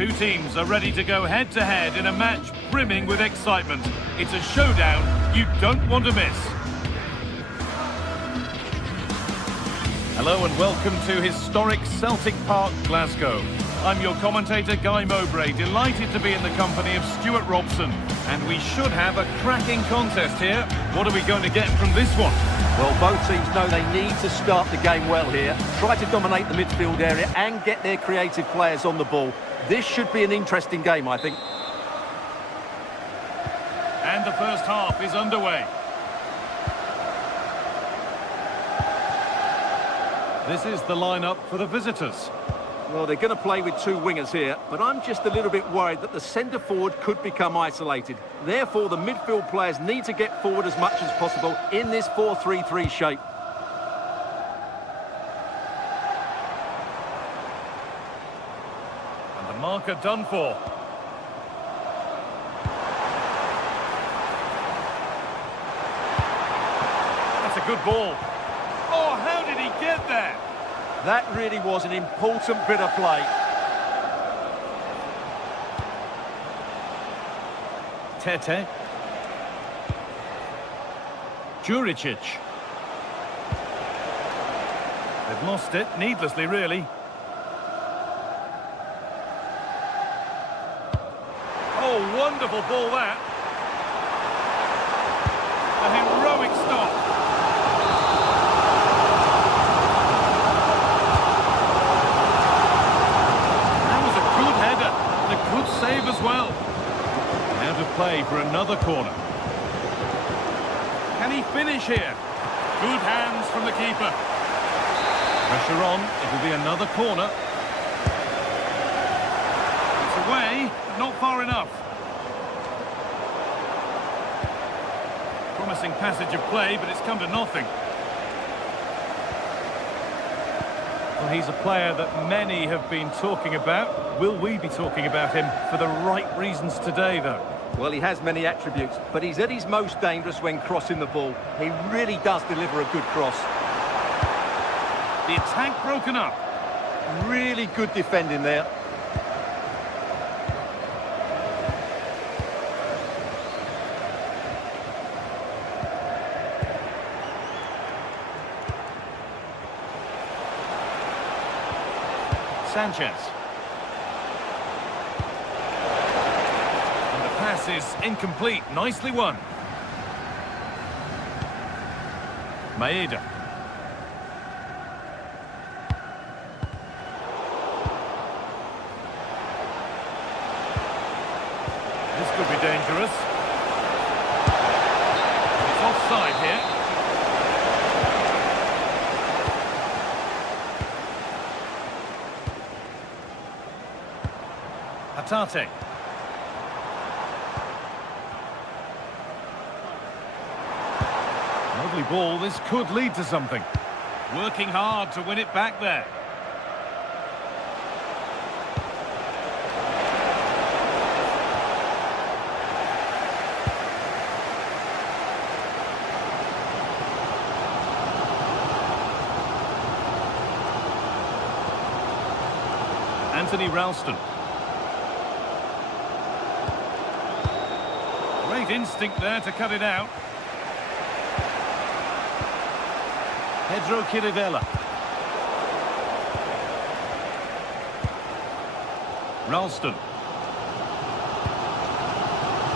Two teams are ready to go head-to-head in a match brimming with excitement. It's a showdown you don't want to miss. Hello and welcome to historic Celtic Park, Glasgow. I'm your commentator, Guy Mowbray, delighted to be in the company of Stuart Robson. And we should have a cracking contest here. What are we going to get from this one? Well, both teams know they need to start the game well here. Try to dominate the midfield area and get their creative players on the ball. This should be an interesting game, I think. And the first half is underway. This is the lineup for the visitors. Well, they're going to play with two wingers here, but I'm just a little bit worried that the centre-forward could become isolated. Therefore, the midfield players need to get forward as much as possible in this 4-3-3 shape. And the marker done for. That's a good ball. Oh, how did he get there? That really was an important bit of play. Tete. Juricic. They've lost it, needlessly really. Oh, wonderful ball that. A heroic stop. Save as well. Out of play for another corner. Can he finish here? Good hands from the keeper. Pressure on. It'll be another corner. It's away, but not far enough. Promising passage of play, but it's come to nothing. Well, he's a player that many have been talking about. Will we be talking about him for the right reasons today, though? Well, he has many attributes, but he's at his most dangerous when crossing the ball. He really does deliver a good cross. The attack broken up. Really good defending there. Sanchez. And the pass is incomplete. Nicely won. Maeda. This could be dangerous. It's offside here. Hatate. Lovely ball, this could lead to something. Working hard to win it back there. Anthony Ralston. Great instinct there to cut it out. Pedro Chirivella. Ralston.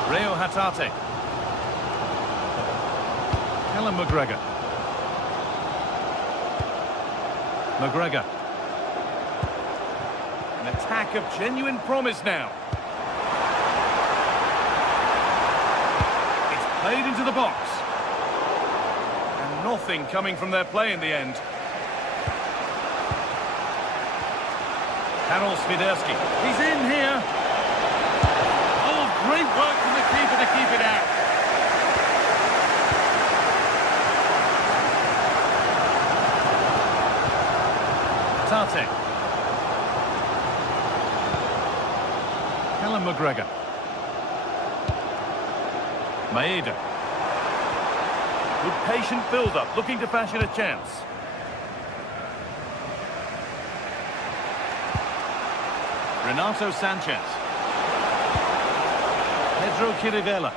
Reo Hatate. Callum McGregor. McGregor. An attack of genuine promise now. Played into the box. And nothing coming from their play in the end. Karol Swiderski. He's in here. Oh, great work from the keeper to keep it out. Tate. Callum McGregor. Maeda. Good patient build-up, looking to fashion a chance. Renato Sanchez. Pedro Chirivella.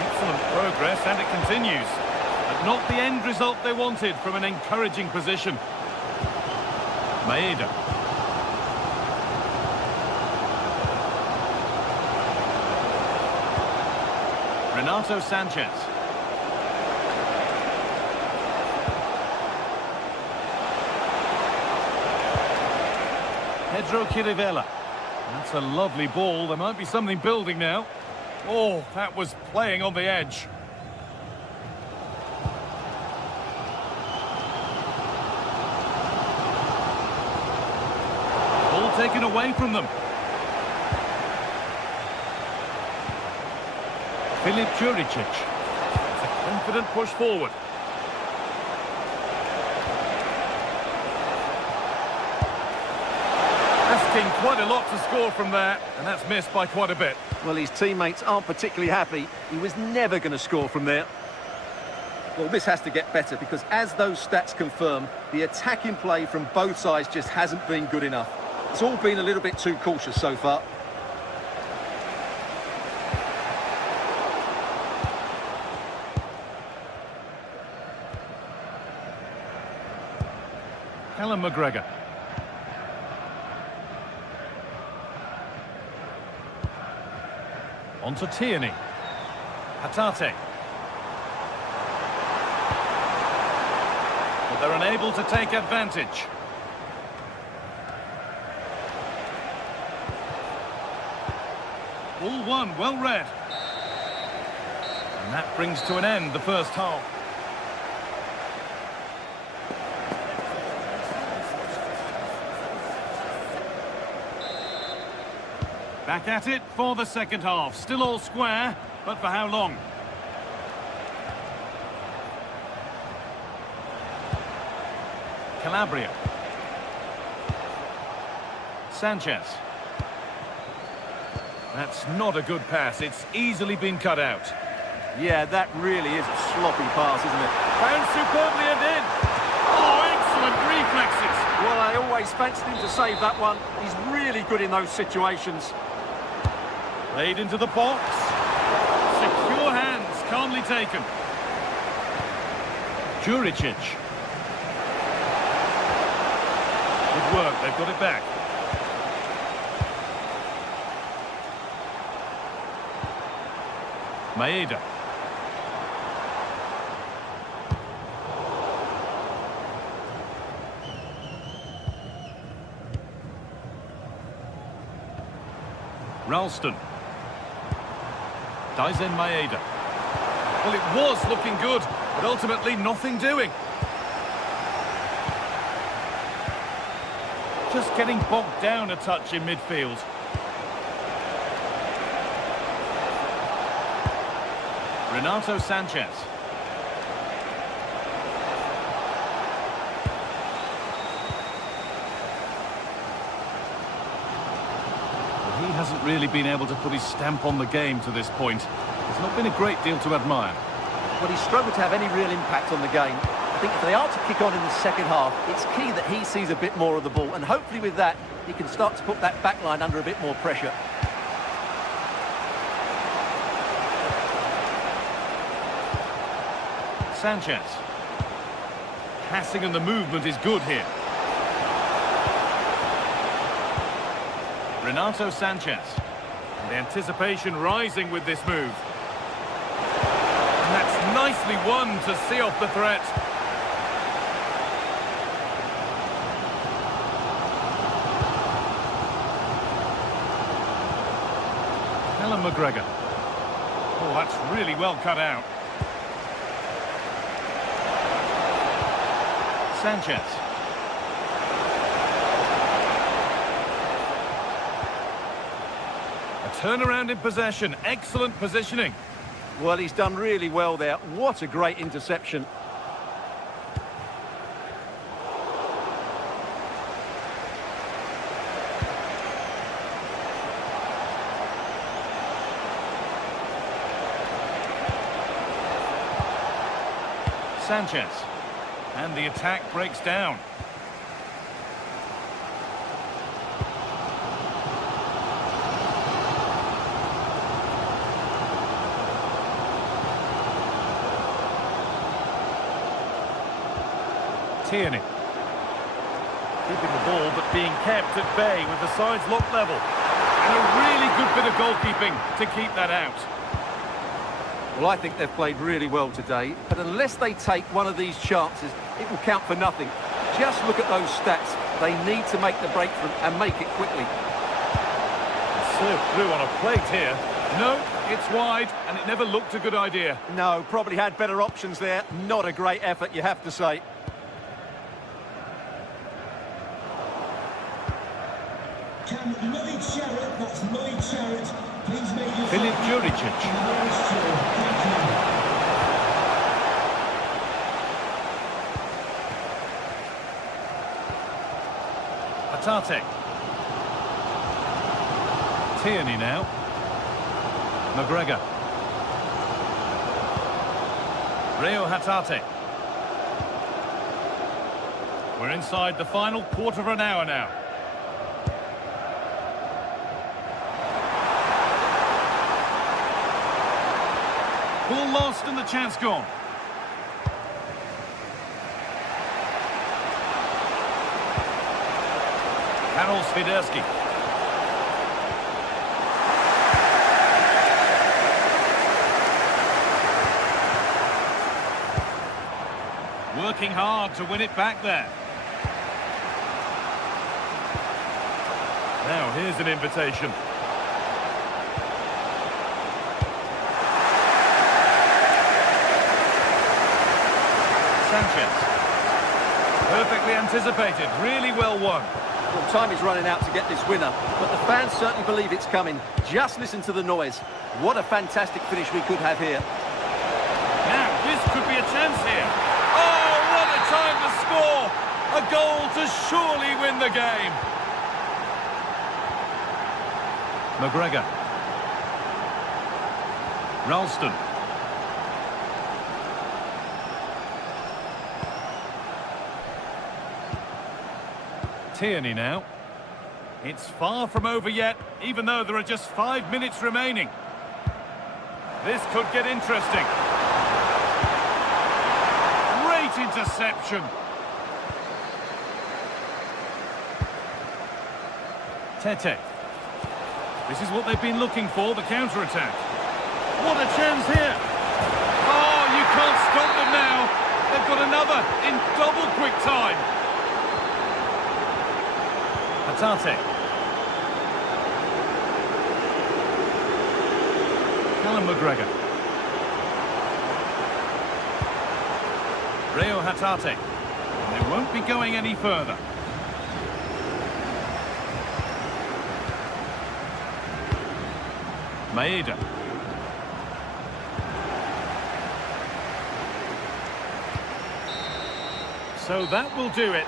Excellent progress, and it continues. But not the end result they wanted from an encouraging position. Maeda. Renato Sanchez. Pedro Chirivella. That's a lovely ball. There might be something building now. Oh, that was playing on the edge. Ball taken away from them. Filip Juricic. It's a confident push forward. Asking quite a lot to score from there, and that's missed by quite a bit. Well, his teammates aren't particularly happy. He was never going to score from there. Well, this has to get better because, as those stats confirm, the attacking play from both sides just hasn't been good enough. It's all been a little bit too cautious so far. Callum McGregor. On to Tierney. Hatate. But they're unable to take advantage. All one, well read. And that brings to an end the first half. Back at it for the second half. Still all square, but for how long? Calabria. Sanchez. That's not a good pass. It's easily been cut out. Yeah, that really is a sloppy pass, isn't it? Found superbly and in. Oh, excellent reflexes. Well, I always fancied him to save that one. He's really good in those situations. Played into the box. Secure hands, calmly taken. Juricic. Good work, they've got it back. Maeda. Ralston. Daisen Maeda. Well, it was looking good, but ultimately nothing doing. Just getting bogged down a touch in midfield. Renato Sanchez. He hasn't really been able to put his stamp on the game to this point. It's not been a great deal to admire. Well, he's struggled to have any real impact on the game. I think if they are to kick on in the second half, it's key that he sees a bit more of the ball, and hopefully with that, he can start to put that back line under a bit more pressure. Sanchez. Passing and the movement is good here. Renato Sanchez. And the anticipation rising with this move. And that's nicely won to see off the threat. Callum McGregor. Oh, that's really well cut out. Sanchez. A turnaround in possession. Excellent positioning. Well, he's done really well there. What a great interception. Sanchez. And the attack breaks down. Tierney. Keeping the ball, but being kept at bay with the sides locked level. And a really good bit of goalkeeping to keep that out. Well, I think they've played really well today, but unless they take one of these chances, it will count for nothing. Just look at those stats. They need to make the breakthrough and make it quickly. Served through on a plate here. No, it's wide, and it never looked a good idea. No, probably had better options there. Not a great effort, you have to say. Can Lloyd Sherritt, that's Lloyd Sherritt, please make your... Filip Juricic. Thank you. Hatate. Tierney now. McGregor. Reo Hatate. We're inside the final quarter of an hour now. Ball lost and the chance gone. Karol Swiderski. Working hard to win it back there. Now here's an invitation. Sanchez. Perfectly anticipated, really well won. Well, time is running out to get this winner, but the fans certainly believe it's coming. Just listen to the noise. What a fantastic finish we could have here. Now, this could be a chance here. Oh, what a time to score! A goal to surely win the game. McGregor. Ralston. Tierney now. It's far from over yet, even though there are just 5 minutes remaining. This could get interesting. Great interception. Tete. This is what they've been looking for, the counter-attack. What a chance here. Oh, you can't stop them now. They've got another in double quick time. Hatate. Callum McGregor. Reo Hatate. They won't be going any further. Maeda. So that will do it.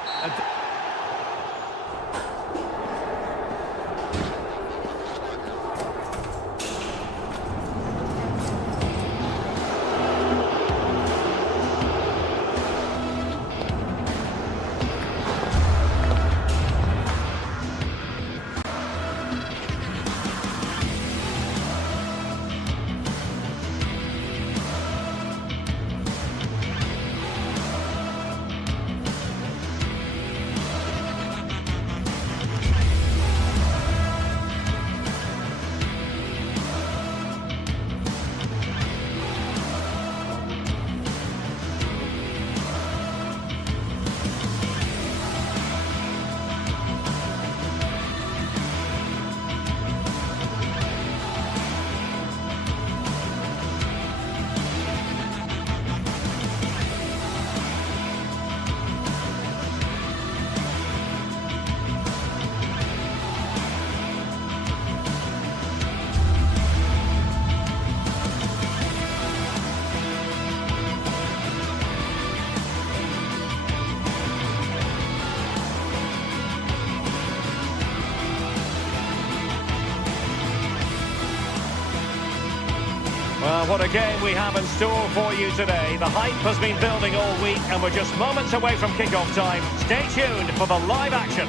Well, what a game we have in store for you today. The hype has been building all week and we're just moments away from kick-off time. Stay tuned for the live action.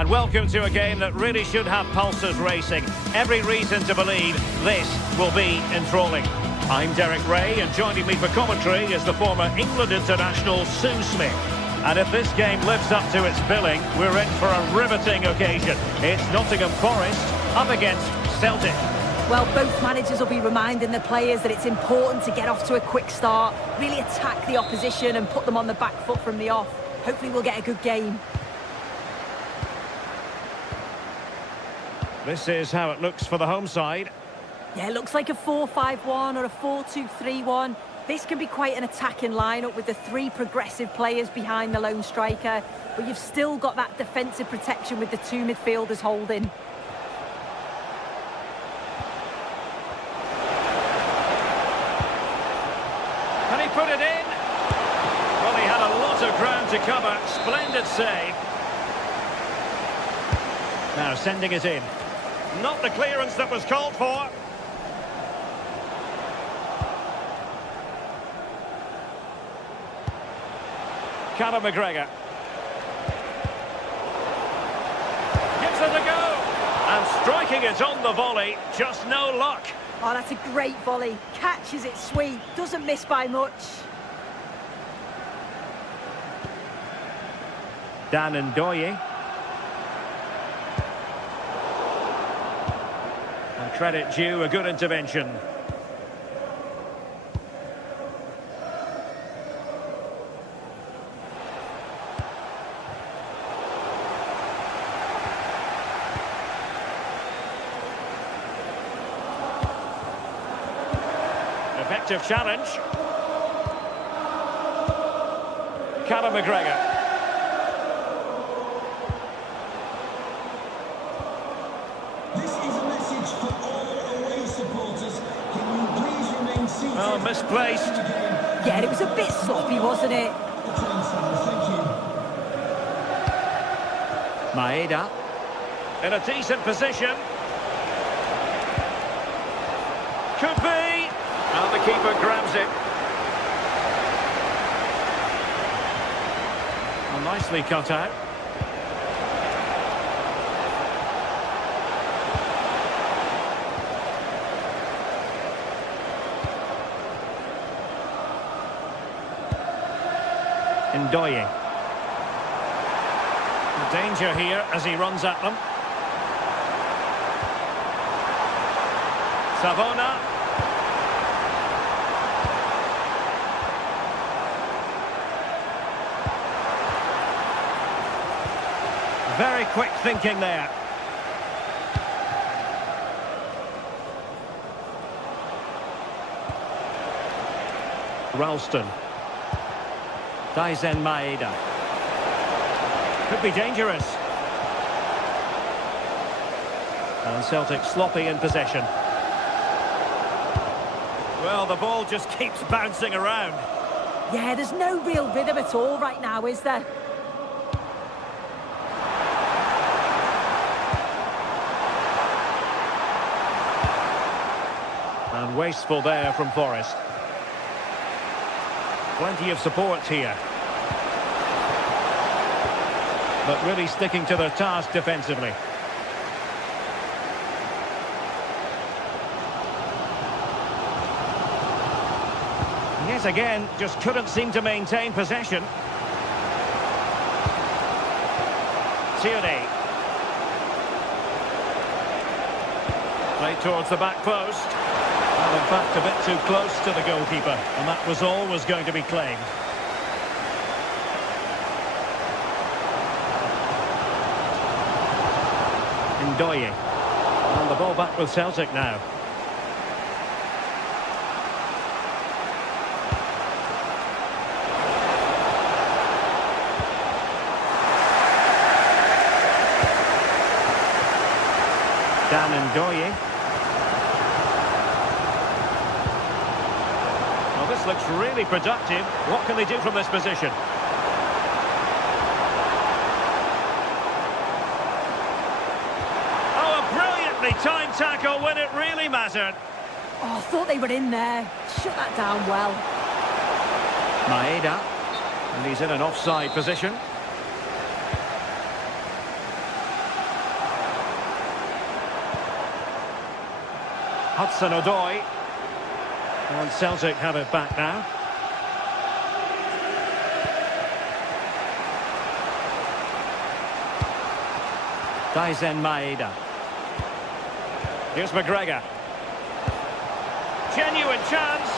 and welcome to a game that really should have pulses racing. Every reason to believe this will be enthralling. I'm Derek Ray, and joining me for commentary is the former England international Sue Smith. And if this game lives up to its billing, we're in for a riveting occasion. It's Nottingham Forest up against Celtic. Well, both managers will be reminding the players that it's important to get off to a quick start, really attack the opposition and put them on the back foot from the off. Hopefully we'll get a good game. This is how it looks for the home side. Yeah, it looks like a 4-5-1 or a 4-2-3-1. This can be quite an attacking lineup with the three progressive players behind the lone striker, but you've still got that defensive protection with the two midfielders holding. Can he put it in? Well, he had a lot of ground to cover. Splendid save. Now sending it in. Not the clearance that was called for. Callum McGregor. Gives it a go. And striking it on the volley. Just no luck. Oh, that's a great volley. Catches it sweet. Doesn't miss by much. Dan Ndoye. And credit due, a good intervention. Effective challenge. Callum McGregor. Oh, misplaced. Yeah, it was a bit sloppy, wasn't it? Maeda. In a decent position. Could be. And the keeper grabs it. Well, nicely cut out. Ndoye. Danger here as he runs at them. Savona. Very quick thinking there. Ralston. Daizen Maeda. Could be dangerous. And Celtic sloppy in possession. Well, the ball just keeps bouncing around. Yeah, there's no real rhythm at all right now, is there? And wasteful there from Forest. Plenty of support here. But really sticking to their task defensively. Yes, again, just couldn't seem to maintain possession. Tierney. Played towards the back post. Well, in fact, a bit too close to the goalkeeper, and that was always going to be claimed. Ndoye. And the ball back with Celtic now. Dan Ndoye. Well, this looks really productive. What can they do from this position? Oh, a brilliantly timed tackle when it really mattered. Oh, I thought they were in there. Shut that down well. Maeda. And he's in an offside position. Hudson-Odoi. And Celtic have it back now. Daisen Maeda. Here's McGregor. Genuine chance.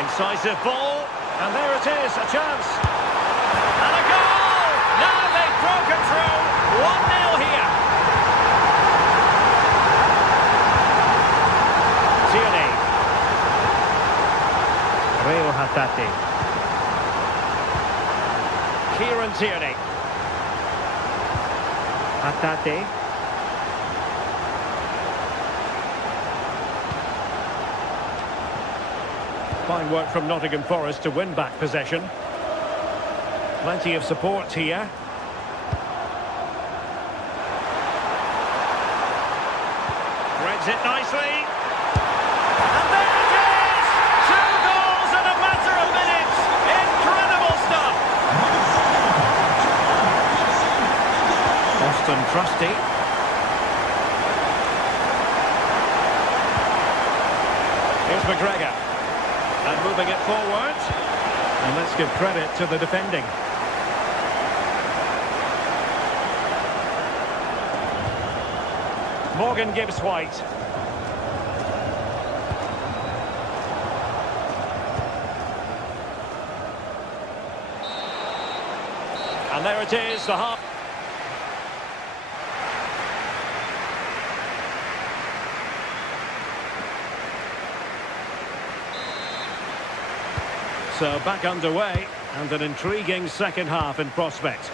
Incisive ball. And there it is, a chance. And a goal! Now they've broken through. 1-0 here. Tierney. Reo Hatate. Kieran Tierney. Hatate. Fine work from Nottingham Forest to win back possession. Plenty of support here. Threads it nicely. And there it is! 2 goals in a matter of minutes! Incredible stuff! Austin Trusty. Here's McGregor. And moving it forward. And let's give credit to the defending. Morgan Gibbs-White. And there it is, the half. So back underway, and an intriguing second half in prospect.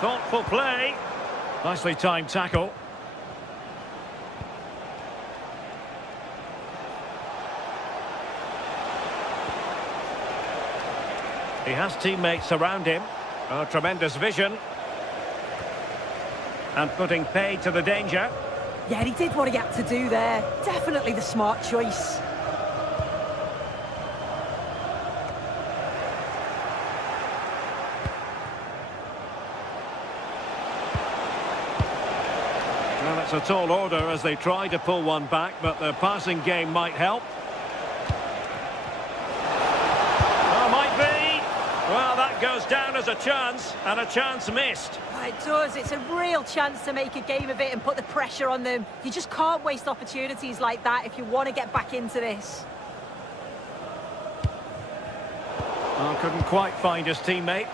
Thoughtful play. Nicely timed tackle. He has teammates around him. Oh, tremendous vision. And putting pay to the danger. Yeah, he did what he had to do there. Definitely the smart choice. Well, it's a tall order as they try to pull one back, but their passing game might help. Oh, might be. Well, that goes down as a chance, and a chance missed. It does. It's a real chance to make a game of it and put the pressure on them. You just can't waste opportunities like that if you want to get back into this. Oh, couldn't quite find his teammate.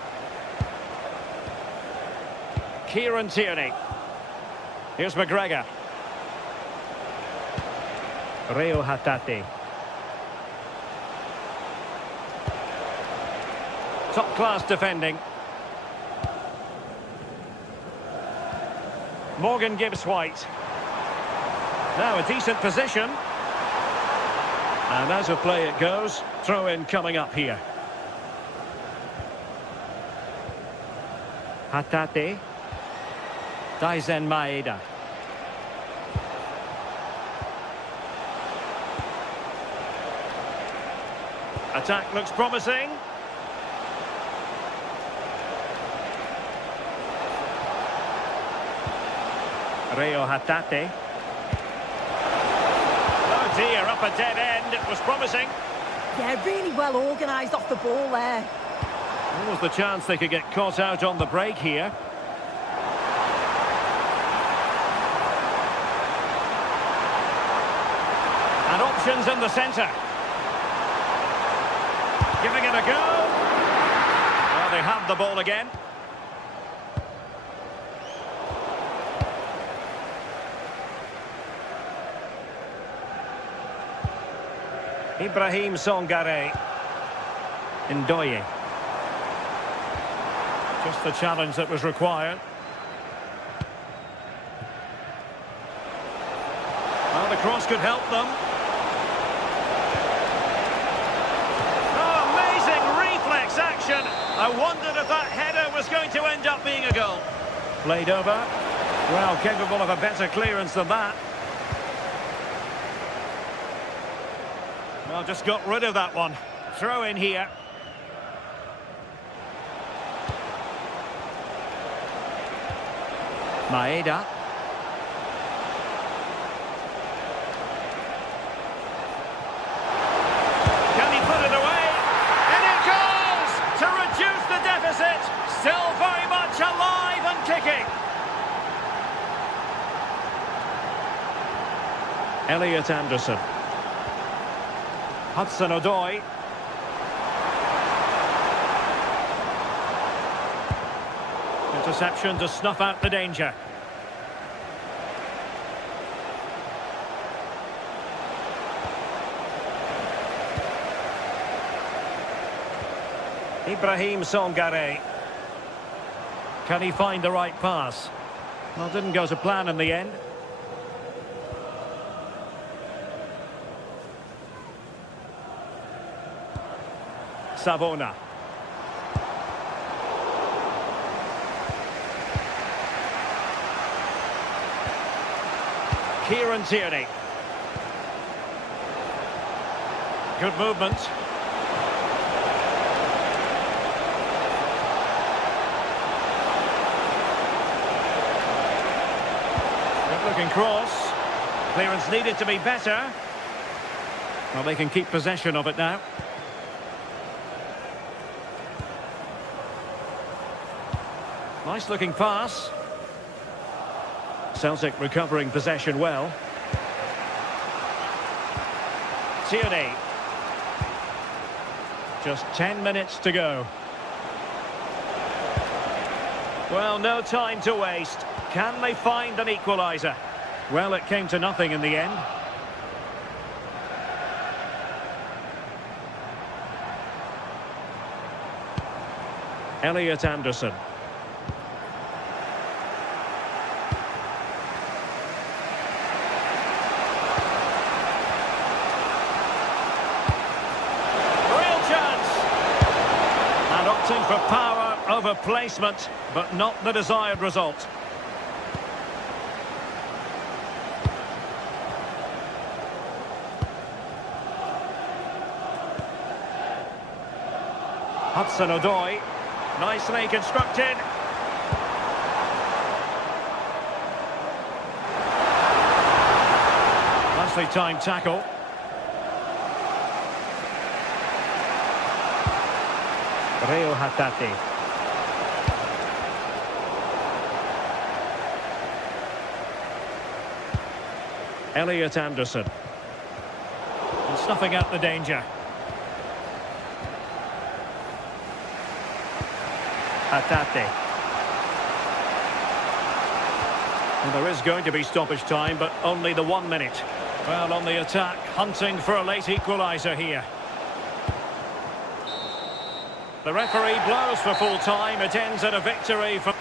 Kieran Tierney. Here's McGregor. Reo Hatate. Top-class defending. Morgan Gibbs-White. Now a decent position. And as a play it goes, throw-in coming up here. Hatate. Daisen Maeda. Attack looks promising. Reo Hatate. Oh dear, up a dead end. It was promising. Yeah, really well organised off the ball there. What was the chance they could get caught out on the break here? And options in the centre. Giving it a go. Well, they have the ball again. Ibrahim Songare. Ndoye. Just the challenge that was required. Well, the cross could help them. Oh, amazing reflex action. I wondered if that header was going to end up being a goal. Played over. Well, capable of a better clearance than that. Well, just got rid of that one. Throw in here. Maeda. Can he put it away? And it goes to reduce the deficit. Still very much alive and kicking. Elliot Anderson. Hudson-Odoi. Interception to snuff out the danger. Ibrahim Songare. Can he find the right pass? Well, didn't go to plan in the end. Savona. Kieran Tierney. Good movement. Good looking cross. Clearance needed to be better. Well, they can keep possession of it now. Nice looking pass. Celtic recovering possession well. Tierney. Just 10 minutes to go. Well, no time to waste. Can they find an equaliser? Well, it came to nothing in the end. Elliot Anderson. Opting for power over placement, but not the desired result. Hudson-Odoi, nicely constructed. Nicely timed tackle. Reo Hatate. Elliot Anderson. And snuffing out the danger. Hatate. Well, there is going to be stoppage time, but only the 1 minute. Well, on the attack, hunting for a late equaliser here. The referee blows for full time. It ends at a victory for...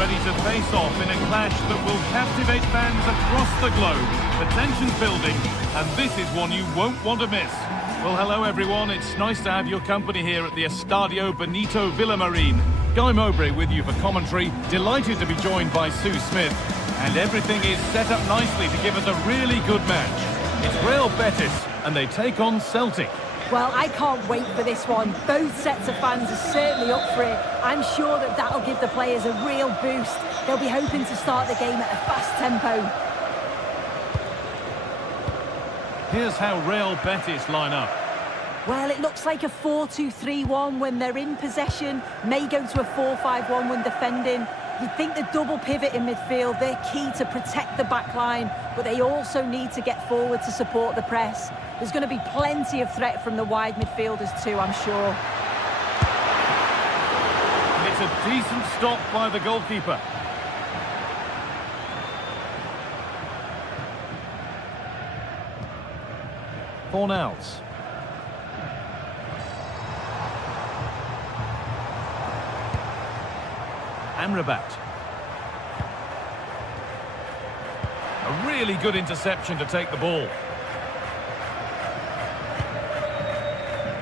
ready to face off in a clash that will captivate fans across the globe. The tension's building, and this is one you won't want to miss. Well, hello everyone, it's nice to have your company here at the Estadio Benito Villamarín. Guy Mowbray with you for commentary, delighted to be joined by Sue Smith, and everything is set up nicely to give us a really good match. It's Real Betis, and they take on Celtic. Well, I can't wait for this one. Both sets of fans are certainly up for it. I'm sure that that'll give the players a real boost. They'll be hoping to start the game at a fast tempo. Here's how Real Betis line up. Well, it looks like a 4-2-3-1 when they're in possession. May go to a 4-5-1 when defending. You'd think the double pivot in midfield, they're key to protect the back line, but they also need to get forward to support the press. There's going to be plenty of threat from the wide midfielders too, I'm sure. It's a decent stop by the goalkeeper. Fornals. Amrabat. A really good interception to take the ball.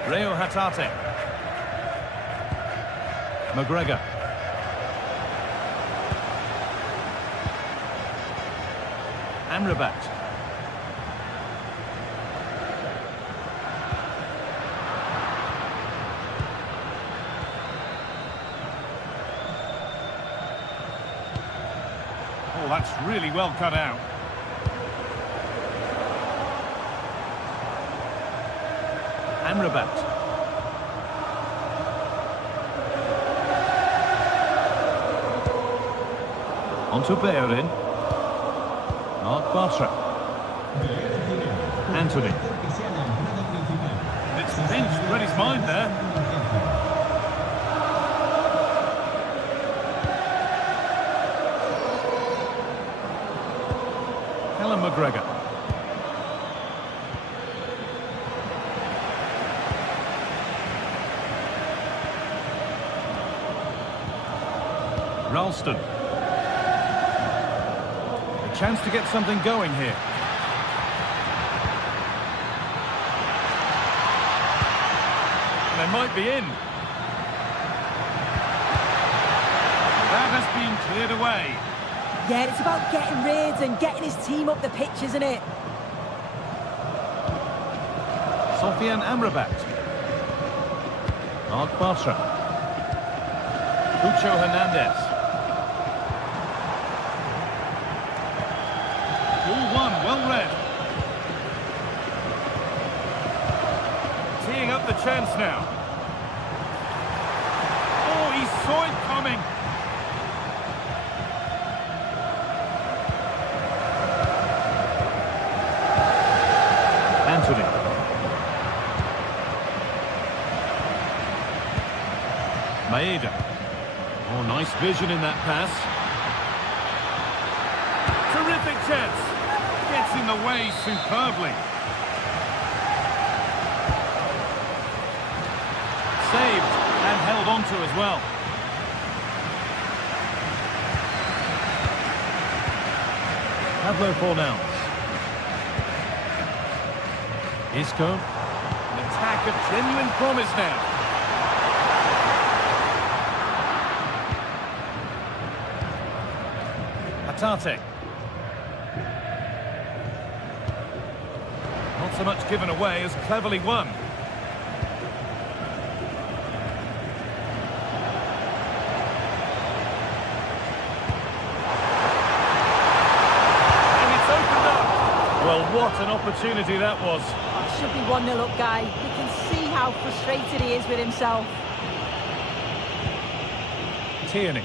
Reo Hatate. McGregor. Amrabat. Oh, that's really well cut out. Amrabat. On to Bayern. Mark Bartra. Anthony. It's benched, read his mind there. Callum McGregor. Ralston. A chance to get something going here. And they might be in. That has been cleared away. Yeah, it's about getting rid and getting his team up the pitch, isn't it? Sofian Amrabat. Mark Bartra. Pucho Hernandez. Ball one, well read. Teeing up the chance now. Oh, he saw it coming. Anthony. Maeda. Oh, nice vision in that pass. Terrific chance. Gets in the way superbly. Saved and held on to as well. Pablo Fornals. Isco. An attack of genuine promise now. Hatate. Not so much given away as cleverly won. And it's opened up. Well, what an opportunity that was. Oh, should be 1-0 up, Guy. You can see how frustrated he is with himself. Tierney.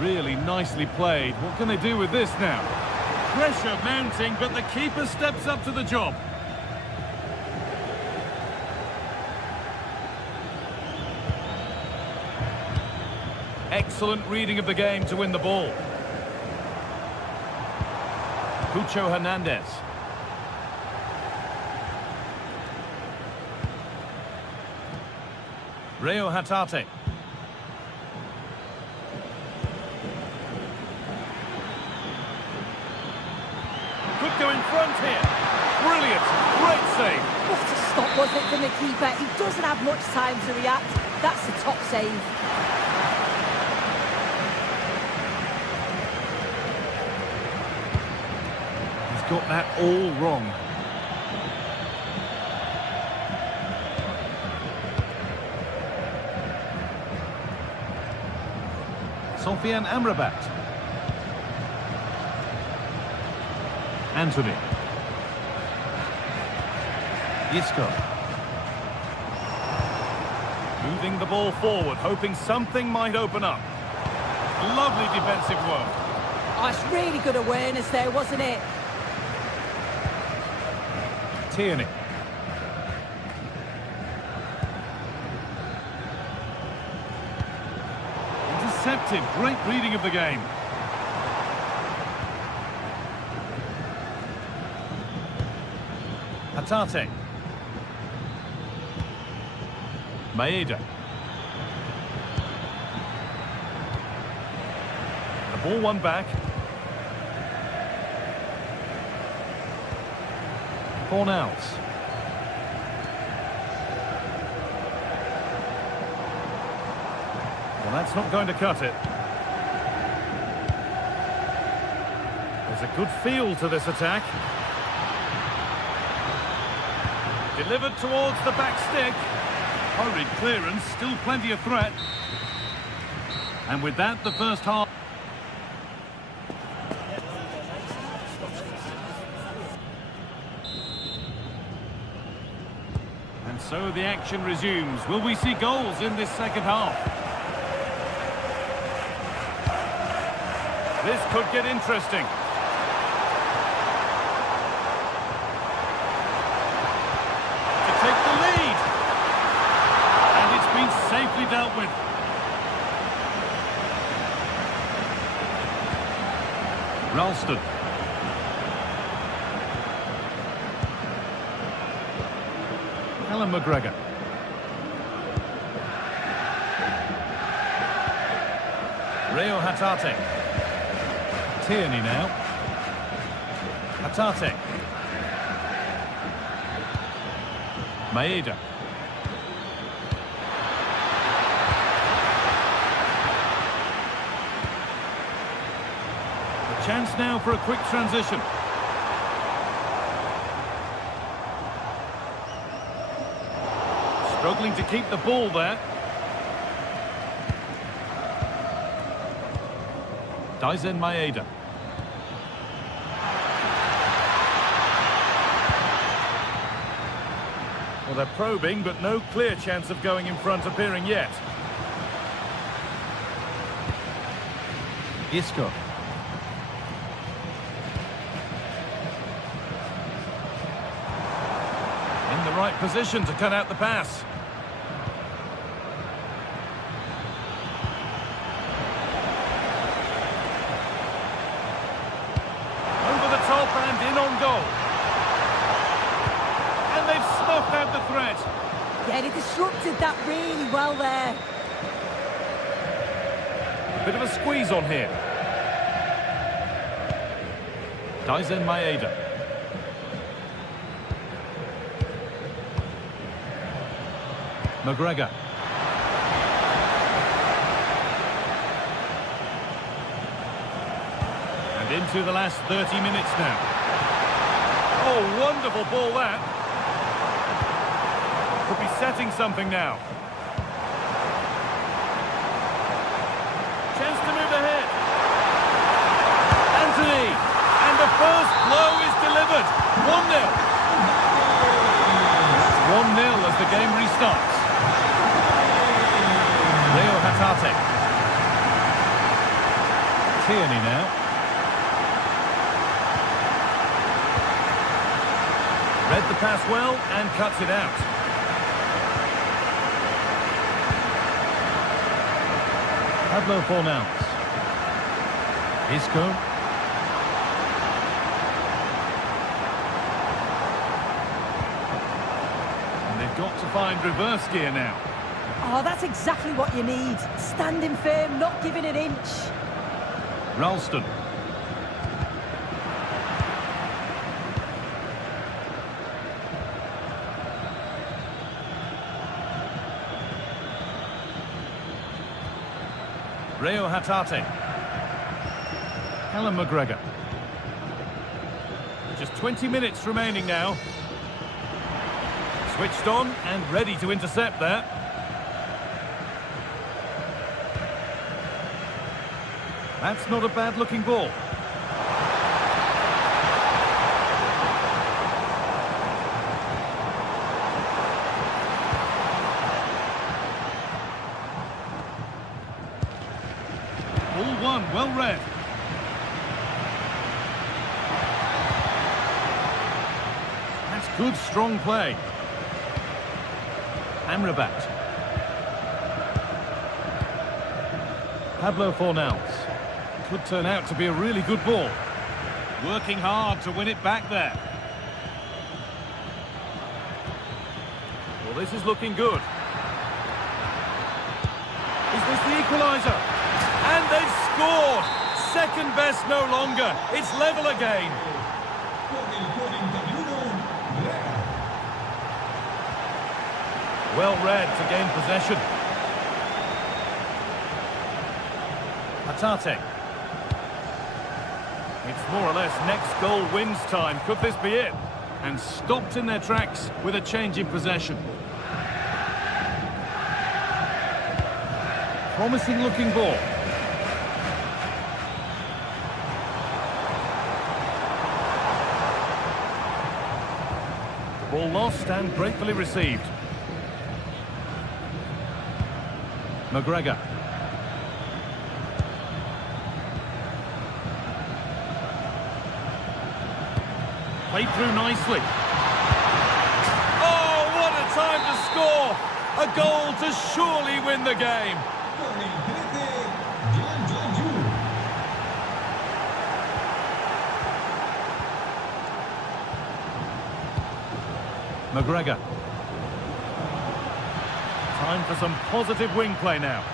Really nicely played. What can they do with this now? Pressure mounting, but the keeper steps up to the job. Excellent reading of the game to win the ball. Pucho Hernandez. Reo Hatate. Could go in front here. Brilliant. Great save. What a stop was it from the keeper? He doesn't have much time to react. That's a top save. He's got that all wrong. Sofian Amrabat. Anthony. Isco. Moving the ball forward, hoping something might open up. Lovely defensive work. Oh, it's really good awareness there, wasn't it? Tierney. Intercepted. Great reading of the game. Hatate. Maeda. The ball won back. Fornals. Well, that's not going to cut it. There's a good feel to this attack. Delivered towards the back stick. Hurried clearance, still plenty of threat. And with that, the first half. And so the action resumes. Will we see goals in this second half? This could get interesting. Safely dealt with. Ralston. Alan McGregor. Reo Hatate. Tierney now. Hatate. Maeda. Chance now for a quick transition. Struggling to keep the ball there. Daizen Maeda. Well, they're probing, but no clear chance of going in front appearing yet. Isco. Right position to cut out the pass. Over the top and in on goal. And they've snuffed out the threat. Yeah, they disrupted that really well there. A bit of a squeeze on here. Daizen Maeda. McGregor. And into the last 30 minutes now. Oh, wonderful ball that. Could be setting something now. Chance to move ahead. Anthony. And the first blow is delivered. 1-0. 1-0 as the game restarts. Reo Hatate. Tierney now. Read the pass well and cuts it out. Pablo Fornals. Isco. And they've got to find reverse gear now. Oh, that's exactly what you need. Standing firm, not giving an inch. Ralston. Rio Hatate. Callum McGregor. Just 20 minutes remaining now. Switched on and ready to intercept there. That's not a bad-looking ball. Ball one, well read. That's good, strong play. Amrabat. Pablo Fornals. Could turn out to be a really good ball. Working hard to win it back there. Well, this is looking good. Is this the equaliser? And they've scored! Second best no longer. It's level again. Well read to gain possession. Hatate. It's more or less next goal wins time. Could this be it? And stopped in their tracks with a change in possession. Promising looking ball. Ball lost and gratefully received. McGregor. Played through nicely. Oh, what a time to score! A goal to surely win the game. McGregor. Time for some positive wing play now.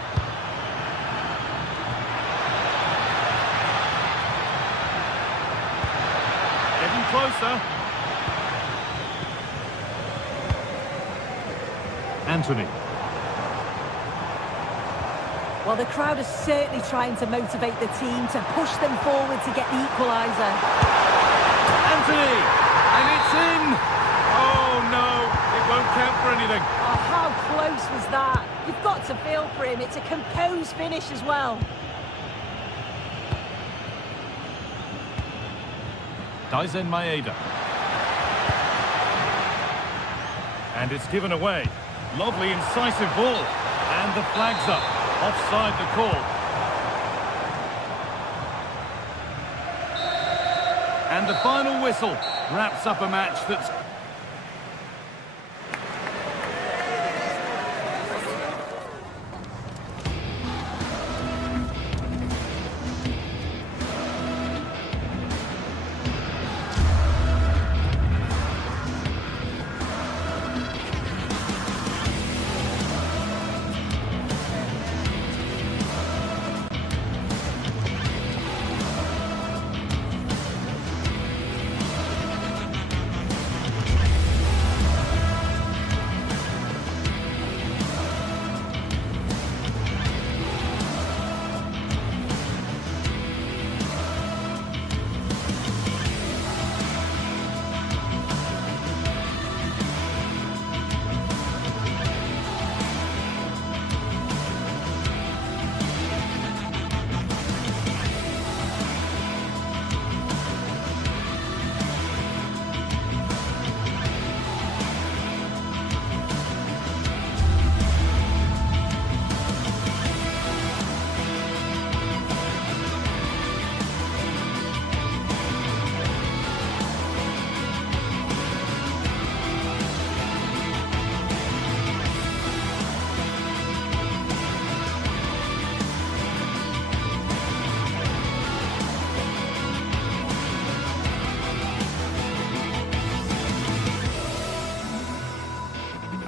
Getting closer. Anthony. Well, the crowd is certainly trying to motivate the team to push them forward to get the equaliser. Anthony! And it's in! Oh, no, it won't count for anything. Oh, how close was that? You've got to feel for him. It's a composed finish as well. Daisen Maeda. And it's given away. Lovely, incisive ball. And the flag's up. Offside the call. And the final whistle wraps up a match that's...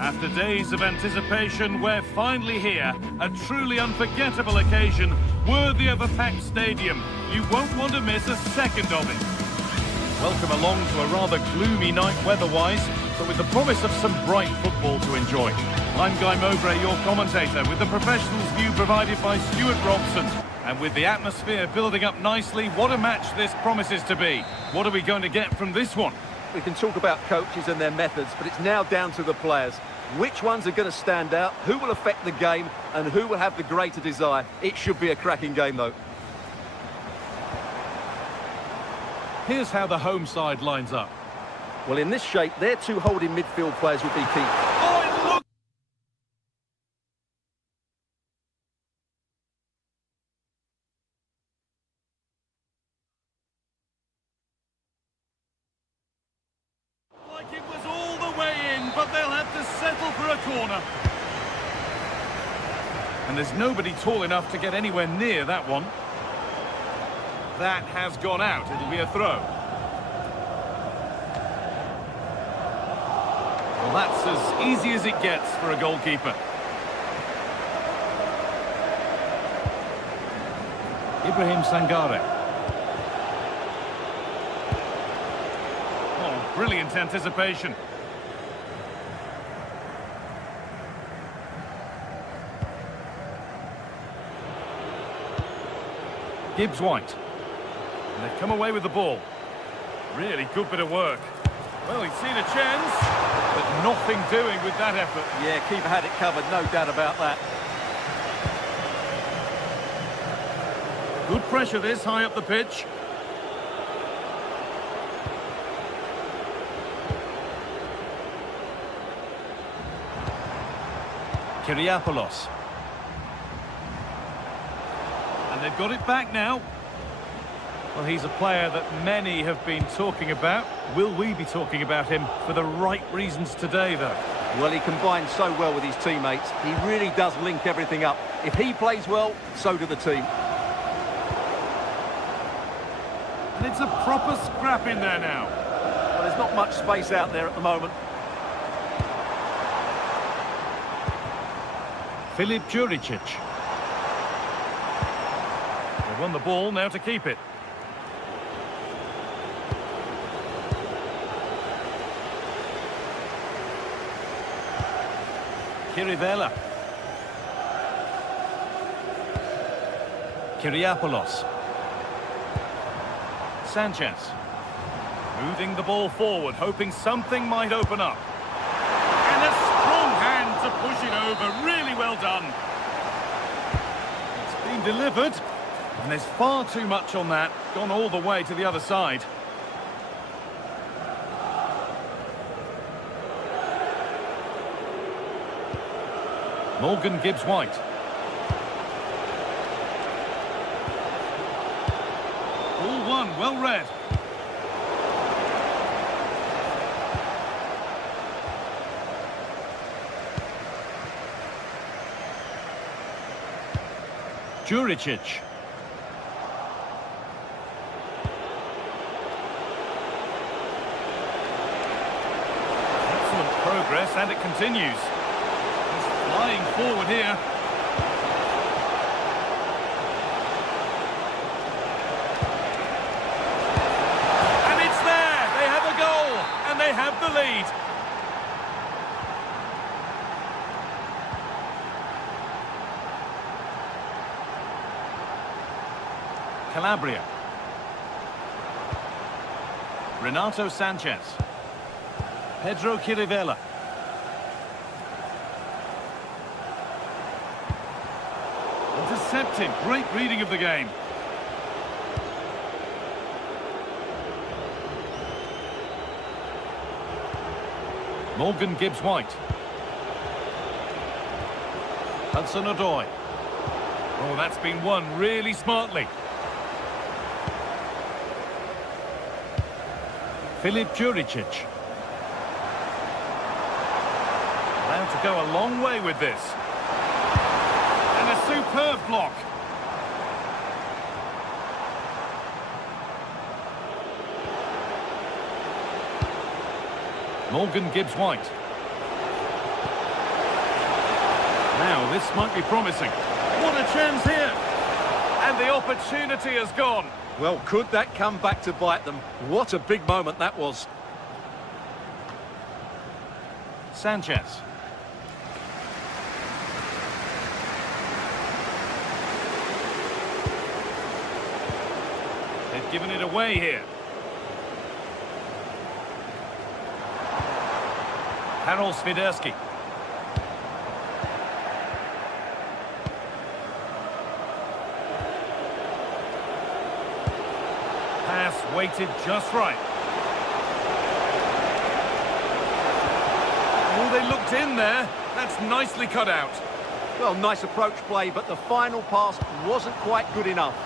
After days of anticipation, we're finally here. A truly unforgettable occasion, worthy of a packed stadium. You won't want to miss a second of it. Welcome along to a rather gloomy night weather-wise, but with the promise of some bright football to enjoy. I'm Guy Mowbray, your commentator, with the professionals' view provided by Stuart Robson. And with the atmosphere building up nicely, what a match this promises to be. What are we going to get from this one? We can talk about coaches and their methods, but it's now down to the players. Which ones are going to stand out, who will affect the game, and who will have the greater desire? It should be a cracking game, though. Here's how the home side lines up. Well, in this shape, their two holding midfield players will be key. Oh, it looks... like it was all the way in, but they'll have to settle for a corner. And there's nobody tall enough to get anywhere near that one. That has gone out. It'll be a throw. Well, that's as easy as it gets for a goalkeeper. Ibrahim Sangare. Oh, brilliant anticipation. Gibbs-White. And they've come away with the ball. Really good bit of work. Well, he's seen a chance, but nothing doing with that effort. Yeah, keeper had it covered, no doubt about that. Good pressure this, high up the pitch. Kyriapoulos. And they've got it back now. Well, he's a player that many have been talking about. Will we be talking about him for the right reasons today, though? Well, he combines so well with his teammates. He really does link everything up. If he plays well, so do the team. And it's a proper scrap in there now. Well, there's not much space out there at the moment. Filip Juricic. They won the ball, now to keep it. Kirivella. Kyriapoulos. Sanchez. Moving the ball forward, hoping something might open up. And a strong hand to push it over. Really well done. It's been delivered. And there's far too much on that. Gone all the way to the other side. Morgan Gibbs-White. All one, well read. Juricic. Excellent progress, and it continues. Flying forward here. And it's there! They have a goal! And they have the lead. Calabria. Renato Sanchez. Pedro Kirivella. Intercepted. Great reading of the game. Morgan Gibbs-White. Hudson-Odoi. Oh, that's been won really smartly. Filip Juricic. Allowed to go a long way with this. And a superb block. Morgan Gibbs-White. Now, this might be promising. What a chance here! And the opportunity has gone. Well, could that come back to bite them? What a big moment that was. Sanchez. They've given it away here. Karol Swiderski. Pass weighted just right. Oh, they looked in there. That's nicely cut out. Well, nice approach play, but the final pass wasn't quite good enough.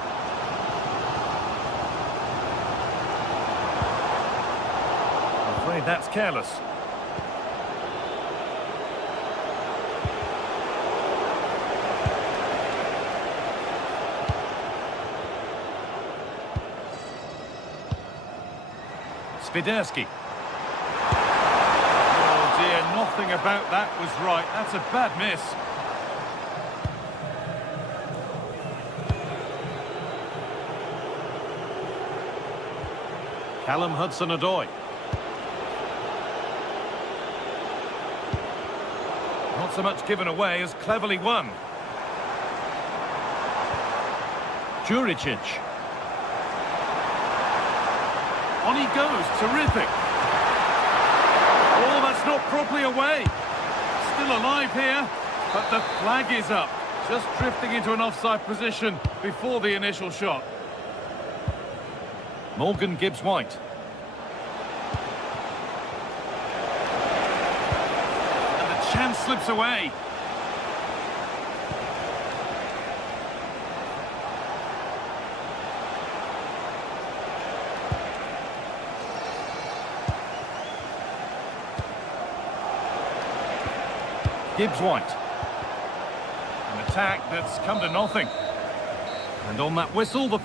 I'm afraid that's careless. Swiderski. Oh dear, nothing about that was right. That's a bad miss. Callum Hudson-Odoi. Not so much given away as cleverly won. Juricic. On he goes, terrific. Oh, that's not properly away. Still alive here, but the flag is up. Just drifting into an offside position before the initial shot. Morgan Gibbs-White. And the chance slips away. Gibbs-White. An attack that's come to nothing. And on that whistle, the...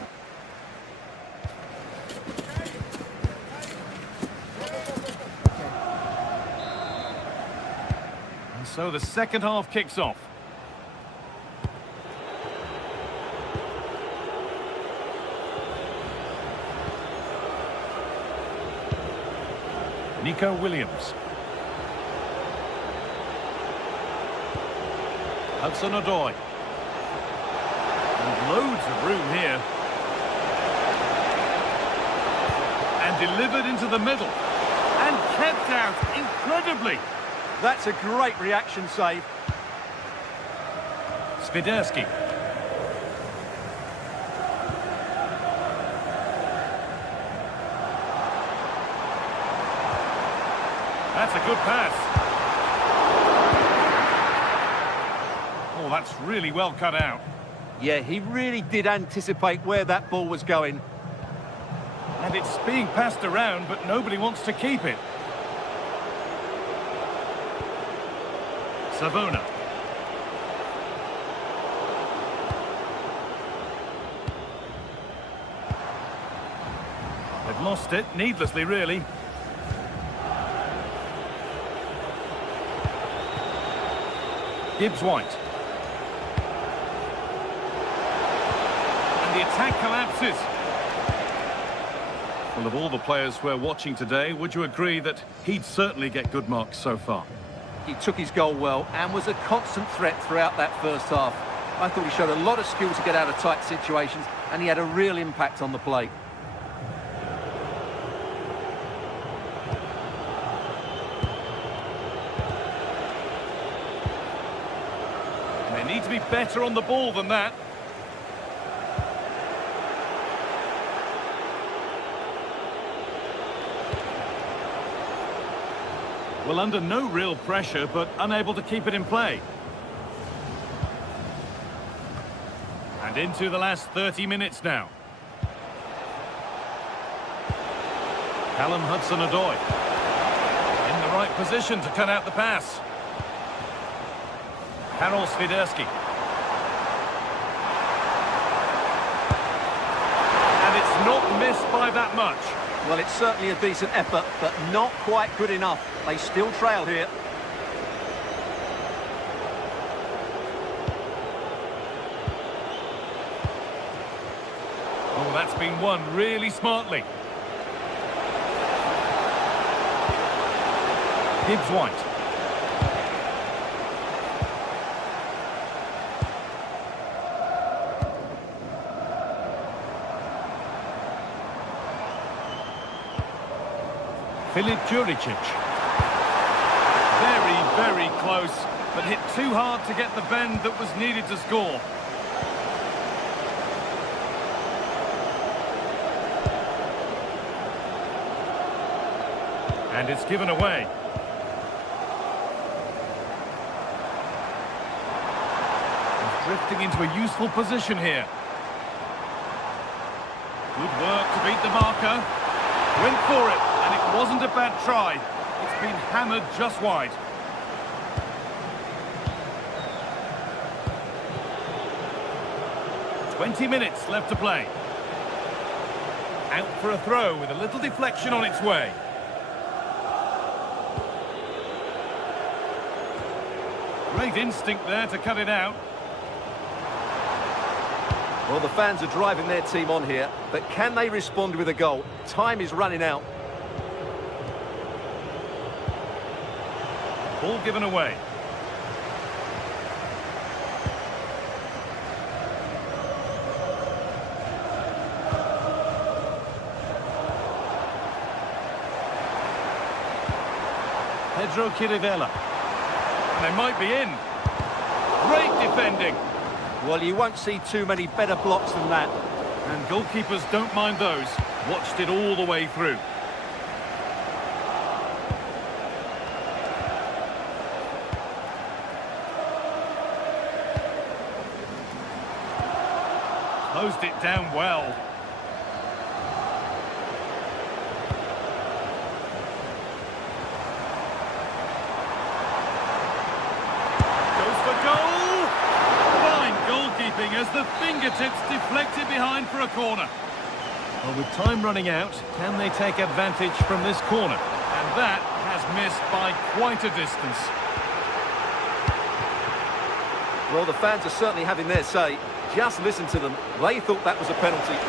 And so the second half kicks off. Nico Williams. Hudson-Odoi. And loads of room here. And delivered into the middle. And kept out incredibly. That's a great reaction save. Swiderski. That's a good pass. Oh, that's really well cut out. Yeah, he really did anticipate where that ball was going. And it's being passed around, but nobody wants to keep it. Savona. They've lost it, needlessly, really. Gibbs-White. The attack collapses. Well, of all the players we're watching today, would you agree that he'd certainly get good marks so far? He took his goal well and was a constant threat throughout that first half. I thought he showed a lot of skill to get out of tight situations, and he had a real impact on the play. They need to be better on the ball than that. Well, under no real pressure, but unable to keep it in play. And into the last 30 minutes now. Callum Hudson-Odoi. In the right position to cut out the pass. Karol Swiderski. And it's not missed by that much. Well, it's certainly a decent effort, but not quite good enough. They still trail here. that's been won really smartly. Gibbs-White. Filip Juricic. Very, very close, but hit too hard to get the bend that was needed to score. And it's given away. He's drifting into a useful position here. Good work to beat the marker. Went for it, and it wasn't a bad try. It's been hammered just wide. "20 minutes left to play. Out for a throw with a little deflection on its way. Great instinct there to cut it out. Well, the fans are driving their team on here, but can they respond with a goal? Time is running out. Ball given away. Pedro Chirivella. And they might be in. Great defending. Well, you won't see too many better blocks than that. And goalkeepers don't mind those. Watched it all the way through. Closed it down well. As the fingertips deflected behind for a corner. Well, with time running out, can they take advantage from this corner? And that has missed by quite a distance. Well, the fans are certainly having their say. Just listen to them. They thought that was a penalty.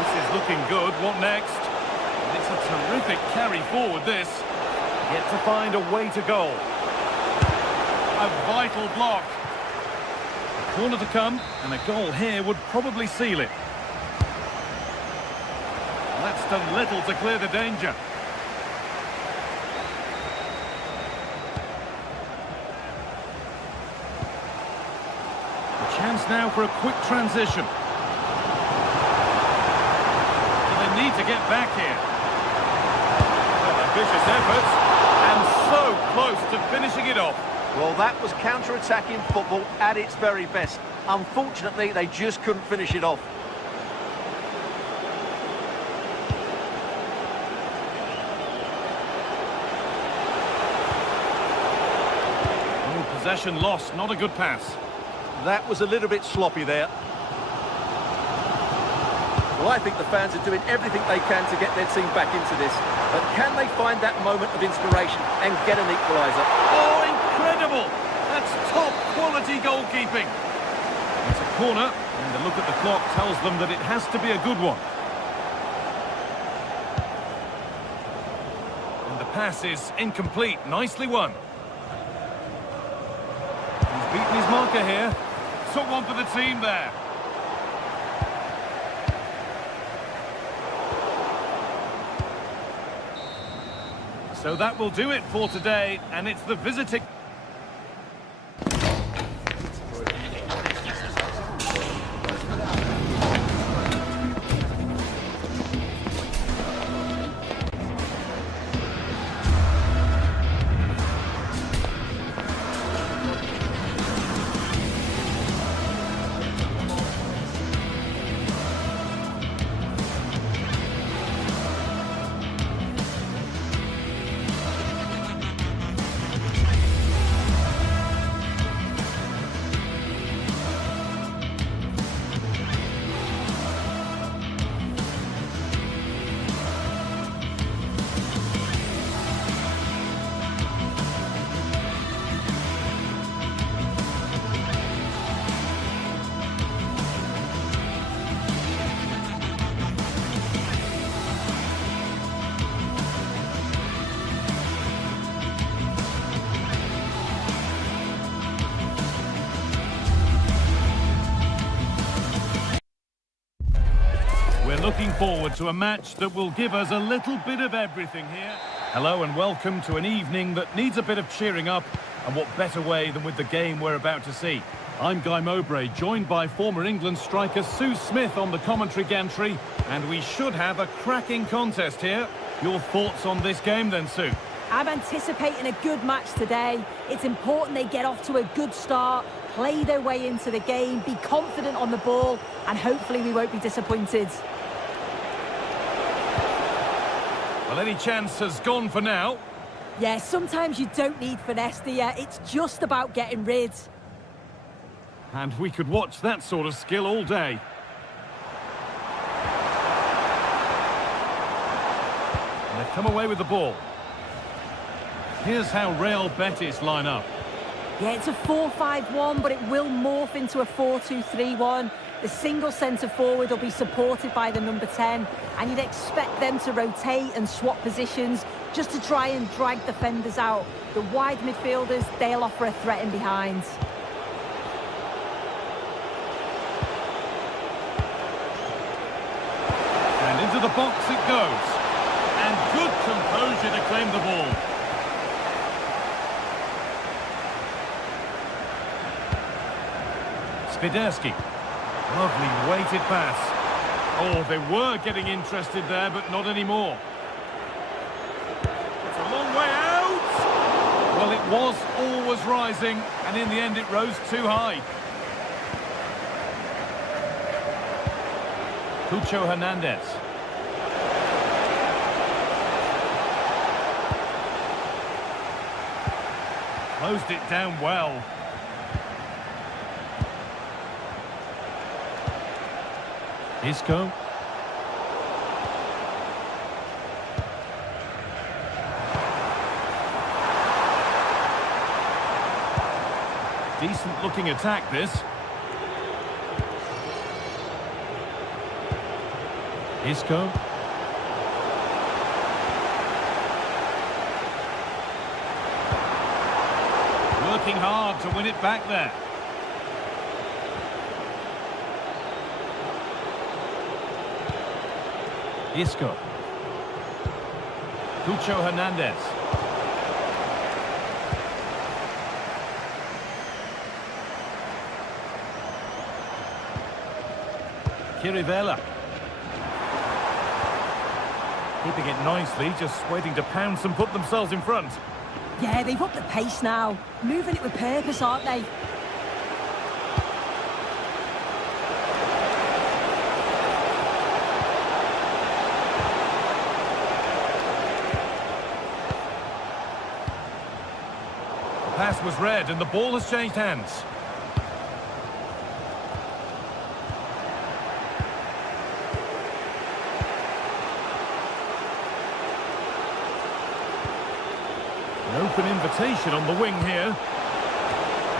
This is looking good. What next? And it's a terrific carry forward, this. Yet to find a way to goal. A vital block. Corner to come, and a goal here would probably seal it. That's done little to clear the danger. A chance now for a quick transition. So they need to get back here. Ambitious efforts, and so close to finishing it off. Well, that was counter-attacking football at its very best. Unfortunately, they just couldn't finish it off. Oh, possession lost, not a good pass. That was a little bit sloppy there. Well, I think the fans are doing everything they can to get their team back into this. But can they find that moment of inspiration and get an equaliser? Oh, incredible! That's top-quality goalkeeping. It's a corner, and the look at the clock tells them that it has to be a good one. And the pass is incomplete. Nicely won. He's beaten his marker here. Took one for the team there. So that will do it for today, and it's the visiting... looking forward to a match that will give us a little bit of everything here. Hello and welcome to an evening that needs a bit of cheering up, and what better way than with the game we're about to see. I'm Guy Mowbray, joined by former England striker Sue Smith on the commentary gantry, and we should have a cracking contest here. Your thoughts on this game then, Sue? I'm anticipating a good match today. It's important they get off to a good start, play their way into the game, be confident on the ball, and hopefully we won't be disappointed. Well, any chance has gone for now. Yeah, sometimes you don't need finesse, do you? It's just about getting rid. And we could watch that sort of skill all day. And they've come away with the ball. Here's how Real Betis line up. Yeah, it's a 4-5-1, but it will morph into a 4-2-3-1. The single centre-forward will be supported by the number 10, and you'd expect them to rotate and swap positions just to try and drag defenders out. The wide midfielders, they'll offer a threat in behind. And into the box it goes. And good composure to claim the ball. Swiderski. Lovely weighted pass. Oh, they were getting interested there, but not anymore. It's a long way out. Well, it was always rising, and in the end it rose too high. Cucho Hernandez. Closed it down well. Isco. Decent looking attack this. Isco. Working hard to win it back there. Isco. Cucho Hernandez. Chirivella. Keeping it nicely, just waiting to pounce and put themselves in front. Yeah, they've upped the pace now. Moving it with purpose, aren't they? The pass was read and the ball has changed hands. An open invitation on the wing here.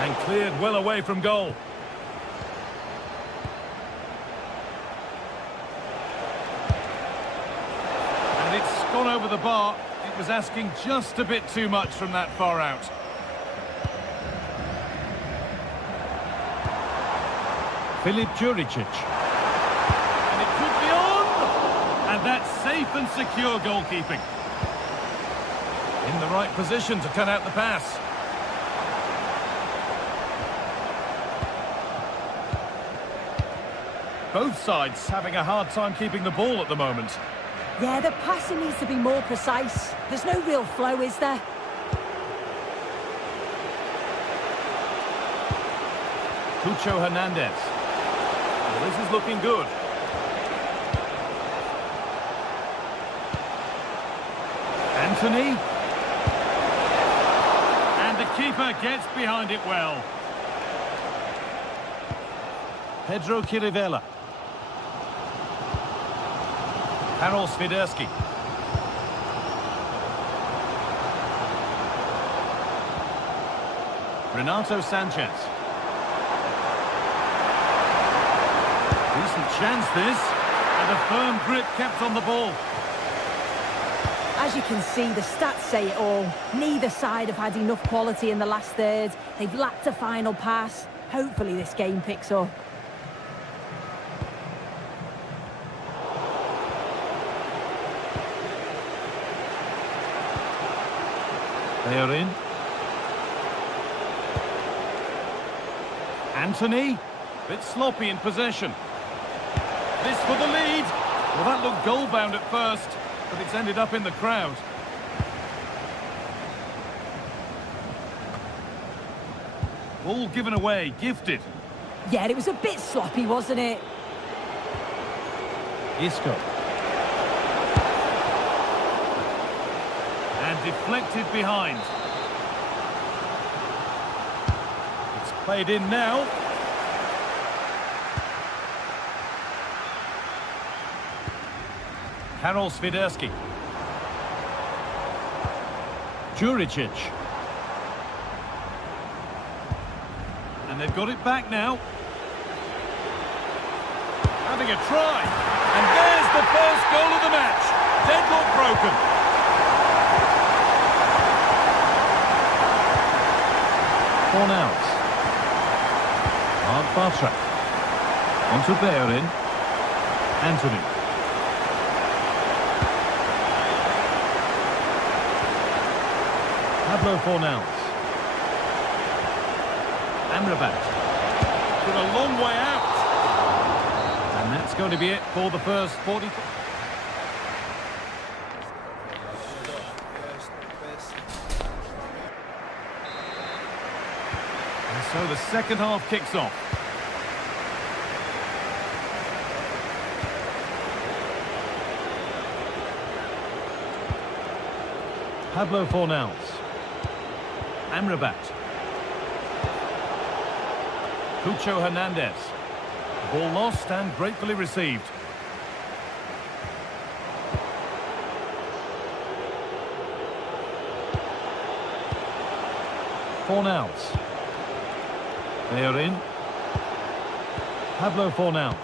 And cleared well away from goal. And it's gone over the bar. It was asking just a bit too much from that far out. Filip Juricic. And it could be on! And that's safe and secure goalkeeping. In the right position to cut out the pass. Both sides having a hard time keeping the ball at the moment. Yeah, the passing needs to be more precise. There's no real flow, is there? Cucho Hernandez. Well, this is looking good. Anthony. And the keeper gets behind it well. Pedro Chirivella. Karol Swiderski. Renato Sanchez. Decent chance this, and a firm grip kept on the ball. As you can see, the stats say it all. Neither side have had enough quality in the last third. They've lacked a final pass. Hopefully this game picks up. They are in. Anthony. Bit sloppy in possession. This for the lead. Well, that looked goal-bound at first, but it's ended up in the crowd. Ball given away, gifted. Yeah, it was a bit sloppy, wasn't it? Isco. And deflected behind. It's played in now. Karol Swiderski. Juricic. And they've got it back now. Having a try. And there's the first goal of the match. Deadlock broken. Fornals. Mark Bartra. On to Bayern. Anthony. Pablo Fornals. Amrabat. With a long way out. And that's going to be it for the first 40. And so the second half kicks off. Pablo Fornals. Amrabat. Cucho Hernandez. Ball lost and gratefully received. Fornals. They are in. Pablo Fornals.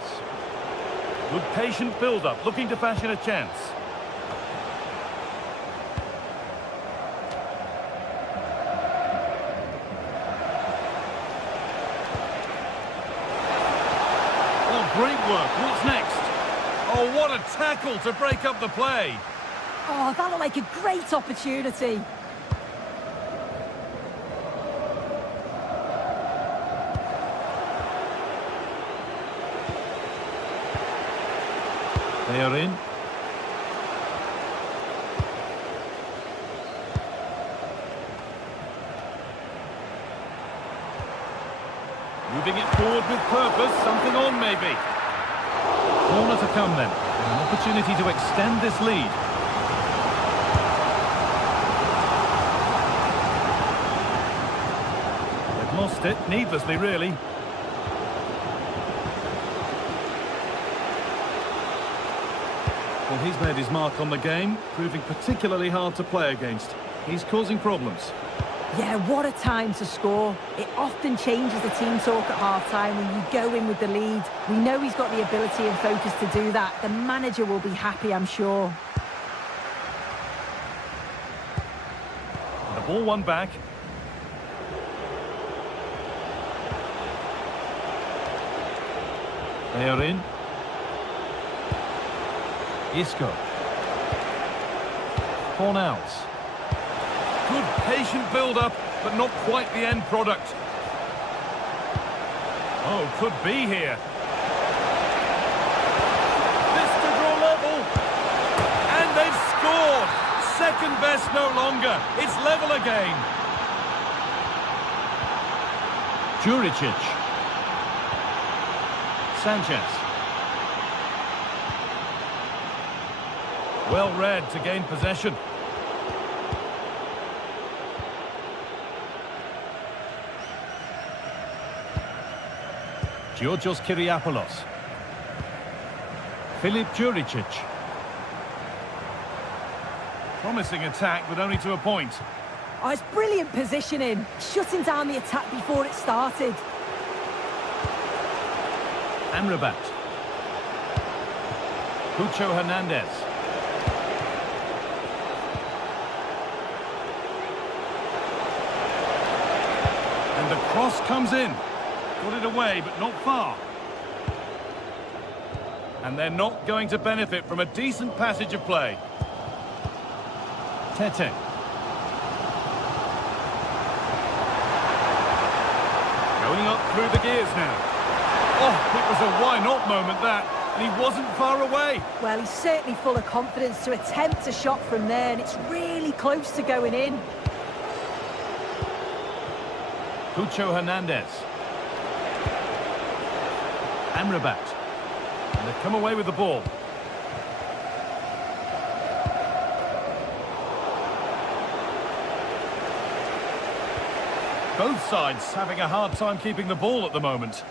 Good patient build-up, looking to fashion a chance. Great work. What's next? Oh, what a tackle to break up the play. Oh, that looked like a great opportunity. They are in. Moving it forward with purpose, something on maybe. Corner to come then. An opportunity to extend this lead. They've lost it, needlessly really. Well, he's made his mark on the game, proving particularly hard to play against. He's causing problems. Yeah, what a time to score. It often changes the team talk at half-time when you go in with the lead. We know he's got the ability and focus to do that. The manager will be happy, I'm sure. The ball won back. They are in. Isco. Fornals. Good patient build-up, but not quite the end product. Oh, could be here. This to draw level. And they've scored. Second best no longer. It's level again. Juricic. Sanchez. Well read to gain possession. Georgios Kyriapoulos. Filip Juricic. Promising attack, but only to a point. Oh, it's brilliant positioning. Shutting down the attack before it started. Amrabat. Cucho Hernandez. And the cross comes in. Got it away, but not far. And they're not going to benefit from a decent passage of play. Tete. Going up through the gears now. Oh, it was a why-not moment, that. And he wasn't far away. Well, he's certainly full of confidence to attempt a shot from there, and it's really close to going in. Cucho Hernandez. Amrabat. And they've come away with the ball. Both sides having a hard time keeping the ball at the moment.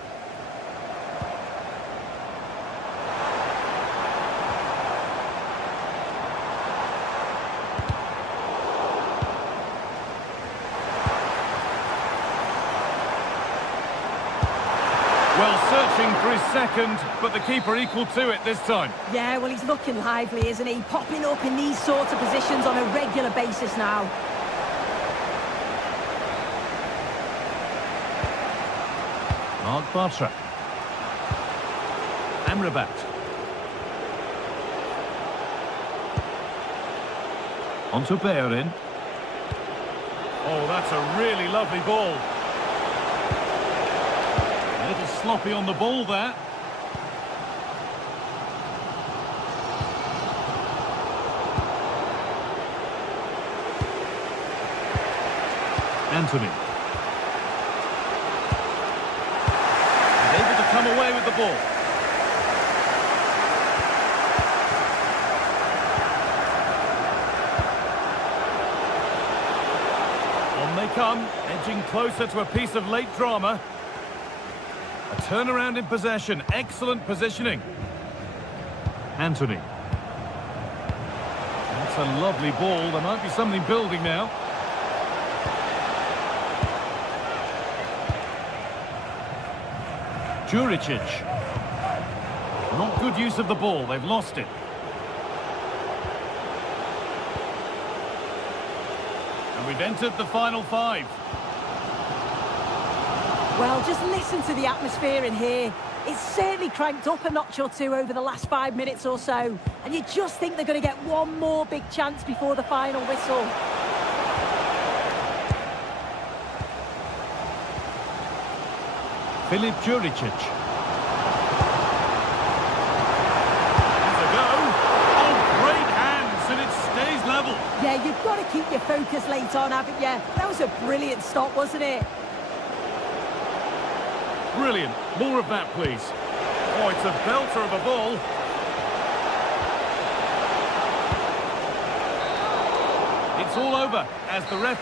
Well, searching for his second, but the keeper equal to it this time. Yeah, well, he's looking lively, isn't he? Popping up in these sorts of positions on a regular basis now. Mark Bartra. Amrabat. Onto Bayern. Oh, that's a really lovely ball. A little sloppy on the ball there. Anthony. Come away with the ball. On they come, edging closer to a piece of late drama. A turnaround in possession, excellent positioning. Anthony. That's a lovely ball, there might be something building now. Juricic. Not good use of the ball, they've lost it. And we've entered the final 5. Well, just listen to the atmosphere in here. It's certainly cranked up a notch or two over the last 5 minutes or so. And you just think they're going to get one more big chance before the final whistle. Filip Juricic. There's a go. Oh, great hands, and it stays level. Yeah, you've got to keep your focus late on, haven't you? That was a brilliant stop, wasn't it? Brilliant. More of that, please. Oh, it's a belter of a ball. It's all over as the ref...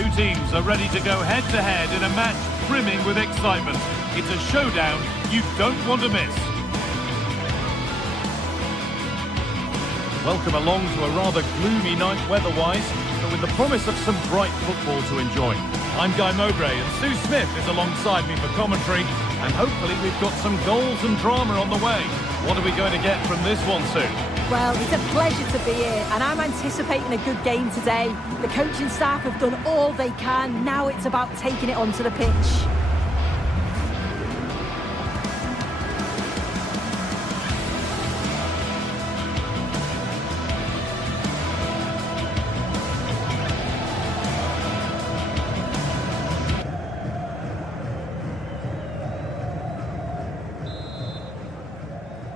Two teams are ready to go head-to-head in a match brimming with excitement. It's a showdown you don't want to miss. Welcome along to a rather gloomy night weather-wise, but with the promise of some bright football to enjoy. I'm Guy Mowbray, and Sue Smith is alongside me for commentary, and hopefully we've got some goals and drama on the way. What are we going to get from this one, Sue? Well, it's a pleasure to be here, and I'm anticipating a good game today. The coaching staff have done all they can. Now it's about taking it onto the pitch.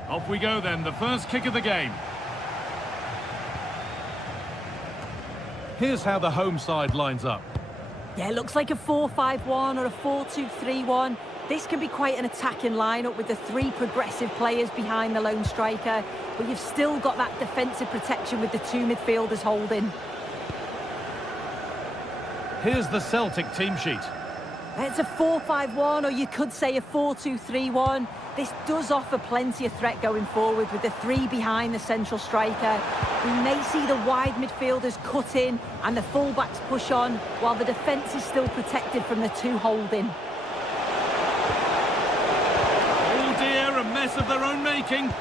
Off we go then, the first kick of the game. Here's how the home side lines up. Yeah, it looks like a 4-5-1 or a 4-2-3-1. This can be quite an attacking lineup with the three progressive players behind the lone striker, but you've still got that defensive protection with the two midfielders holding. Here's the Celtic team sheet. It's a 4-5-1, or you could say a 4-2-3-1. This does offer plenty of threat going forward with the three behind the central striker. We may see the wide midfielders cut in and the fullbacks push on, while the defence is still protected from the two holding. Oh dear, a mess of their own making.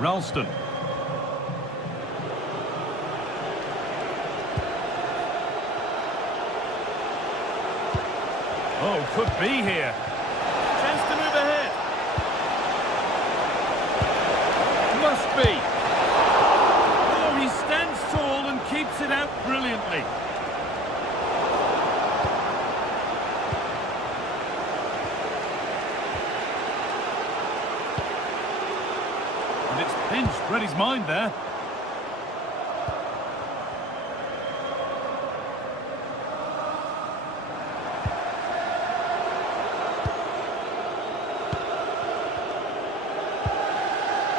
Ralston. Oh, could be here. Chance to move ahead. Must be. Oh, he stands tall and keeps it out brilliantly. And it's pinched, read his mind there.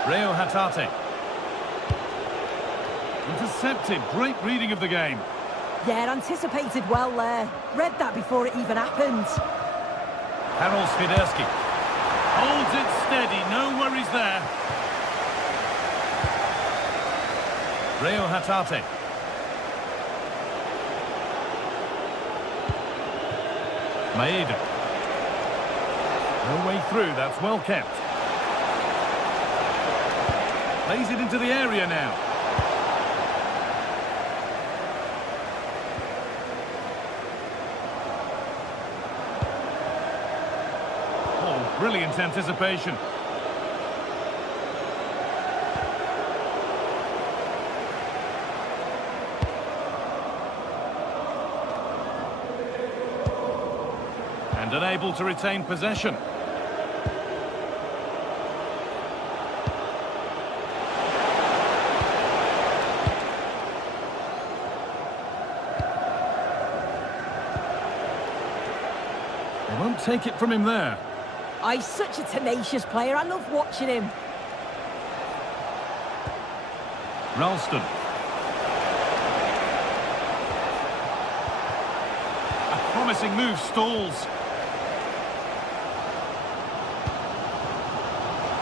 Reo Hatate. Intercepted. Great reading of the game. Yeah, anticipated well there. Read that before it even happened. Karol Swiderski. Holds it steady. No worries there. Reo Hatate. Maeda. No way through. That's well kept. Plays it into the area now. Oh, brilliant anticipation. And unable to retain possession. Won't take it from him there. Oh, he's such a tenacious player. I love watching him. Ralston. A promising move stalls.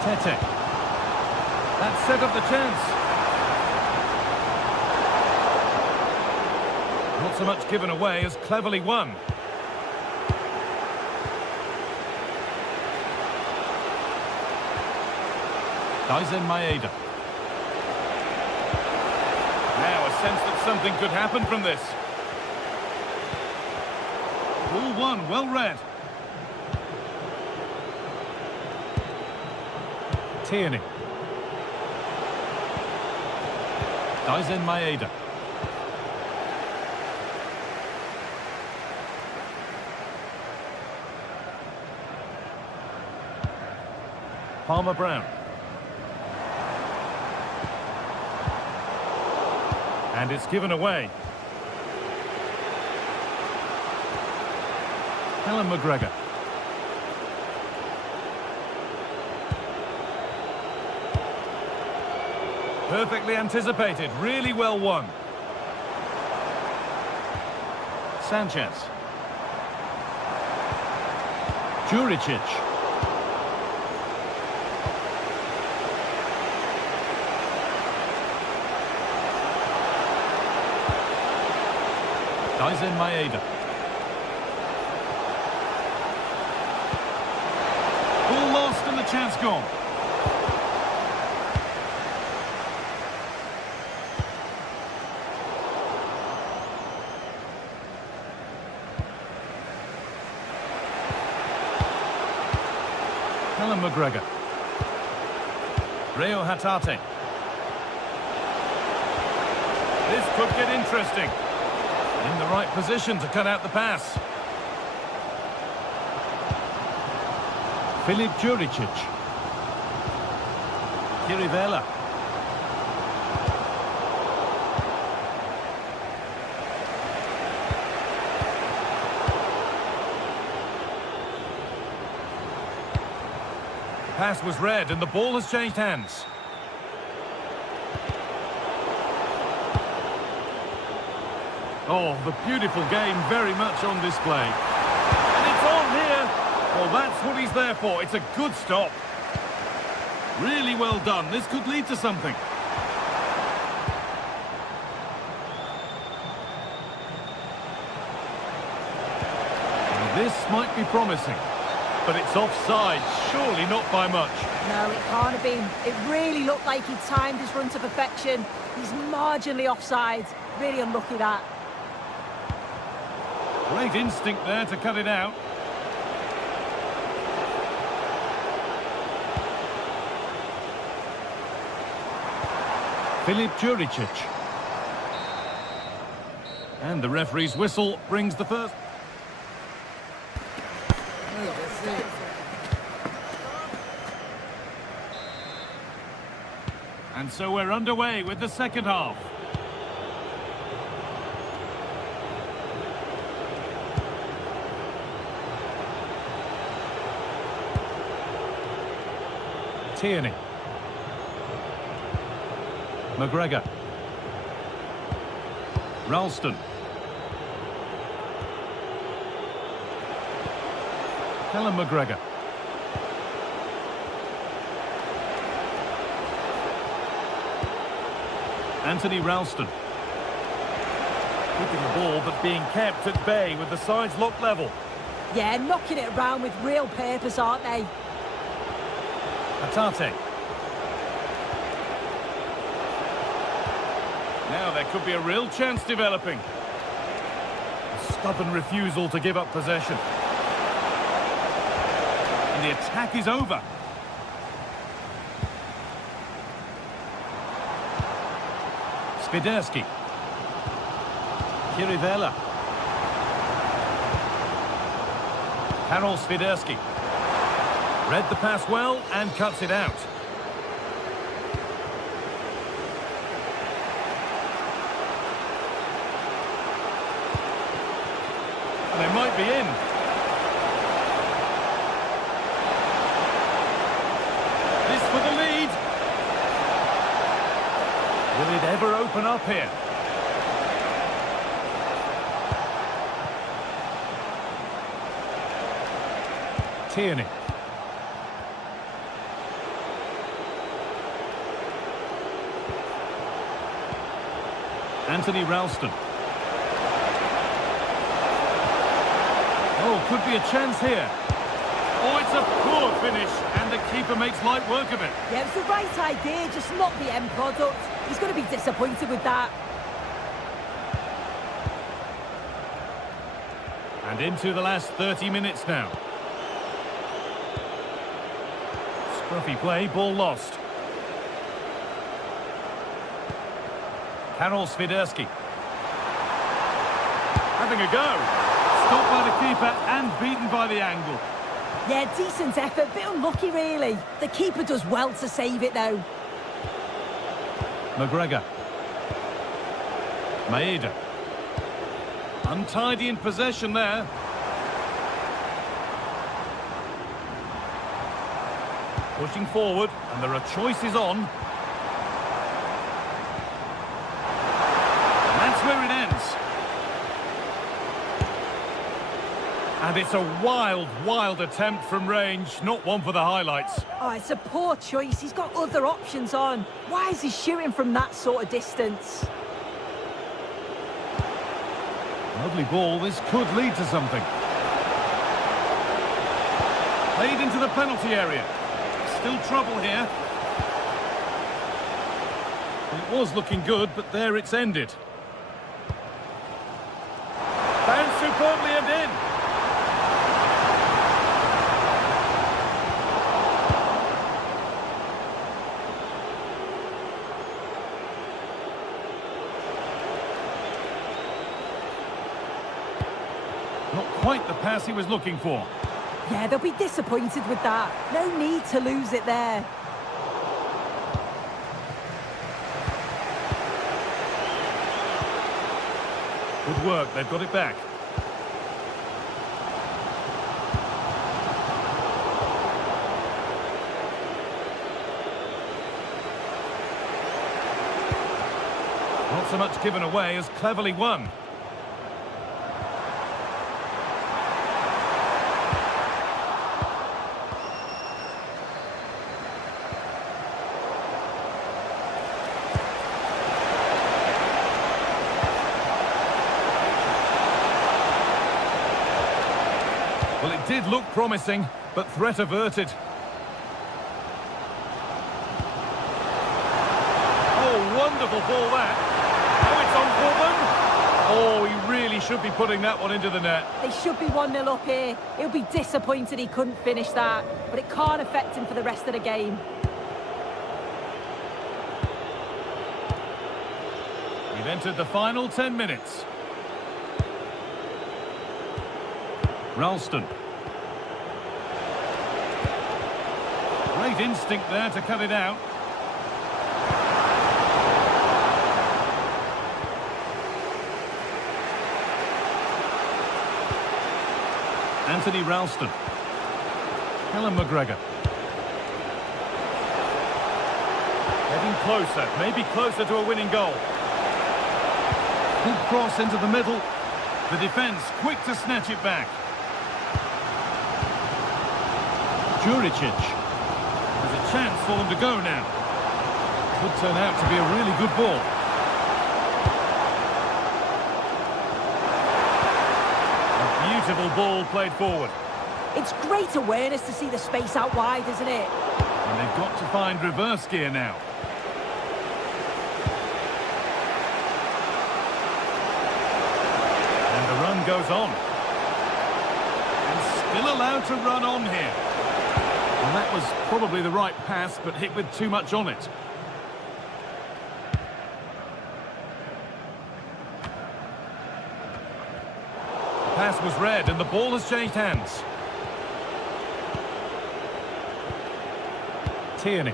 Tete. That set up the chance. Not so much given away as cleverly won. Maeda. Now a sense that something could happen from this. Ball one, well read. Tierney. Maeda. Palmer Brown. And it's given away. Alan McGregor. Perfectly anticipated, really well won. Sanchez. Juricic. Maeda. Ball lost and the chance gone. Alan McGregor. Reo Hatate. This could get interesting. In the right position to cut out the pass. Filip Juricic. Kirivela. Pass was read and the ball has changed hands. Oh, the beautiful game very much on display. And it's on here. Well, that's what he's there for. It's a good stop. Really well done. This could lead to something. This might be promising, but it's offside, surely not by much. No, it can't have been. It really looked like he timed his run to perfection. He's marginally offside. Really unlucky that. Great instinct there to cut it out. Filip Juricic. And the referee's whistle brings the first... And so we're underway with the second half. Tierney. McGregor. Ralston. Callum McGregor. Anthony Ralston. Keeping the ball but being kept at bay with the sides locked level. Yeah, knocking it around with real purpose, aren't they? Hatate. Now there could be a real chance developing. A stubborn refusal to give up possession. And the attack is over. Swiderski. Kirivella. Karol Swiderski. Read the pass well and cuts it out. They might be in. This for the lead. Will it ever open up here? Tierney. Anthony Ralston. Oh, could be a chance here. Oh, it's a poor finish, and the keeper makes light work of it. Yeah, it was the right idea, just not the end product. He's going to be disappointed with that. And into the last 30 minutes now. Scruffy play, ball lost. Karol Swiderski. Having a go. Stopped by the keeper and beaten by the angle. Yeah, decent effort, bit unlucky really. The keeper does well to save it though. McGregor. Maeda. Untidy in possession there. Pushing forward, and there are choices on. And that's where it ends. And it's a wild, wild attempt from range, not one for the highlights. Oh, it's a poor choice. He's got other options on. Why is he shooting from that sort of distance? Lovely ball, this could lead to something. Played into the penalty area. Still trouble here. It was looking good, but there it's ended. Bounced superbly and in. Not quite the pass he was looking for. Yeah, they'll be disappointed with that. No need to lose it there. Good work, they've got it back. so much given away as cleverly won. Well, it did look promising, but threat averted. Oh, wonderful ball that. Oh, it's on for them. Oh, he really should be putting that one into the net. They should be 1-0 up here. He'll be disappointed he couldn't finish that, but it can't affect him for the rest of the game. We've entered the final 10 minutes. Ralston. Great instinct there to cut it out. Anthony Ralston. Callum McGregor. Getting closer, maybe closer to a winning goal. Good cross into the middle. The defence quick to snatch it back. Juricic. There's a chance for them to go now. Could turn out to be a really good ball. A beautiful ball played forward. It's great awareness to see the space out wide, isn't it? And they've got to find reverse gear now. And the run goes on. And still allowed to run on here. And that was probably the right pass, but hit with too much on it. The pass was read, and the ball has changed hands. Tierney.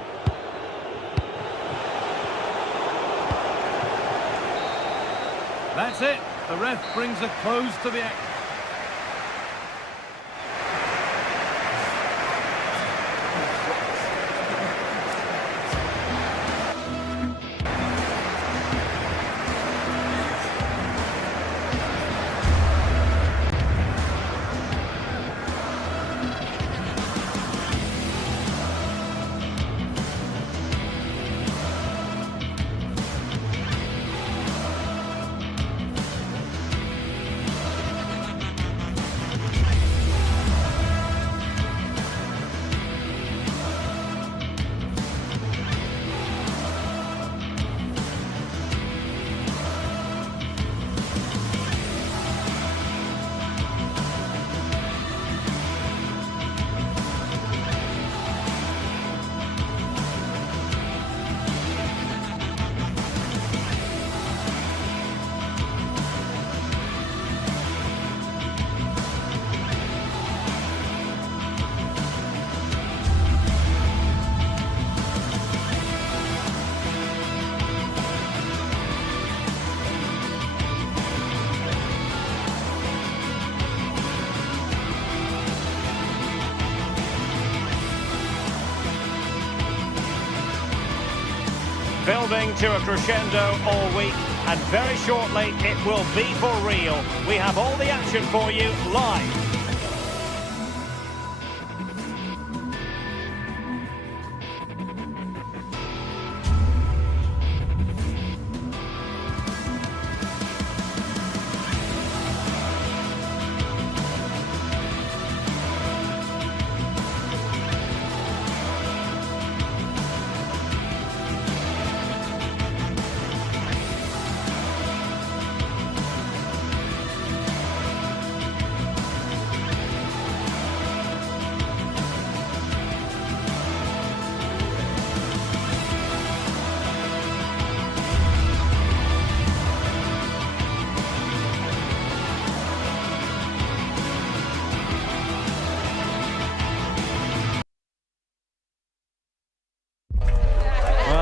That's it. The ref brings a close to the action. Building to a crescendo all week, and very shortly it will be for real. We have all the action for you live.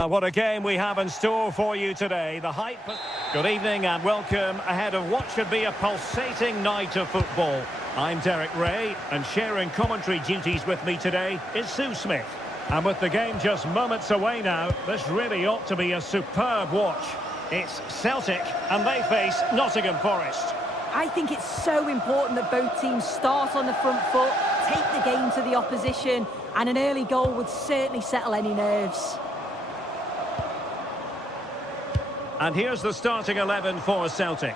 What a game we have in store for you today. The hype. Good evening and welcome ahead of what should be a pulsating night of football. I'm Derek Ray, and sharing commentary duties with me today is Sue Smith. And with the game just moments away now, this really ought to be a superb watch. It's Celtic, and they face Nottingham Forest. I think it's so important that both teams start on the front foot, take the game to the opposition, and an early goal would certainly settle any nerves. And here's the starting 11 for Celtic.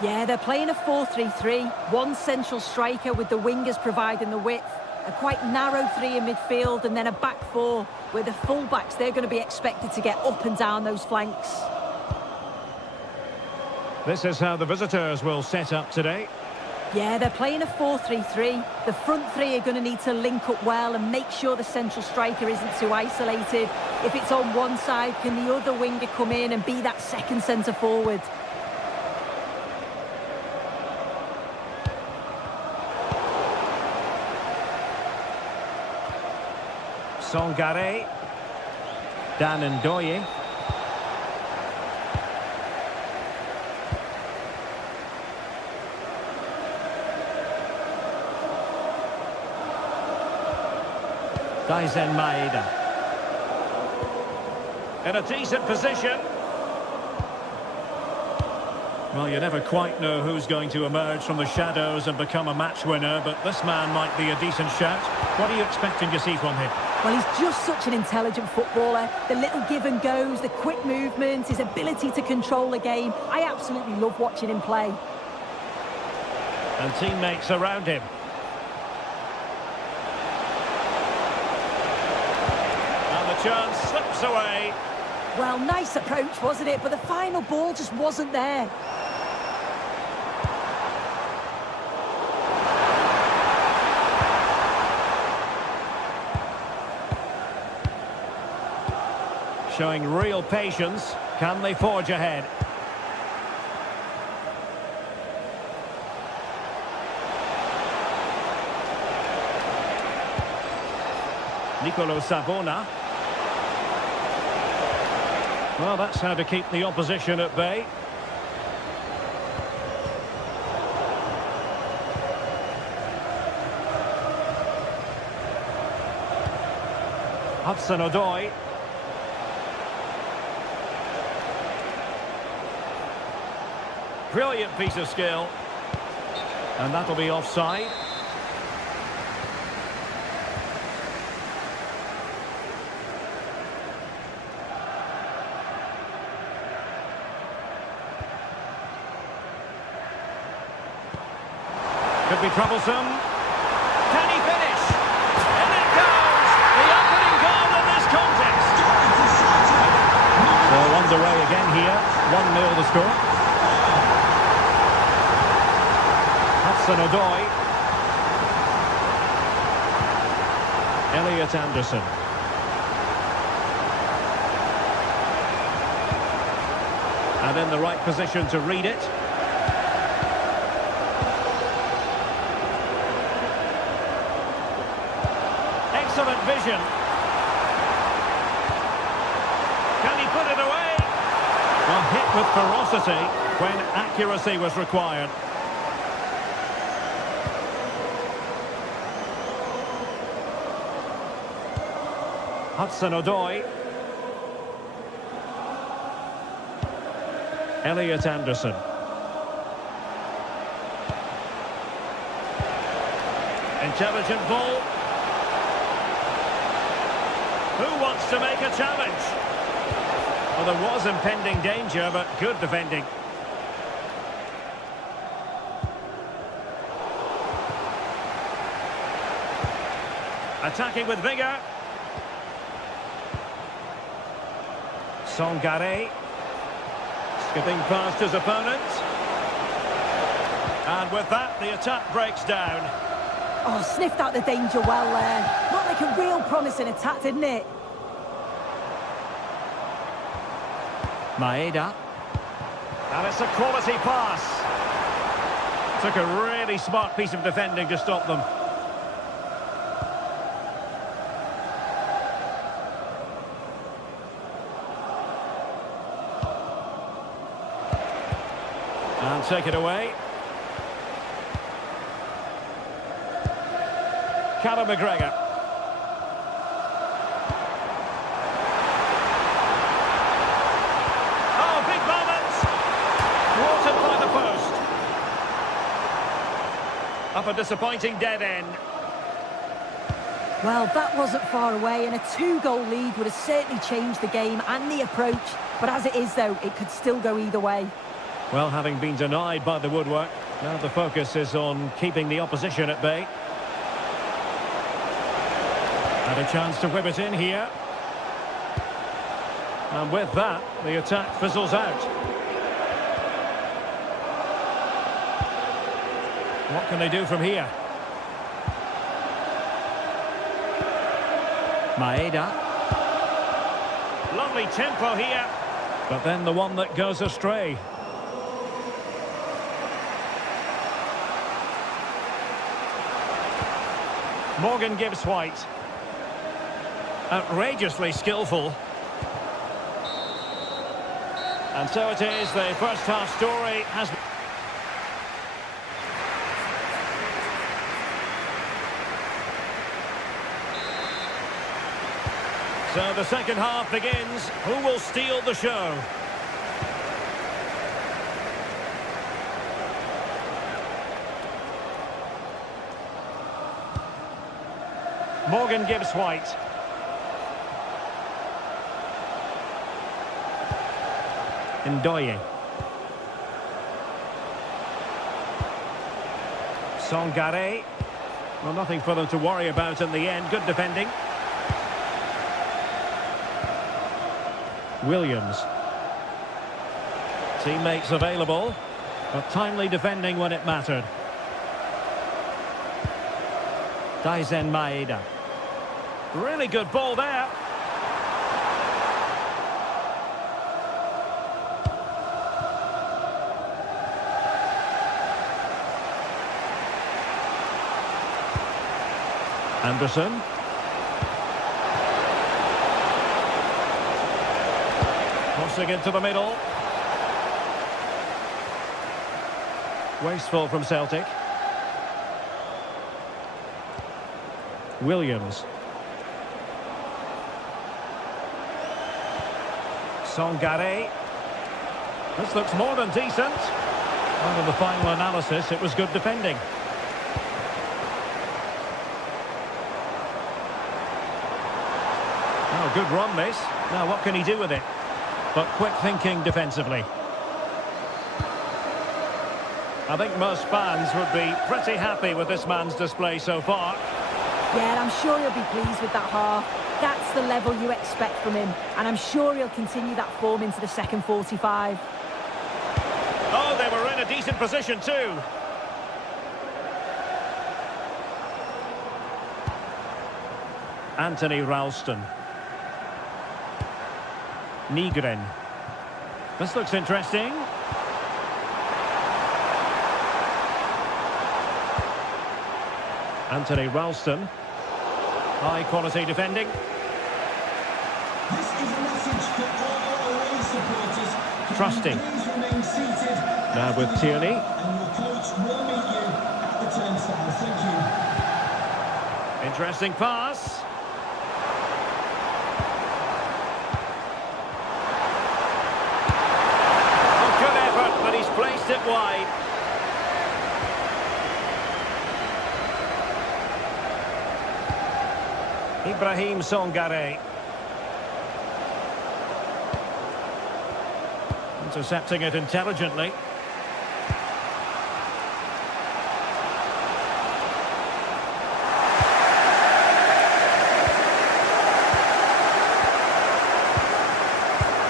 Yeah, they're playing a 4-3-3, one central striker with the wingers providing the width, a quite narrow three in midfield, and then a back four where the full-backs, they're going to be expected to get up and down those flanks. This is how the visitors will set up today. Yeah, they're playing a 4-3-3. The front three are going to need to link up well and make sure the central striker isn't too isolated. If it's on one side, can the other winger come in and be that second centre forward? Songare, Dan Ndoye. Daisen Maeda. In a decent position. Well, you never quite know who's going to emerge from the shadows and become a match winner, but this man might be a decent shout. What are you expecting to see from him? Well, he's just such an intelligent footballer. The little give and goes, the quick movements, his ability to control the game. I absolutely love watching him play. And teammates around him. And the chance slips away. Well, nice approach, wasn't it? But the final ball just wasn't there. Showing real patience. Can they forge ahead? Nicolo Savona. Well, that's how to keep the opposition at bay. Hudson-Odoi. Brilliant piece of skill. And that'll be offside. Could be troublesome. Can he finish? And it goes! The opening goal in this contest. So underway again here. 1-0 the score. Hudson-Odoi. Elliot Anderson. And in the right position to read it. Excellent vision. Can he put it away? Well, hit with ferocity when accuracy was required. Hudson-Odoi. Elliot Anderson. Intelligent ball. Who wants to make a challenge? Well, there was impending danger, but good defending. Attacking with vigour. Songare. Skipping past his opponent. And with that, the attack breaks down. Oh, sniffed out the danger well there. Looked like a real promising attack, didn't it? Maeda. And it's a quality pass. Took a really smart piece of defending to stop them. And take it away. Callum McGregor. Oh, big man! Up a disappointing dead end. Well, that wasn't far away, and a 2-goal lead would have certainly changed the game and the approach. But as it is, though, it could still go either way. Well, having been denied by the woodwork, now the focus is on keeping the opposition at bay. Had a chance to whip it in here. And with that, the attack fizzles out. What can they do from here? Maeda. Lovely tempo here. But then the one that goes astray. Morgan Gibbs White. Outrageously skillful. And so it is, the first half story has... So the second half begins. Who will steal the show? Morgan Gibbs White. Ndoye. Sangare. Well, nothing for them to worry about in the end. Good defending. Williams. Teammates available, but timely defending when it mattered. Daizen Maeda. Really good ball there. Anderson. Crossing into the middle. Wasteful from Celtic. Williams. Sangare. This looks more than decent. Under the final analysis, it was good defending. Oh, good run this. Now what can he do with it? But quick thinking defensively. I think most fans would be pretty happy with this man's display so far. Yeah, and I'm sure he'll be pleased with that half. That's the level you expect from him, and I'm sure he'll continue that form into the second 45. Oh, they were in a decent position too. Anthony Ralston. Nygren. This looks interesting. Anthony Ralston. High quality defending. This is a message for all away supporters. Trusting. Please remain seated. Now with Tierney. And your coach will meet you at the turnstile. Thank you. Interesting pass. Oh, good effort, but he's placed it wide. Ibrahim Sangare. Intercepting it intelligently.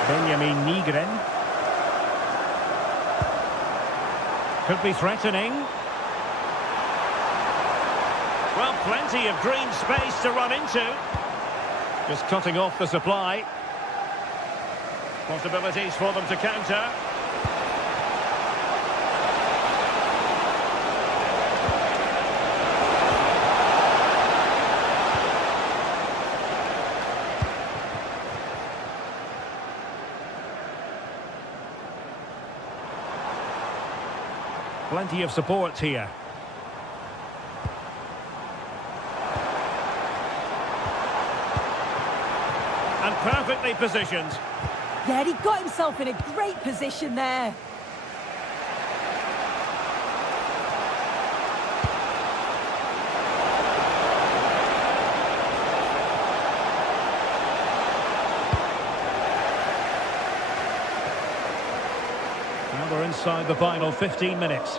Benjamin Nygren. Could be threatening. Well, plenty of green space to run into. Just cutting off the supply. Possibilities for them to counter. Plenty of support here. And perfectly positioned. Yeah, he got himself in a great position there. inside the final 15 minutes.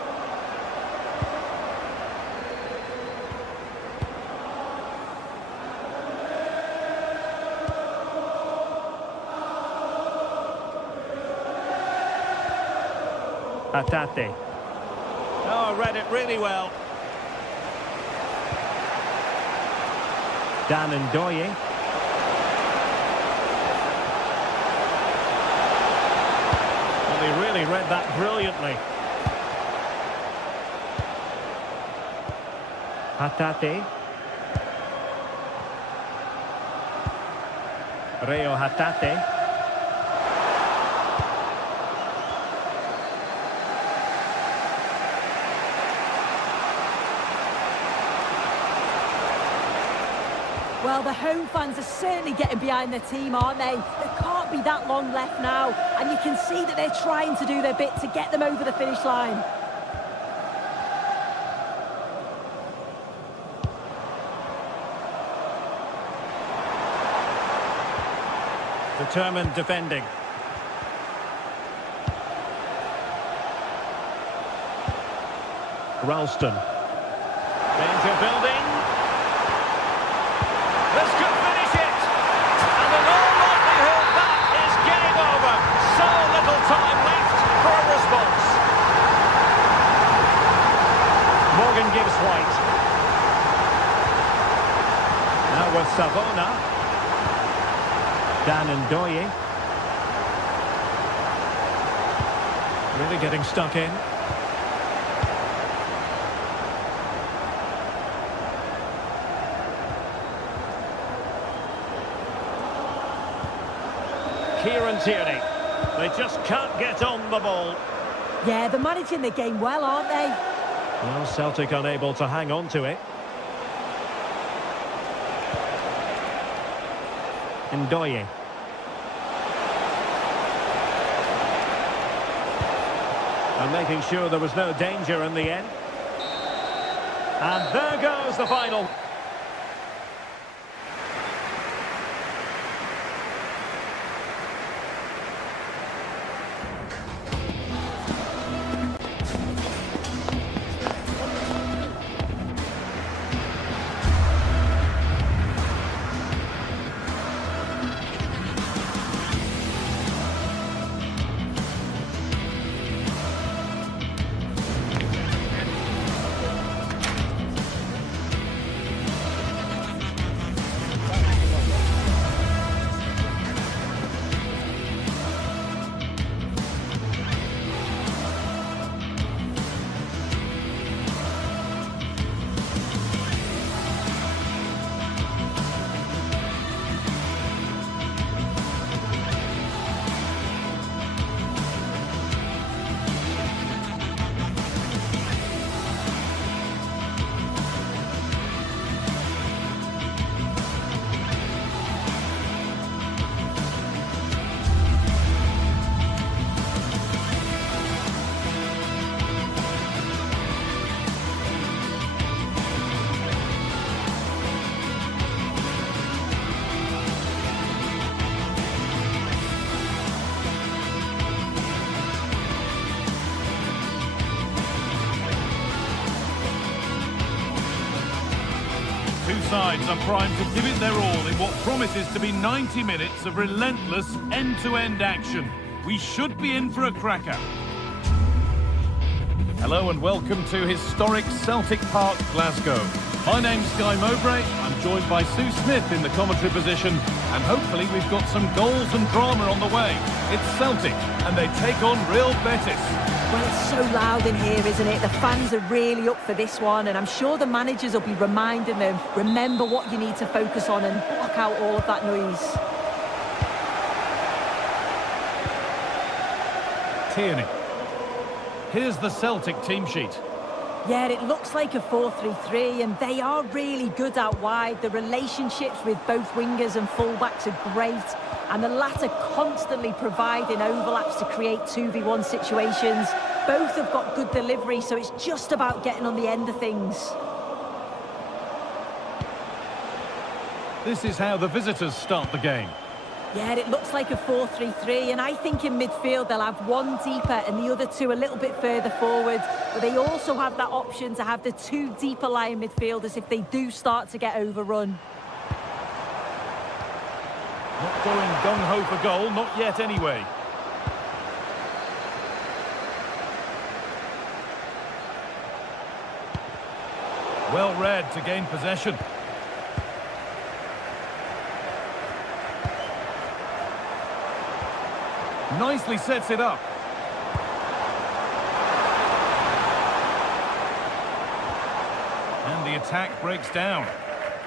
Hatate. Oh, read it really well. Dan Ndoye. Well, he really read that brilliantly. Hatate. Reo Hatate. Well, the home fans are certainly getting behind their team, aren't they? There can't be that long left now, and you can see that they're trying to do their bit to get them over the finish line. Determined defending. Ralston. Danger building. This could finish it. And in all likelihood, that is game over. So little time left for a response. Morgan gives White. Now with Savona. Dan Ndoye. Really getting stuck in. Kieran Tierney. They just can't get on the ball. Yeah, they're managing the game well, aren't they? Well, Celtic unable to hang on to it. Ndoye. And making sure there was no danger in the end. And there goes the final. Two sides are primed to give it their all in what promises to be 90 minutes of relentless end-to-end action. We should be in for a cracker. Hello and welcome to historic Celtic Park, Glasgow. My name's Guy Mowbray. I'm joined by Sue Smith in the commentary position, and hopefully we've got some goals and drama on the way. It's Celtic, and they take on Real Betis. Well, it's so loud in here, isn't it? The fans are really up for this one, and I'm sure the managers will be reminding them, remember what you need to focus on and block out all of that noise. Tierney. Here's the Celtic team sheet. Yeah, it looks like a 4-3-3, and they are really good out wide. The relationships with both wingers and fullbacks are great, and the latter constantly providing overlaps to create 2v1 situations. Both have got good delivery, so it's just about getting on the end of things. This is how the visitors start the game. Yeah, it looks like a 4-3-3, and I think in midfield they'll have one deeper and the other two a little bit further forward. But they also have that option to have the two deeper lying midfielders if they do start to get overrun. Not going gung-ho for goal, not yet anyway. Well read to gain possession. Nicely sets it up. And the attack breaks down.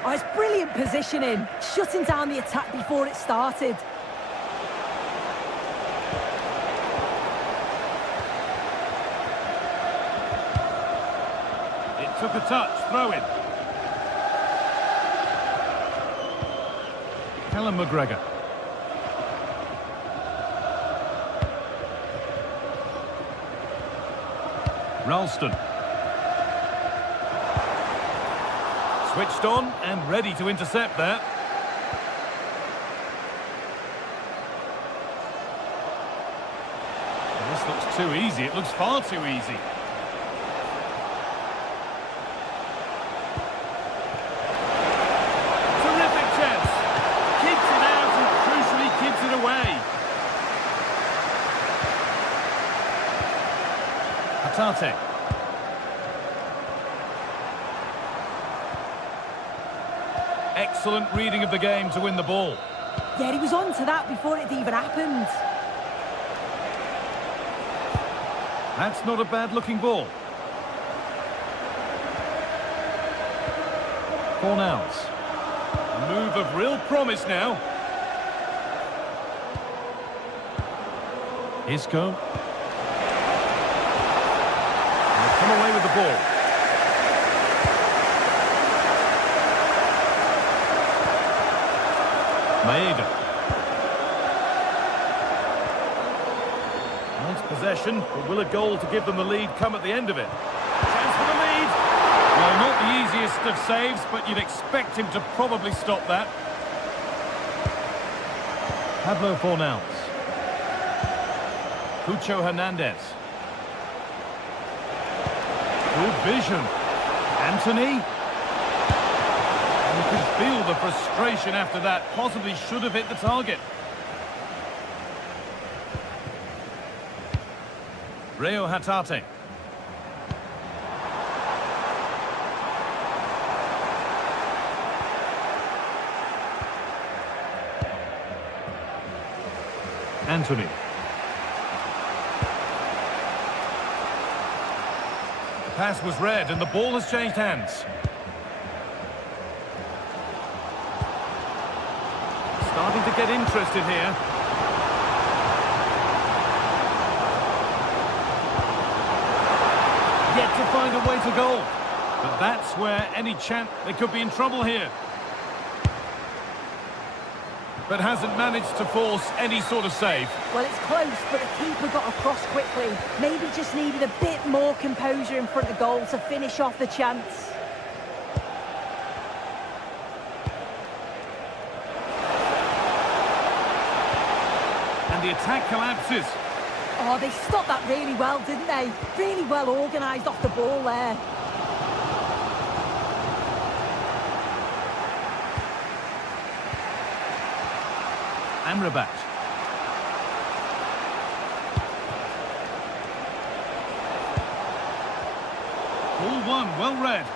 Oh, it's brilliant positioning, shutting down the attack before it started. It took a touch, throw in. Callum McGregor. Ralston. Switched on and ready to intercept that. This looks too easy. It looks far too easy. Terrific chance. Keeps it out and crucially keeps it away. Hatate. Excellent reading of the game to win the ball. Yeah, he was on to that before it even happened. That's not a bad-looking ball. Fornals. A move of real promise now. Isco. They'll come away with the ball. Maeda. Nice possession, but will a goal to give them the lead come at the end of it? Chance for the lead. Well, not the easiest of saves, but you'd expect him to probably stop that. Pablo Fornals. Cucho Hernandez. Good vision. Anthony. You can feel the frustration after that. Possibly should have hit the target. Reo Hatate. Anthony. The pass was read and the ball has changed hands. Starting to get interested here. Yet to find a way to goal. But that's where any chance they could be in trouble here. But hasn't managed to force any sort of save. Well, it's close, but the keeper got across quickly. Maybe just needed a bit more composure in front of goal to finish off the chance. And the attack collapses. Oh, they stopped that really well, didn't they? Really well organised off the ball there. Amrabat. Ball one, well read.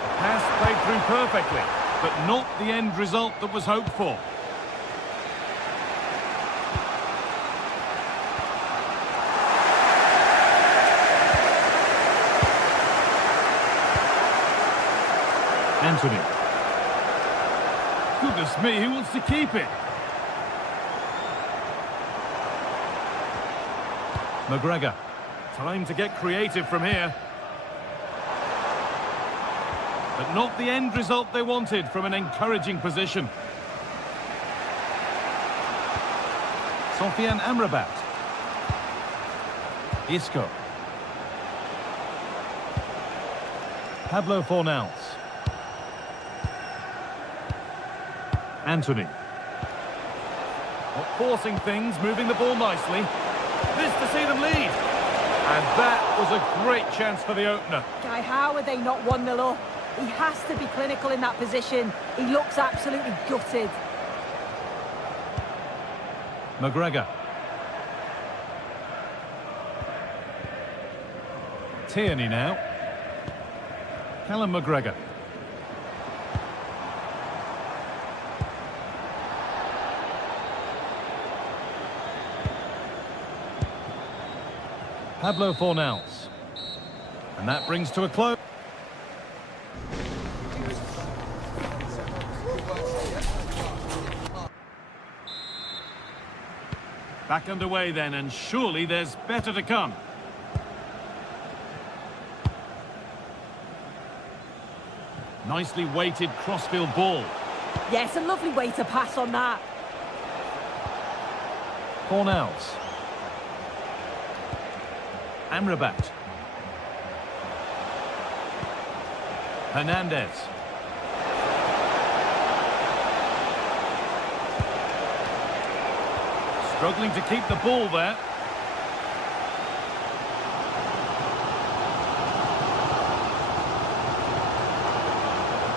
The pass played through perfectly, but not the end result that was hoped for. Anthony. Goodness me, who wants to keep it? McGregor. Time to get creative from here. But not the end result they wanted from an encouraging position. Sofian Amrabat. Isco. Pablo Fornals. Anthony. Not forcing things, moving the ball nicely. This to see them lead. And that was a great chance for the opener. Guy, how are they not 1-0 up? He has to be clinical in that position. He looks absolutely gutted. McGregor. Tierney now. Callum McGregor. Pablo Fornals. And that brings to a close. Back underway then, and surely there's better to come. Nicely weighted crossfield ball. Yes, a lovely way to pass on that. Fornals. Amrabat. Hernandez. Struggling to keep the ball there.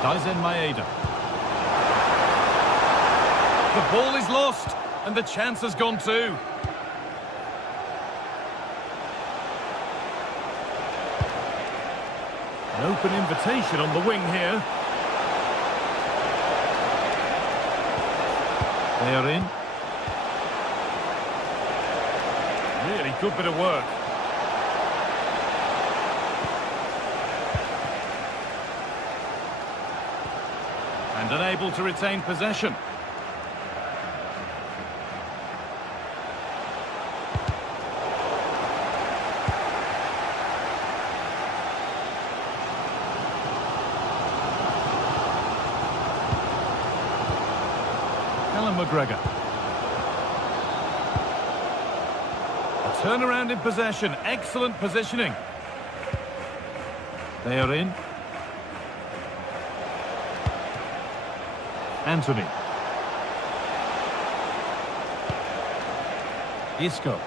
Daizen Maeda. The ball is lost, and the chance has gone too. An open invitation on the wing here. They are in. Really good bit of work. And unable to retain possession. Callum McGregor. A turnaround in possession. Excellent positioning. They are in. Anthony. Isco.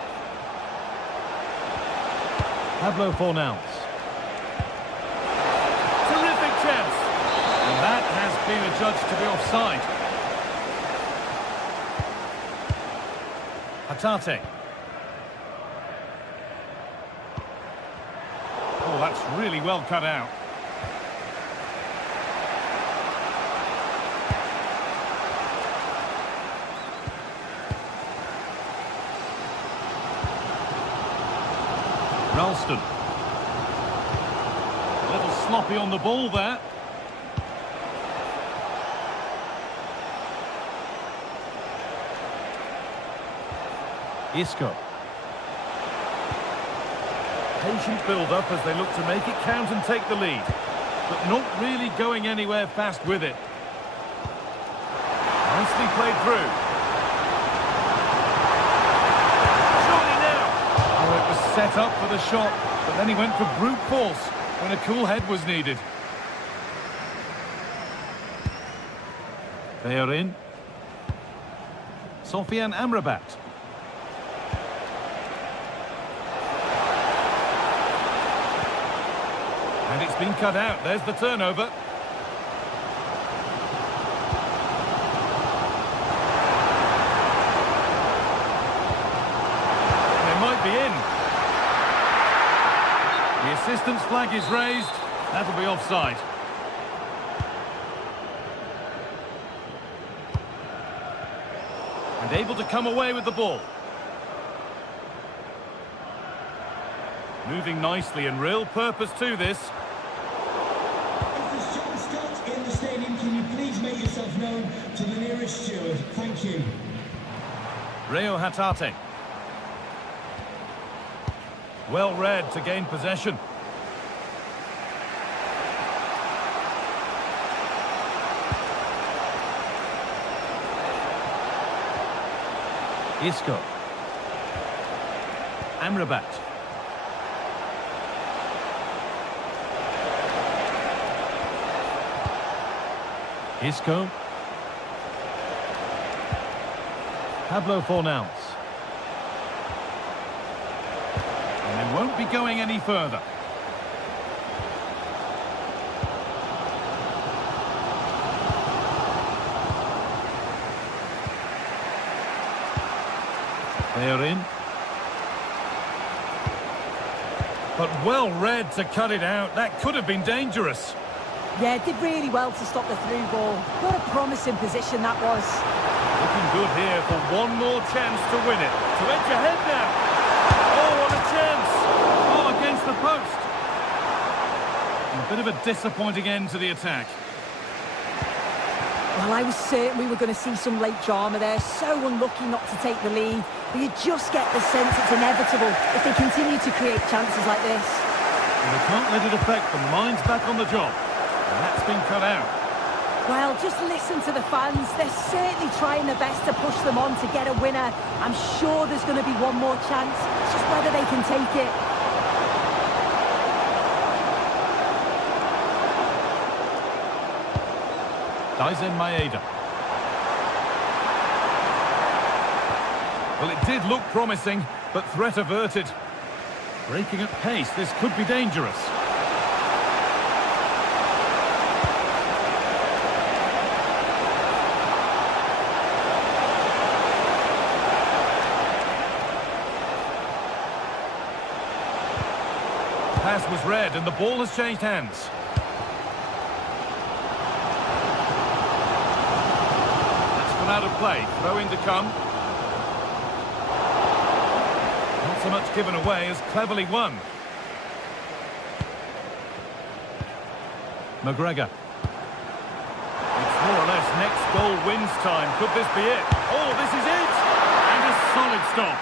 Pablo Fornals. Terrific chance. And that has been adjudged to be offside. Hatate. Oh, that's really well cut out. Ralston. A little sloppy on the ball there. Isco. Patient build-up as they look to make it count and take the lead. But not really going anywhere fast with it. Nicely played through. Surely now! Oh, it was set up for the shot, but then he went for brute force when a cool head was needed. They are in. Sofian Amrabat. And it's been cut out. There's the turnover. They might be in. The assistant's flag is raised. That'll be offside. And able to come away with the ball. Moving nicely and real purpose to this. If there's John Scott in the stadium, can you please make yourself known to the nearest steward? Thank you. Reo Hatate. Well read to gain possession. Isco. Amrabat. Isco. Pablo Fornals. And they won't be going any further. They're in. But well read to cut it out. That could have been dangerous. Yeah, did really well to stop the through ball. What a promising position that was. Looking good here for one more chance to win it. To edge ahead now. Oh, what a chance. Oh, against the post. A bit of a disappointing end to the attack. Well, I was certain we were going to see some late drama there. So unlucky not to take the lead. But you just get the sense it's inevitable if they continue to create chances like this. And they can't let it affect them. Mind's back on the job. And that's been cut out. Well, just listen to the fans. They're certainly trying their best to push them on to get a winner. I'm sure there's going to be one more chance. It's just whether they can take it. Daisen Maeda. Well, it did look promising, but threat averted. Breaking at pace, this could be dangerous. Pass was read and the ball has changed hands. That's gone out of play. Throw in to come. Not so much given away as cleverly won. McGregor. It's more or less next goal wins time. Could this be it? Oh, this is it! And a solid stop.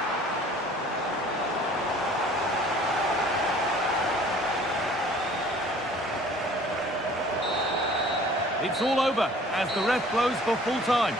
It's all over as the ref blows for full time.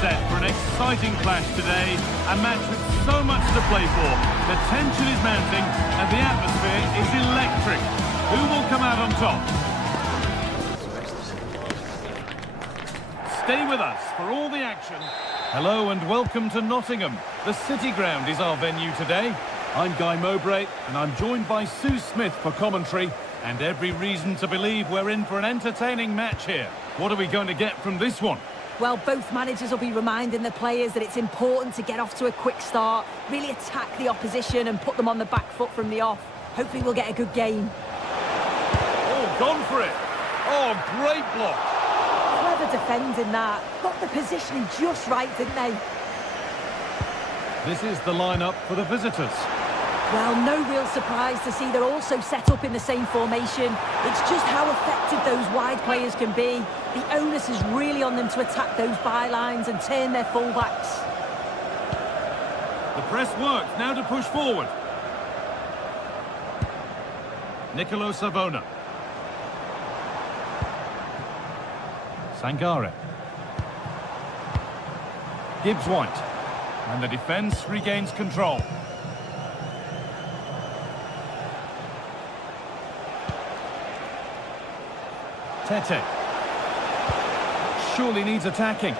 Set for an exciting clash today, a match with so much to play for. The tension is mounting and the atmosphere is electric. Who will come out on top? Stay with us for all the action. Hello and welcome to Nottingham. The City Ground is our venue today. I'm Guy Mowbray and I'm joined by Sue Smith for commentary, and every reason to believe we're in for an entertaining match here. What are we going to get from this one? Well, both managers will be reminding the players that it's important to get off to a quick start, really attack the opposition and put them on the back foot from the off. Hopefully we'll get a good game. Oh, gone for it. Oh, great block. Clever defending that. Got the positioning just right, didn't they? This is the lineup for the visitors. Well, no real surprise to see they're also set up in the same formation. It's just how effective those wide players can be. The onus is really on them to attack those bylines and turn their fullbacks. The press works, now to push forward. Nicolo Savona. Sangare. Gibbs-White. And the defence regains control. Tete. Surely needs attacking.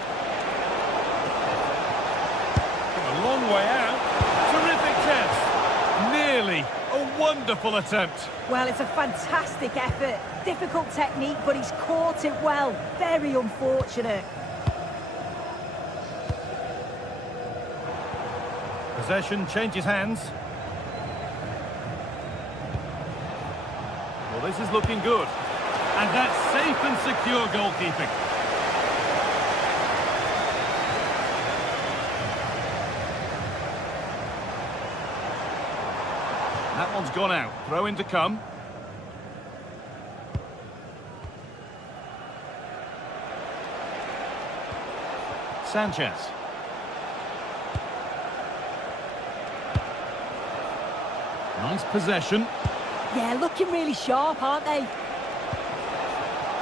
A long way out. Terrific chance. Nearly. A wonderful attempt. Well, it's a fantastic effort. Difficult technique, but he's caught it well. Very unfortunate. Possession changes hands. Well, this is looking good. And that's safe and secure goalkeeping. That one's gone out. Throw in to come. Sanchez. Nice possession. Yeah, looking really sharp, aren't they?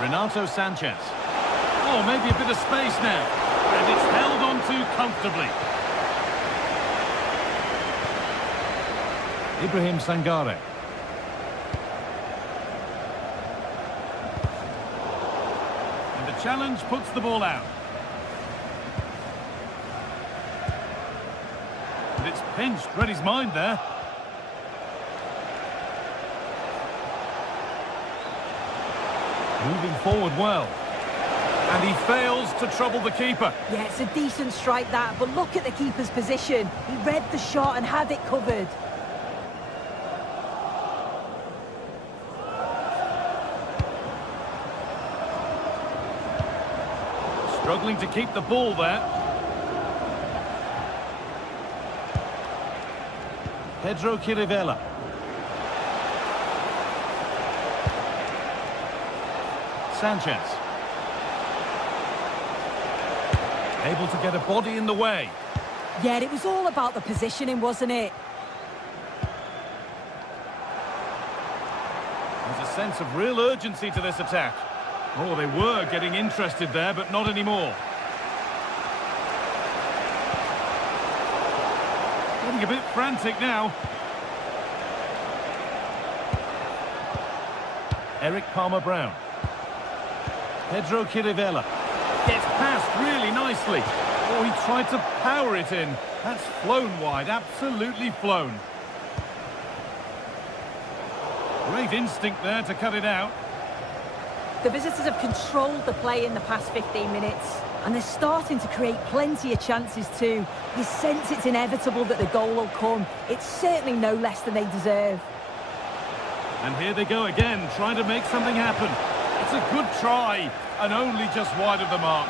Renato Sanchez. Oh, maybe a bit of space now. And it's held on to comfortably. Ibrahim Sangare. And the challenge puts the ball out. And it's pinched, read his mind there. Moving forward well. And he fails to trouble the keeper. Yeah, it's a decent strike that, but look at the keeper's position. He read the shot and had it covered. Struggling to keep the ball there. Pedro Chirivella. Sanchez. Able to get a body in the way. Yeah, it was all about the positioning, wasn't it? There's a sense of real urgency to this attack. Oh, they were getting interested there, but not anymore. Getting a bit frantic now. Eric Palmer-Brown. Pedro Chirivella. Gets past really nicely. Oh, he tried to power it in. That's flown wide, absolutely flown. Great instinct there to cut it out. The visitors have controlled the play in the past 15 minutes, and they're starting to create plenty of chances too. You sense it's inevitable that the goal will come. It's certainly no less than they deserve. And here they go again, trying to make something happen. It's a good try, and only just wide of the mark.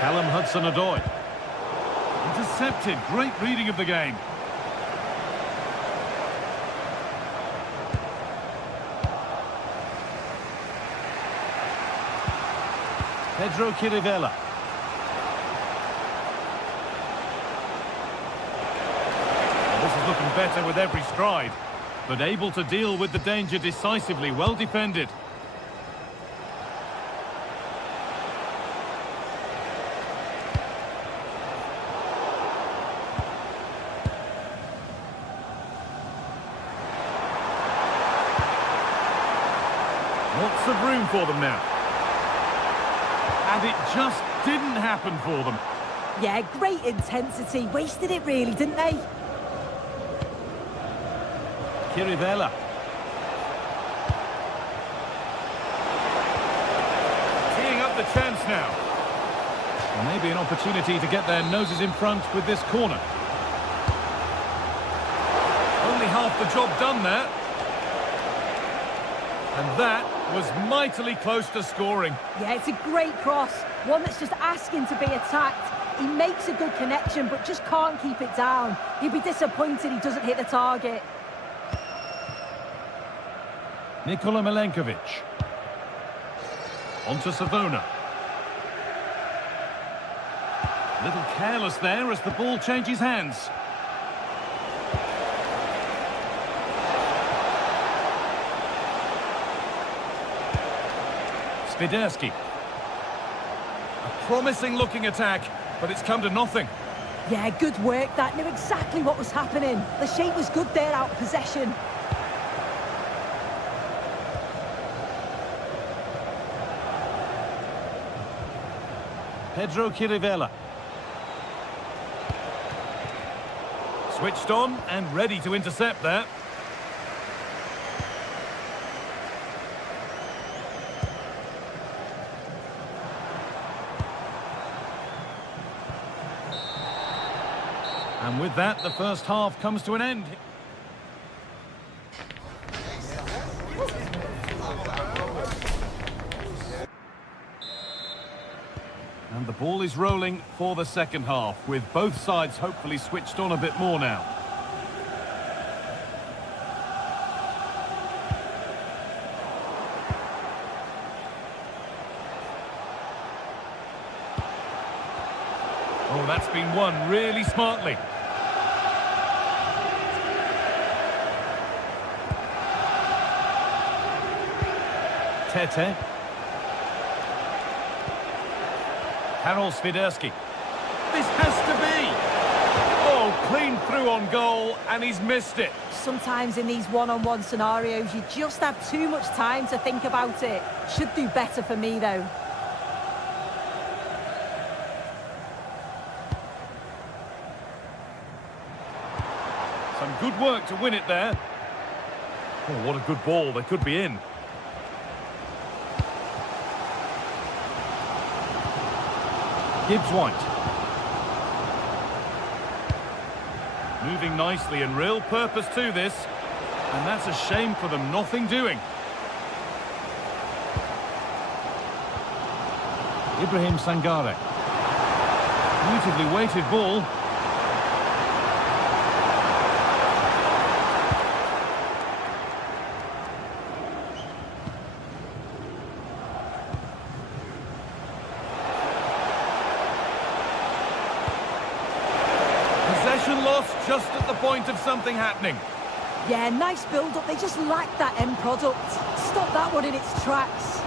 Callum Hudson-Odoi. Intercepted, great reading of the game. Pedro Chirivella. This is looking better with every stride, but able to deal with the danger decisively, well defended. Lots of room for them now. And it just didn't happen for them. Yeah, great intensity. Wasted it really, didn't they? Chirivella. Teeing up the chance now. And maybe an opportunity to get their noses in front with this corner. Only half the job done there. And that was mightily close to scoring. Yeah, it's a great cross. One that's just asking to be attacked. He makes a good connection, but just can't keep it down. He'd be disappointed he doesn't hit the target. Nikola Milenkovic. Onto Savona. A little careless there as the ball changes hands. Swiderski. A promising looking attack, but it's come to nothing. Yeah, good work. That knew exactly what was happening. The shape was good there out of possession. Pedro Chirivella. Switched on and ready to intercept there. And with that, the first half comes to an end. And the ball is rolling for the second half, with both sides hopefully switched on a bit more now. Oh, that's been won really smartly. Tete. Karol Swiderski. This has to be! Oh, clean through on goal, and he's missed it. Sometimes in these one-on-one scenarios, you just have too much time to think about it. Should do better for me, though. Some good work to win it there. Oh, what a good ball. They could be in. Gibbs-White. Moving nicely and real purpose to this. And that's a shame for them, nothing doing. Ibrahim Sangare. Beautifully weighted ball. Possession lost just at the point of something happening. Yeah, nice build-up. They just lacked that end product. Stop that one in its tracks.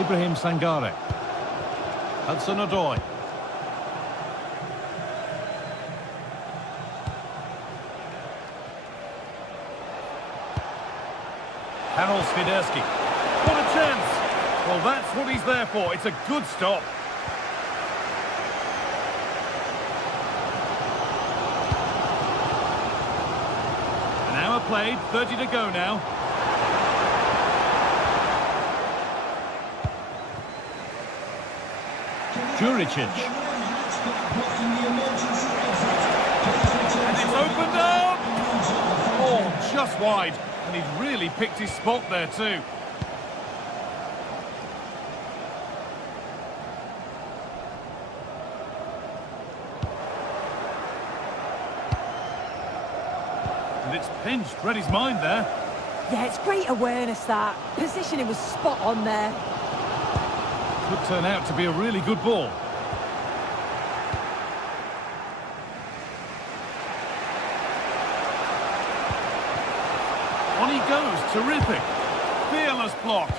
Ibrahim Sangare. Hudson-Odoi. Karol Swiderski. What a chance! Well, that's what he's there for. It's a good stop. An hour played, 30 to go now. Juricic. And it's opened up! Oh, just wide. And he's really picked his spot there too. And it's pinched, read his mind there. Yeah, it's great awareness, that. Positioning was spot on there. Could turn out to be a really good ball. On he goes, terrific. Fearless block.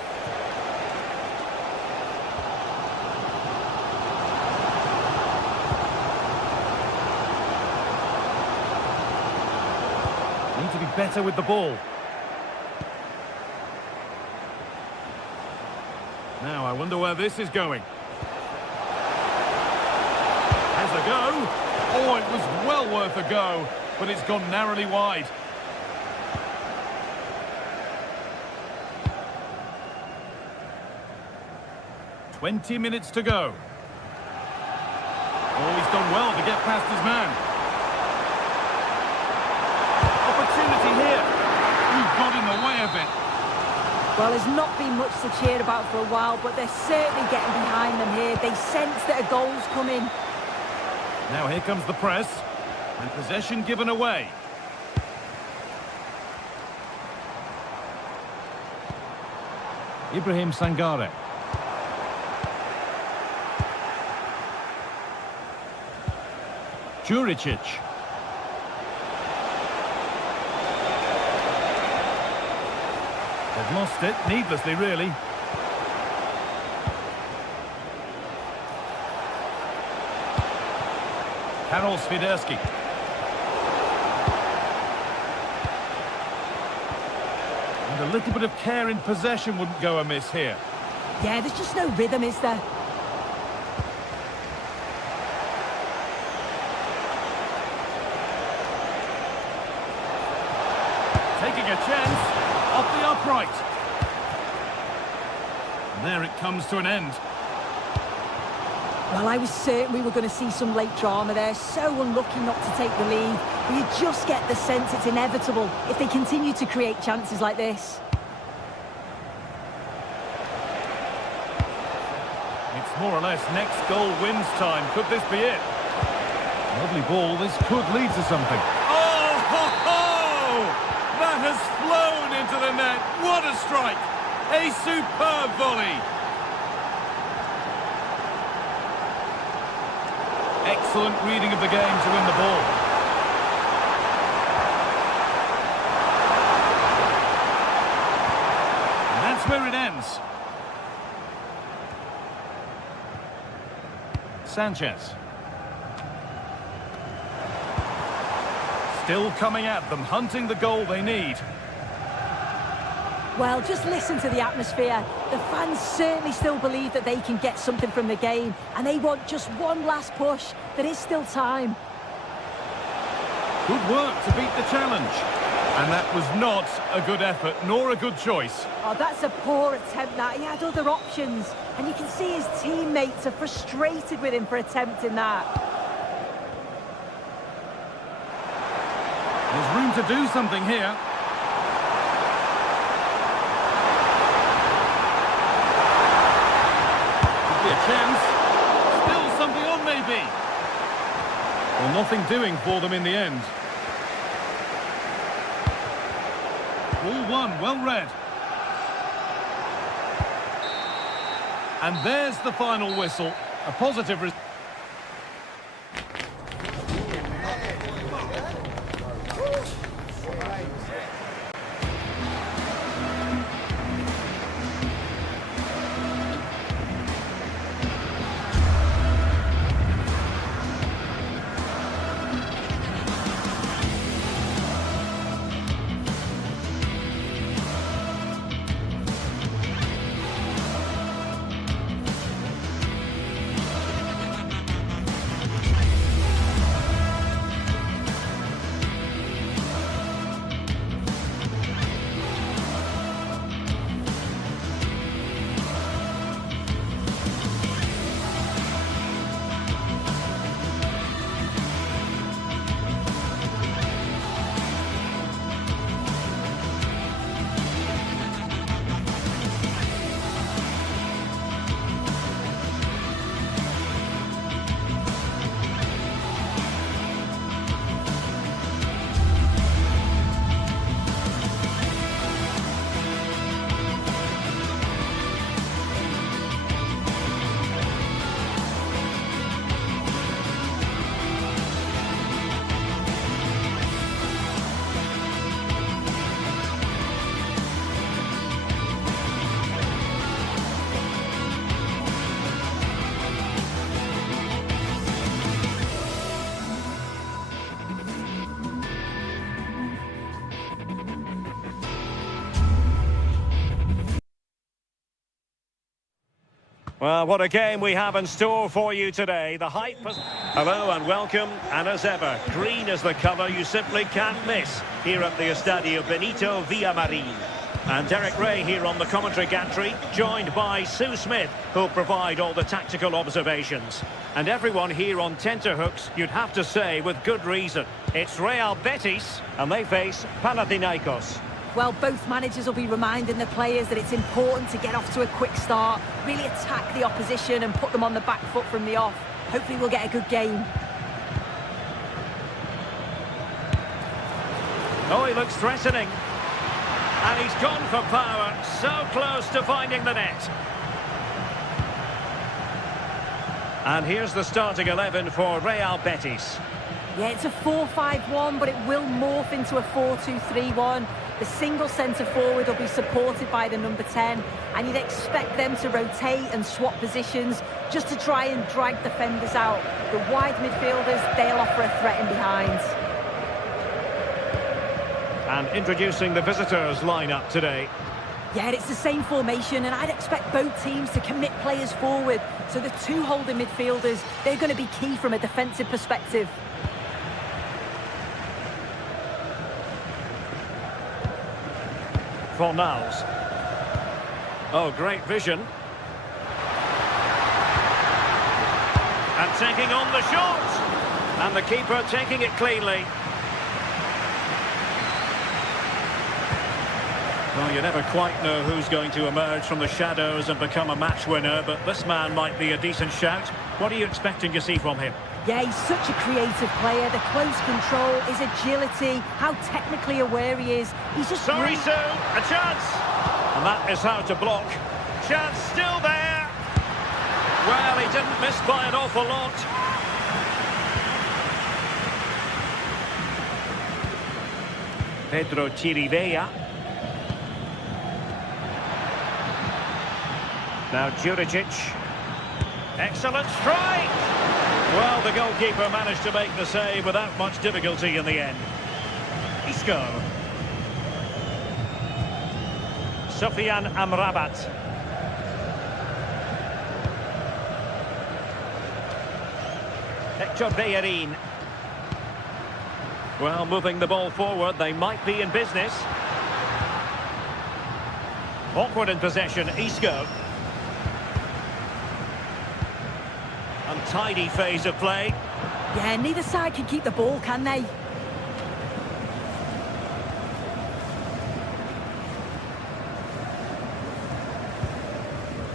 Need to be better with the ball. Now, I wonder where this is going. Has a go. Oh, it was well worth a go, but it's gone narrowly wide. "20 minutes to go. Oh, he's done well to get past his man. opportunity here. You've got in the way of it. Well, there's not been much to cheer about for a while, but they're certainly getting behind them here. They sense that a goal's coming. Now here comes the press, and possession given away. Ibrahim Sangare. Juricic. They've lost it, needlessly really. Karol Swiderski. And a little bit of care in possession wouldn't go amiss here. Yeah, there's just no rhythm, is there? Taking a chance, off the upright. And there it comes to an end. Well, I was certain we were going to see some late drama there. So unlucky not to take the lead. But you just get the sense it's inevitable if they continue to create chances like this. It's more or less next goal wins time. Could this be it? Lovely ball. This could lead to something. Oh, ho, ho! That has flown into the net. What a strike! A superb volley. Excellent reading of the game to win the ball. And that's where it ends. Sanchez. Still coming at them, hunting the goal they need. Well, just listen to the atmosphere. The fans certainly still believe that they can get something from the game, and they want just one last push. There is still time. Good work to beat the challenge. And that was not a good effort, nor a good choice. Oh, that's a poor attempt, that. He had other options. And you can see his teammates are frustrated with him for attempting that. There's room to do something here. Could be a chance. Still something on, maybe. Well, nothing doing for them in the end. All one, well read. And there's the final whistle. A positive result. Well, what a game we have in store for you today. The hype has... Hello and welcome. And as ever, green is the colour you simply can't miss here at the Estadio Benito Villamarín. And Derek Ray here on the commentary gantry, joined by Sue Smith, who'll provide all the tactical observations. And everyone here on tenterhooks, you'd have to say, with good reason. It's Real Betis, and they face Panathinaikos. Well, both managers will be reminding the players that it's important to get off to a quick start, really attack the opposition and put them on the back foot from the off. Hopefully we'll get a good game. Oh, he looks threatening. And he's gone for power, so close to finding the net. And here's the starting 11 for Real Betis. Yeah, it's a 4-5-1, but it will morph into a 4-2-3-1. The single centre-forward will be supported by the number 10, and you'd expect them to rotate and swap positions just to try and drag defenders out. The wide midfielders, they'll offer a threat in behind. And introducing the visitors lineup today. Yeah, it's the same formation, and I'd expect both teams to commit players forward. So the two holding midfielders, they're going to be key from a defensive perspective. Fornals. Oh, great vision. And taking on the shot. And the keeper taking it cleanly. Well, you never quite know who's going to emerge from the shadows and become a match winner, but this man might be a decent shout. What are you expecting to see from him? Yeah, he's such a creative player. The close control, his agility, how technically aware he is. He's just... Sorry, Sue, a chance! And that is how to block. Chance still there! Well, he didn't miss by an awful lot. Pedro Chirivella. Now Juricic. Excellent strike! Well, the goalkeeper managed to make the save without much difficulty in the end. Isco. Sofian Amrabat. Hector Bellerin. Well, moving the ball forward, they might be in business. Awkward in possession, Isco. Untidy phase of play. Yeah, neither side can keep the ball, can they?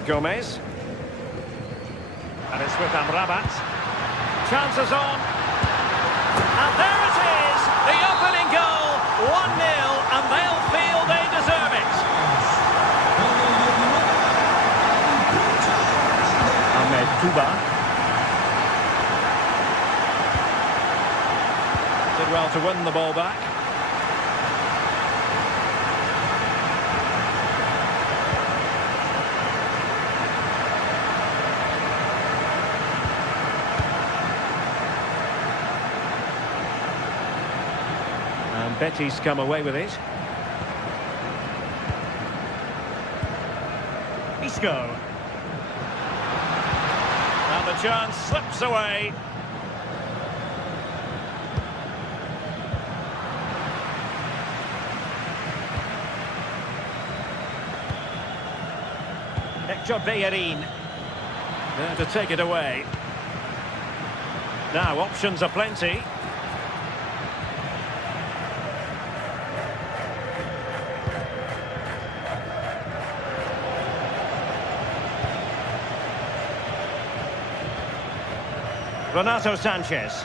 Gomez. And it's with Amrabat. Chances on. And there it is! The opening goal! 1-0, and they'll feel they deserve it. Ahmed Kuba. Did well to win the ball back. And Betis come away with it. Isco. And the chance slips away. Hector Bellerin there to take it away. Now options are plenty. Renato Sanchez.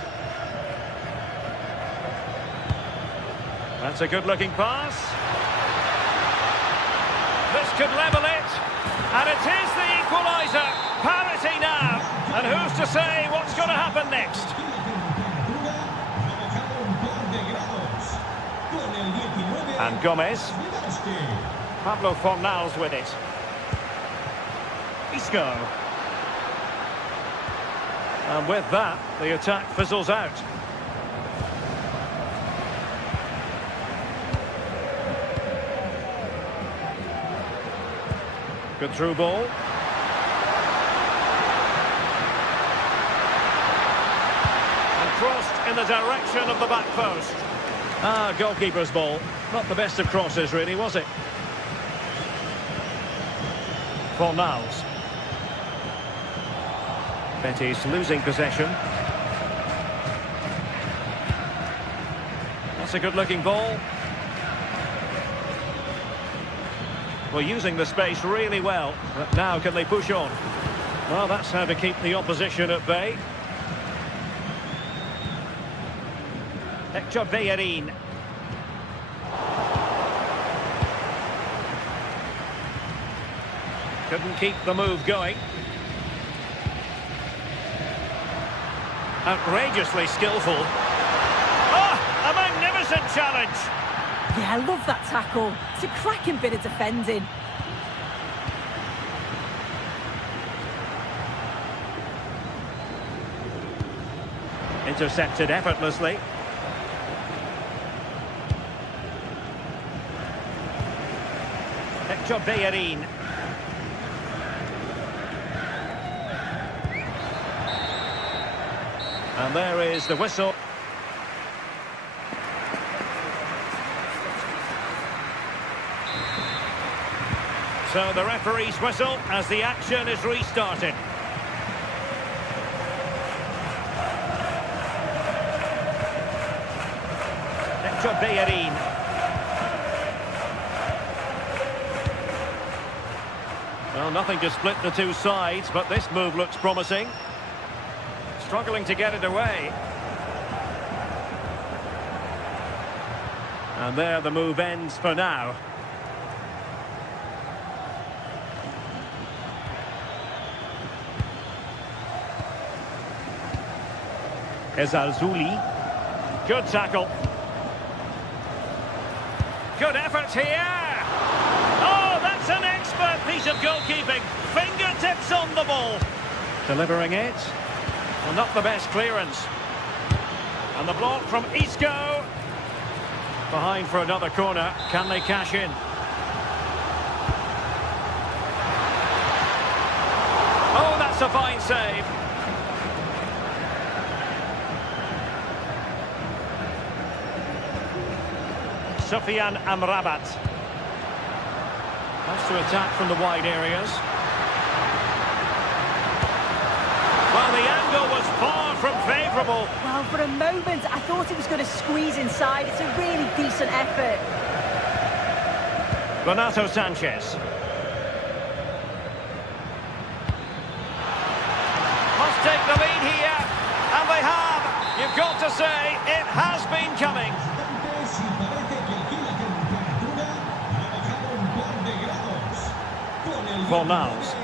That's a good-looking pass. This could level it. And it is the equaliser. Parity now. And who's to say what's going to happen next? And Gomez. Pablo Fornals with it. Isco. And with that, the attack fizzles out. Good through ball. And crossed in the direction of the back post. Goalkeeper's ball. Not the best of crosses, really, was it? Fornals. Betis losing possession. That's a good-looking ball. Well, using the space really well. But now can they push on? Well, that's how to keep the opposition at bay. Hector Bellerin. Couldn't keep the move going. Outrageously skillful. Oh, a magnificent challenge. Yeah, I love that tackle. It's a cracking bit of defending. Intercepted effortlessly. Hector Bellerin. And there is the whistle. So the referee's whistle as the action is restarted. Hector Bellerin. Well, nothing to split the two sides, but this move looks promising. Struggling to get it away. And there the move ends for now. Ezalzouli. Good tackle. Good effort here. Oh, that's an expert piece of goalkeeping. Fingertips on the ball. Delivering it. Well, not the best clearance. And the block from Isco. Behind for another corner. Can they cash in? Oh, that's a fine save. Sofian Amrabat. Has to attack from the wide areas. Well, the angle was far from favourable. Well, for a moment, I thought it was going to squeeze inside. It's a really decent effort. Renato Sanchez. Must take the lead here. And they have. You've got to say, it has been coming. Fornals.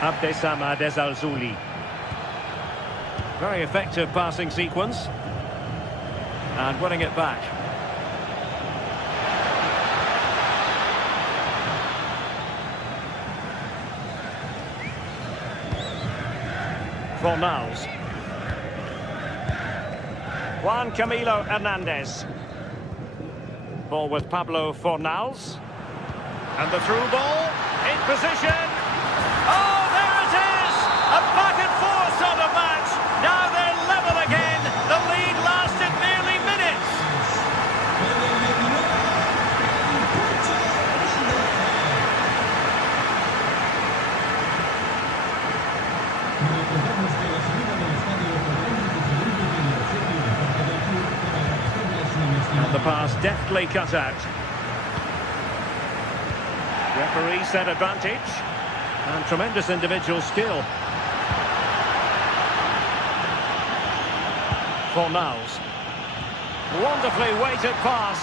Abdesamad Ezalzouli. Very effective passing sequence. And winning it back. Fornals. Juan Camilo Hernandez. Ball with Pablo Fornals. And the through ball. In position. Oh, there it is! A back and forth sort of match. Now they're level again. The lead lasted nearly minutes. And the pass deftly cut out. Referee set advantage. And tremendous individual skill. Fornals. Wonderfully weighted pass.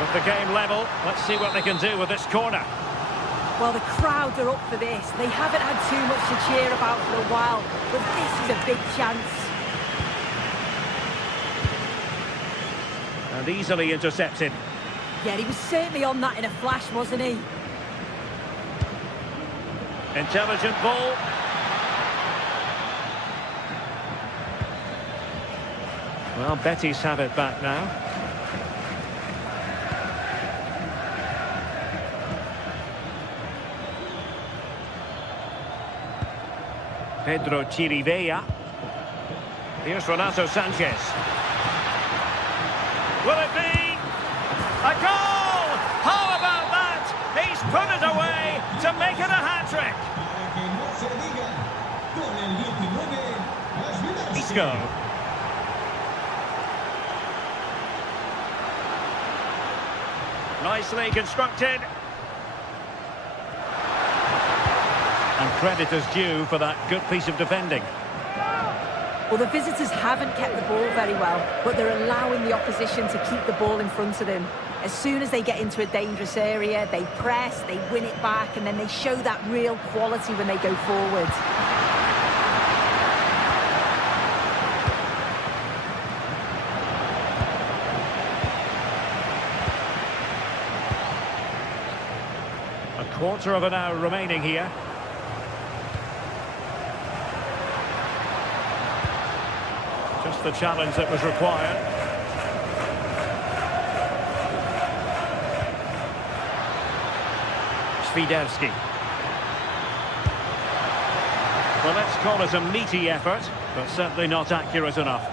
With the game level, let's see what they can do with this corner. Well, the crowds are up for this. They haven't had too much to cheer about for a while, but this is a big chance. And easily intercepted. Yeah, he was certainly on that in a flash, wasn't he? Intelligent ball. Well, Betis have it back now. Pedro Chirivella. Here's Renato Sanchez. Will it be? A goal! How about that? He's put it away to make it a hat-trick. Isco. Nicely constructed. And credit is due for that good piece of defending. Well, the visitors haven't kept the ball very well, but they're allowing the opposition to keep the ball in front of them. As soon as they get into a dangerous area, they press, they win it back, and then they show that real quality when they go forward. A quarter of an hour remaining here. Just the challenge that was required. Swiderski. Well, let's call it a meaty effort, but certainly not accurate enough.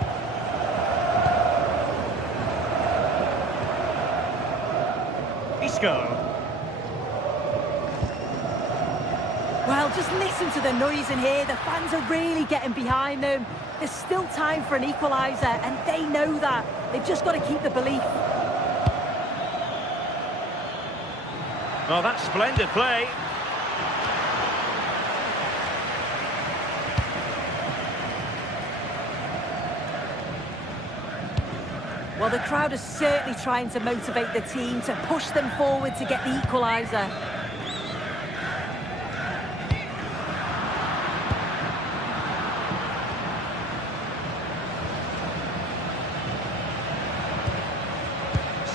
Isco. Well, just listen to the noise in here. The fans are really getting behind them. There's still time for an equaliser, and they know that. They've just got to keep the belief. Well, that's splendid play. Well, the crowd is certainly trying to motivate the team to push them forward to get the equaliser.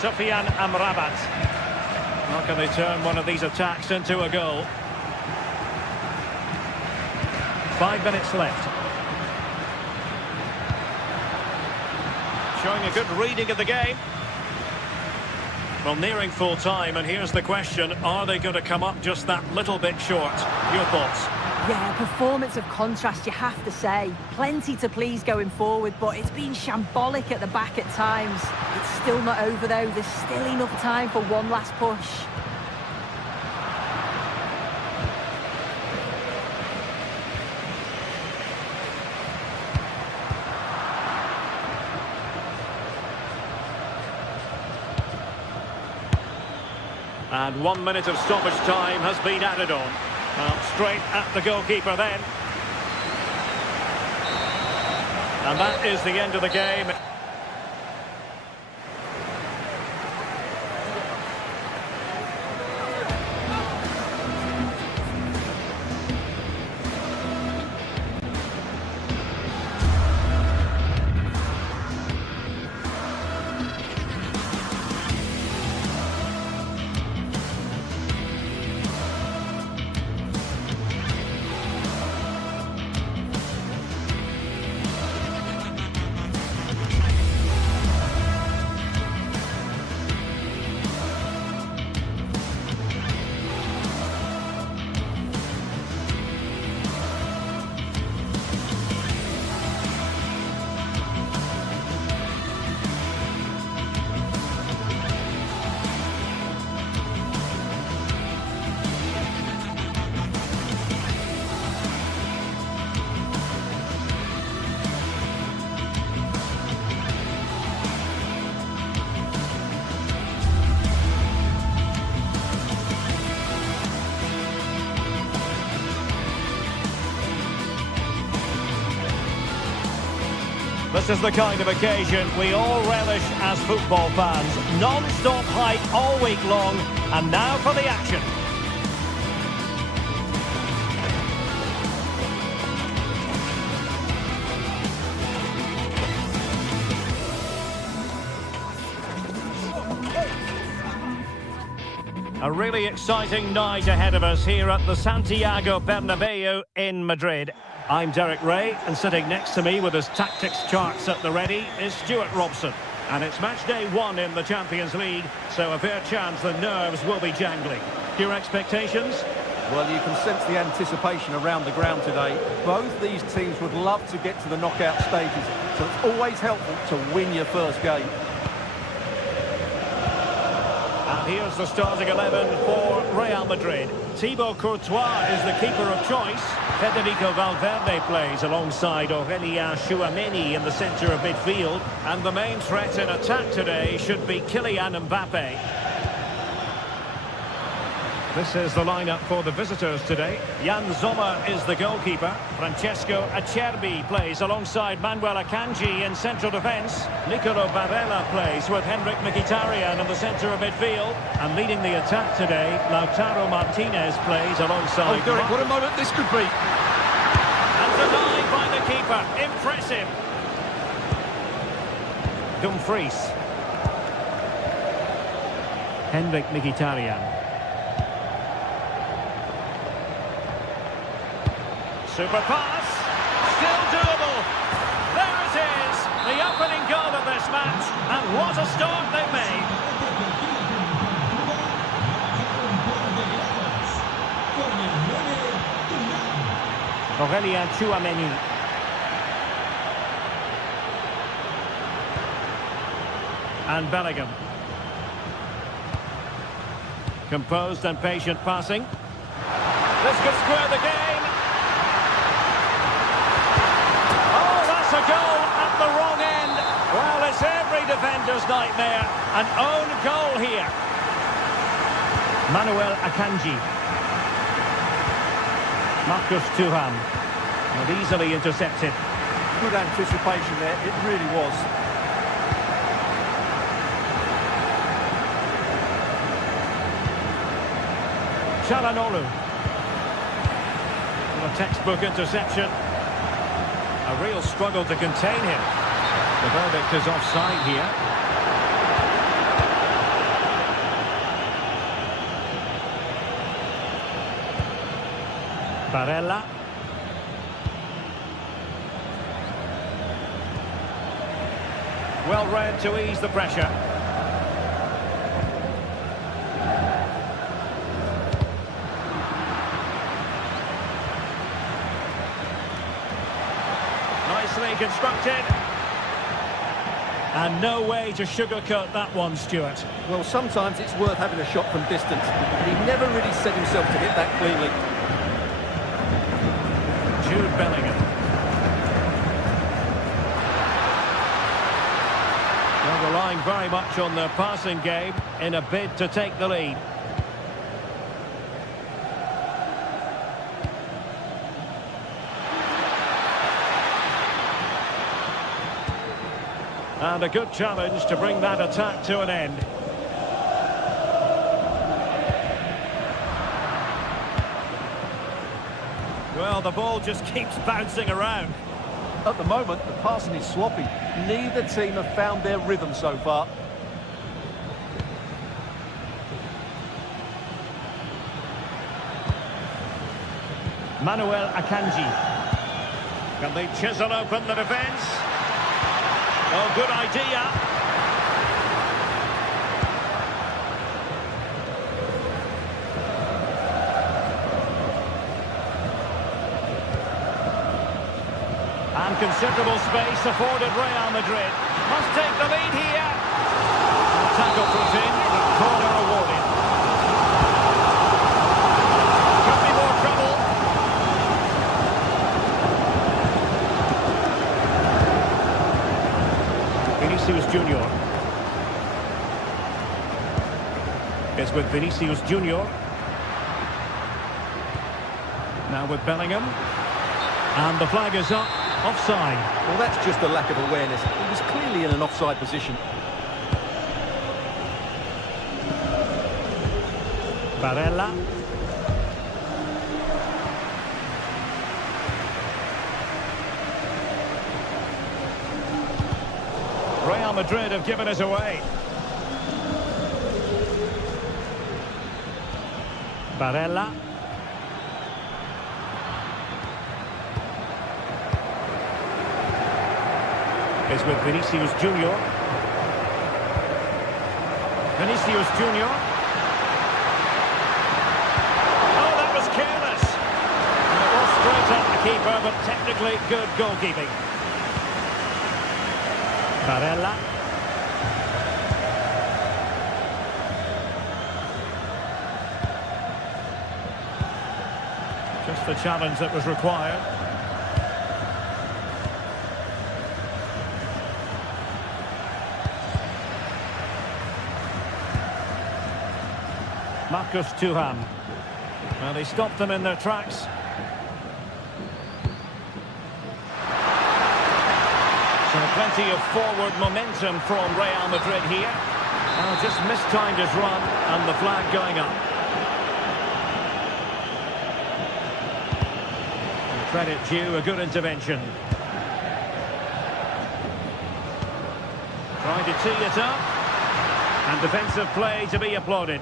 Sufyan Amrabat. How can they turn one of these attacks into a goal? 5 minutes left. Showing a good reading of the game. Well, nearing full time, and here's the question, are they going to come up just that little bit short? Your thoughts? Yeah, performance of contrast, you have to say. Plenty to please going forward, but it's been shambolic at the back at times. It's still not over, though. There's still enough time for one last push. And 1 minute of stoppage time has been added on. Straight at the goalkeeper then. And that is the end of the game. This is the kind of occasion we all relish as football fans. Non-stop hype all week long, and now for the action. A really exciting night ahead of us here at the Santiago Bernabeu in Madrid. I'm Derek Ray, and sitting next to me with his tactics charts at the ready is Stuart Robson. And it's match day 1 in the Champions League, so a fair chance the nerves will be jangling. Your expectations? Well, you can sense the anticipation around the ground today. Both these teams would love to get to the knockout stages, so it's always helpful to win your first game. here's the starting 11 for Real Madrid. Thibaut Courtois is the keeper of choice. Federico Valverde plays alongside Aurélien Tchouaméni in the centre of midfield. And the main threat in attack today should be Kylian Mbappe. This is the lineup for the visitors today. Jan Sommer is the goalkeeper. Francesco Acerbi plays alongside Manuel Akanji in central defence. Nicolo Barella plays with Henrik Mkhitaryan in the centre of midfield. And leading the attack today, Lautaro Martinez plays alongside... Oh, Derek, what a moment this could be. And denied by the keeper. Impressive. Dumfries. Henrik Mkhitaryan. Super pass, still doable. There it is, the opening goal of this match, and what a start they've made. Aurélien Tchouaméni. And Bellingham. Composed and patient passing. This could square the game. A goal at the wrong end. Well, it's every defender's nightmare. An own goal here. Manuel Akanji. Marcus Thuram. Not easily intercepted. Good anticipation there, it really was. Çalhanoğlu. A textbook interception. A real struggle to contain him. The verdict is offside here. Barella. Well read to ease the pressure. Nicely constructed. And no way to sugarcoat that one, Stuart. Well, sometimes it's worth having a shot from distance, but he never really set himself to hit that cleanly. Jude Bellingham. Well, relying very much on their passing game in a bid to take the lead. And a good challenge to bring that attack to an end. Well, the ball just keeps bouncing around. At the moment, the passing is sloppy. Neither team have found their rhythm so far. Manuel Akanji. Can they chisel open the defence? Oh, good idea. And considerable space afforded Real Madrid. Must take the lead here. Tackle put in, corner awarded. Could be more trouble. Vinicius Junior. It's with Vinicius Junior. Now with Bellingham. And the flag is up. Offside. Well, that's just a lack of awareness. He was clearly in an offside position. Barella. Real Madrid have given it away. Barella. Is with Vinicius Junior. Vinicius Junior. Oh, that was careless. And it was straight at the keeper, but technically good goalkeeping. Barella. Just the challenge that was required. Marcus Thuram. Well, he stopped them in their tracks. So plenty of forward momentum from Real Madrid here. Well, just mistimed his run and the flag going up. And credit due, a good intervention. Trying to tee it up. And defensive play to be applauded.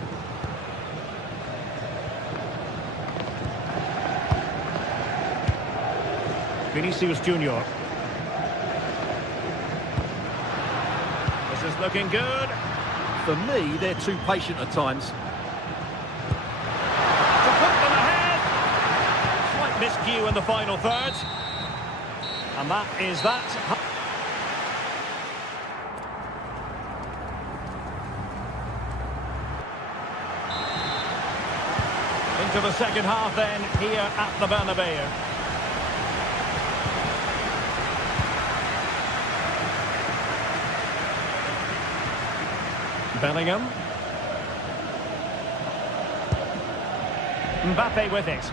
Vinicius Junior. This is looking good. For me, they're too patient at times. To put them ahead. Slight miscue in the final third. And that is that. Into the second half then, here at the Bernabeu. Bellingham. Mbappe with it.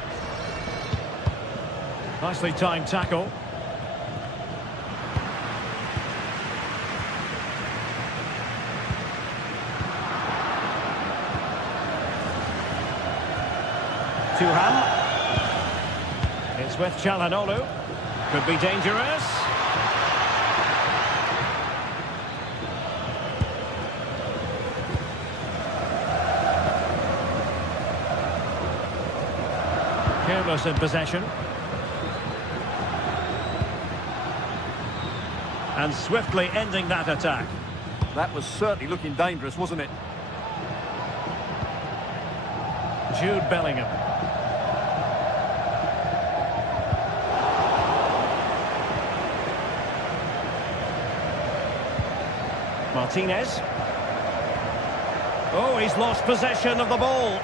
Nicely timed tackle. Thuram. It's with Çalhanoğlu. Could be dangerous. Careless in possession. And swiftly ending that attack. That was certainly looking dangerous, wasn't it? Jude Bellingham. Martinez. Oh, he's lost possession of the ball.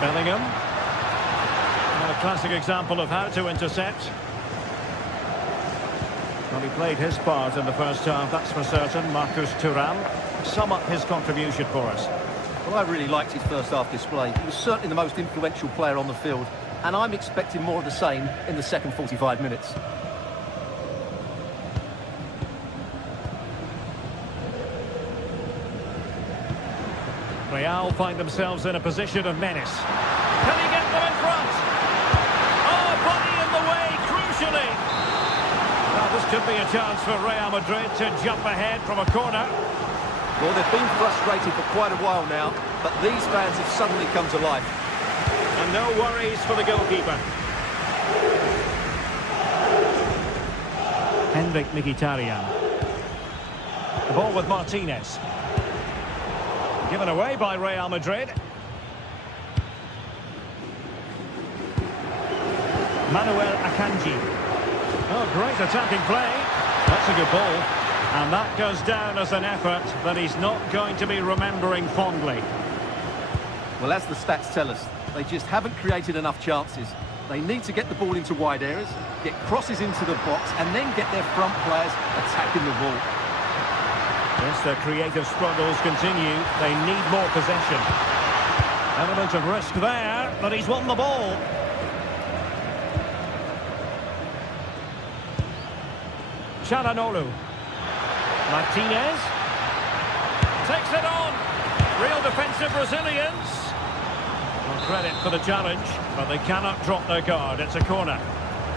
Bellingham. Well, a classic example of how to intercept. Well, he played his part in the first half, that's for certain. Marcus Thuram. Sum up his contribution for us. Well, I really liked his first half display. He was certainly the most influential player on the field, and I'm expecting more of the same in the second 45 minutes. Real find themselves in a position of menace. Can he get them in front? Oh, body in the way, crucially. Now, this could be a chance for Real Madrid to jump ahead from a corner. Well, they've been frustrated for quite a while now, but these fans have suddenly come to life. And no worries for the goalkeeper. Henrik Mkhitaryan. The ball with Martinez. Given away by Real Madrid. Manuel Akanji. Oh, great attacking play. That's a good ball. And that goes down as an effort that he's not going to be remembering fondly. Well, as the stats tell us, they just haven't created enough chances. They need to get the ball into wide areas, get crosses into the box, and then get their front players attacking the ball. Yes, their creative struggles continue. They need more possession. Element of risk there, but he's won the ball. Çalhanoğlu. Martinez. Takes it on. Real defensive resilience. Well, credit for the challenge, but they cannot drop their guard. It's a corner.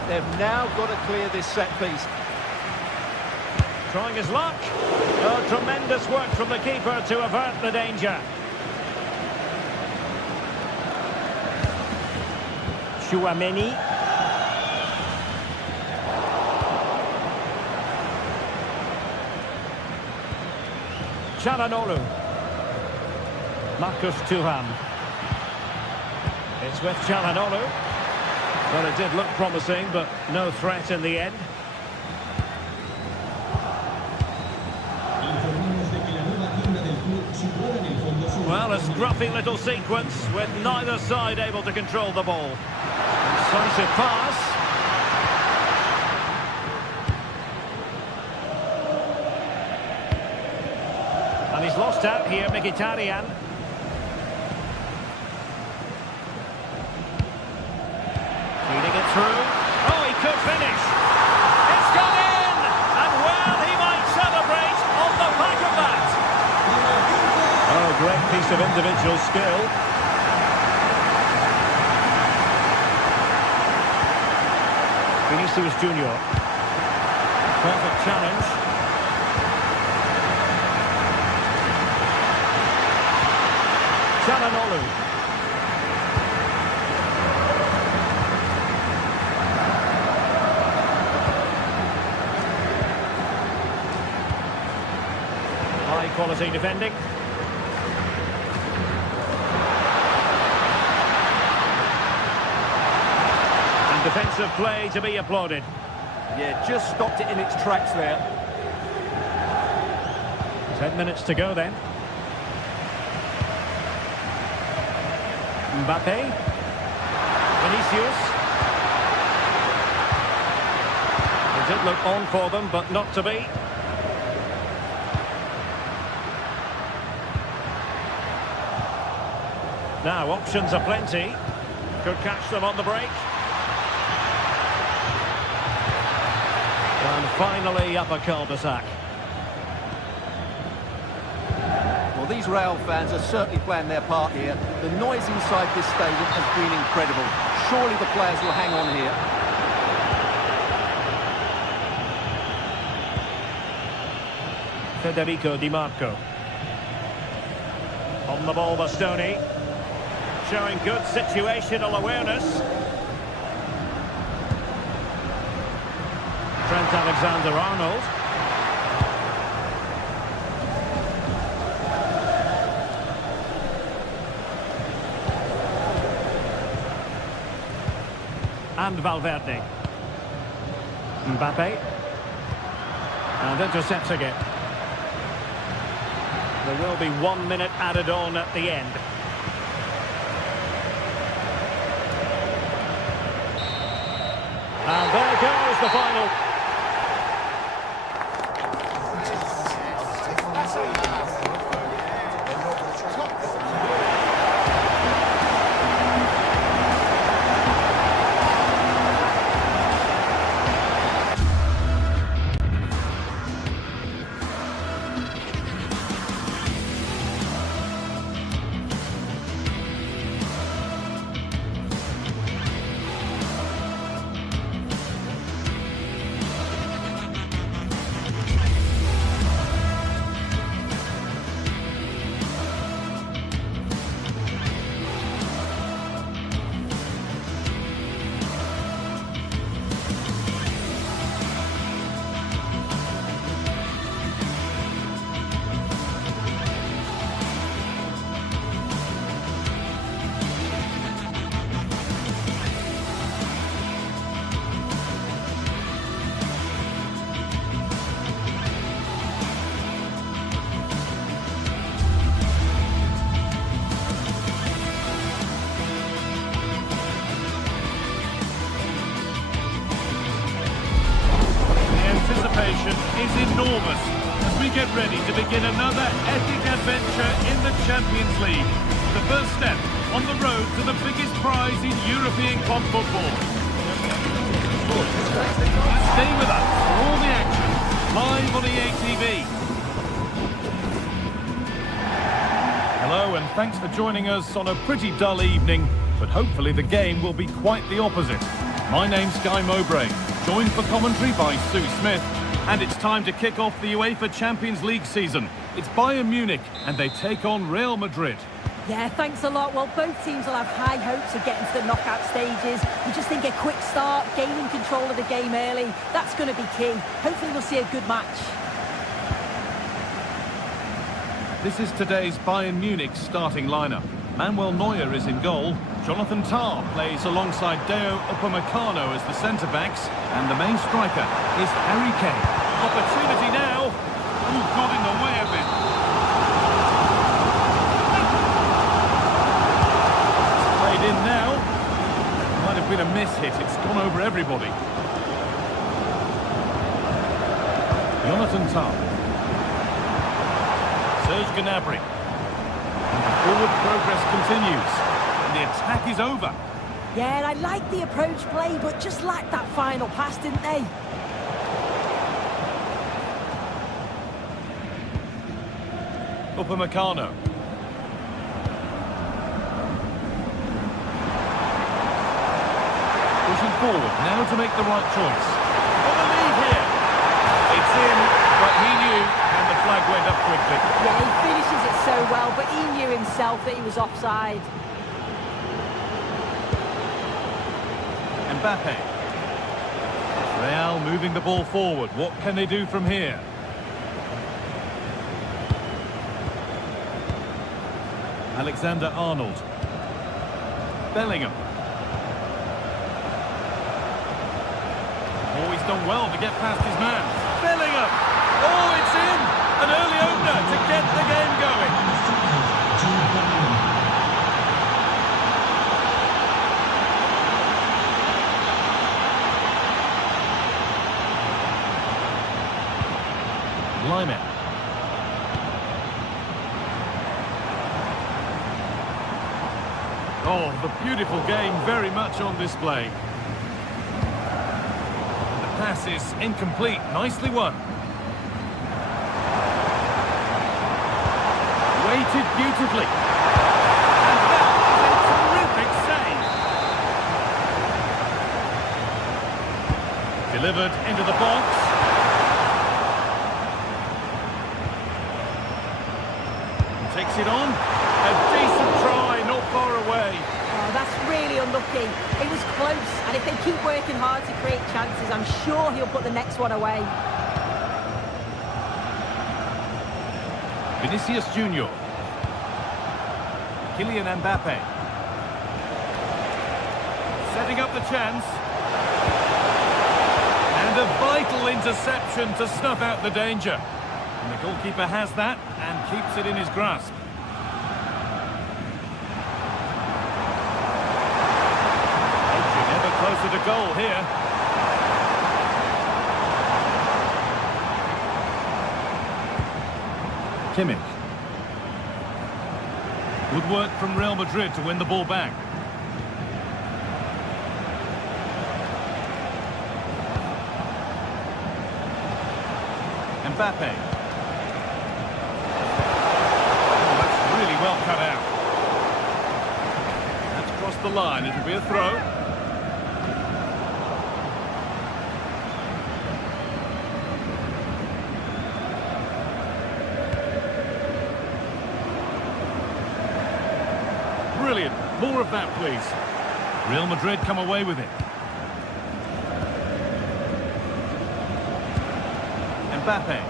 They've now got to clear this set piece. Trying his luck. Oh, tremendous work from the keeper to avert the danger. Tchouaméni. Çalhanoğlu. Marcus Thuram. It's with Çalhanoğlu. Well, it did look promising, but no threat in the end. Well, a scruffy little sequence with neither side able to control the ball. Decisive pass. And he's lost out here, Mkhitaryan. Feeding it through. Oh, he could finish. It's gone in! And well, he might celebrate on the back of that. Oh, great piece of individual skill. Vinicius Junior. Perfect challenge. Çalhanoğlu. High quality defending. And defensive play to be applauded. Yeah, just stopped it in its tracks there. 10 minutes to go then. Mbappe. Vinicius. It did look on for them, but not to be. Now, options are plenty. Could catch them on the break. And finally up a cul-de-sac. Well, these Real fans are certainly playing their part here. The noise inside this stadium has been incredible. Surely the players will hang on here. Federico Di Marco. On the ball, Bastoni. Showing good situational awareness. Trent Alexander-Arnold. And Valverde. Mbappe. And intercepting it. There will be 1 minute added on at the end. And there goes the final. Is enormous as we get ready to begin another epic adventure in the Champions League. The first step on the road to the biggest prize in European club football. Stay with us for all the action, live on EA TV. Hello and thanks for joining us on a pretty dull evening, but hopefully the game will be quite the opposite. My name's Guy Mowbray, joined for commentary by Sue Smith. And it's time to kick off the UEFA Champions League season. It's Bayern Munich, and they take on Real Madrid. Yeah, thanks a lot. Well, both teams will have high hopes of getting to the knockout stages. We just think a quick start, gaining control of the game early, that's going to be key. Hopefully we'll see a good match. This is today's Bayern Munich starting lineup. Manuel Neuer is in goal. Jonathan Tah plays alongside Deo Upamecano as the centre-backs. And the main striker is Harry Kane. Opportunity now. Ooh, got in the way of it. everybody. Jonathan Tah. Serge Gnabry. And the forward progress continues. And the attack is over. Yeah, I like the approach play, but just lacked that final pass, didn't they? Upamecano. Pushing forward, now to make the right choice. For the lead here. It's in, but he knew, and the flag went up quickly. Yeah, he finishes it so well, but he knew himself that he was offside. Mbappe. Real moving the ball forward. What can they do from here? Alexander-Arnold. Bellingham. Oh, he's done well to get past his man. Bellingham! Oh, it's in! An early opener to get the game going. Lyman. Oh, the beautiful game very much on display. The pass is incomplete. Nicely won. Weighted beautifully. And that is a terrific save. Delivered into the box. Takes it on. A decent try, not far away. Oh, that's really unlucky. It was close, and if they keep working hard to create chances, I'm sure he'll put the next one away. Vinicius Junior. Kylian Mbappe. Setting up the chance. And a vital interception to snuff out the danger. And the goalkeeper has that and keeps it in his grasp. Edging ever closer to goal here. Kimmich. Good work from Real Madrid to win the ball back. Mbappe. Oh, that's really well cut out. That's crossed the line. It'll be a throw. Brilliant. More of that, please. Real Madrid come away with it. Mbappe.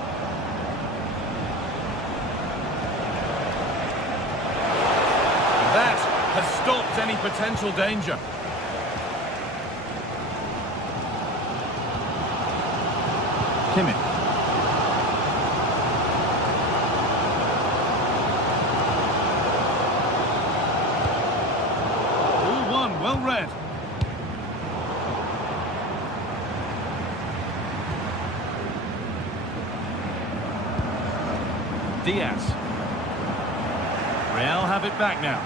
That has stopped any potential danger. Kimmich. Well read. Diaz. Real have it back now.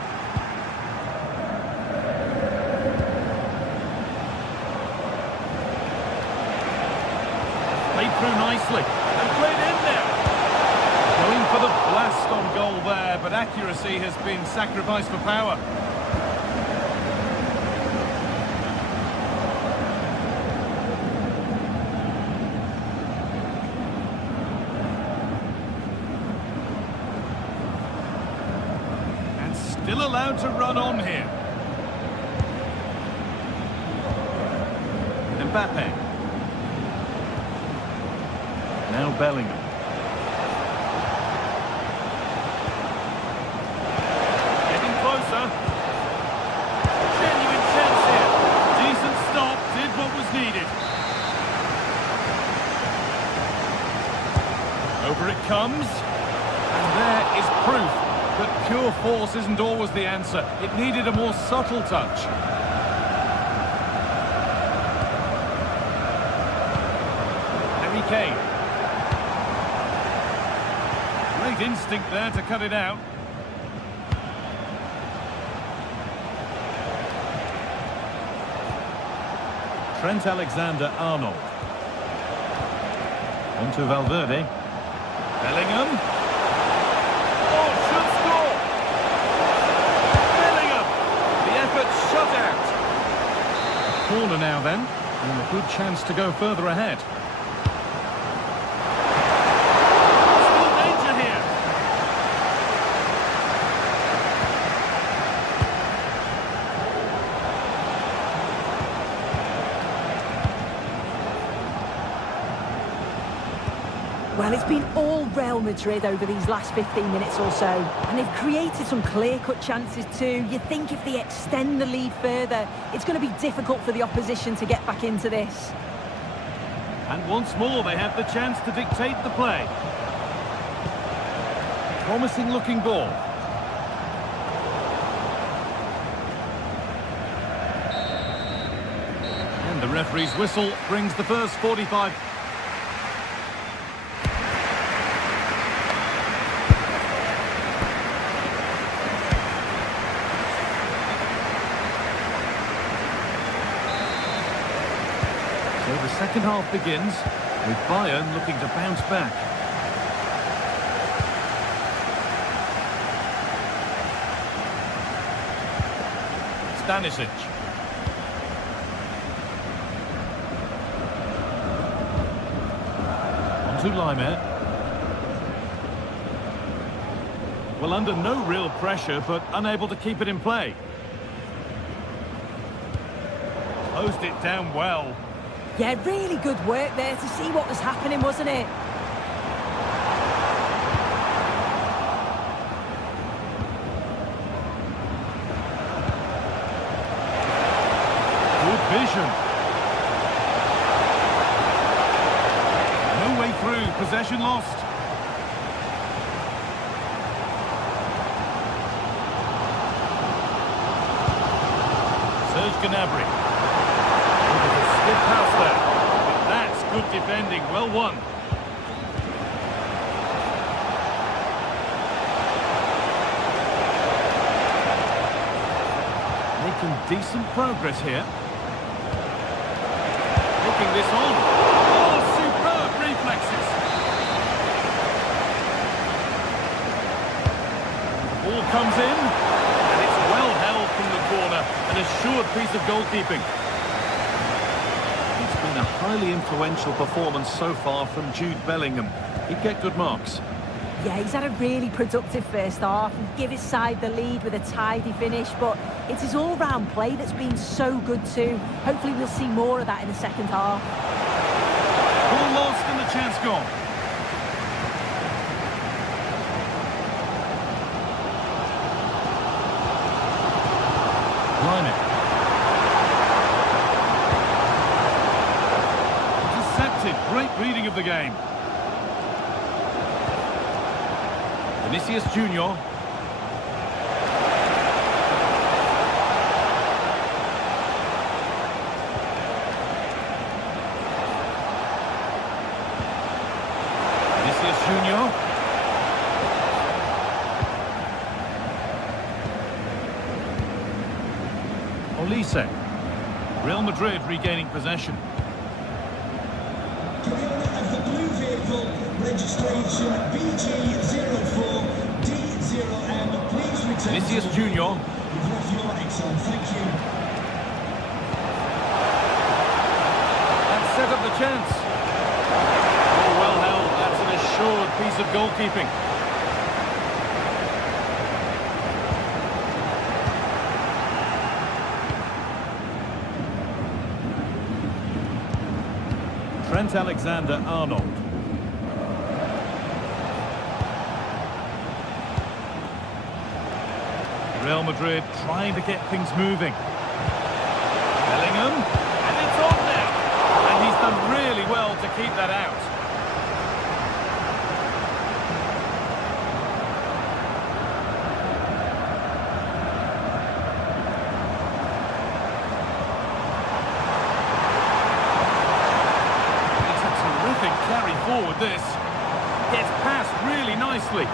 Played through nicely and played in there. Going for the blast on goal there, but accuracy has been sacrificed for power. Still allowed to run on here. Mbappe. Now Bellingham. Getting closer. Genuine chance here. Decent stop, did what was needed. Over it comes. And there is proof that pure force isn't always the answer. It needed a more subtle touch. Kane. Great instinct there to cut it out. Trent Alexander-Arnold. Onto Valverde. Bellingham. Oh, should score! Bellingham! The effort shut out. Corner now then, and a good chance to go further ahead. Still danger here. Well, it's been all Real Madrid over these last 15 minutes or so, and they've created some clear-cut chances too. You think if they extend the lead further, it's going to be difficult for the opposition to get back into this. And once more they have the chance to dictate the play. Promising looking ball. And the referee's whistle brings the first 45. So the second half begins with Bayern looking to bounce back. Stanisic. Onto Laimer. Well, under no real pressure, but unable to keep it in play. Closed it down well. Yeah, really good work there to see what was happening, wasn't it? Good vision. No way through, possession lost. Serge Gnabry. Good pass there. That's good defending, well won. Making decent progress here. Taking this on. Oh, superb reflexes. The ball comes in, and it's well held from the corner. An assured piece of goalkeeping. A highly influential performance so far from Jude Bellingham. He'd get good marks. Yeah, he's had a really productive first half and give his side the lead with a tidy finish, but it's his all-round play that's been so good too. Hopefully we'll see more of that in the second half. Ball lost and the chance gone. Line it. Great reading of the game. Vinicius Junior. Vinicius Junior. Olise. Real Madrid regaining possession. Registration BG04D0M. Please return. Vinicius Junior. You've left your X on. Thank you. And set up the chance. Oh, well held. That's an assured piece of goalkeeping. Trent Alexander-Arnold. Real Madrid trying to get things moving. Bellingham, and it's on now. And he's done really well to keep that out. It's a terrific catch forward, this. Gets past really nicely.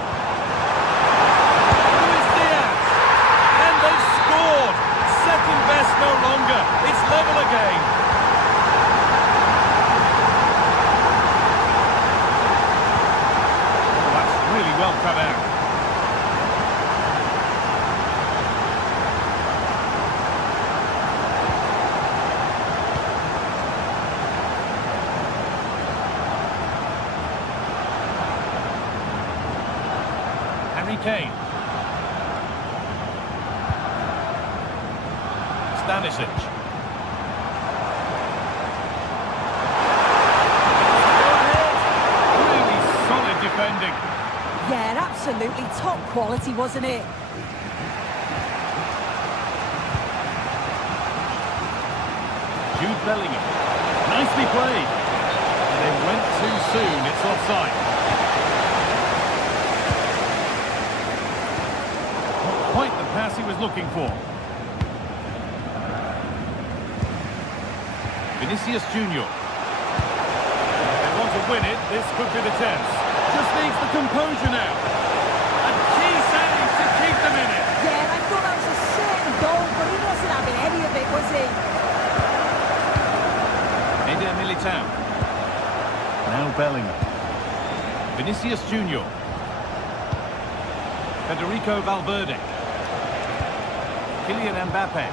And they've scored! Second best no longer. It's level again. Oh, that's really well cut out. Harry Kane. Stanisic. Really solid defending. Yeah, absolutely top quality, wasn't it? Jude Bellingham. Nicely played. And it went too soon. It's offside. Not quite the pass he was looking for. Vinicius Junior. If they want to win it, this could be the chance. Just needs the composure now. A key save to keep them in it. Yeah, I thought that was a certain goal, but he wasn't having any of it, was he? Eder Militao. Now Bellingham. Vinicius Junior. Federico Valverde. Kylian Mbappe.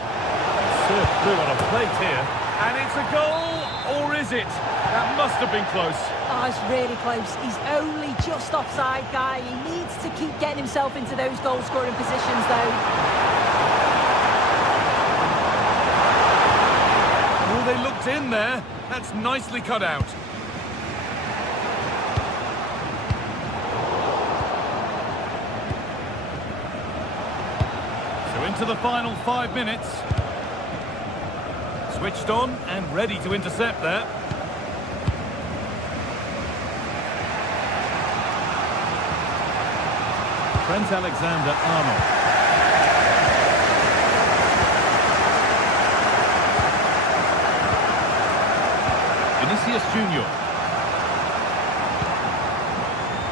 Served through on a plate here. And it's a goal, or is it? That must have been close. Oh, it's really close. He's only just offside, guy. He needs to keep getting himself into those goal-scoring positions, though. Oh, they looked in there. That's nicely cut out. So into the final 5 minutes. Switched on and ready to intercept there. Trent Alexander-Arnold. Vinicius Junior.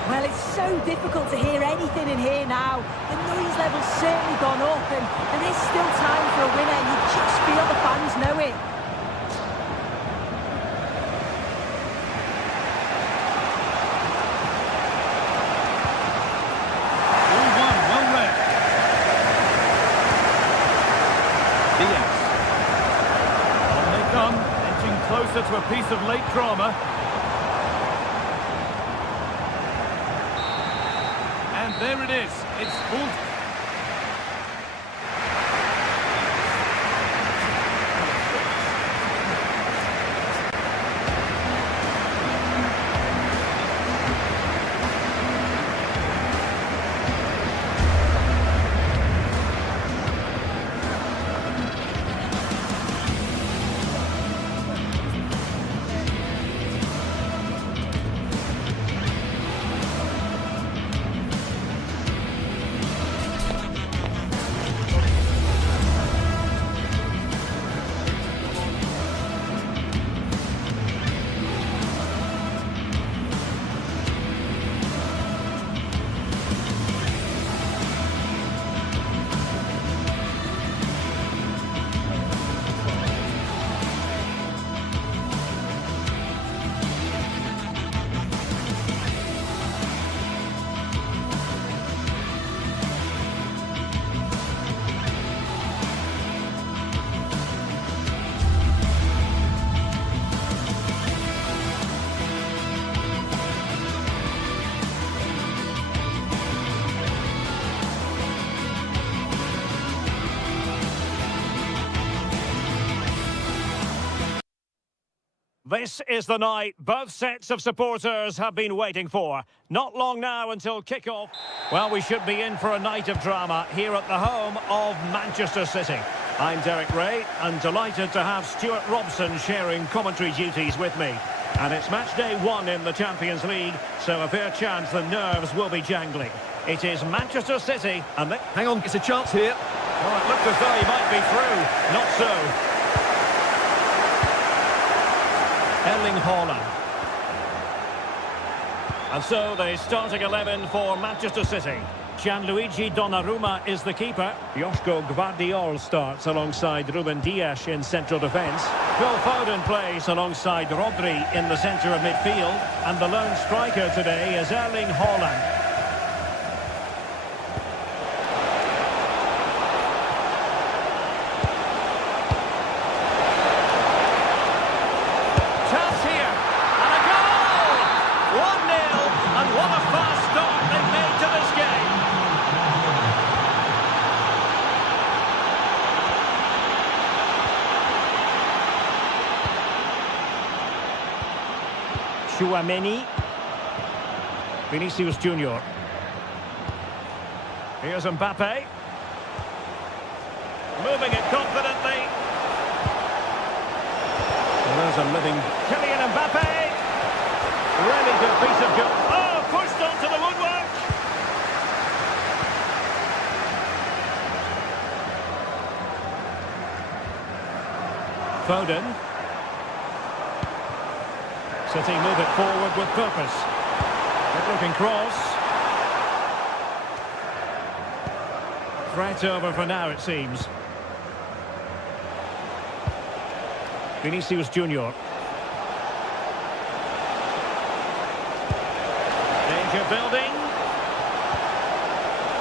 Well, it's so difficult to hear anything in here now. The noise level's certainly gone up, and there is still time for a winner. You just feel the fans know it. Closer to a piece of late drama. And there it is. It's full. This is the night both sets of supporters have been waiting for. Not long now until kick-off. Well, we should be in for a night of drama here at the home of Manchester City. I'm Derek Ray, and delighted to have Stuart Robson sharing commentary duties with me. And it's match day 1 in the Champions League, so a fair chance the nerves will be jangling. It is Manchester City, and they... Hang on, it's a chance here. Oh, it looked as though he might be through. Not so. Erling Haaland. And so the starting 11 for Manchester City. Gianluigi Donnarumma is the keeper. Joško Gvardiol starts alongside Ruben Dias in central defence. Phil Foden plays alongside Rodri in the centre of midfield. And the lone striker today is Erling Haaland. Chouameni. Vinicius Junior. Here's Mbappe. Moving it confidently. There's a living Kylian Mbappe. Really good piece of goal. Oh, pushed onto the woodwork. Foden. City move it forward with purpose. Good-looking cross. Threat over for now, it seems. Vinicius Junior. Danger building.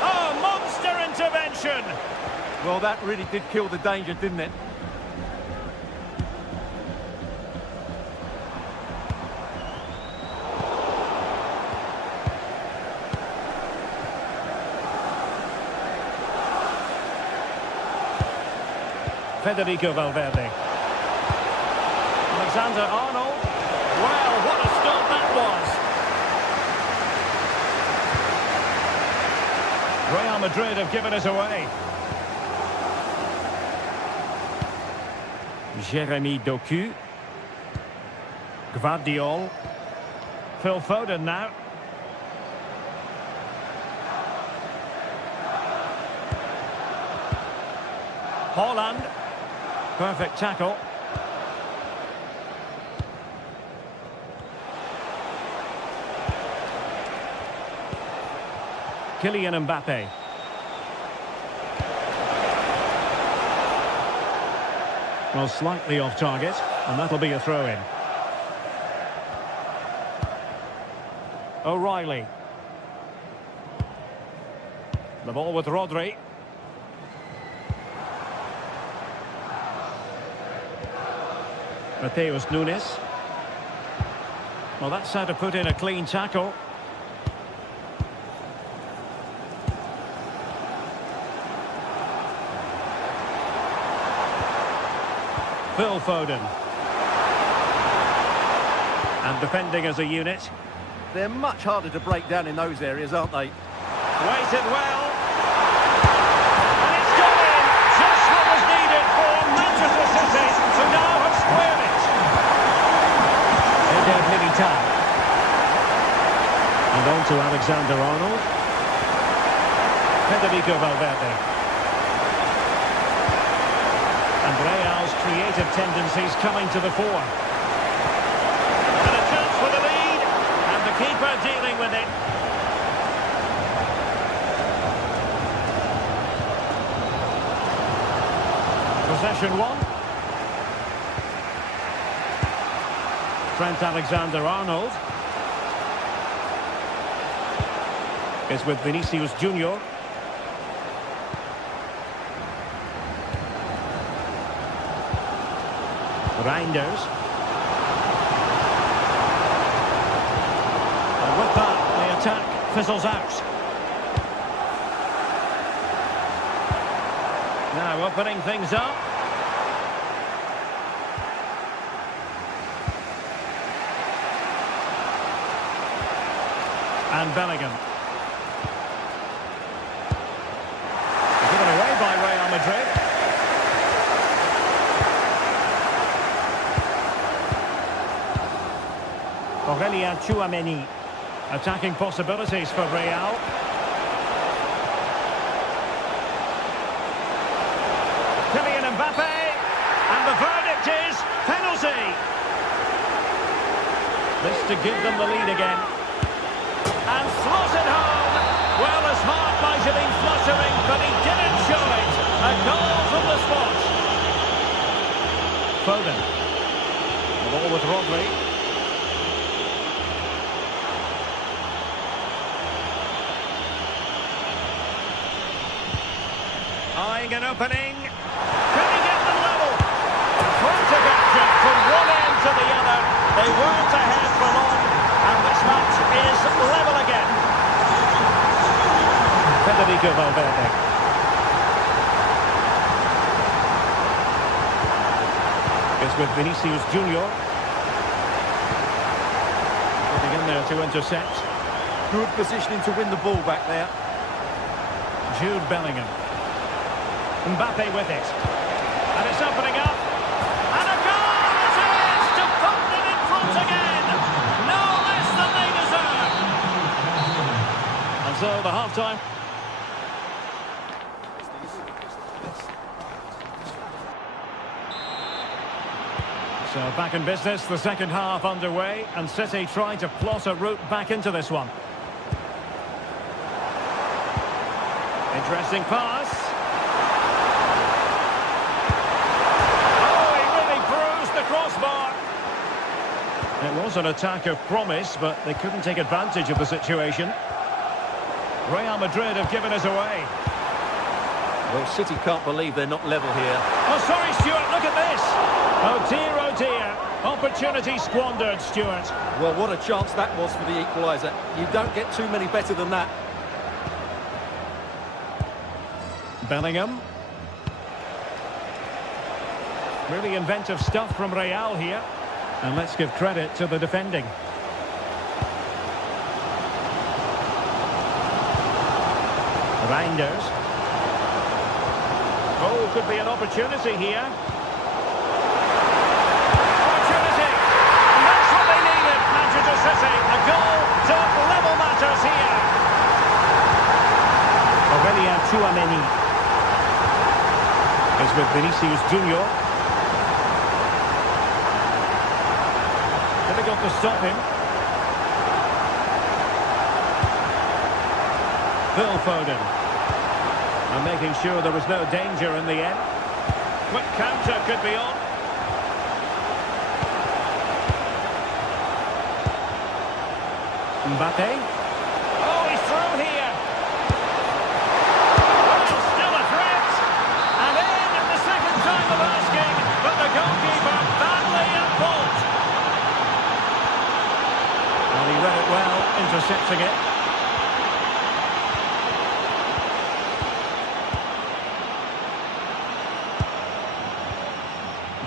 Oh, monster intervention! Well, that really did kill the danger, didn't it? Federico Valverde. Alexander-Arnold. Well, what a start that was. Real Madrid have given it away. Jeremy Doku. Gvardiol. Phil Foden now. Haaland. Perfect tackle. Kylian Mbappe. Well, slightly off target, and that'll be a throw-in. O'Reilly. The ball with Rodri. Mateus Nunes. Well, that's how to put in a clean tackle. Phil Foden. And defending as a unit. They're much harder to break down in those areas, aren't they? Waited well. And it's gone in. Just what was needed for Manchester City to now have squared it. Eder Militao. And on to Alexander-Arnold. Federico Valverde. And Real's creative tendencies coming to the fore. And a chance for the lead. And the keeper dealing with it. Possession one. Trent Alexander-Arnold. Is with Vinicius Junior. Reinders. And with that, the attack fizzles out. Now opening things up. And Bellingham. Given away by Real Madrid. Aurelien Chouameni. Attacking possibilities for Real. Kylian Mbappe. And the verdict is penalty. This to give them the lead again. and slotted home. Well, his heart might have been fluttering, but he didn't show it. A goal from the spot. Foden. The ball with Rodri. Eyeing an opening. Can he get them level? Frantic action from one end to the other. They weren't ahead for long, and this match is level again. Federico Valverde. It's with Vinicius Junior. Getting in there to intercept. Good positioning to win the ball back there. Jude Bellingham. Mbappe with it. And it's opening up. And a goal it is to put them in front again. No less than they deserve. And so the half-time. So back in business, the second half underway, and City trying to plot a route back into this one. Interesting pass. Oh, he really bruised the crossbar. It was an attack of promise, but they couldn't take advantage of the situation. Real Madrid have given us away. Well, City can't believe they're not level here. Oh, sorry, Stuart, look at this. Oh dear, oh dear. Opportunity squandered, Stuart. Well, what a chance that was for the equaliser. You don't get too many better than that. Bellingham. Really inventive stuff from Real here. And let's give credit to the defending. Reinders. Oh, could be an opportunity here. Opportunity! And that's what they needed, Manchester City. A goal to level matters here. Aurelien Tchouameni is with Vinicius Junior. Difficult to stop him. Phil Foden. And making sure there was no danger in the end. Quick counter could be on. Mbappe. Oh, he's through here. Oh, still a threat. And in the second time of asking, but the goalkeeper badly at fault. Well, he read it well, intercepting it.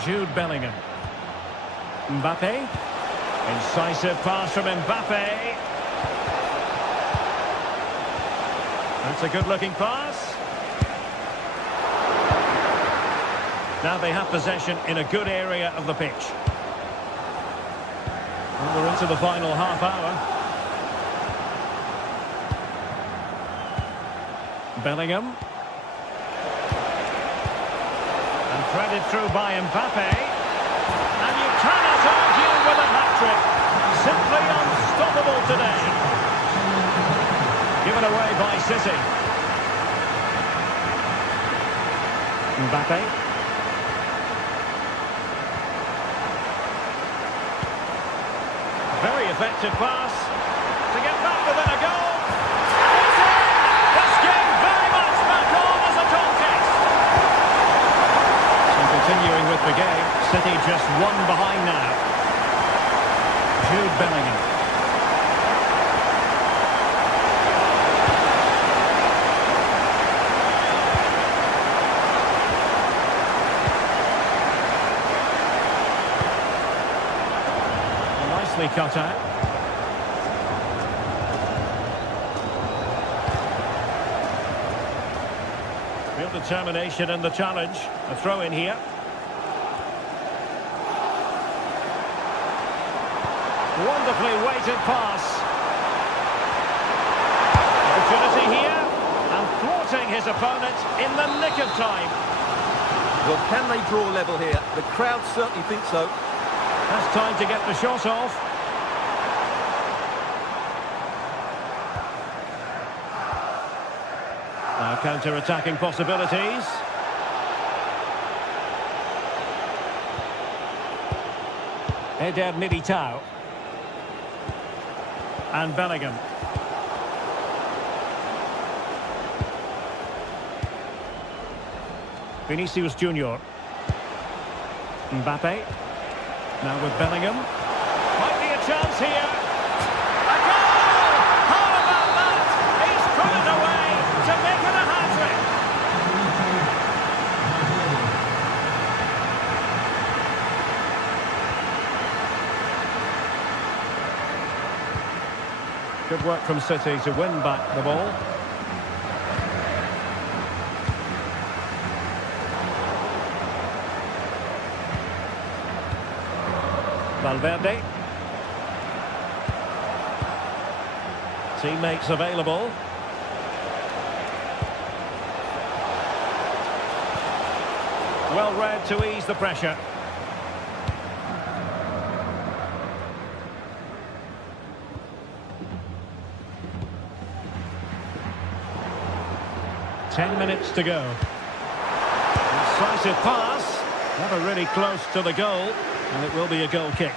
Jude Bellingham. Mbappe. Incisive pass from Mbappe. That's a good-looking pass. Now they have possession in a good area of the pitch. And we're into the final half hour. Bellingham. Threaded through by Mbappe. And you cannot argue with a hat-trick. Simply unstoppable today. Given away by City. Mbappe. Very effective pass. To get back within a goal. And it's in! This game very much back on as a contest. Continuing with the game, City just one behind now. Jude Bellingham. Nicely cut out. Real determination in the challenge. A throw in here. Wonderfully weighted pass. Opportunity here, and thwarting his opponent in the nick of time. Well, can they draw level here? The crowd certainly think so. That's time to get the shot off. Now counter-attacking possibilities. Eder Militao. And Bellingham. Vinicius Junior. Mbappe. Now with Bellingham. Might be a chance here. A goal! How about that? He's put it away to make it a hat-trick. Good work from City to win back the ball. Valverde. Teammates available. Well read to ease the pressure. Ten minutes to go. Decisive pass. Never really close to the goal. And it will be a goal kick.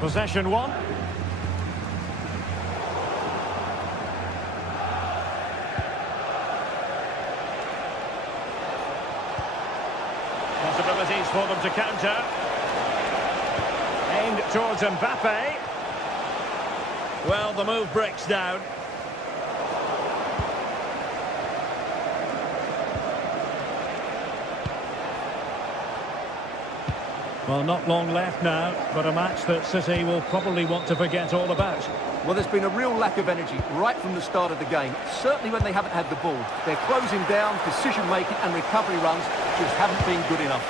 Possession one. Possibilities for them to counter. Aimed towards Mbappe. Well, the move breaks down. Well, not long left now, but a match that City will probably want to forget all about. Well, there's been a real lack of energy right from the start of the game, certainly when they haven't had the ball. They're closing down, decision-making and recovery runs just haven't been good enough.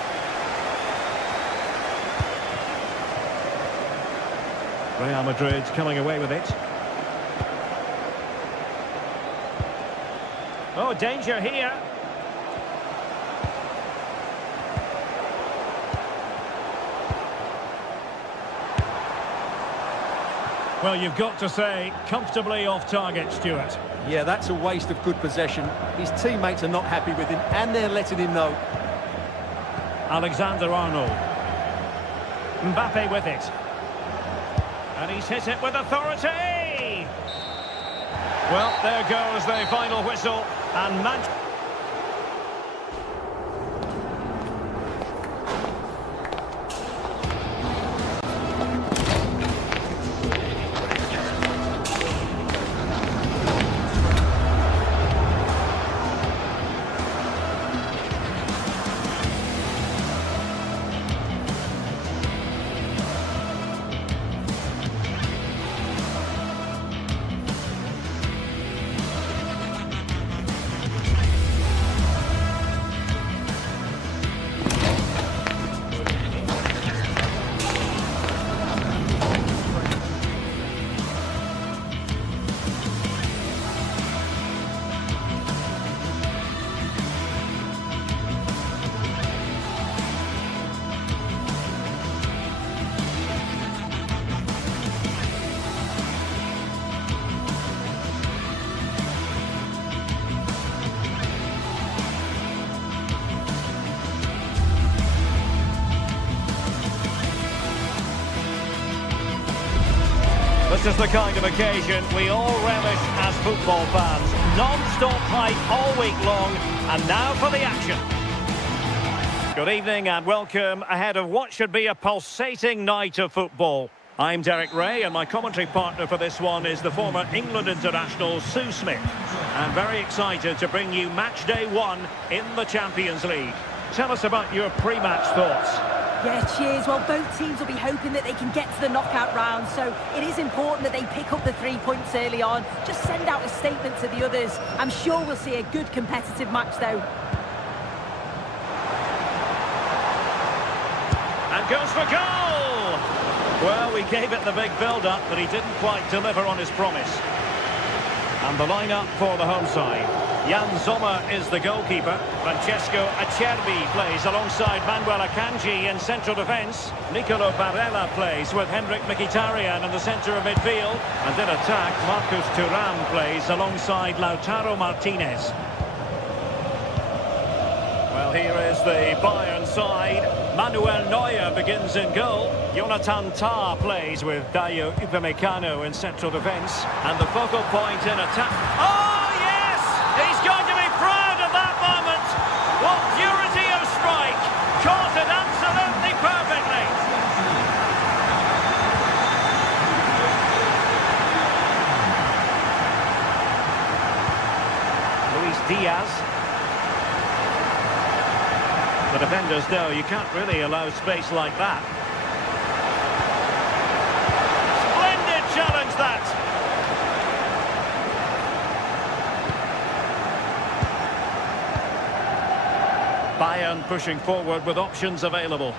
Real Madrid coming away with it. Oh, danger here. Well, you've got to say, comfortably off target, Stuart. Yeah, that's a waste of good possession. His teammates are not happy with him, and they're letting him know. Alexander-Arnold. Mbappe with it. And he's hit it with authority! Well, there goes the final whistle, and Madrid... This is the kind of occasion we all relish as football fans. Non-stop hype all week long, and now for the action. Good evening and welcome ahead of what should be a pulsating night of football. I'm Derek Ray, and my commentary partner for this one is the former England international Sue Smith. I'm very excited to bring you match day 1 in the Champions League. Tell us about your pre-match thoughts. Yeah, cheers. Well, both teams will be hoping that they can get to the knockout round, so it is important that they pick up the 3 points early on. Just send out a statement to the others. I'm sure we'll see a good competitive match, though. And goes for goal! Well, we gave it the big build-up, but he didn't quite deliver on his promise. And the lineup for the home side. Jan Sommer is the goalkeeper. Francesco Acerbi plays alongside Manuel Akanji in central defence. Nicolo Barella plays with Henrik Mkhitaryan in the centre of midfield. And in attack, Marcus Thuram plays alongside Lautaro Martinez. Well, here is the Bayern side. Manuel Neuer begins in goal. Jonathan Tah plays with Dayo Upamecano in central defence. And the focal point in attack. Oh, yes! He's going to be proud of that moment. What purity of strike. Caught it absolutely perfectly. Luis Diaz. The defenders know you can't really allow space like that. Splendid challenge, that! Bayern pushing forward with options available.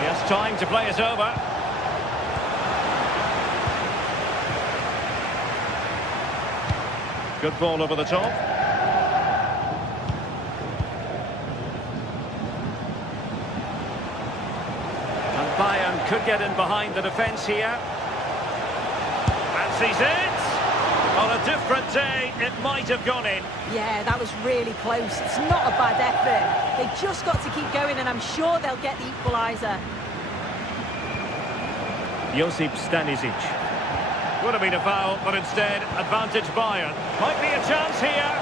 He has time to play it over. Good ball over the top. Bayern could get in behind the defence here. Fancies it. On a different day, it might have gone in. Yeah, that was really close. It's not a bad effort. They've just got to keep going, and I'm sure they'll get the equaliser. Josip Stanisic. Would have been a foul, but instead, advantage Bayern. Might be a chance here.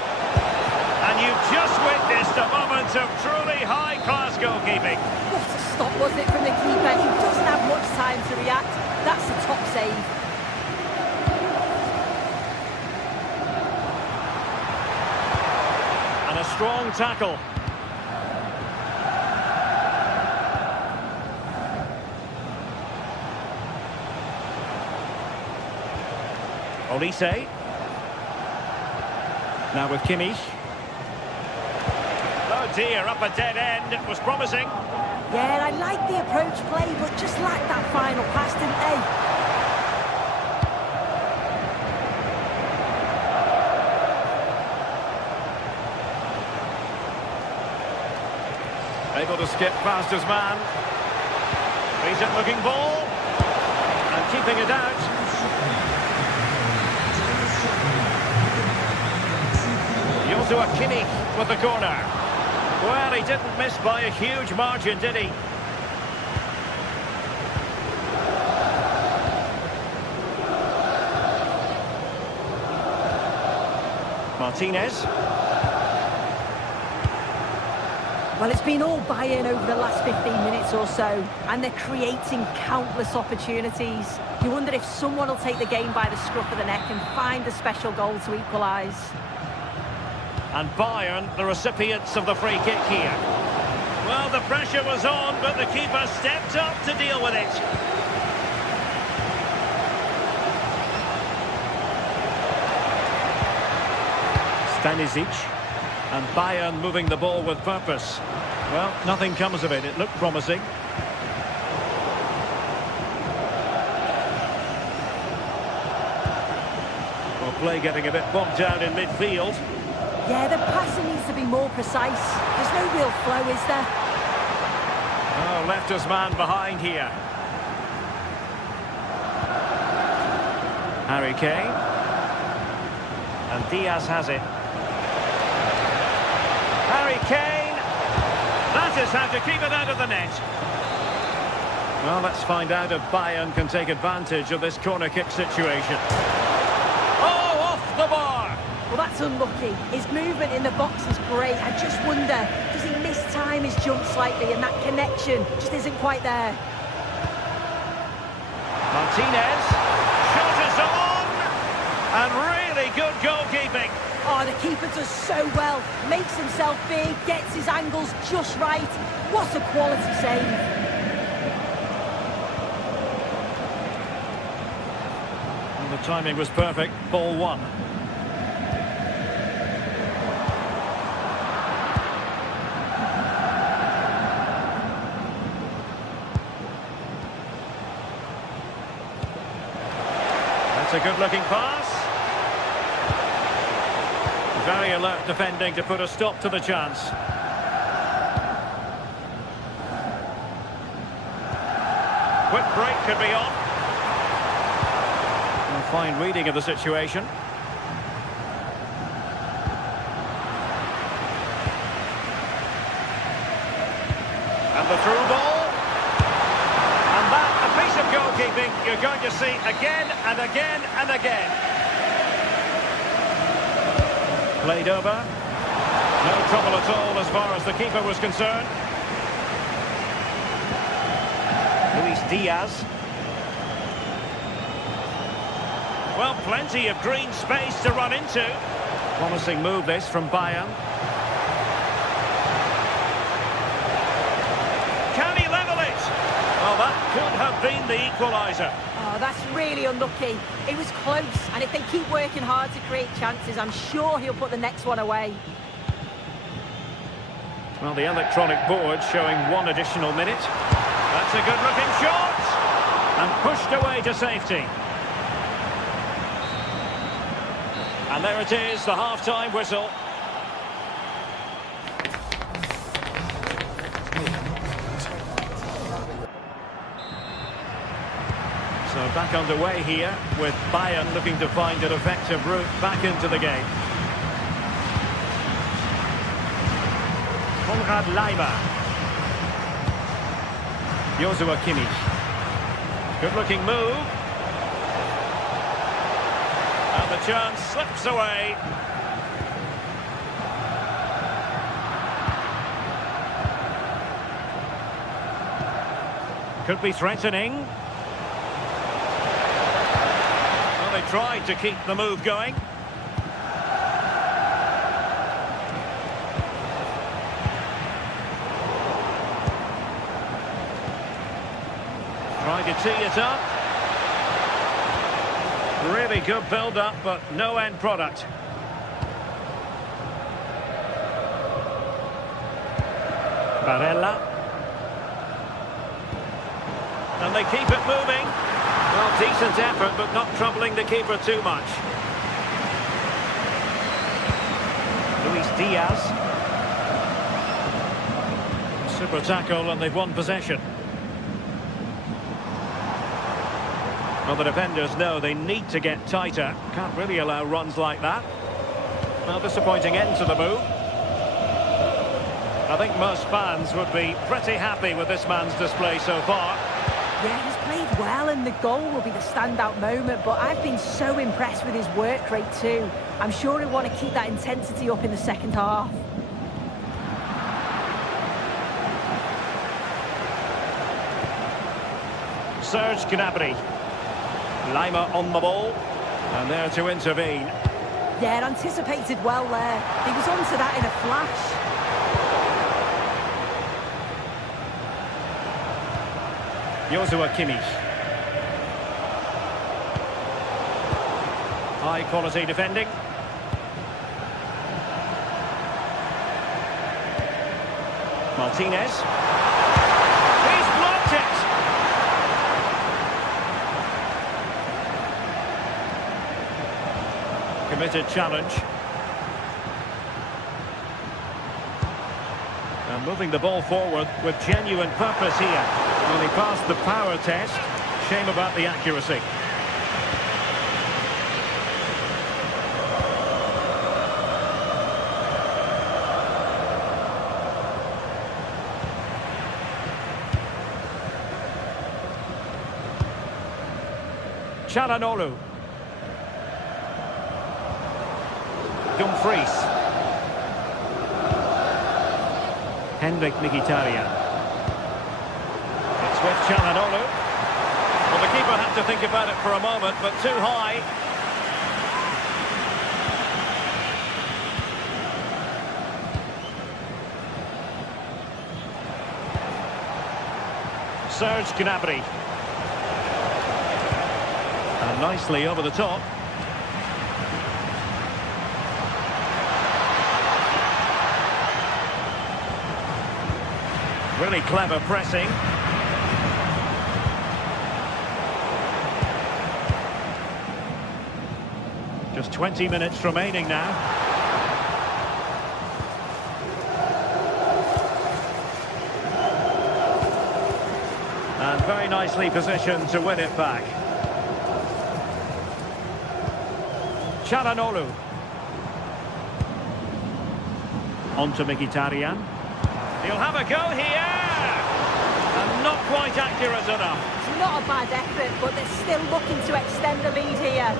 And you've just witnessed a moment of truly high-class goalkeeping. What a stop was it from the keeper? He doesn't have much time to react. That's a top save. And a strong tackle. Olise. Now with Kimmich. Oh dear, up a dead end. It was promising. Yeah, I like the approach play, but just lacked that final pass, didn't they? Able to skip past his man. Decent looking ball. And keeping it out. Joshua Kimmich with the corner. Well, he didn't miss by a huge margin, did he? Martinez. Well, it's been all Bayern over the last 15 minutes or so, and they're creating countless opportunities. You wonder if someone will take the game by the scruff of the neck and find a special goal to equalise. And Bayern, the recipients of the free kick here. Well, the pressure was on, but the keeper stepped up to deal with it. Stanisic. And Bayern moving the ball with purpose. Well, nothing comes of it. It looked promising. Well, play getting a bit bogged down in midfield. Yeah, the passing needs to be more precise. There's no real flow, is there? Oh, left his man behind here. Harry Kane. And Diaz has it. Harry Kane. That is how to keep it out of the net. Well, let's find out if Bayern can take advantage of this corner kick situation. Oh, off the bar. Well, that's unlucky. His movement in the box is great. I just wonder, does he mistime his jump slightly and that connection just isn't quite there? Martinez. Shot is on. And really good goalkeeping. Oh, the keeper does so well. Makes himself big, gets his angles just right. What a quality save. And the timing was perfect. Ball one. That's a good-looking pass. Very alert defending to put a stop to the chance. Quick break could be on. A fine reading of the situation. And the through ball. And that, a piece of goalkeeping you're going to see again and again and again. Played over. No trouble at all as far as the keeper was concerned. Luis Diaz. Well, plenty of green space to run into. Promising move this from Bayern. Can he level it? Well, that could have been the equaliser. Oh, that's really unlucky. It was close, and if they keep working hard to create chances, I'm sure he'll put the next one away. Well, the electronic board showing one additional minute. That's a good-looking shot! And pushed away to safety. And there it is, the half-time whistle. So back underway here, with Bayern looking to find an effective route back into the game. Konrad Laimer. Joshua Kimmich. Good-looking move. And the chance slips away. Could be threatening. Well, they tried to keep the move going. Trying to tee it up. Really good build-up, but no end product. Barella. And they keep it moving. Well, decent effort, but not troubling the keeper too much. Luis Diaz. Super tackle, and they've won possession. Well, the defenders know they need to get tighter. Can't really allow runs like that. Well, disappointing end to the move. I think most fans would be pretty happy with this man's display so far. Yeah, he's played well, and the goal will be the standout moment, but I've been so impressed with his work rate too. I'm sure he'll want to keep that intensity up in the second half. Serge Gnabry. Laimer on the ball, and there to intervene. Yeah, anticipated well there. He was onto that in a flash. Joshua Kimmich. High quality defending. Martinez. He's blocked it! Committed challenge. And moving the ball forward with genuine purpose here. Well, he passed the power test. Shame about the accuracy. Çalhanoğlu. Dumfries. Henrik Mkhitaryan. It's with Çalhanoğlu. Well, the keeper had to think about it for a moment, but too high. Serge Gnabry. And nicely over the top. Really clever pressing. Just 20 minutes remaining now. And very nicely positioned to win it back. Çalhanoğlu. On to Mkhitaryan. He'll have a go here! And not quite accurate enough. It's not a bad effort, but they're still looking to extend the lead here.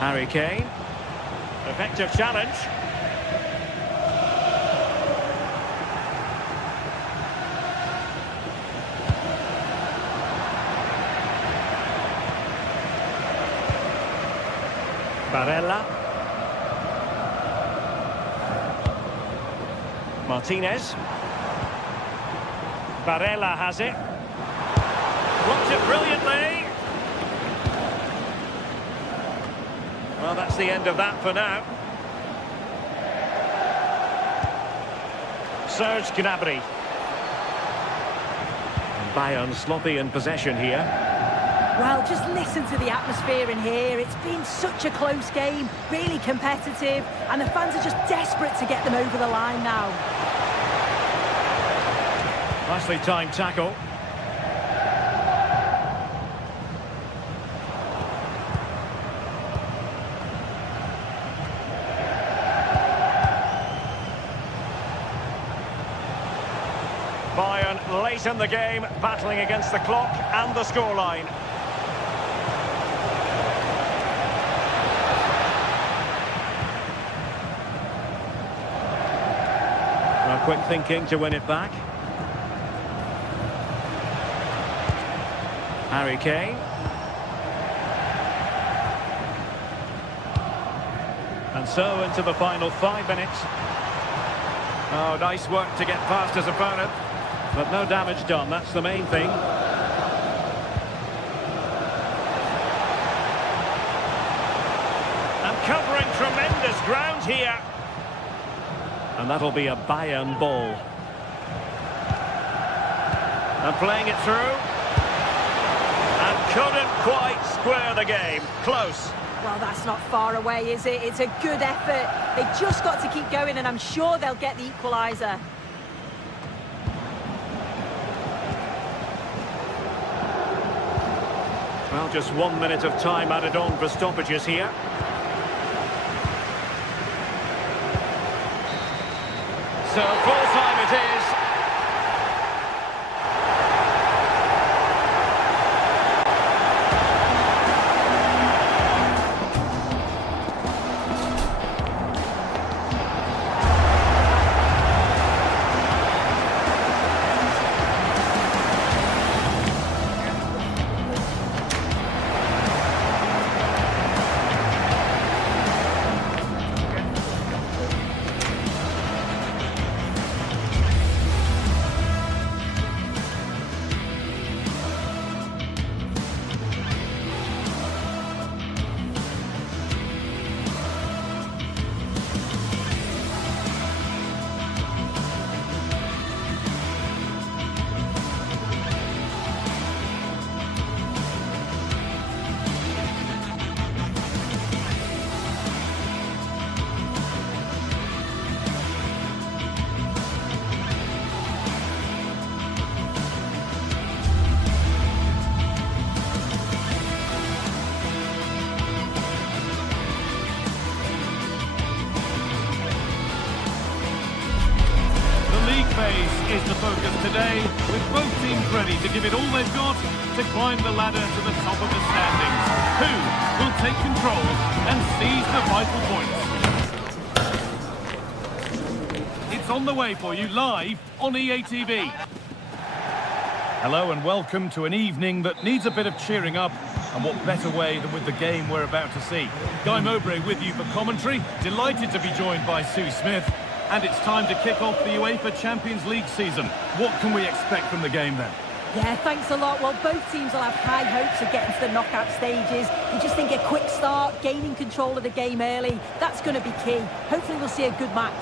Harry Kane. Effective challenge. Barella. Martinez. Barella has it. Blocked it brilliantly. Well, that's the end of that for now. Serge Gnabry. Bayern sloppy in possession here. Well, just listen to the atmosphere in here. It's been such a close game, really competitive, and the fans are just desperate to get them over the line now. Nicely timed tackle. Bayern late in the game, battling against the clock and the scoreline. Quick thinking to win it back. Harry Kane. And so into the final 5 minutes. Oh, nice work to get past his opponent. But no damage done, that's the main thing. And covering tremendous ground here. And that'll be a Bayern ball. And playing it through. And couldn't quite square the game. Close. Well, that's not far away, is it? It's a good effort. They've just got to keep going, and I'm sure they'll get the equaliser. Well, just 1 minute of time added on for stoppages here. So full time it is. Is the focus today, with both teams ready to give it all they've got to climb the ladder to the top of the standings. Who will take control and seize the vital points? It's on the way for you live on EA TV. Hello and welcome to an evening that needs a bit of cheering up, and what better way than with the game we're about to see. Guy Mowbray with you for commentary, delighted to be joined by Sue Smith. And it's time to kick off the UEFA Champions League season. What can we expect from the game then? Yeah, thanks a lot. Well, both teams will have high hopes of getting to the knockout stages. You just think a quick start, gaining control of the game early, that's going to be key. Hopefully we'll see a good match.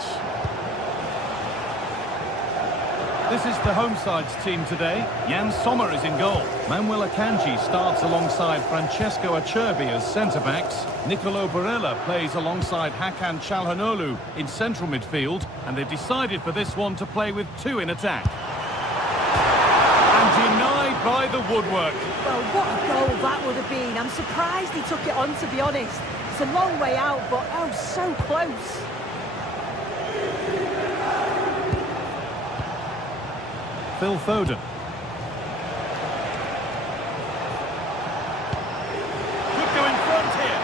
This is the home side's team today. Jan Sommer is in goal. Manuel Akanji starts alongside Francesco Acerbi as centre-backs. Nicolo Barella plays alongside Hakan Çalhanoğlu in central midfield. And they've decided for this one to play with two in attack. And denied by the woodwork. Well, what a goal that would have been. I'm surprised he took it on, to be honest. It's a long way out, but oh, so close. Phil Foden. Could go in front here.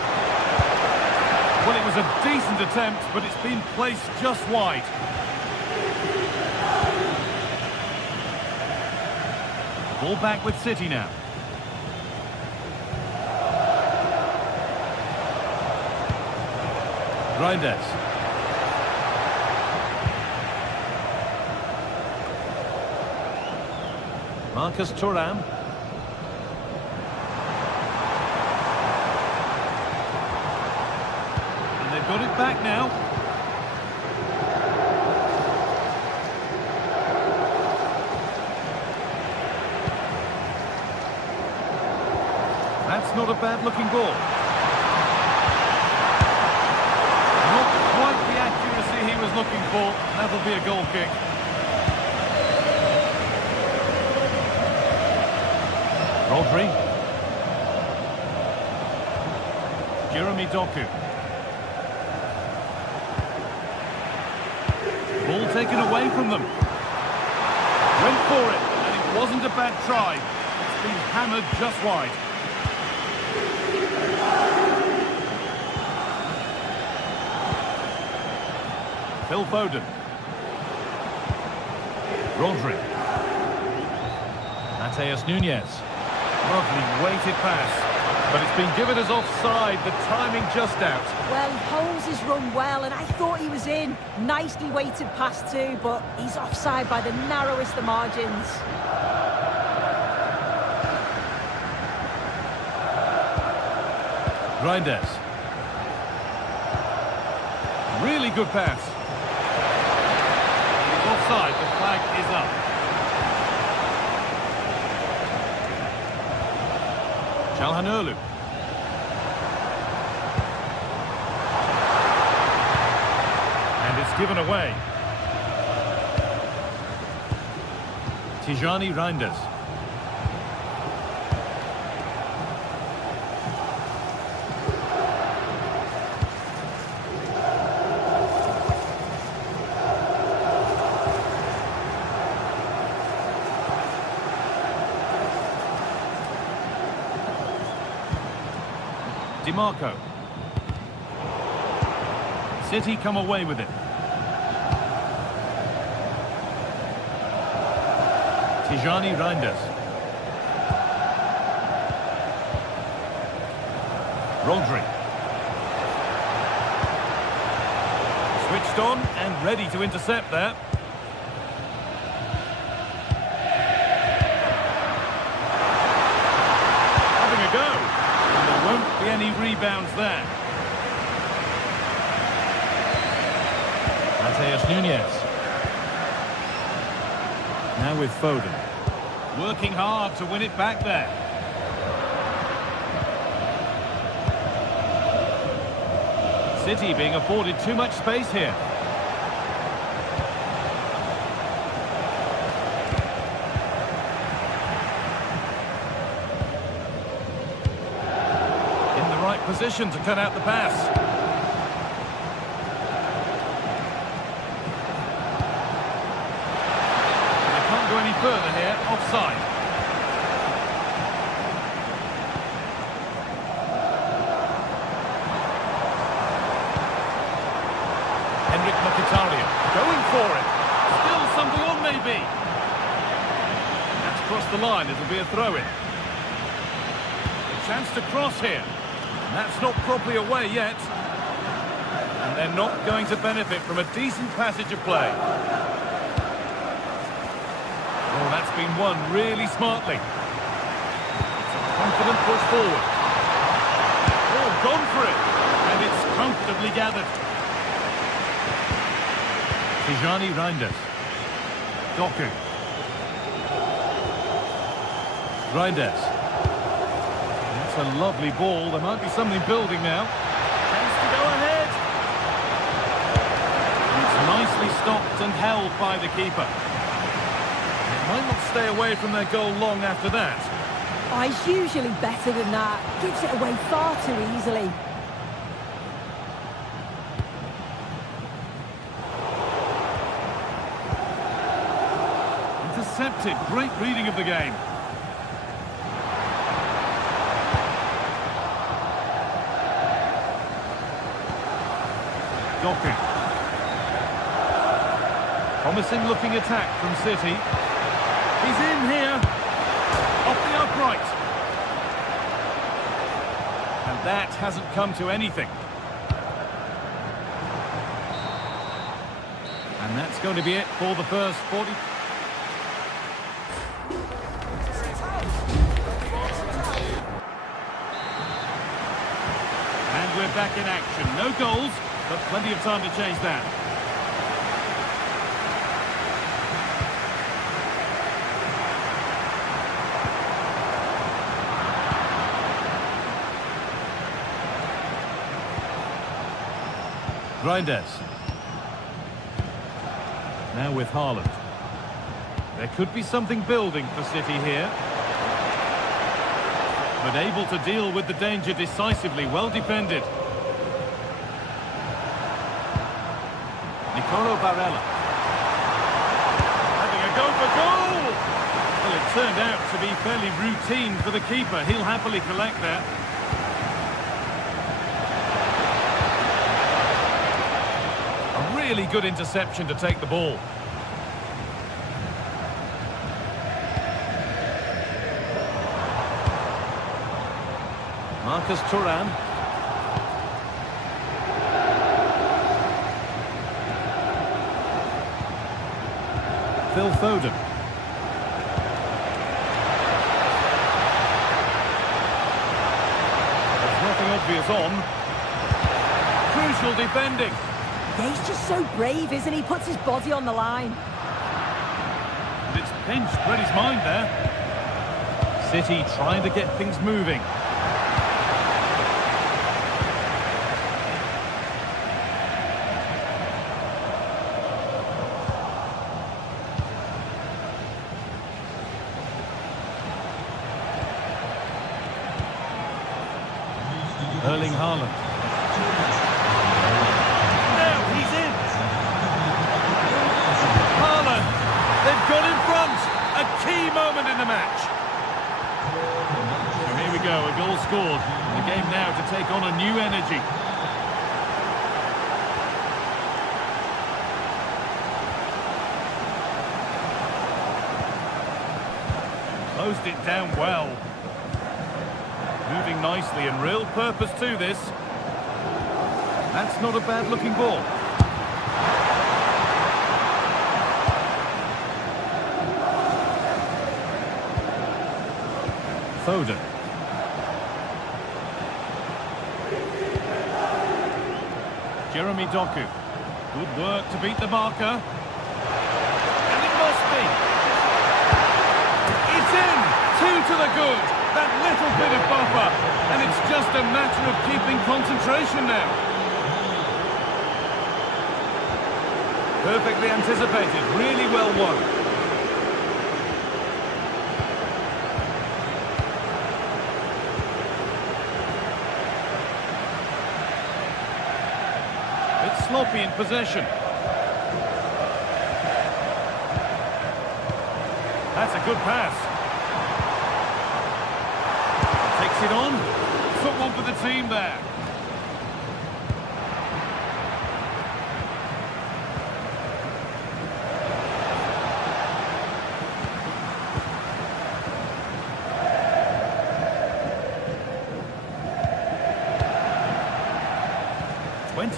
Well, it was a decent attempt, but it's been placed just wide. Ball back with City now. Reinders. Marcus Thuram. And they've got it back now. That's not a bad-looking ball. Not quite the accuracy he was looking for. That'll be a goal kick. Rodri. Jeremy Doku. Ball taken away from them. Went for it, and it wasn't a bad try. It's been hammered just wide. Phil Foden. Rodri. Mateus Nunes. Lovely weighted pass, but it's been given as offside, the timing just out. Well, he holds his run well, and I thought he was in. Nicely weighted pass too, but he's offside by the narrowest of margins. Reinders. Really good pass. He's offside, the flag is up. Çalhanoğlu. And it's given away. Tijani Reinders. DiMarco. City come away with it. Tijani Reinders. Rodri. Switched on and ready to intercept there. Having a go. There won't be any rebounds there. Mateus Nunes. Now with Foden. Working hard to win it back there. City being afforded too much space here. Position to cut out the pass. They can't go any further here, offside. Henrik Mkhitaryan going for it. Still something on maybe. That's crossed the line, it'll be a throw-in. A chance to cross here. That's not properly away yet. And they're not going to benefit from a decent passage of play. Oh, that's been won really smartly. It's a confident push forward. Oh, gone for it. And it's comfortably gathered. Tijani Reinders. Doku. Reinders. That's a lovely ball. There might be something building now. Chance to go ahead. It's nicely stopped and held by the keeper. It might not stay away from their goal long after that. Oh, he's usually better than that. Gives it away far too easily. Intercepted. Great reading of the game. Doku. Promising looking attack from City. He's in here. Off the upright. And that hasn't come to anything. And that's going to be it for the first 40. And we're back in action. No goals, but plenty of time to change that. Reinders. Now with Haaland. There could be something building for City here. But able to deal with the danger decisively, well defended. Nicolo Barella. Having a go for goal! Well, it turned out to be fairly routine for the keeper. He'll happily collect that. Really good interception to take the ball. Marcus Thuram. Phil Foden. There's nothing obvious on. Crucial defending. Yeah, he's just so brave, isn't he? Puts his body on the line. And it's pinched, read his mind there. City trying to get things moving. Erling Haaland. Got in front, a key moment in the match. So here we go, a goal scored. The game now to take on a new energy. Closed it down well. Moving nicely and real purpose to this. That's not a bad looking ball. Foden. Jeremy Doku. Good work to beat the marker. And it must be. It's in! 2 to the good. That little bit of buffer. And it's just a matter of keeping concentration now. Perfectly anticipated. Really well won. Sloppy in possession. That's a good pass. Takes it on. Football for the team there.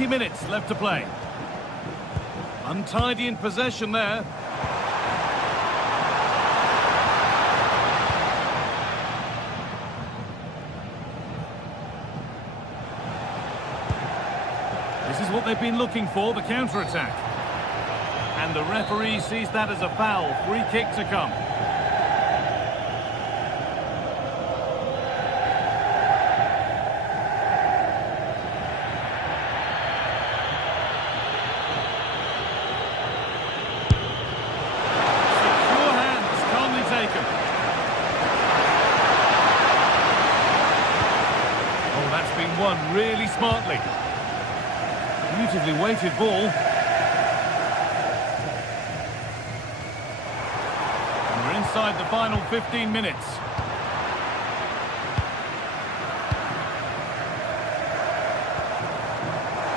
Minutes left to play. Untidy in possession there. This is what they've been looking for, the counter-attack. And the referee sees that as a foul. Free kick to come. run really smartly. Beautifully weighted ball. And we're inside the final 15 minutes.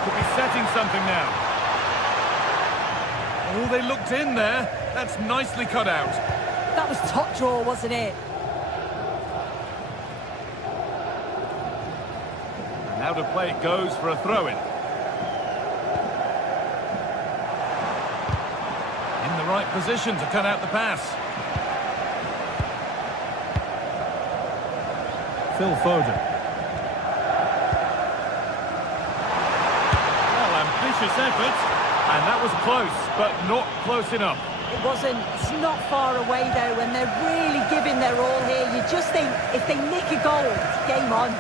Could be setting something now. Oh, they looked in there. That's nicely cut out. That was top draw, wasn't it? And out of play it goes for a throw-in. In the right position to cut out the pass. Phil Foden. Well, ambitious effort. And that was close, but not close enough. It wasn't. It's not far away, though, and they're really giving their all here. You just think, if they nick a goal, it's game on.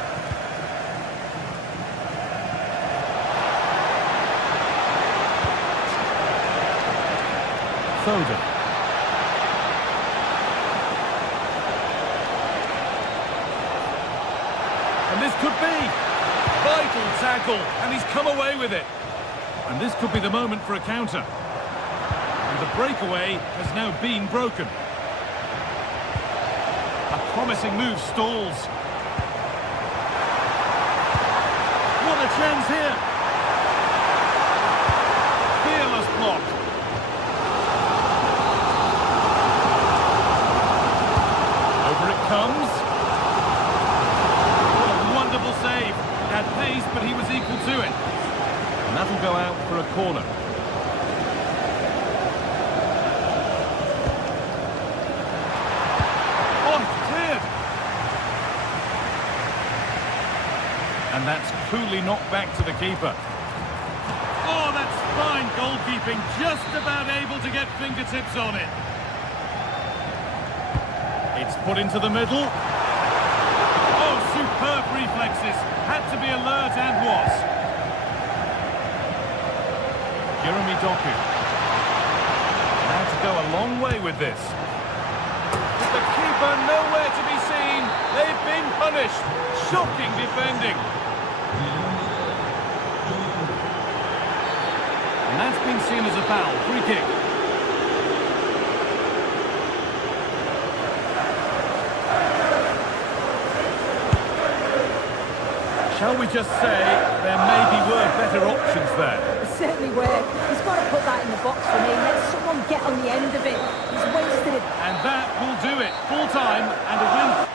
Foden. And this could be vital tackle, and he's come away with it. And this could be the moment for a counter. And the breakaway has now been broken. A promising move stalls. What a chance here. Fearless block. Over it comes. What a wonderful save. He had pace, but he was equal to it. And that'll go out for a corner. Oh, cleared! And that's coolly knocked back to the keeper. Oh, that's fine goalkeeping. Just about able to get fingertips on it. It's put into the middle. Oh, superb reflexes. Had to be alert and was. Jeremy Doku. Now to go a long way with this. With the keeper nowhere to be seen. They've been punished. Shocking defending. And that's been seen as a foul. Free kick. Shall we just say there were better options there? Certainly were. He's got to put that in the box for me. Let someone get on the end of it. He's wasted it. And that will do it. Full time and a win.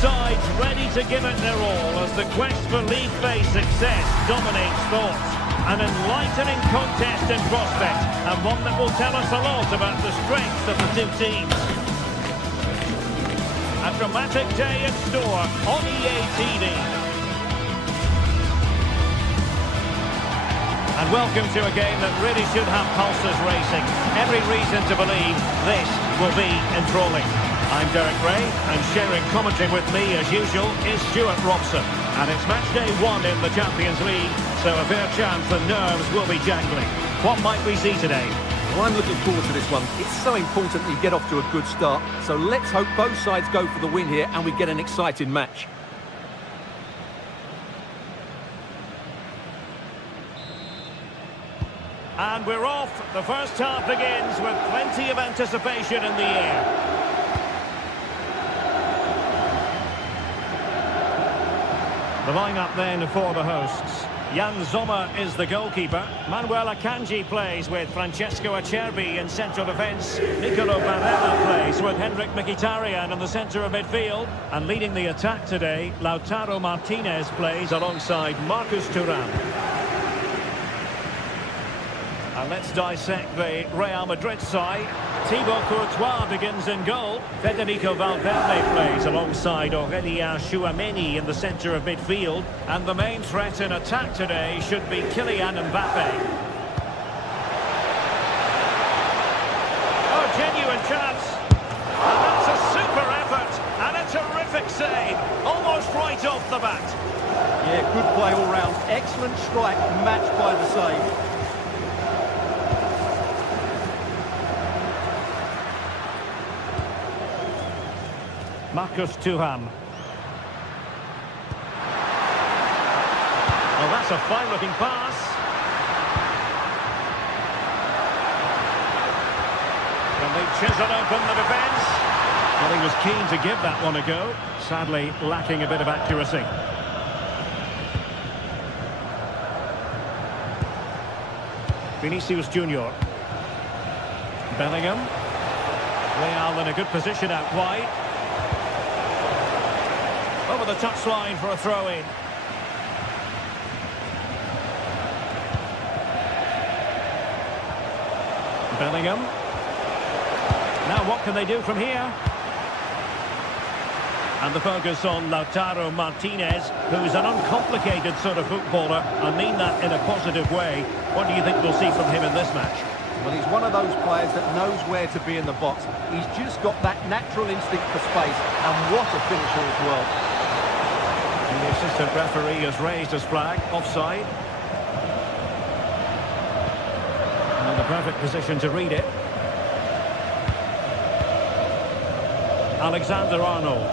sides ready to give it their all as the quest for league phase success dominates thoughts. An enlightening contest in prospect, and one that will tell us a lot about the strengths of the two teams. A dramatic day in store on EA TV. And welcome to a game that really should have pulses racing. Every reason to believe this will be enthralling. I'm Derek Ray, and sharing commentary with me, as usual, is Stuart Robson. And it's match day 1 in the Champions League, so a fair chance the nerves will be jangling. What might we see today? Well, I'm looking forward to this one. It's so important that you get off to a good start. So let's hope both sides go for the win here and we get an exciting match. And we're off. The first half begins with plenty of anticipation in the air. The line-up then for the hosts. Jan Sommer is the goalkeeper. Manuel Akanji plays with Francesco Acerbi in central defence. Nicolo Barella plays with Henrik Mkhitaryan in the centre of midfield. And leading the attack today, Lautaro Martinez plays alongside Marcus Thuram. And let's dissect the Real Madrid side. Thibaut Courtois begins in goal. Federico Valverde plays alongside Aurélien Tchouameni in the centre of midfield. And the main threat in attack today should be Kylian Mbappe. Oh, genuine chance. And that's a super effort. And a terrific save. Almost right off the bat. Yeah, good play all round. Excellent strike, matched by the save. Marcus Thuram. Well, that's a fine-looking pass. Can they chisel open the defence? Well, he was keen to give that one a go. Sadly, lacking a bit of accuracy. Vinicius Junior. Bellingham. Real in a good position out wide. Over the touchline for a throw-in. Bellingham. Now what can they do from here? And the focus on Lautaro Martinez, who's an uncomplicated sort of footballer. I mean that in a positive way. What do you think we'll see from him in this match? Well, he's one of those players that knows where to be in the box. He's just got that natural instinct for space, and what a finisher as well. And the assistant referee has raised his flag, offside. And in the perfect position to read it. Alexander-Arnold.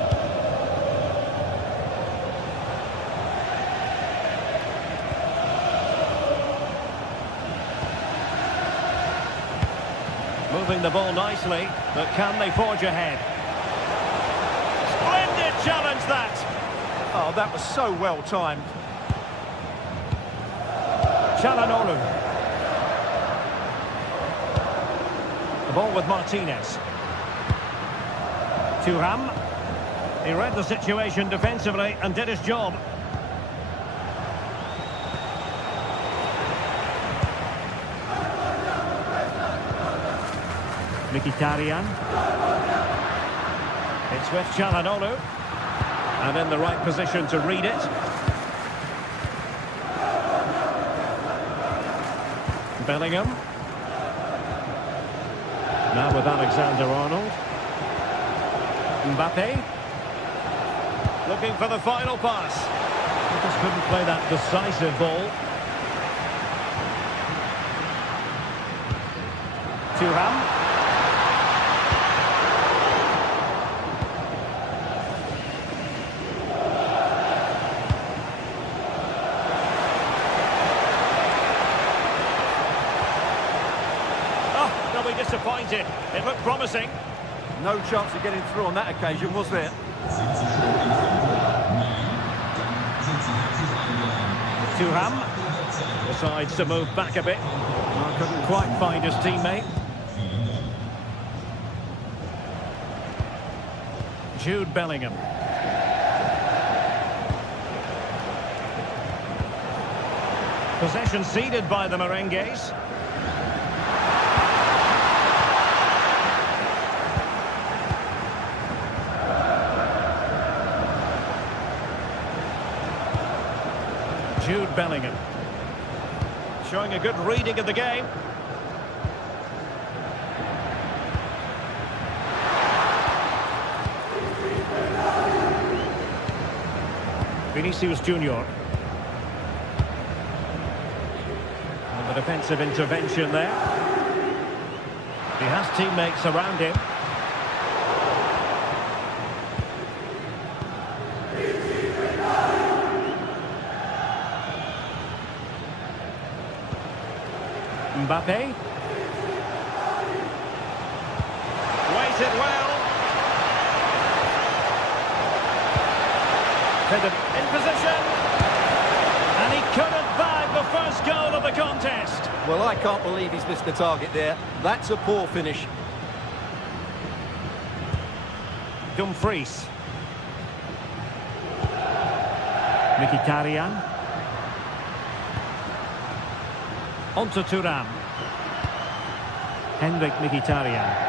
Moving the ball nicely, but can they forge ahead? Splendid challenge that! Oh, that was so well timed. Çalhanoğlu. The ball with Martinez. Thuram. He read the situation defensively and did his job. Mkhitaryan. It's with Çalhanoğlu. And in the right position to read it. Bellingham. Now with Alexander-Arnold. Mbappe. Looking for the final pass. He just couldn't play that decisive ball. Thuram. Disappointed. It looked promising. No chance of getting through on that occasion, was there? Thuram decides to move back a bit. Couldn't quite find his teammate. Jude Bellingham. Possession ceded by the Merengues. Jude Bellingham. Showing a good reading of the game. Vinicius Junior. And the defensive intervention there. He has teammates around him. Mbappe. Waited well. In position. And he couldn't bag the first goal of the contest. Well, I can't believe he's missed the target there. That's a poor finish. Dumfries. Mkhitaryan. Onto Thuram. Henrik Mkhitaryan.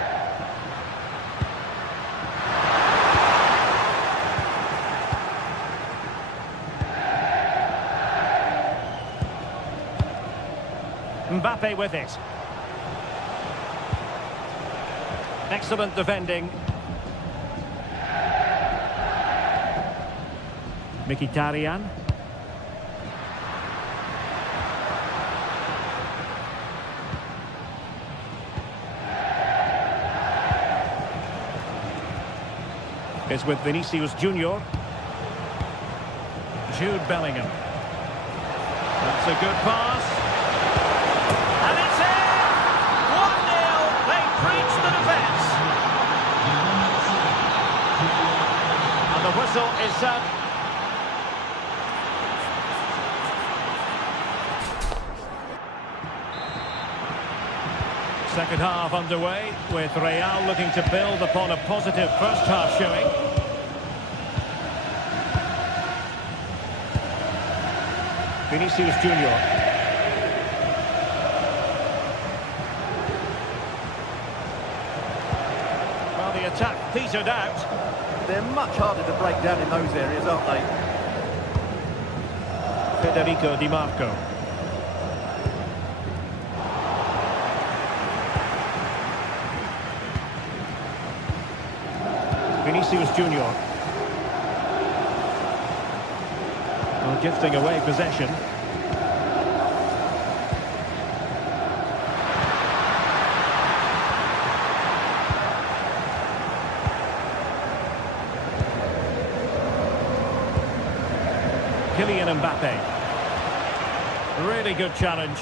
Mbappe with it. Excellent defending. Mkhitaryan. Is with Vinicius Junior. Jude Bellingham. That's a good pass. And it's in! 1-0. They breach the defence. And the whistle is set. Second half underway, with Real looking to build upon a positive first half showing. Vinicius Junior. Well, the attack petered out. They're much harder to break down in those areas, aren't they? Federico Di Marco. Vinicius Junior. Well, gifting away possession. Kylian Mbappe. Really good challenge.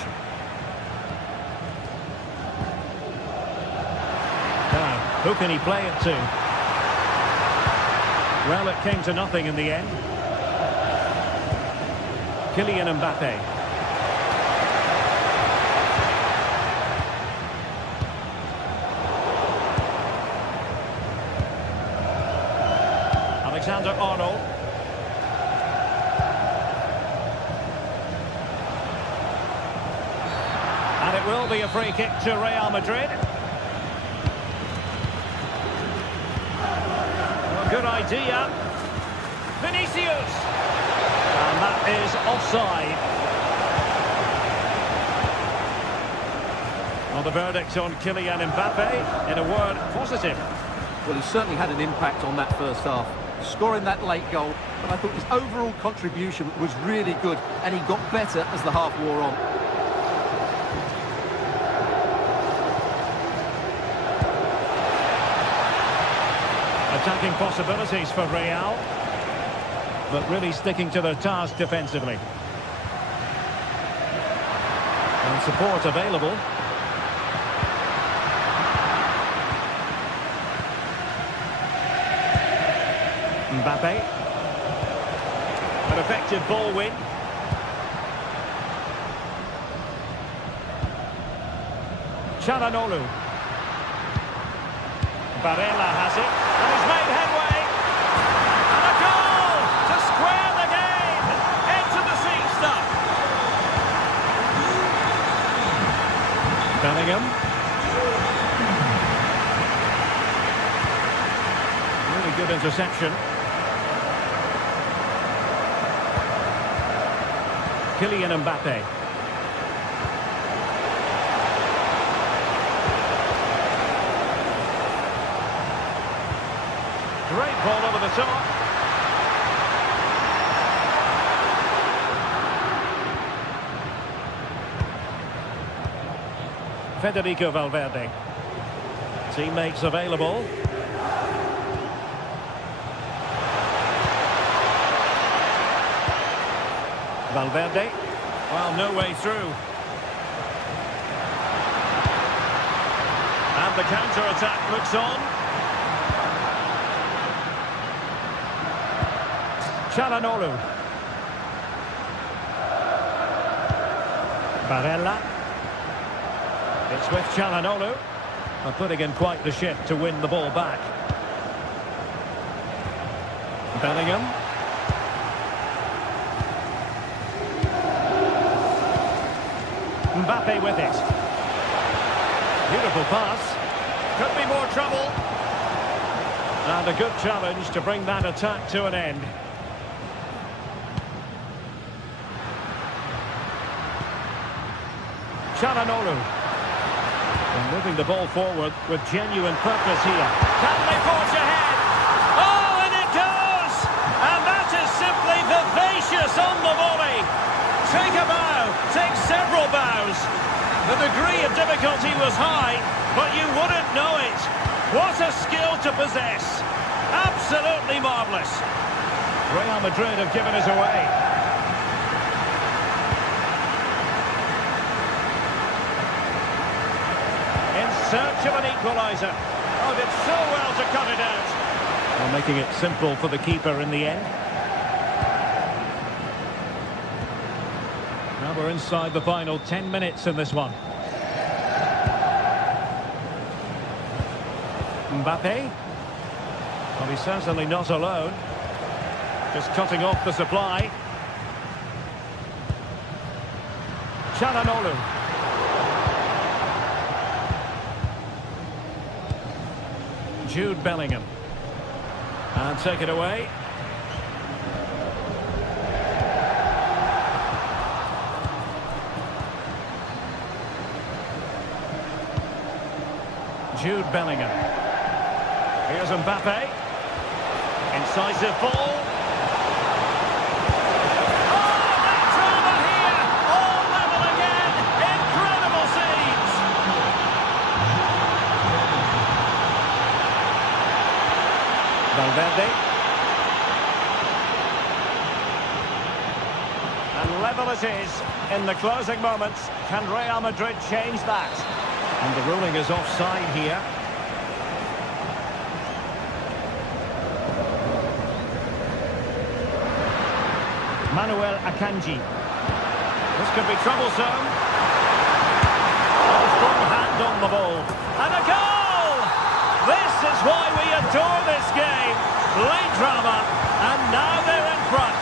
Now, who can he play it to? Well, it came to nothing in the end. Kylian Mbappe. Alexander-Arnold. And it will be a free kick to Real Madrid. Good idea. Vinicius. And that is offside. Well, the verdict on Kylian Mbappe, in a word, positive. Well, he certainly had an impact on that first half. Scoring that late goal, but I thought his overall contribution was really good, and he got better as the half wore on. Attacking possibilities for Real, but really sticking to their task defensively. And support available. Mbappe. An effective ball win. Çalhanoğlu. Barella has it. And he's made headway. And a goal to square the game. Into the seat stuff. Bellingham. Really good interception. Kylian Mbappe. Great ball over the top. Federico Valverde. Teammates available. Valverde. Well, no way through. And the counter-attack looks on. Çalhanoğlu. Barella. It's with Çalhanoğlu. Putting in quite the shift to win the ball back. Bellingham. Mbappe with it. Beautiful pass. Could be more trouble. And a good challenge to bring that attack to an end. Çalhanoğlu. And moving the ball forward with genuine purpose here. Can they forge ahead? Oh, and it goes! And that is simply vivacious on the volley. Take a bow, take several bows. The degree of difficulty was high, but you wouldn't know it. What a skill to possess. Absolutely marvellous. Real Madrid have given us away. In search of an equaliser. Oh, did so well to cut it out. Well, making it simple for the keeper in the end. Now we're inside the final 10 minutes in this one. Mbappe. Well, he's certainly not alone. Just cutting off the supply. Çalhanoğlu. Jude Bellingham. And take it away. Jude Bellingham. Here's Mbappe. Incisive ball. Oh, that drama here! All level again! Incredible scenes! Valverde. And level it is in the closing moments. Can Real Madrid change that? And the ruling is offside here. Manuel Akanji. This could be troublesome. Oh, strong hand on the ball. And a goal! This is why we adore this game. Late drama, and now they're in front.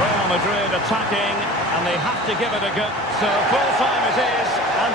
Real Madrid attacking, and they have to give it a go. So full time it is, and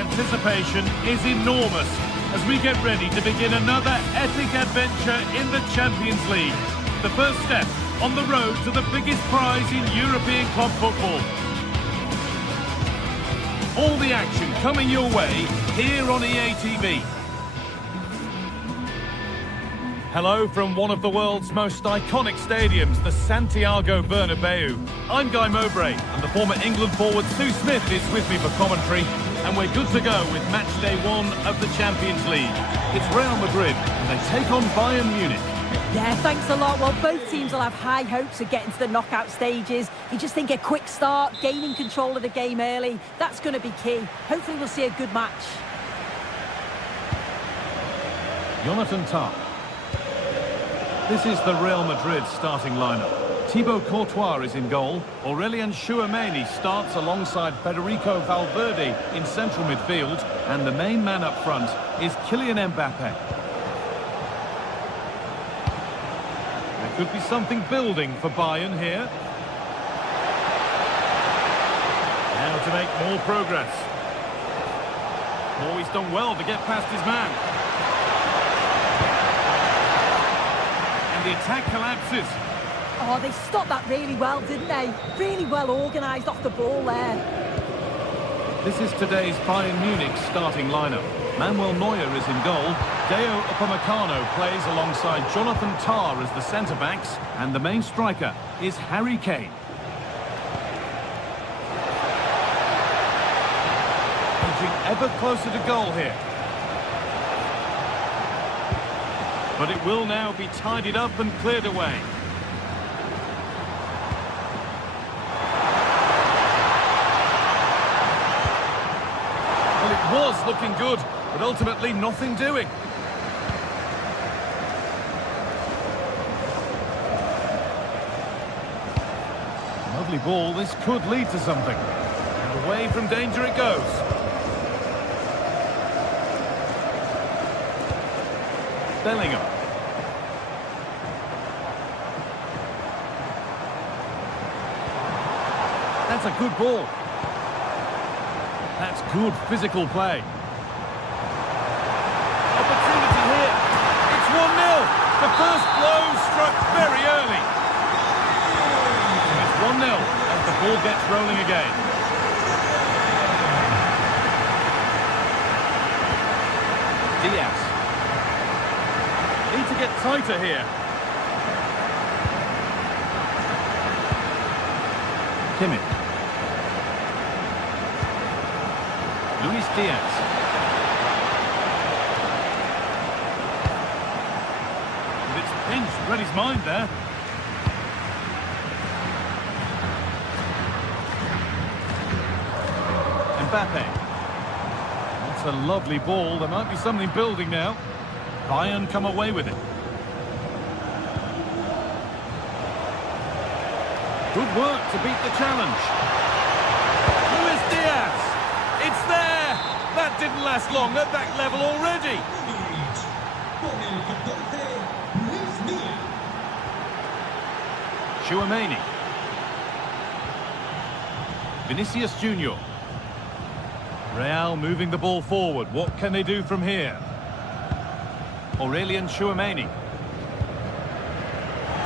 anticipation is enormous as we get ready to begin another epic adventure in the Champions League. The first step on the road to the biggest prize in European club football. All the action coming your way here on EA TV. Hello from one of the world's most iconic stadiums, the Santiago Bernabeu. I'm Guy Mowbray, and the former England forward Sue Smith is with me for commentary, and we're good to go with match day 1 of the Champions League. It's Real Madrid, and they take on Bayern Munich. Yeah, thanks a lot. Well, both teams will have high hopes of getting to the knockout stages. You just think a quick start, gaining control of the game early, that's going to be key. Hopefully we'll see a good match. Jonathan Tah. This is the Real Madrid starting lineup. Thibaut Courtois is in goal. Aurélien Tchouameni starts alongside Federico Valverde in central midfield. And the main man up front is Kylian Mbappe. There could be something building for Bayern here. Now to make more progress. Oh, he's done well to get past his man. The attack collapses. Oh, they stopped that really well, didn't they? Really well organised off the ball there. This is today's Bayern Munich starting lineup. Manuel Neuer is in goal. Deo Upamecano plays alongside Jonathan Tah as the centre-backs. And the main striker is Harry Kane. Edging ever closer to goal here. But it will now be tidied up and cleared away. Well, it was looking good, but ultimately nothing doing. Lovely ball, this could lead to something. And away from danger it goes. Bellingham. That's a good ball. That's good physical play. Opportunity here. It's 1-0. The first blow struck very early. It's 1-0 as the ball gets rolling again. Diaz. Need to get tighter here. Kimmich. Luis Diaz. But it's pinched, read his mind there. Mbappe. That's a lovely ball. There might be something building now. Bayern come away with it. Good work to beat the challenge. Luis Diaz. It's there. That didn't last long at that level already. Tchouameni. Vinicius Junior. Real moving the ball forward. What can they do from here? Aurélien Tchouameni.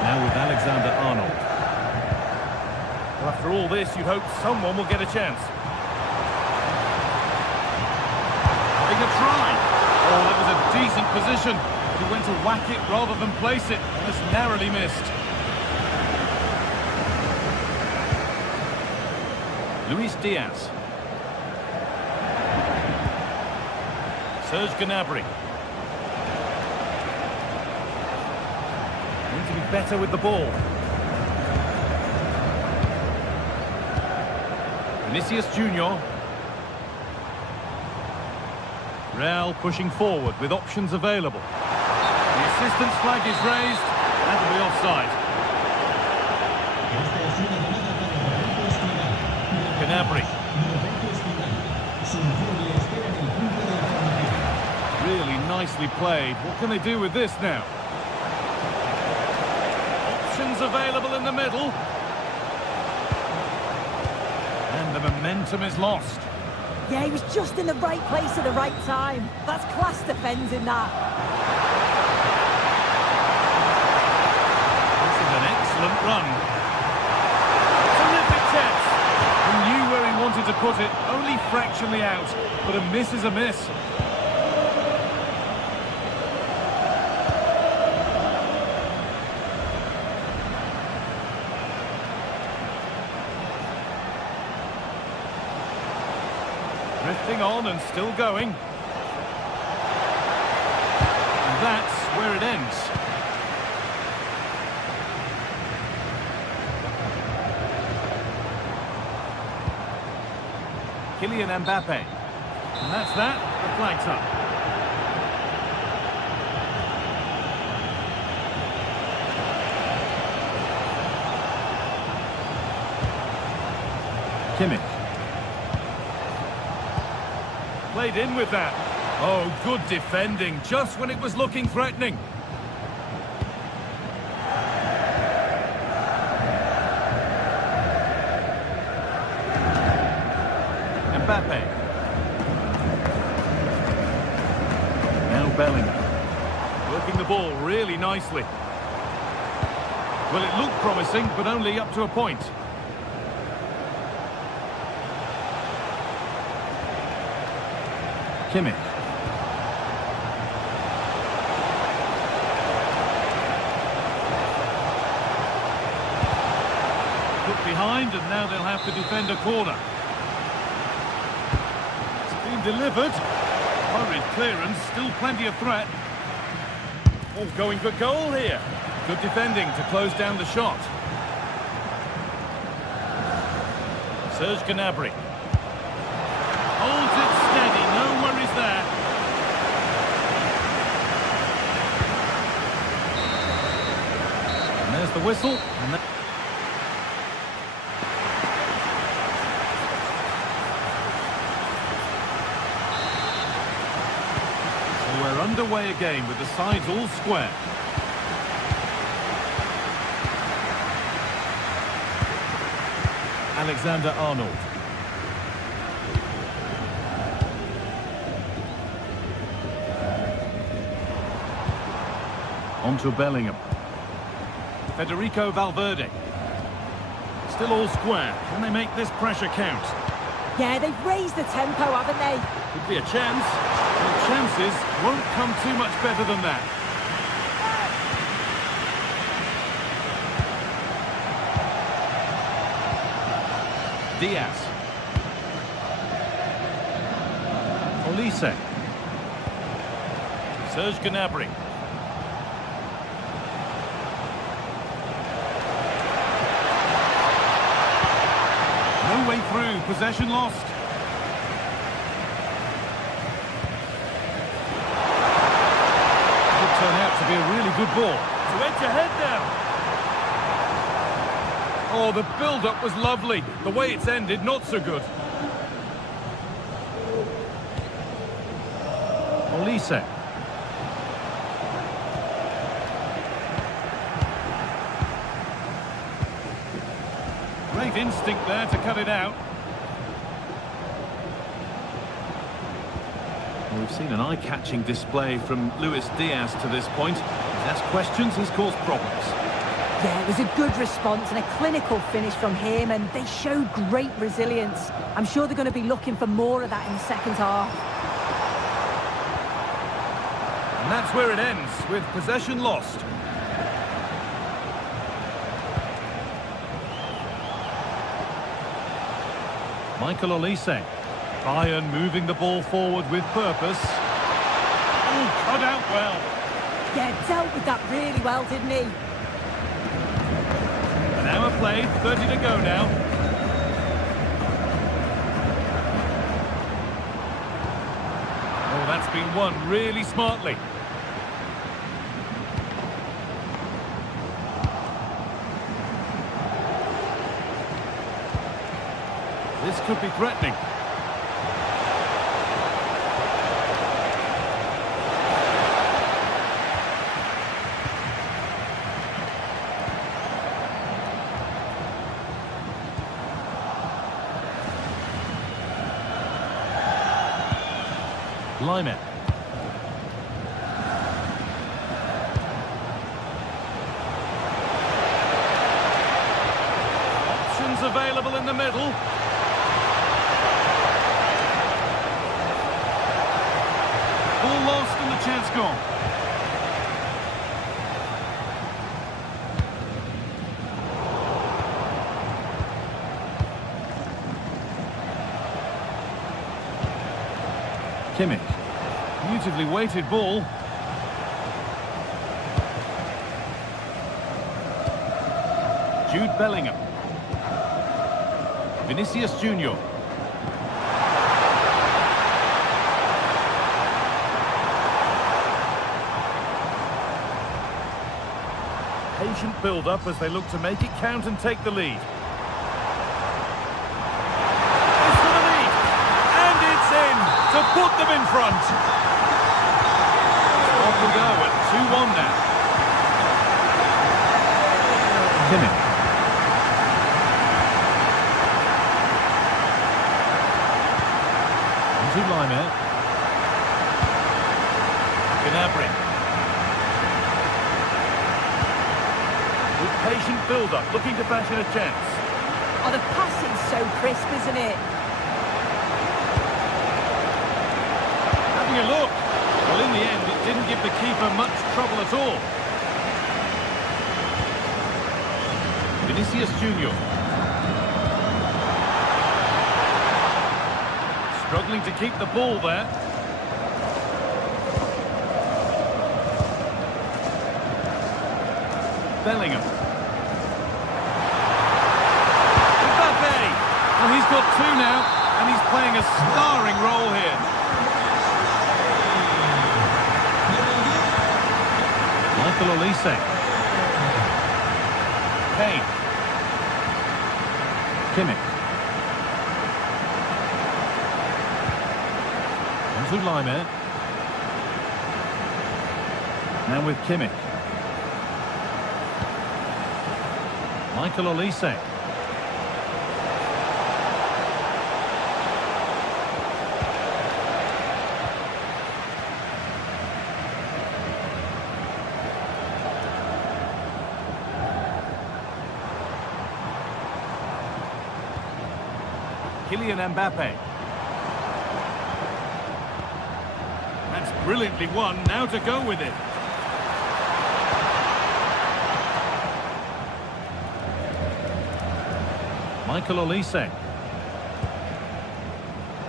Now with Alexander-Arnold. Well, after all this, you'd hope someone will get a chance. Having a try. Oh, that was a decent position. But he went to whack it rather than place it. And just narrowly missed. Luis Diaz. Serge Gnabry. Need to be better with the ball. Vinicius Junior. Real pushing forward with options available. The assistance flag is raised. That'll be offside. Gnabry. Really nicely played. What can they do with this now? Options available in the middle. And the momentum is lost. Yeah, he was just in the right place at the right time. That's class defending, that. This is an excellent run. Terrific test. He knew where he wanted to put it, only fractionally out, but a miss is a miss. Drifting on and still going. And that's where it ends. Kylian Mbappe. And that's that. The flag's up. Kimmich. Played in with that. Oh, good defending, just when it was looking threatening. Mbappe. Now Bellingham. Working the ball really nicely. Well, it looked promising, but only up to a point. Kimmich. Put behind, and now they'll have to defend a corner. It's been delivered. Hurried clearance, still plenty of threat. Oh, going for goal here. Good defending to close down the shot. Serge Gnabry. Holds it steady, no worries there. And there's the whistle. And so we're underway again with the sides all square. Alexander-Arnold. On to Bellingham. Federico Valverde. Still all square. Can they make this pressure count? Yeah, they've raised the tempo, haven't they? Could be a chance. The chances won't come too much better than that. Diaz. Olise. Serge Gnabry. No way through, possession lost. Could turn out to be a really good ball. To edge ahead now. Oh, the build-up was lovely. The way it's ended, not so good. Olise. Great instinct there to cut it out. Well, we've seen an eye-catching display from Luis Diaz to this point. He's asked questions, he's caused problems. Yeah, it was a good response and a clinical finish from him, and they showed great resilience. I'm sure they're going to be looking for more of that in the second half. And that's where it ends, with possession lost. Michael Olise. Bayern moving the ball forward with purpose. Oh, cut out well. Yeah, dealt with that really well, didn't he? An hour played, 30 to go now. Oh, that's been won really smartly. This could be threatening. Lima. Options available in the middle. Ball lost and the chance gone. Kimmich. Beautifully weighted ball. Jude Bellingham. Vinicius Junior. Patient build-up as they look to make it count and take the lead. It's for the lead, and it's in to put them in front. Off we go at 2-1 now. Kimmich. To Lima. Gnabry. With patient build-up, looking to fashion a chance. Oh, the passing's so crisp, isn't it? Having a look. Well, in the end, it didn't give the keeper much trouble at all. Vinicius Junior. Struggling to keep the ball there. Bellingham. Mbappe! Well, he's got two now, and he's playing a starring role here. Michael Olise. Kane. Kimmich. To Lima. Now with Kimmich. Michael Olise. Kylian Mbappe. Brilliantly won, now to go with it. Michael Olise.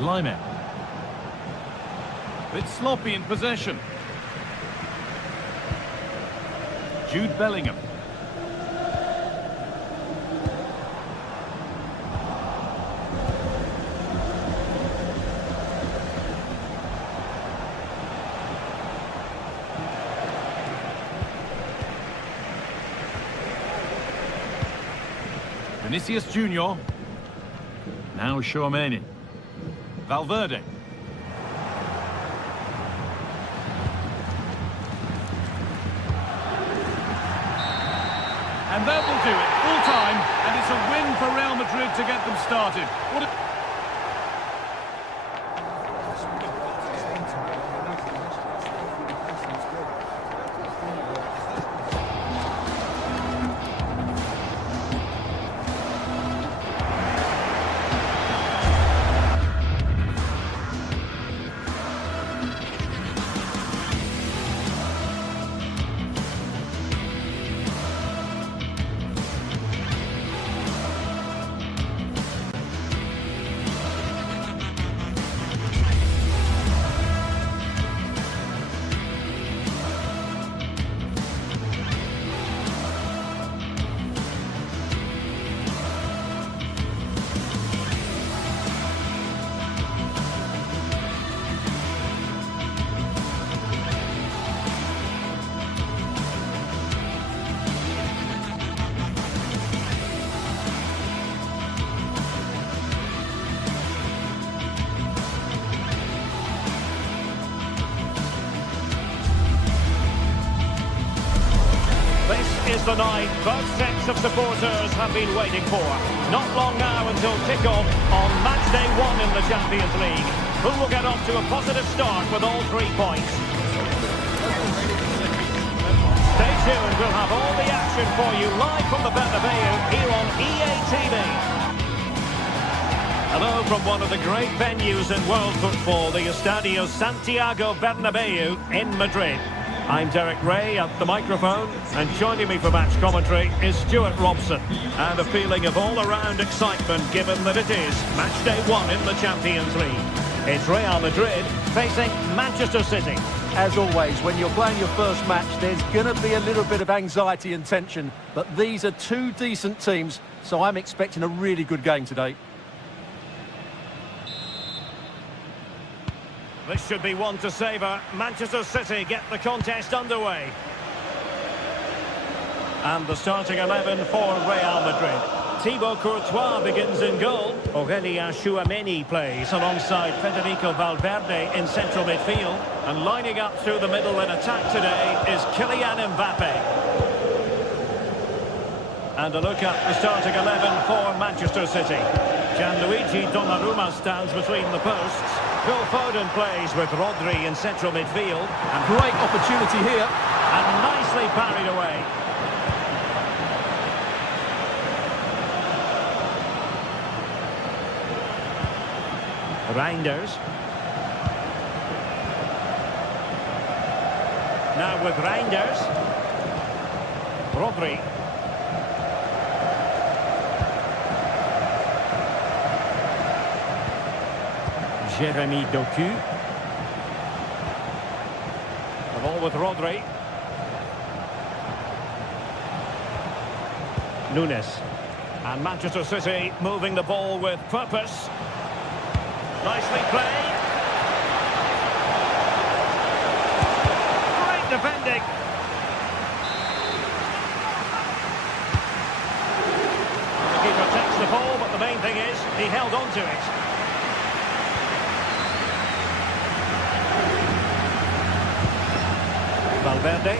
Lima. Bit sloppy in possession. Jude Bellingham. Vinicius Junior. Now Tchouameni. Valverde. And that will do it. Full time. And it's a win for Real Madrid to get them started. What a the night both sets of supporters have been waiting for. Not long now until kick-off on Matchday 1 in the Champions League. Who will get off to a positive start with all 3 points? Stay tuned, we'll have all the action for you live from the Bernabeu here on EA TV. Hello from one of the great venues in world football, the Estadio Santiago Bernabeu in Madrid. I'm Derek Ray at the microphone, and joining me for match commentary is Stuart Robson. And a feeling of all-around excitement given that it is Matchday 1 in the Champions League. It's Real Madrid facing Manchester City. As always, when you're playing your first match, there's going to be a little bit of anxiety and tension. But these are two decent teams, so I'm expecting a really good game today. This should be one to savour. Manchester City get the contest underway. And the starting 11 for Real Madrid. Thibaut Courtois begins in goal. Aurélien Tchouameni plays alongside Federico Valverde in central midfield. And lining up through the middle in attack today is Kylian Mbappe. And a look at the starting 11 for Manchester City. Gianluigi Donnarumma stands between the posts. Phil Foden plays with Rodri in central midfield. And great opportunity here. And nicely parried away. Reinders. Now with Reinders. Rodri. Jeremy Doku. The ball with Rodri. Nunes. And Manchester City moving the ball with purpose. Nicely played. Great defending. The keeper takes the ball, but the main thing is he held on to it. Valverde.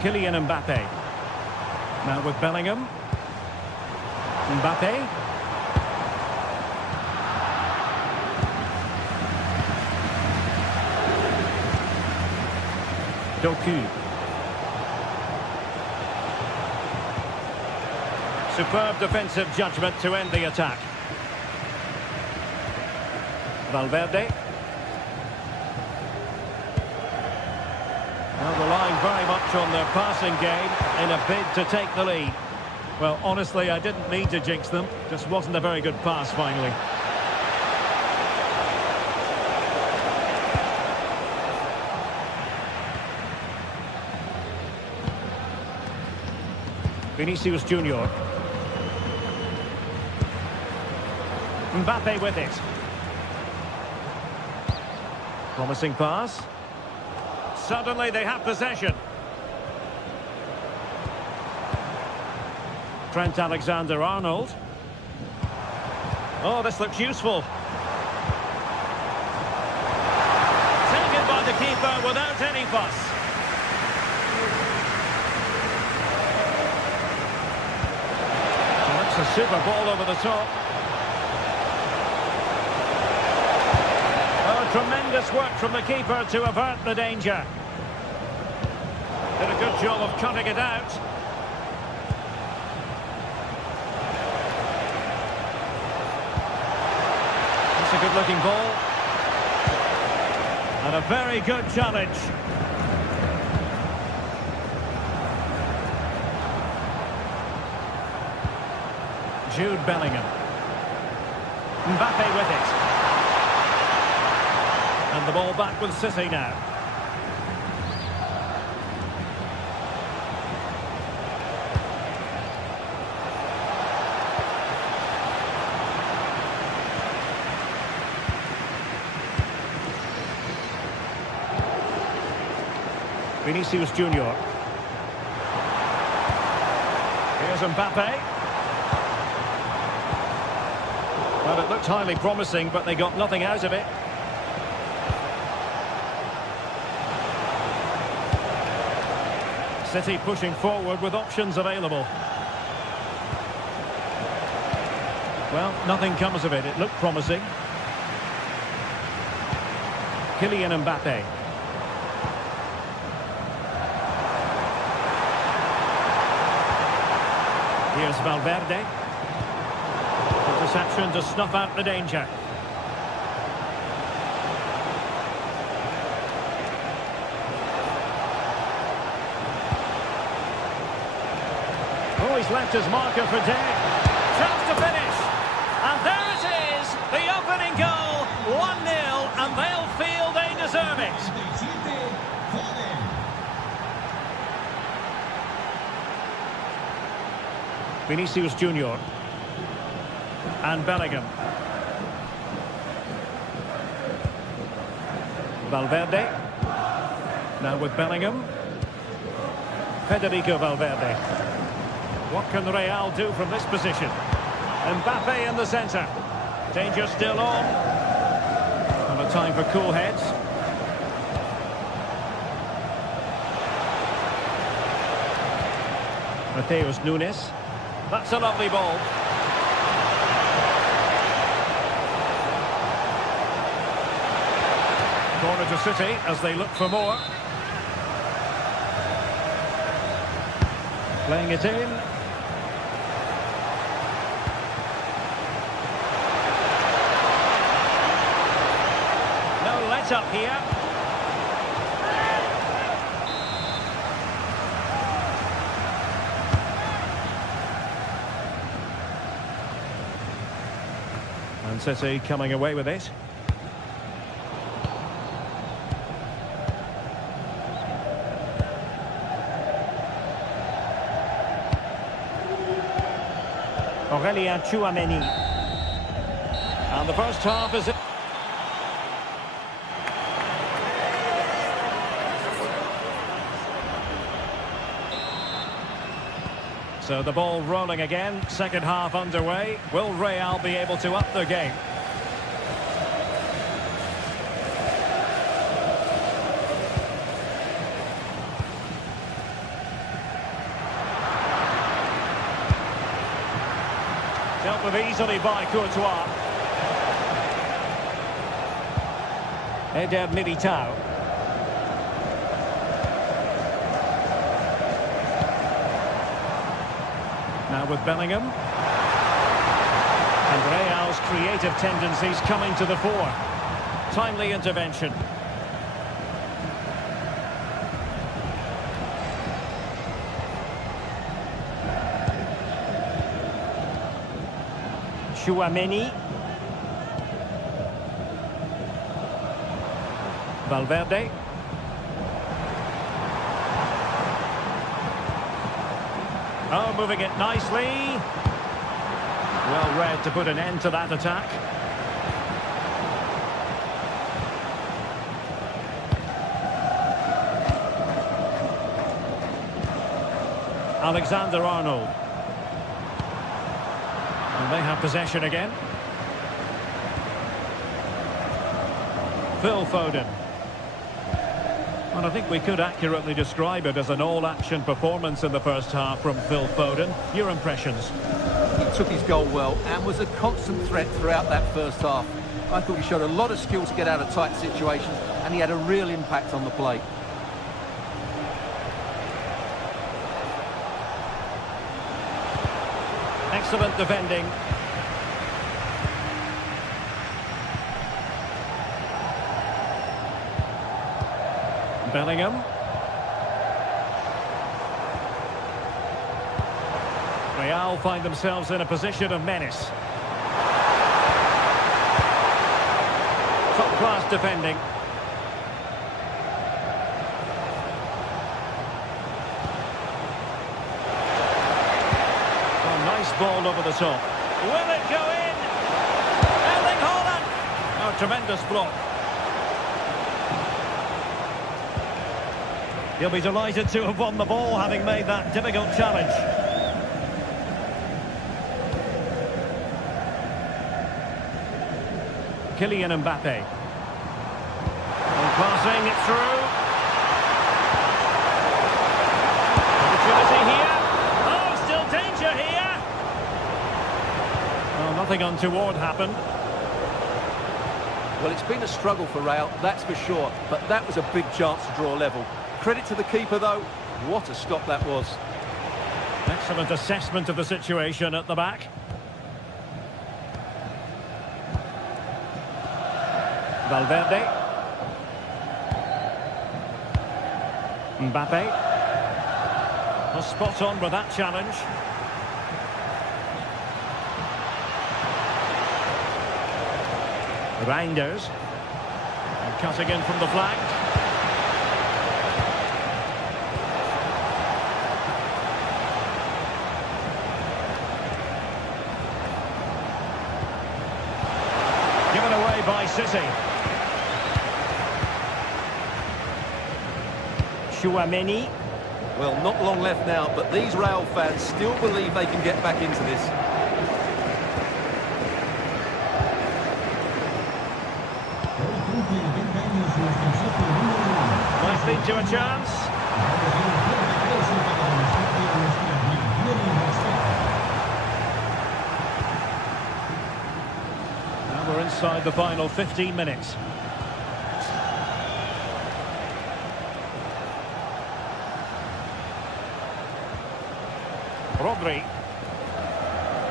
Kylian Mbappe. Now with Bellingham. Mbappe. Doku. Superb defensive judgment to end the attack. Valverde. Well, relying very much on their passing game in a bid to take the lead. Well, honestly, I didn't mean to jinx them. Just wasn't a very good pass, finally. Vinicius Junior. Mbappe with it. Promising pass. Suddenly they have possession. Trent Alexander-Arnold. Oh, this looks useful. Taken by the keeper without any fuss. That's a super ball over the top. Oh, tremendous work from the keeper to avert the danger. Did a good job of cutting it out. A good-looking ball. And a very good challenge. Jude Bellingham. Mbappe with it. And the ball back with City now. Vinicius Junior. Here's Mbappe. Well, it looked highly promising, but they got nothing out of it. City pushing forward with options available. Well, nothing comes of it. It looked promising. Kylian Mbappe. Here's Valverde. Interception to snuff out the danger. Oh, he's left his marker for dead. Chance to finish. And there it is, the opening goal. 1-0, and they'll feel they deserve it. Vinicius Junior. And Bellingham. Valverde. Now with Bellingham. Federico Valverde. What can Real do from this position? Mbappe in the centre. Danger still on. And a time for cool heads. Mateus Nunes. That's a lovely ball. Corner to City as they look for more. Playing it in. No let up here. And City coming away with it. Aurelien Tchouameni. And the first half is... So the ball rolling again, second half underway. Will Real be able to up their game? Dealt with easily by Courtois. Eder Militao. Now with Bellingham. And Real's creative tendencies coming to the fore. Timely intervention. Tchouameni. Valverde. Oh, moving it nicely. Well read to put an end to that attack. Alexander-Arnold. And they have possession again. Phil Foden. And I think we could accurately describe it as an all-action performance in the first half from Phil Foden. Your impressions? He took his goal well and was a constant threat throughout that first half. I thought he showed a lot of skill to get out of tight situations, and he had a real impact on the play. Excellent defending. Bellingham. Real find themselves in a position of menace. Top-class defending. Oh, nice ball over the top. Will it go in? Erling Haaland! Oh, tremendous block. He'll be delighted to have won the ball, having made that difficult challenge. Kylian Mbappe. And passing it through. opportunity here. Oh, still danger here. Well, nothing untoward happened. Well, it's been a struggle for Real, that's for sure, but that was a big chance to draw level. Credit to the keeper, though. What a stop that was. Excellent assessment of the situation at the back. Valverde. Mbappe. Well, spot on with that challenge. Reinders. And cutting in from the flank. Given away by City. Chouameni. Well, not long left now, but these Real fans still believe they can get back into this. Might lead to a chance. Now we're inside the final 15 minutes. Rodri.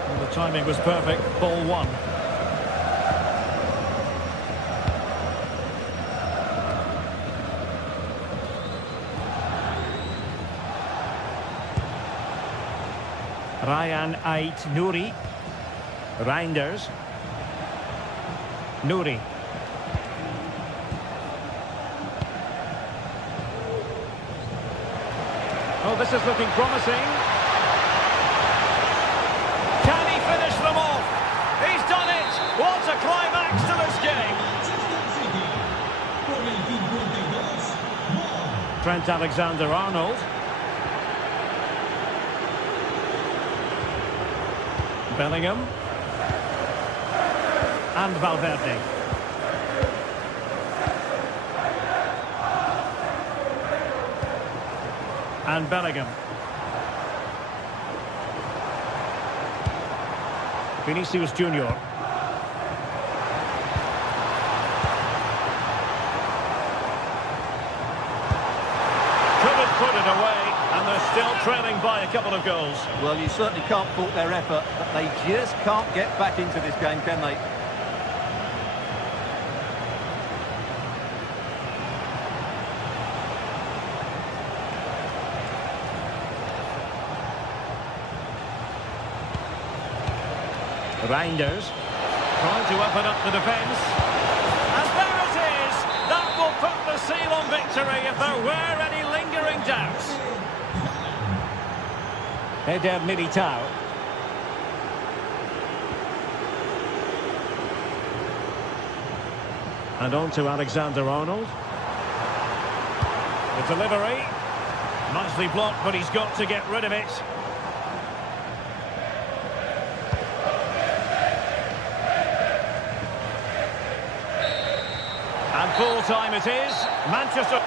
Well, the timing was perfect. Ball one. Ryan Ait Nouri. Reinders. Nouri. Oh, this is looking promising. Can he finish them off? He's done it! What a climax to this game! Trent Alexander-Arnold. Bellingham. And Valverde. And Bellingham. Vinicius Junior. Couldn't put it away, and they're still trailing by a couple of goals. Well, you certainly can't fault their effort, but they just can't get back into this game, can they? Reinders trying to open up the defence. And there it is! That will put the seal on victory if there were any lingering doubts. Eder Militao. And on to Alexander-Arnold. The delivery. Nicely blocked, but he's got to get rid of it. And full time it is. Manchester.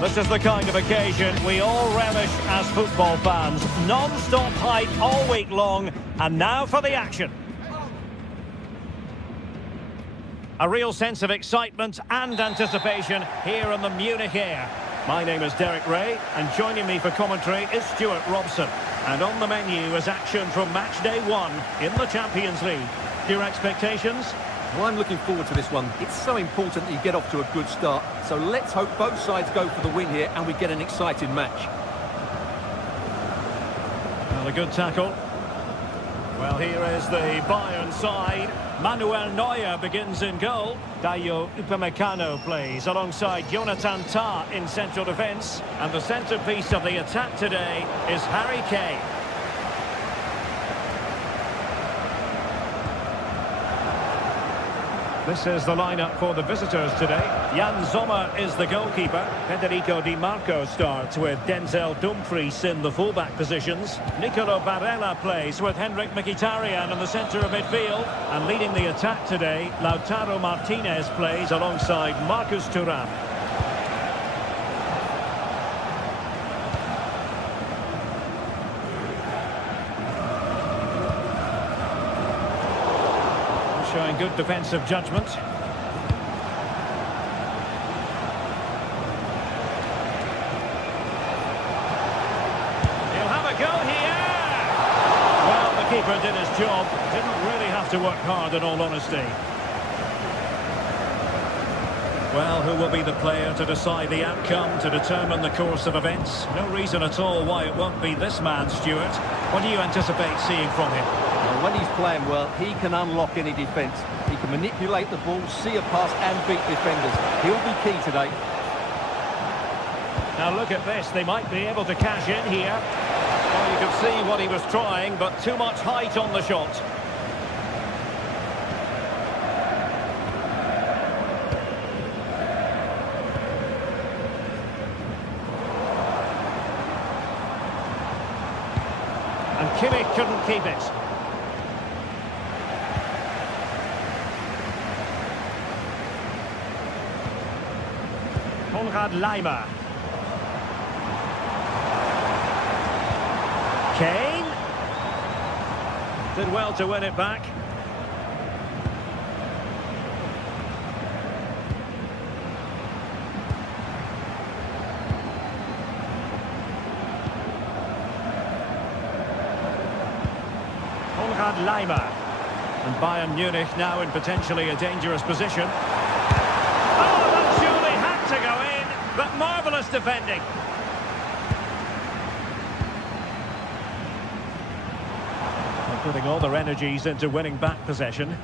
This is the kind of occasion we all relish as football fans. Non-stop hype all week long, and now for the action. A real sense of excitement and anticipation here in the Munich air. My name is Derek Ray, and joining me for commentary is Stuart Robson. And on the menu is action from Matchday 1 in the Champions League. Your expectations? Well, I'm looking forward to this one. It's so important that you get off to a good start. So let's hope both sides go for the win here and we get an exciting match. Well, a good tackle. Well, here is the Bayern side. Manuel Neuer begins in goal. Dayo Upamecano plays alongside Jonathan Tah in central defence. And the centrepiece of the attack today is Harry Kane. This is the lineup for the visitors today. Jan Sommer is the goalkeeper. Federico Di Marco starts with Denzel Dumfries in the fullback positions. Nicolo Barella plays with Henrik Mkhitaryan in the centre of midfield. And leading the attack today, Lautaro Martinez plays alongside Marcus Thuram. Showing good defensive judgment. He'll have a go here! Well, the keeper did his job. Didn't really have to work hard, in all honesty. Well, who will be the player to decide the outcome, to determine the course of events? No reason at all why it won't be this man, Stuart. What do you anticipate seeing from him? Well, when he's playing well, he can unlock any defence. He can manipulate the ball, see a pass and beat defenders. He'll be key today. Now look at this, they might be able to cash in here. Well, you can see what he was trying, but too much height on the shot. And Kimmich couldn't keep it. Konrad Laimer. Kane. Did well to win it back. Konrad Laimer. And Bayern Munich now in potentially a dangerous position. To go in, but marvellous defending. They're putting all their energies into winning back possession.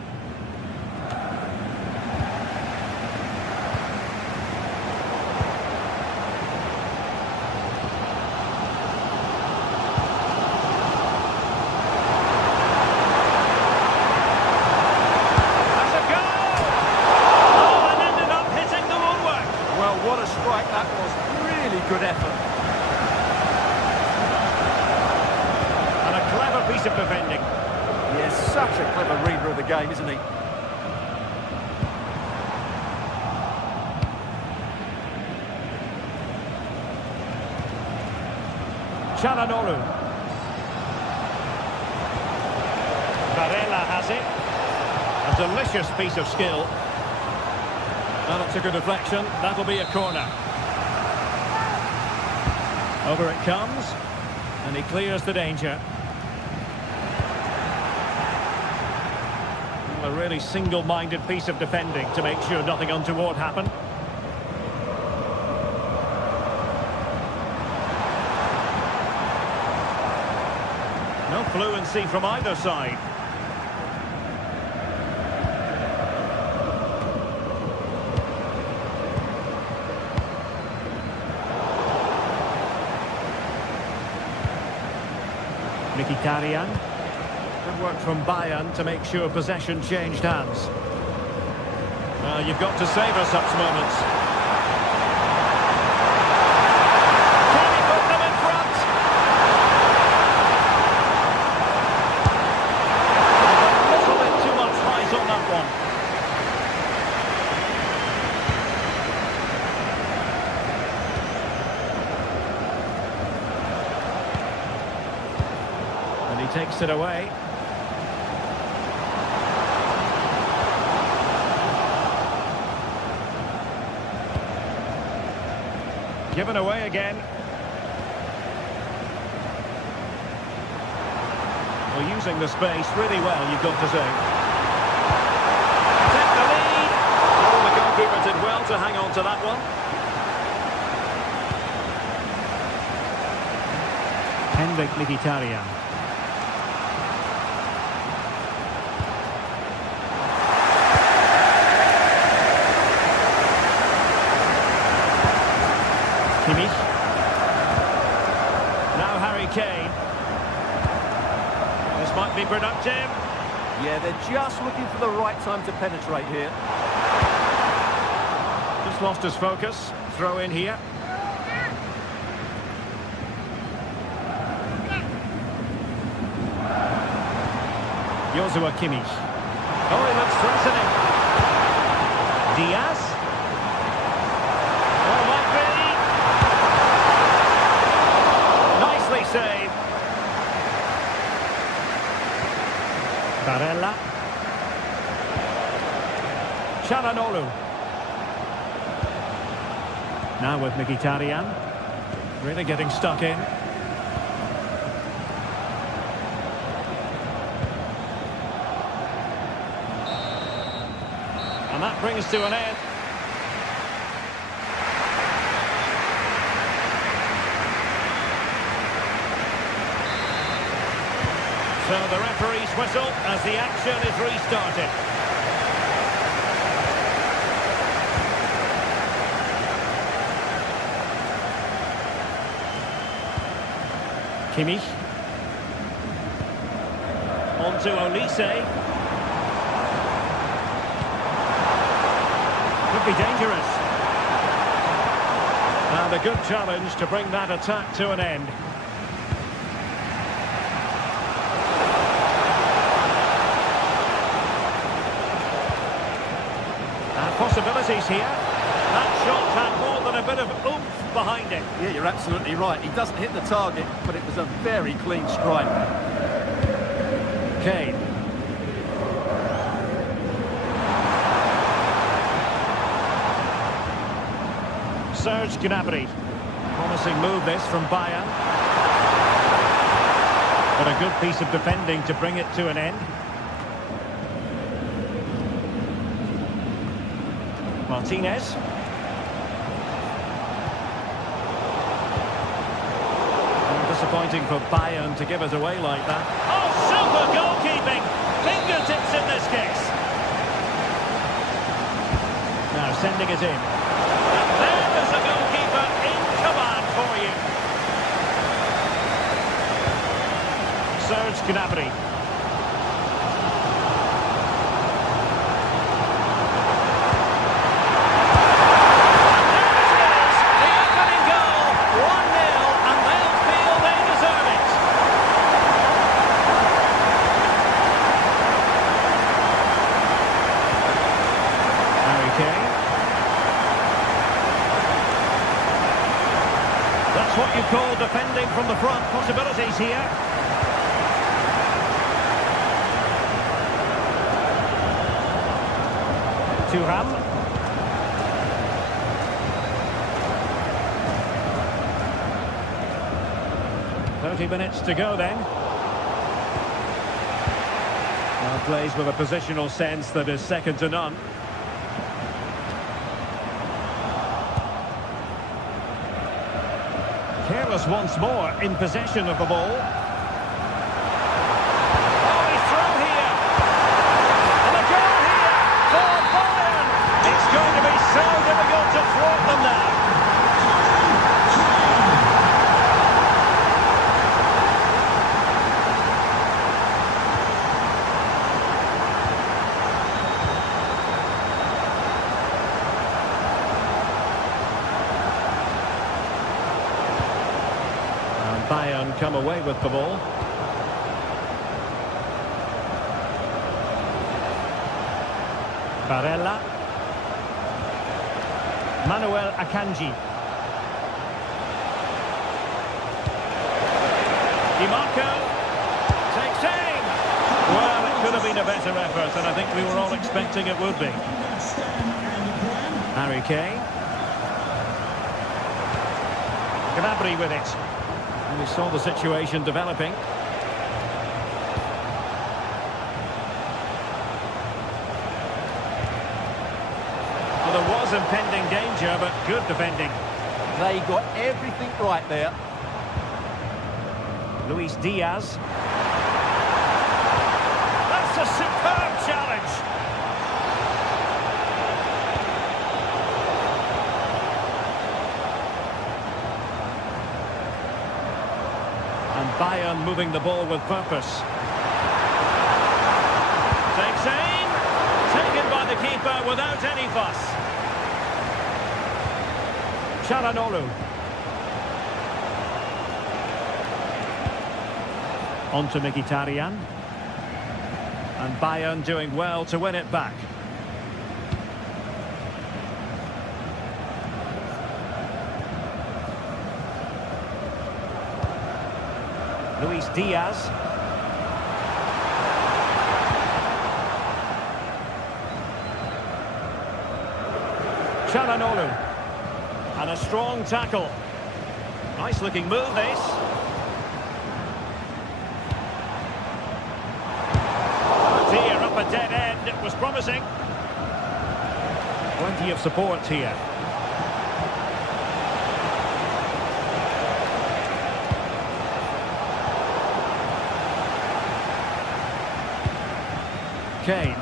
Good effort. And a clever piece of defending. Yes, such a clever reader of the game, isn't he? Çalhanoğlu. Barella has it. A delicious piece of skill. Well, it took a deflection. That'll be a corner. Over it comes, and he clears the danger. A really single-minded piece of defending to make sure nothing untoward happened. No fluency from either side. Mkhitaryan. Good work from Bayern to make sure possession changed hands. Well, you've got to savour such moments. Can he put them in front? A little bit too much height on that one. takes it away. Given away again. Well, using the space really well, you've got to say. Take the lead. Oh, the goalkeeper did well to hang on to that one. Henrik Mkhitaryan. Kimmich. Now Harry Kane. This might be productive. Yeah, they're just looking for the right time to penetrate here. Just lost his focus. Throw in here. Joshua Kimmich. Oh, he looks threatening. Diaz. Oh, might be. Nicely saved. Barella. Çalhanoğlu. Now with Mkhitaryan. Really getting stuck in. And that brings to an end. So the referee's whistle as the action is restarted. Kimmich. On to Olise. Could be dangerous. And a good challenge to bring that attack to an end. Possibilities here. That shot had more than a bit of oomph behind it. Yeah, you're absolutely right. He doesn't hit the target, but it was a very clean strike. Kane. Serge Gnabry. Promising move this from Bayern. But a good piece of defending to bring it to an end. Martinez. Disappointing for Bayern to give it away like that. Oh, super goalkeeping! Fingertips in this case. Now sending it in. And there's a goalkeeper in command for you. Serge Gnabry. That's what you call defending from the front. Possibilities here. Thuram. 30 minutes to go then. Well, plays with a positional sense that is second to none. Careless once more in possession of the ball. Oh, he's through here. And a goal here for Bayern. It's going to be so difficult to thwart them now. Bayern come away with the ball. Barella. Manuel Akanji. Di Marco takes could have been a better effort, and I think we were all expecting it would be. Harry Kane. Gnabry with it. And we saw the situation developing. Well, there was impending danger, but good defending. They got everything right there. Luis Diaz. That's a superb challenge. And Bayern moving the ball with purpose. Takes aim. Taken by the keeper without any fuss. Çalhanoğlu. On to Mkhitaryan. And Bayern doing well to win it back. Luis Diaz. Çalhanoğlu. And a strong tackle. Nice looking move this. Oh dear, up a dead end. It was promising. Plenty of support here. Kane.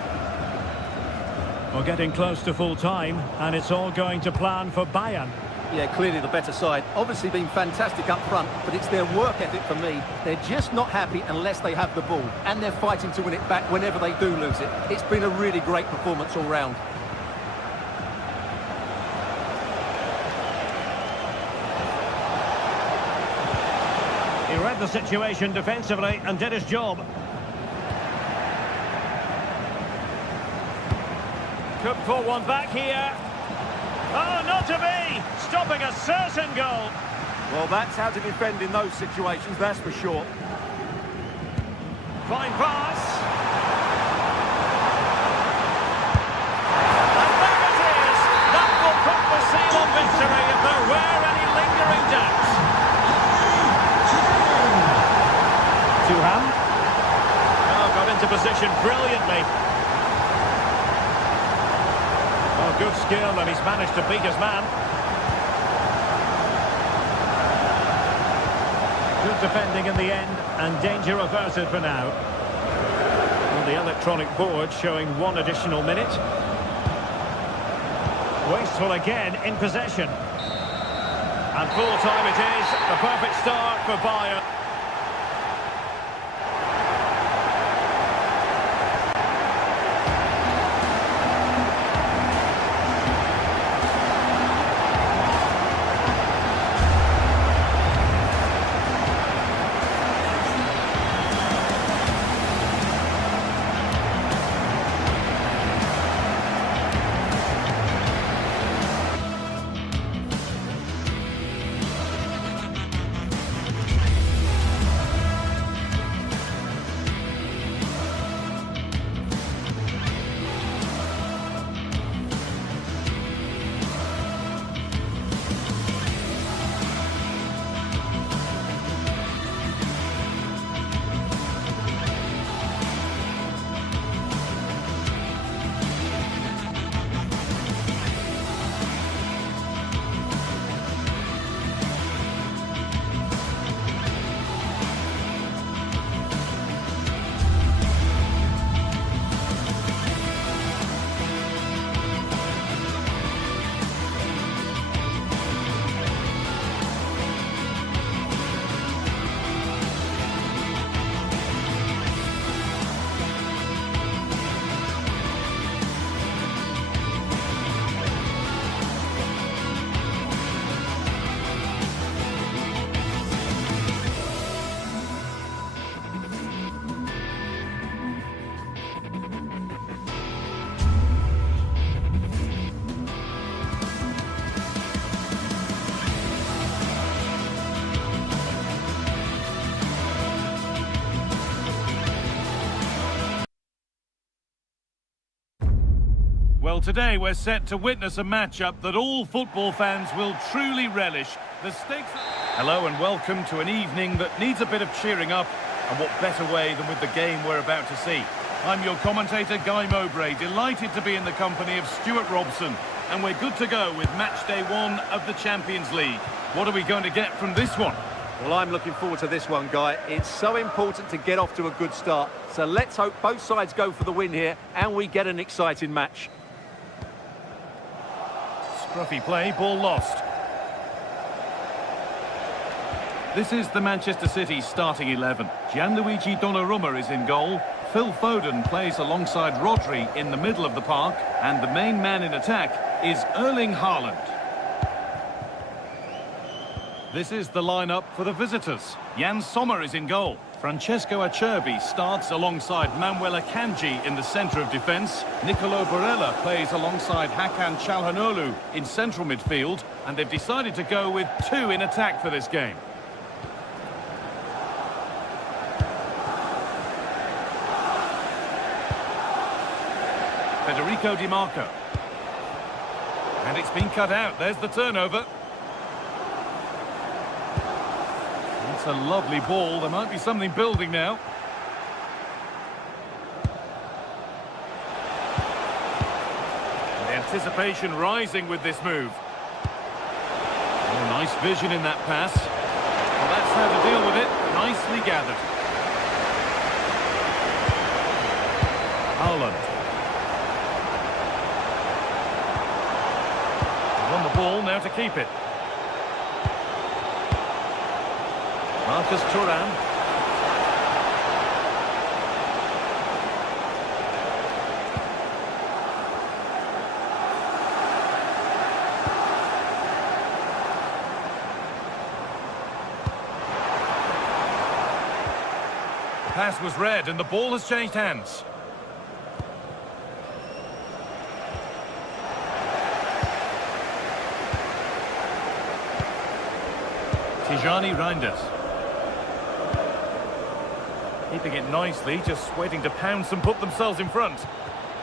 We're getting close to full time, and it's all going to plan for Bayern. Yeah, clearly the better side. Obviously been fantastic up front, but it's their work ethic for me. They're just not happy unless they have the ball, and they're fighting to win it back whenever they do lose it. It's been a really great performance all round. He read the situation defensively and did his job. Could pull one back here. Oh, not to be! Stopping a certain goal. Well, that's how to defend in those situations, that's for sure. Fine pass. And there it is! That will put the seal on victory if there were any lingering doubts. Tuham. Oh, got into position brilliantly. Oh, good skill, and he's managed to beat his man. Good defending in the end, and danger averted for now. On the electronic board showing one additional minute. Wasteful again in possession. And full time it is, a perfect start for Bayern. today we're set to witness a matchup that all football fans will truly relish. The stakes are... Hello and welcome to an evening that needs a bit of cheering up, and what better way than with the game we're about to see. I'm your commentator, Guy Mowbray, delighted to be in the company of Stuart Robson, and we're good to go with match day 1 of the Champions League. What are we going to get from this one? Well, I'm looking forward to this one, Guy. It's so important to get off to a good start. So let's hope both sides go for the win here and we get an exciting match. Scruffy play, ball lost. This is the Manchester City starting 11. Gianluigi Donnarumma is in goal. Phil Foden plays alongside Rodri in the middle of the park. And the main man in attack is Erling Haaland. This is the lineup for the visitors. Jan Sommer is in goal. Francesco Acerbi starts alongside Manuel Akanji in the centre of defence. Nicolo Barella plays alongside Hakan Çalhanoğlu in central midfield. And they've decided to go with 2 in attack for this game. Federico Di Marco. And it's been cut out. There's the turnover. It's a lovely ball. There might be something building now. The anticipation rising with this move. Oh, nice vision in that pass. Well, that's how to deal with it. Nicely gathered. Haaland. On the ball now to keep it. Marcus Thuram. The pass was read and the ball has changed hands. Tijani Reinders. Keeping it nicely, just waiting to pounce and put themselves in front.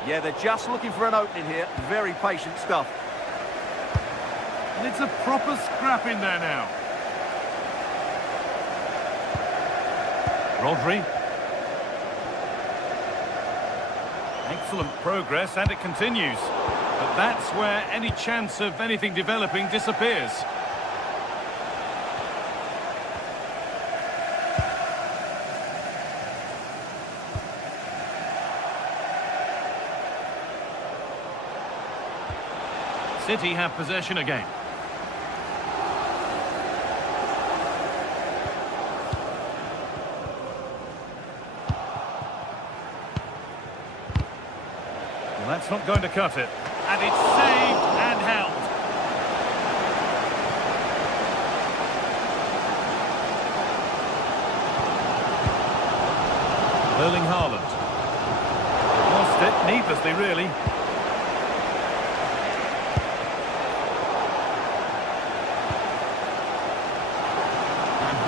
Yeah, they're just looking for an opening here. Very patient stuff. And it's a proper scrap in there now. Rodri. Excellent progress, and it continues. But that's where any chance of anything developing disappears. City have possession again. Well, that's not going to cut it. And it's saved and held. Erling Haaland. Lost it needlessly, really.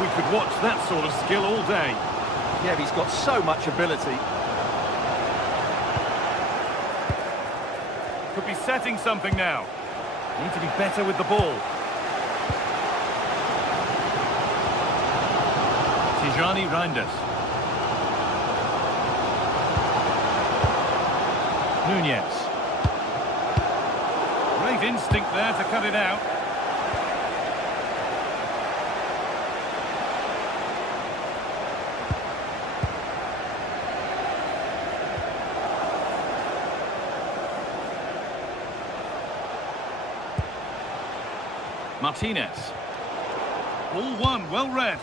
We could watch that sort of skill all day. Yeah, he's got so much ability. Could be setting something now. Need to be better with the ball. Tijani Reinders. Nunez. Great instinct there to cut it out. Martinez. All one, well read.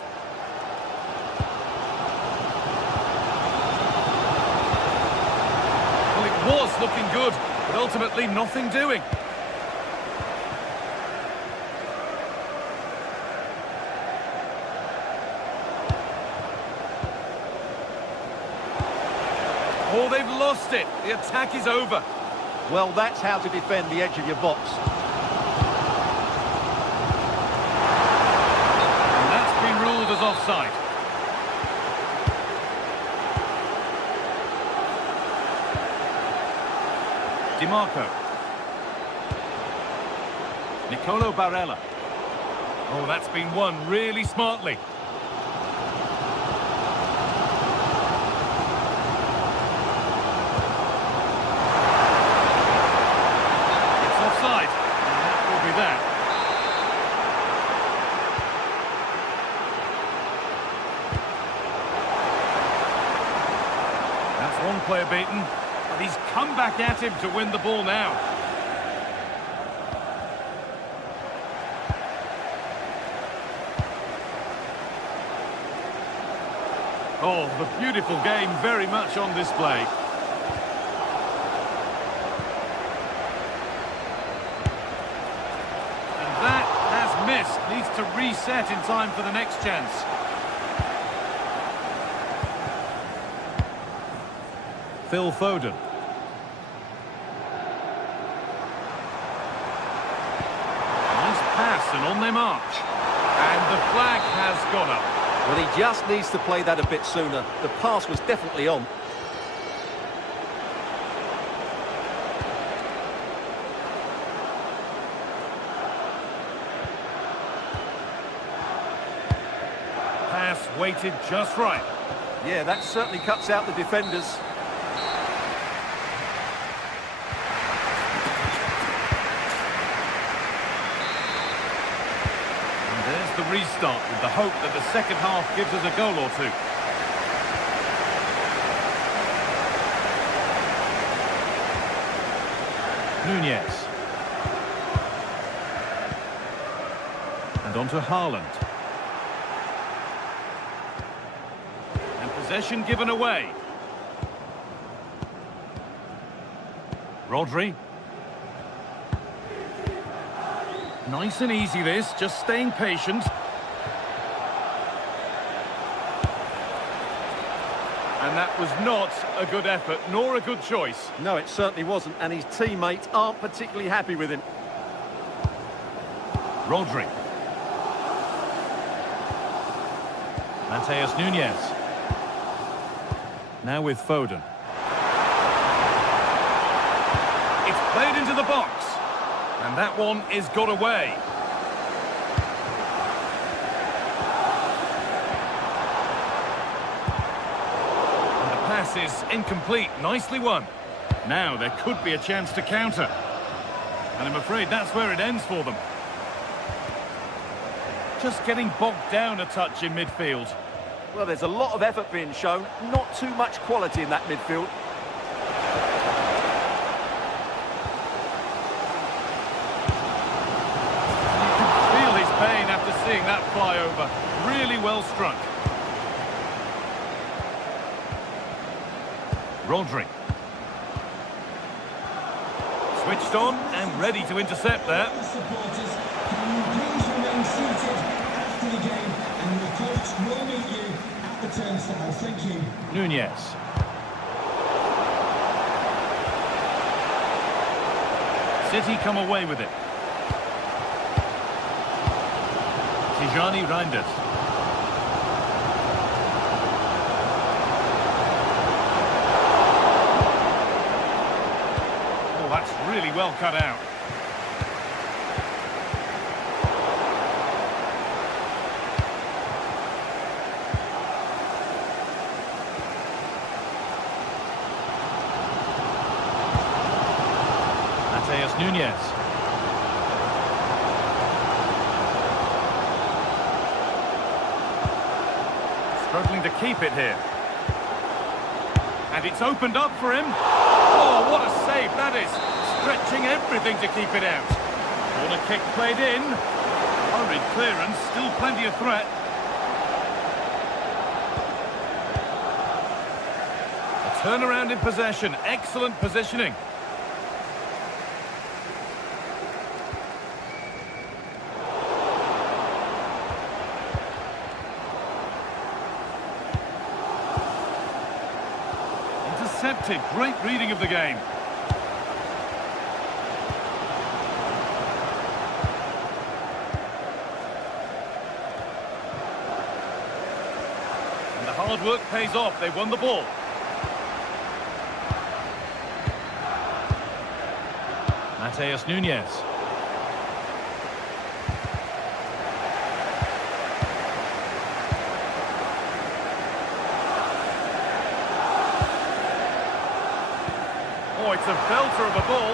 Well, it was looking good, but ultimately nothing doing. Oh, they've lost it. The attack is over. Well, that's how to defend the edge of your box. Ruled as offside. Di Marco. Nicolo Barella. Oh, that's been won really smartly. It's offside, and that will be that. That's one player beaten, but he's come back at him to win the ball now. Oh, the beautiful game very much on display. And that has missed. Needs to reset in time for the next chance. Phil Foden. Nice pass and on their march. And the flag has gone up. Well, he just needs to play that a bit sooner. The pass was definitely on. Pass weighted just right. Yeah, that certainly cuts out the defenders. The restart with the hope that the second half gives us a goal or two. Nunez. And on to Haaland. And possession given away. Rodri. Nice and easy this, just staying patient. And that was not a good effort, nor a good choice. No, it certainly wasn't, and his teammates aren't particularly happy with him. Rodri. Matheus Nunez. Now with Foden. It's played into the box. And that one is got away. And the pass is incomplete. Nicely won. Now there could be a chance to counter. And I'm afraid that's where it ends for them. Just getting bogged down a touch in midfield. Well, there's a lot of effort being shown. Not too much quality in that midfield. Pain after seeing that fly over. Really well struck. Rodri. Switched on and ready to intercept there. Supporters, can you please remain seated after the game, and the coach will meet you at the turnstile. Thank you. Nunez. City come away with it. Tijani Reinders. Oh, that's really well cut out. Matheus Nunez. Struggling to keep it here. And it's opened up for him. Oh, what a save that is. Stretching everything to keep it out. Corner kick played in. Hurried clearance, still plenty of threat. A turnaround in possession. Excellent positioning. Intercepted. Great reading of the game. And the hard work pays off. They won the ball. Matheus Nunez. monster of a ball.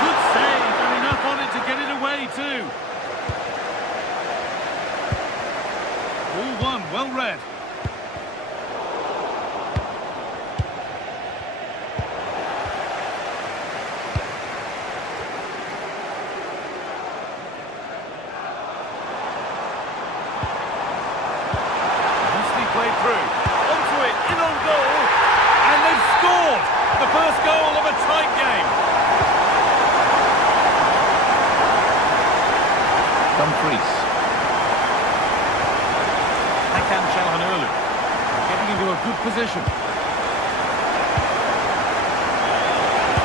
Good save, and enough on it to get it away too. All one, well read. Played through, onto it, in on goal, and they've scored! The first goal of a tight game. Dumfries. Hakan Çalhanoğlu getting into a good position.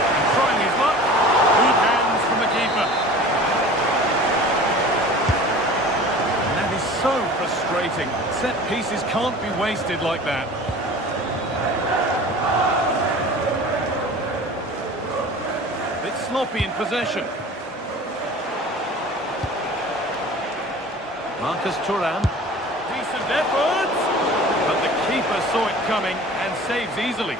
And trying his luck. Good hands from the keeper. So frustrating. Set pieces can't be wasted like that. Bit sloppy in possession. Marcus Thuram. Decent effort. But the keeper saw it coming and saves easily.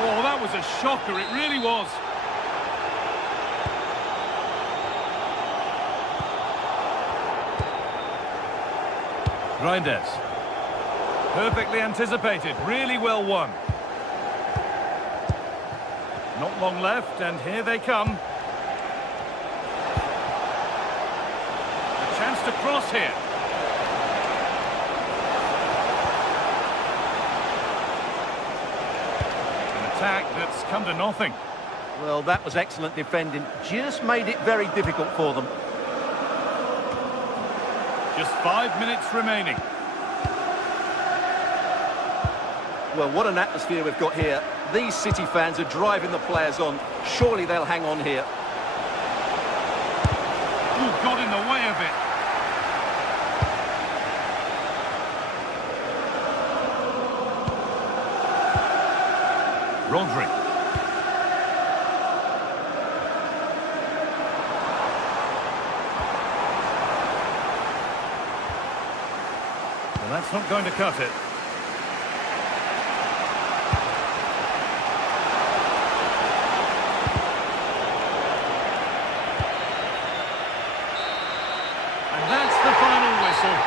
Oh, that was a shocker, it really was. Reinders. Perfectly anticipated, really well won. Not long left, and here they come. A chance to cross here. Attack that's come to nothing. Well, that was excellent defending. Just made it very difficult for them. Just 5 minutes remaining. Well, what an atmosphere we've got here. These City fans are driving the players on. Surely they'll hang on here. Ooh, got in the way of it. Rodri. Well, that's not going to cut it. And that's the final whistle.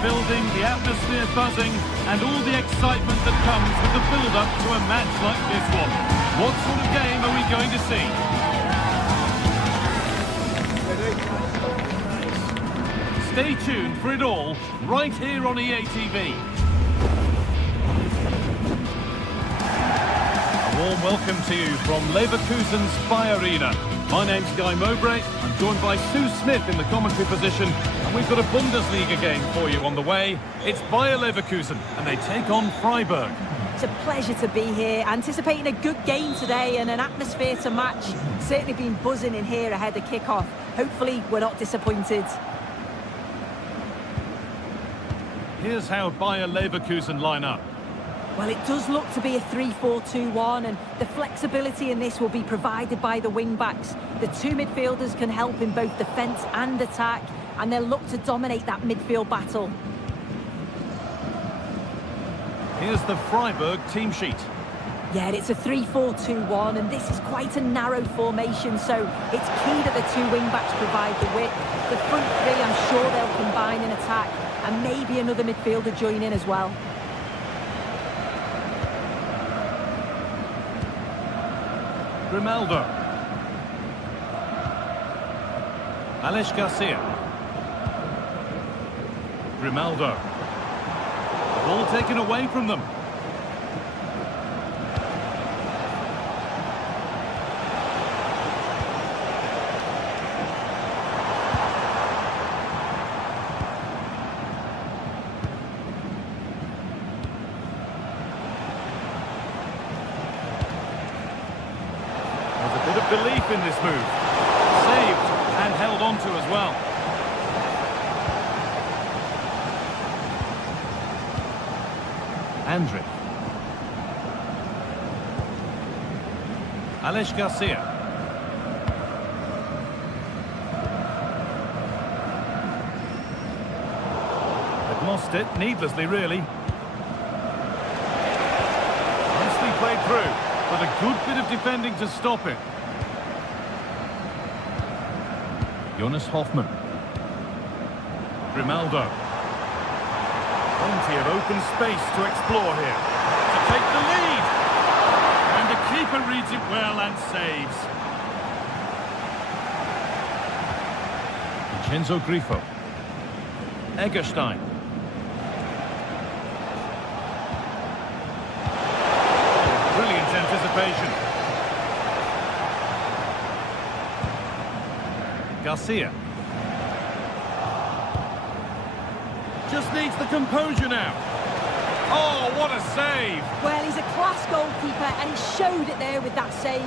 Building, the atmosphere buzzing, and all the excitement that comes with the build-up to a match like this one. What sort of game are we going to see? Stay tuned for it all, right here on EA TV. A warm welcome to you from Leverkusen's Bayern Arena. My name's Guy Mowbray. I'm joined by Sue Smith in the commentary position, and we've got a Bundesliga game for you on the way. It's Bayer Leverkusen, and they take on Freiburg. It's a pleasure to be here, anticipating a good game today and an atmosphere to match. Certainly been buzzing in here ahead of kick-off. Hopefully we're not disappointed. Here's how Bayer Leverkusen line up. Well, it does look to be a 3-4-2-1, and the flexibility in this will be provided by the wing-backs. The two midfielders can help in both defence and attack, and they'll look to dominate that midfield battle. Here's the Freiburg team sheet. Yeah, it's a 3-4-2-1, and this is quite a narrow formation, so it's key that the two wing-backs provide the width. The front three, I'm sure they'll combine in attack, and maybe another midfielder join in as well. Grimaldo. Alex Garcia. Grimaldo. The ball taken away from them. Bit of belief in this move. Saved and held on to as well. Andrić. Alex Garcia. They've lost it, needlessly really. Nicely played through, but a good bit of defending to stop it. Jonas Hoffmann. Grimaldo. Plenty of open space to explore here. To take the lead. And the keeper reads it well and saves. Vincenzo Grifo. Eggestein. Brilliant anticipation. Garcia. Just needs the composure now. Oh, what a save! Well, he's a class goalkeeper, and he showed it there with that save.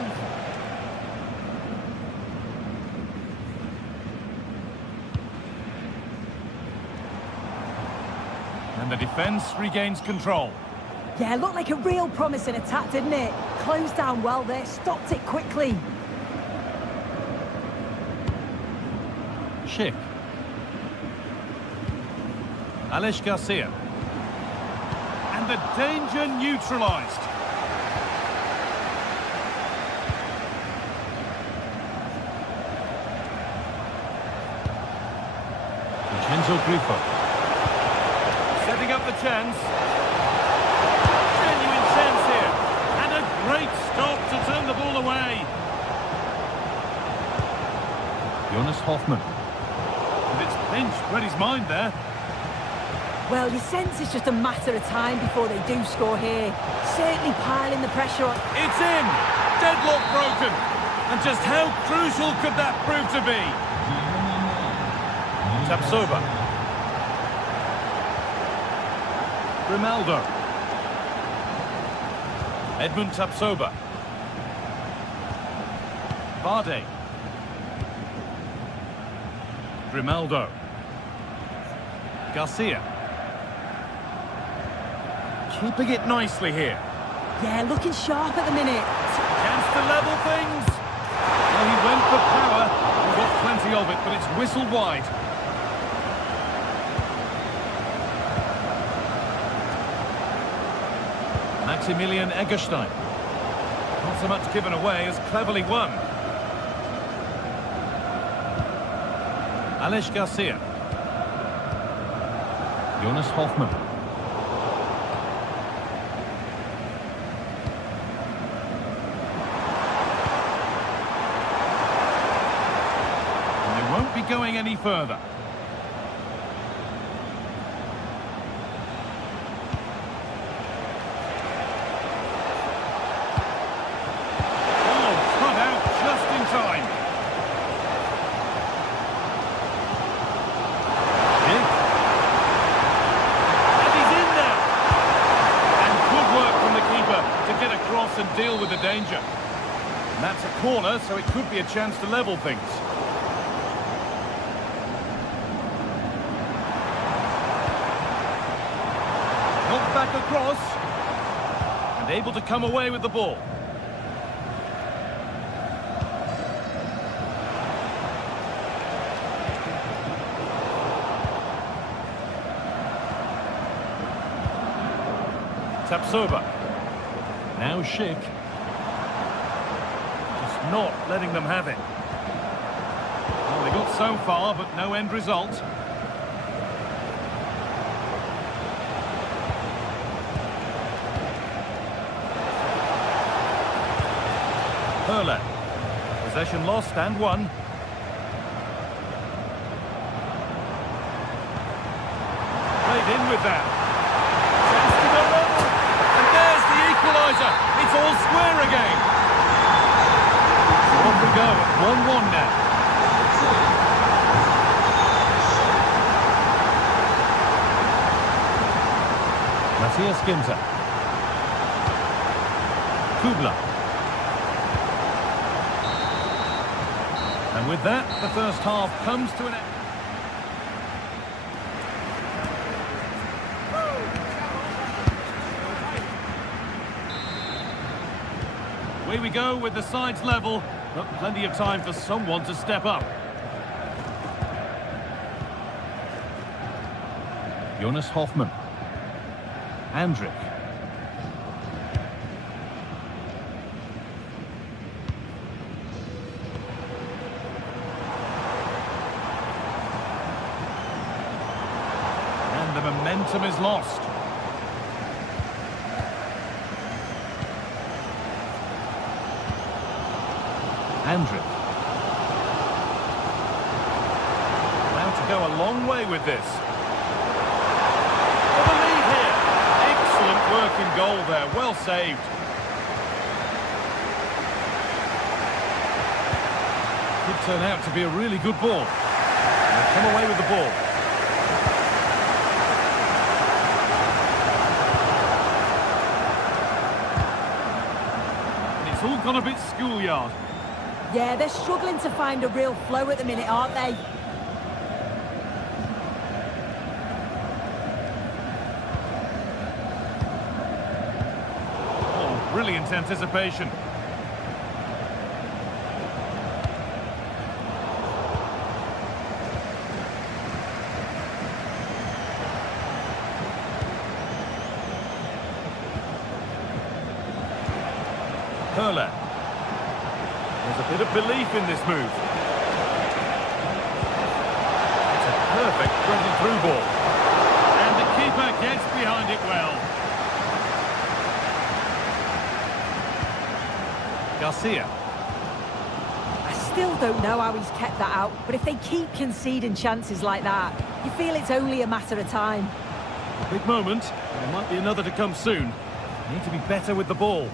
And the defence regains control. Yeah, looked like a real promising attack, didn't it? Closed down well there, stopped it quickly. Schick. Alex Garcia. And the danger neutralised. Vincenzo Grifo. Setting up the chance. Genuine chance here. And a great stop to turn the ball away. Jonas Hoffmann. And it's pinched Reddy's mind there. Well, you sense it's just a matter of time before they do score here. Certainly piling the pressure on. It's in! Deadlock broken! And just how crucial could that prove to be? Tapsoba. Grimaldo. Edmund Tapsoba. Vardy. Grimaldo. Garcia. Keeping it nicely here. Yeah, looking sharp at the minute. Chance to level things. Well, he went for power. He got plenty of it, but it's whistled wide. Maximilian Eggestein. Not so much given away as cleverly won. Alex Garcia. Jonas Hoffmann. And they won't be going any further. Oh, cut out just in time. Get across and deal with the danger. And that's a corner, so it could be a chance to level things. work across. And able to come away with the ball. Tapsoba. Now Schick. Just not letting them have it. Well, they got so far, but no end result. Hurler. Possession lost and won. Played in with that. Chance to go over. And there's the equaliser. It's all square again. So off we go at 1-1 now. Matthias Ginter. Kubler. And with that, the first half comes to an end. Away we go with the sides level, but plenty of time for someone to step up. Jonas Hoffmann. Andrik. And the momentum is lost. Andrik. Now to go a long way with this. For the lead here. Excellent work in goal there. Well saved. Could turn out to be a really good ball. And they come away with the ball. And it's all gone a bit schoolyard. Yeah, they're struggling to find a real flow at the minute, aren't they? Oh, brilliant anticipation. Hurler. There's a bit of belief in this move. It's a perfect threaded through ball. And the keeper gets behind it well. Garcia. I still don't know how he's kept that out, but if they keep conceding chances like that, you feel it's only a matter of time. Big moment. There might be another to come soon. Need to be better with the ball.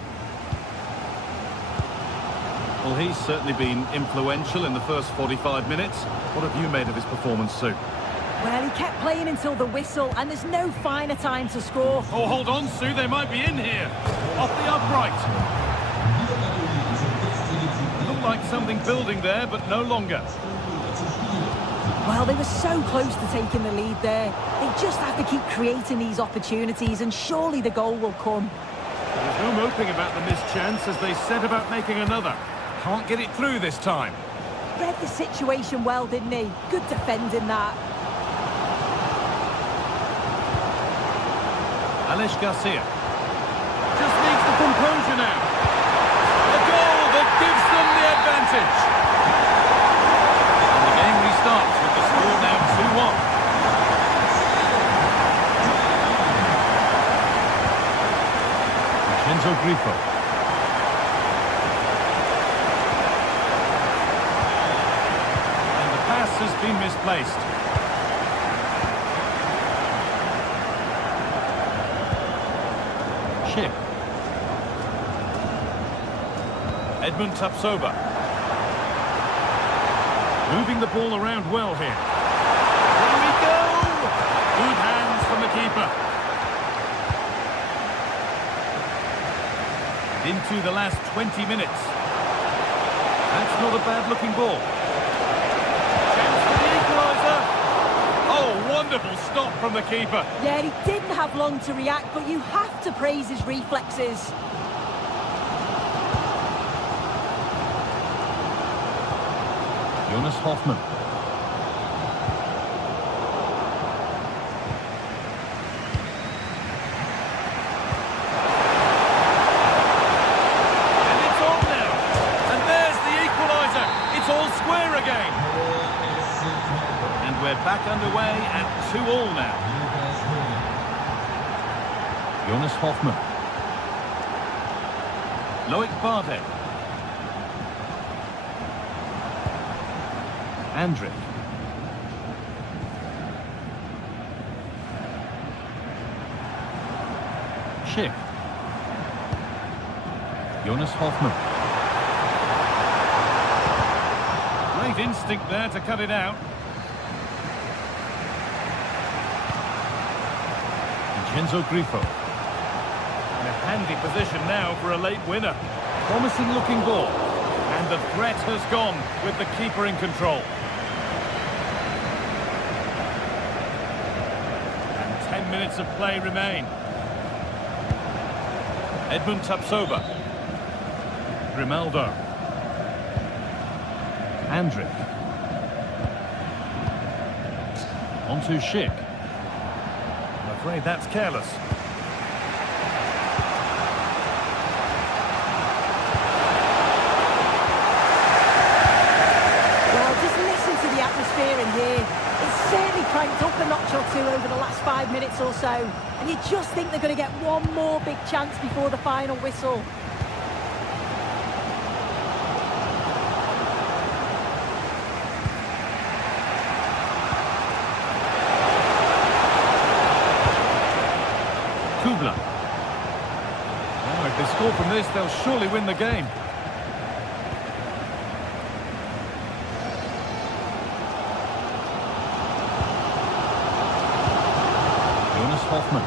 Well, he's certainly been influential in the first 45 minutes. What have you made of his performance, Sue? Well, he kept playing until the whistle, and there's no finer time to score. Oh, hold on, Sue, they might be in here. Off the upright. Looked like something building there, but no longer. Well, they were so close to taking the lead there. They just have to keep creating these opportunities, and surely the goal will come. There's no moping about the missed chance as they set about making another. Can't get it through this time. Read the situation well, didn't he? Good defending that. Aleix Garcia. Just needs the composure now. The goal that gives them the advantage. And the game restarts with the score now 2-1. Vincenzo Grifo. Has been misplaced. Schick. Edmund Tapsoba. Moving the ball around well here. Here we go! Good hands from the keeper. Into the last 20 minutes. That's not a bad looking ball. Wonderful stop from the keeper. Yeah, he didn't have long to react, but you have to praise his reflexes. Jonas Hoffmann. And it's on now. And there's the equaliser. It's all square again. And we're back underway at 2-2 now. Jonas Hoffmann. Loic Bardet. Andrić. Schick. Jonas Hoffmann. Great instinct there to cut it out. Vincenzo Grifo. In a handy position now for a late winner. Promising looking ball. And the threat has gone with the keeper in control. 10 minutes of play remain. Edmund Tapsoba. Grimaldo. Andrić. On to Schick. I'm afraid that's careless. Well, just listen to the atmosphere in here. It's certainly cranked up a notch or two over the last 5 minutes or so, and you just think they're going to get one more big chance before the final whistle. Kubla. Oh, if they score from this, they'll surely win the game. Hoffmann.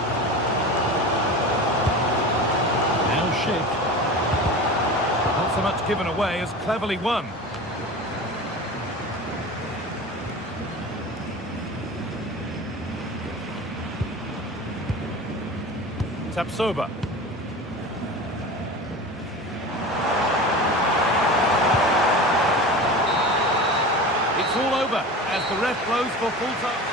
Now Schick. Not so much given away as cleverly won. Tapsoba. It's all over as the ref blows for full time.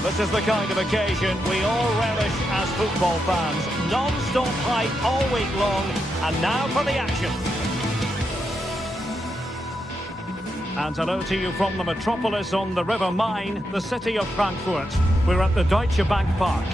This is the kind of occasion we all relish as football fans. Non-stop hype all week long, and now for the action. And hello to you from the metropolis on the River Main, the city of Frankfurt. We're at the Deutsche Bank Park.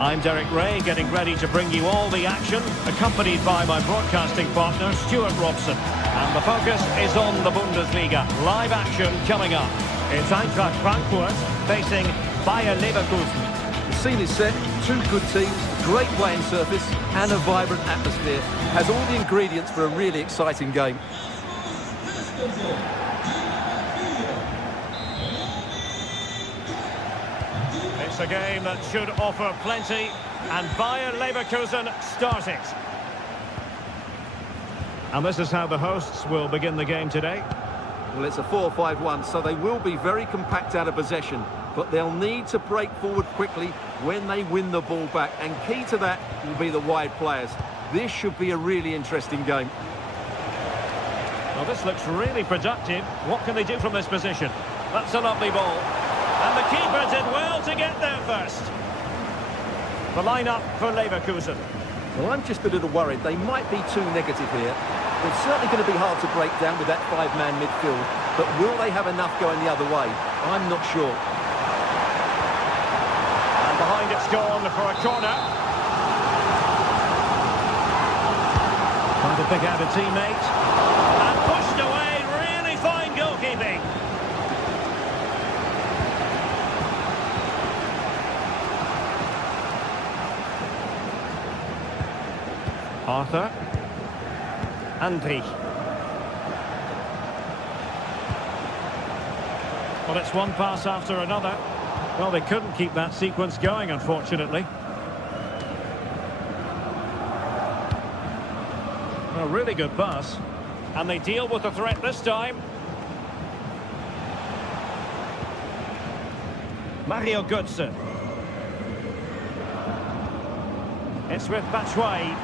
I'm Derek Ray, getting ready to bring you all the action, accompanied by my broadcasting partner, Stuart Robson. And the focus is on the Bundesliga. Live action coming up. It's Eintracht Frankfurt facing Bayern Leverkusen. The scene is set, two good teams, great playing surface and a vibrant atmosphere. Has all the ingredients for a really exciting game. It's a game that should offer plenty, And Bayern Leverkusen start it. And this is how the hosts will begin the game today. Well, it's a 4-5-1, so they will be very compact out of possession, but they'll need to break forward quickly when they win the ball back, and key to that will be the wide players. This should be a really interesting game. Well, this looks really productive. What can they do from this position? That's a lovely ball. And the keeper did well to get there first. The lineup for Leverkusen. Well, I'm just a little worried. They might be too negative here. It's certainly going to be hard to break down with that five-man midfield, but will they have enough going the other way? I'm not sure. And behind it's gone for a corner. Trying to pick out a teammate. And pushed away. Really fine goalkeeping. Arthur. Andri. Well, it's one pass after another. Well, they couldn't keep that sequence going, unfortunately. A really good pass. And they deal with the threat this time. Mario Götze. It's with Batshuayi.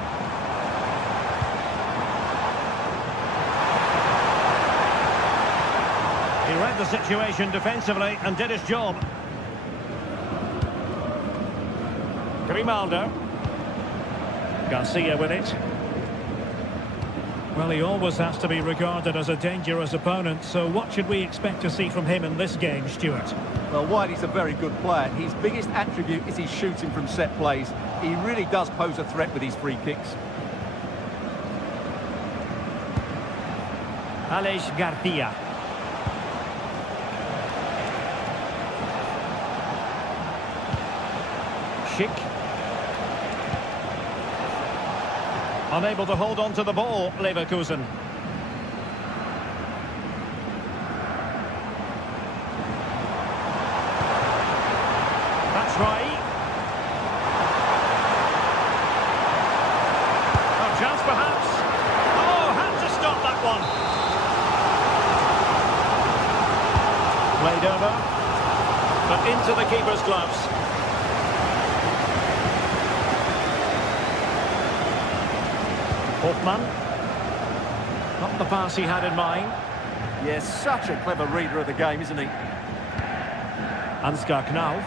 He read the situation defensively and did his job. Grimaldo. Garcia with it. Well, he always has to be regarded as a dangerous opponent, so what should we expect to see from him in this game, Stuart? Well, Whitey's a very good player. His biggest attribute is his shooting from set plays. He really does pose a threat with his free kicks. Aleix Garcia. Schick. Unable to hold on to the ball, Leverkusen. That's right. A chance perhaps. Oh, had to stop that one. Played over, but into the keeper's gloves. Hoffmann. Not the pass he had in mind. Yes, such a clever reader of the game, isn't he? Ansgar Knauf.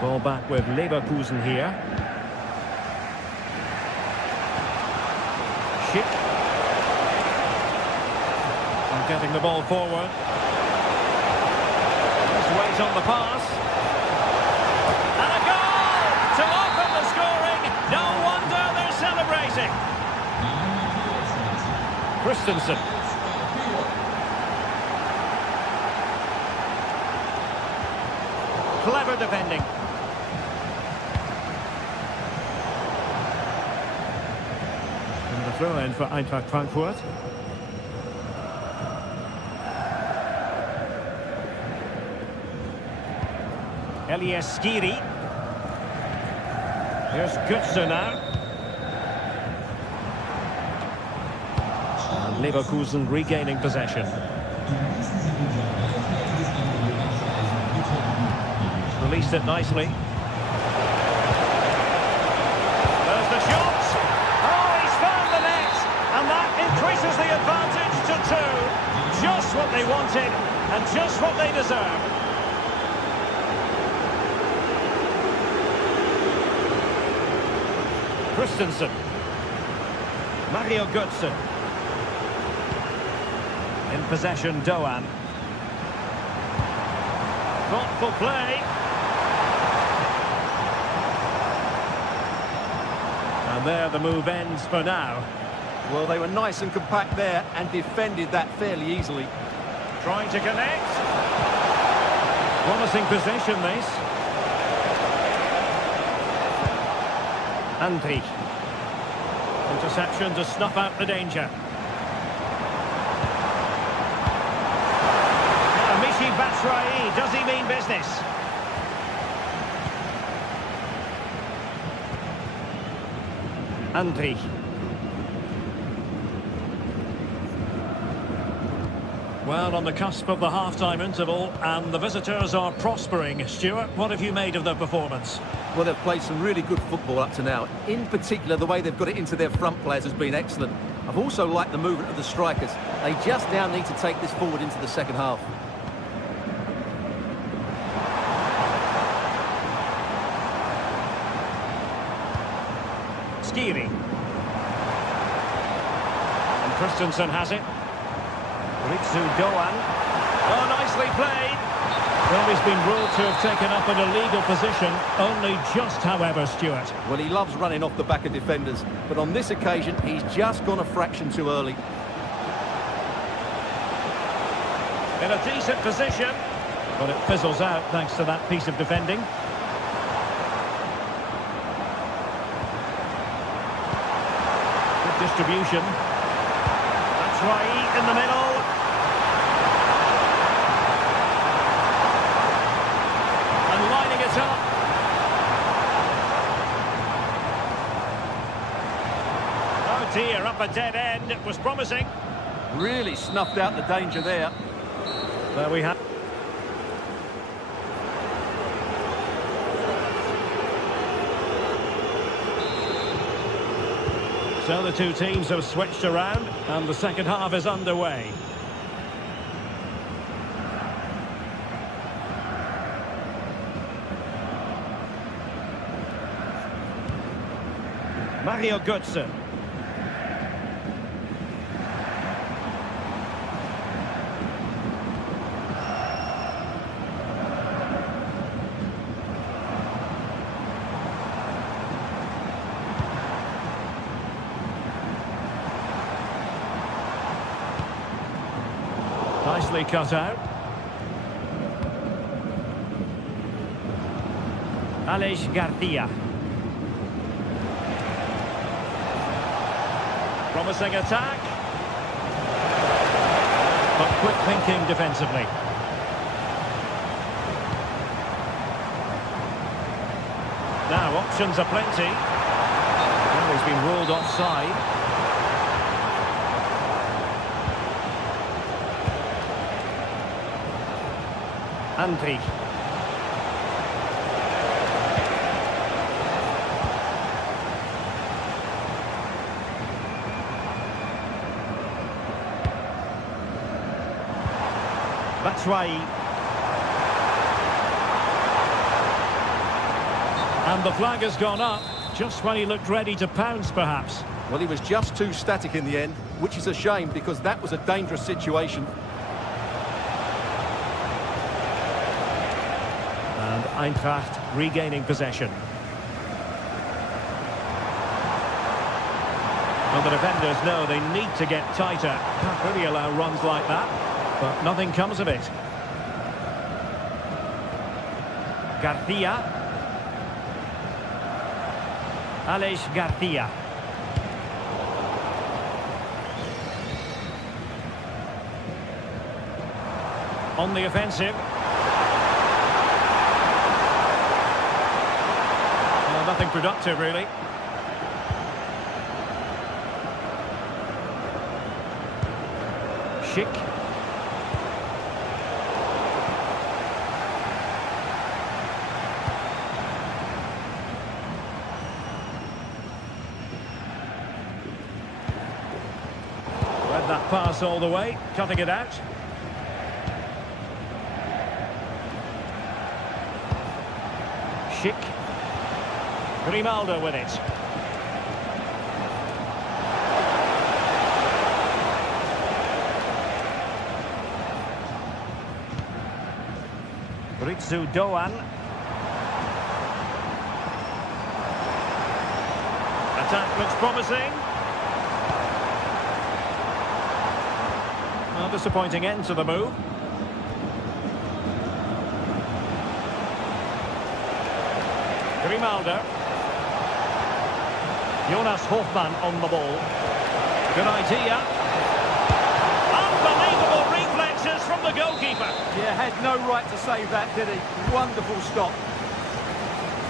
Ball back with Leverkusen here. Schick. And getting the ball forward. Let's wait on the pass. And a goal to open the scoring. No wonder they're celebrating. Christensen. Clever defending. And the throw in for Eintracht Frankfurt. Elias Skiri. Here's Götze now. And Leverkusen regaining possession. Released it nicely. There's the shot. Oh, he's found the net. And that increases the advantage to 2. Just what they wanted and just what they deserve. Christensen. Mario Götze. In possession, Doan. Thoughtful play. And there the move ends for now. Well, they were nice and compact there and defended that fairly easily. Trying to connect. Promising possession, this. Andri. Interception to snuff out the danger. Michi Batshuayi, does he mean business? Andri. Well, on the cusp of the half-time interval, and the visitors are prospering. Stuart, what have you made of their performance? Well, they've played some really good football up to now. In particular, the way they've got it into their front players has been excellent. I've also liked the movement of the strikers. They just now need to take this forward into the second half. Skiri. And Christensen has it. Ritsu Doan. Oh, nicely played. Well, he's been ruled to have taken up an illegal position. Only just, however, Stuart. Well, he loves running off the back of defenders, but on this occasion, he's just gone a fraction too early. In a decent position, but it fizzles out thanks to that piece of defending. Good distribution. That's right, in the middle. And lining it up. Oh dear, up a dead end. It was promising. Really snuffed out the danger there. There we have. So the two teams have switched around and the second half is underway. Mario Götze. Nicely cut out. Aleix Garcia. Promising attack. But quick thinking defensively. Now options are plenty. Well, he's been ruled offside. Andri. Batshuayi. And the flag has gone up, just when he looked ready to pounce, perhaps. Well, he was just too static in the end, which is a shame because that was a dangerous situation. And Eintracht regaining possession. Well, the defenders know they need to get tighter. Can't really allow runs like that, but nothing comes of it. Garcia. Aleix Garcia. On the offensive. Nothing productive, really. Schick. Read that pass all the way, cutting it out. Schick. Grimaldo with it. Ritsu Doan. Attack looks promising. Well, disappointing end to the move. Grimaldo. Jonas Hofmann on the ball. Good idea. Unbelievable reflexes from the goalkeeper. Yeah, had no right to save that, did he? Wonderful stop.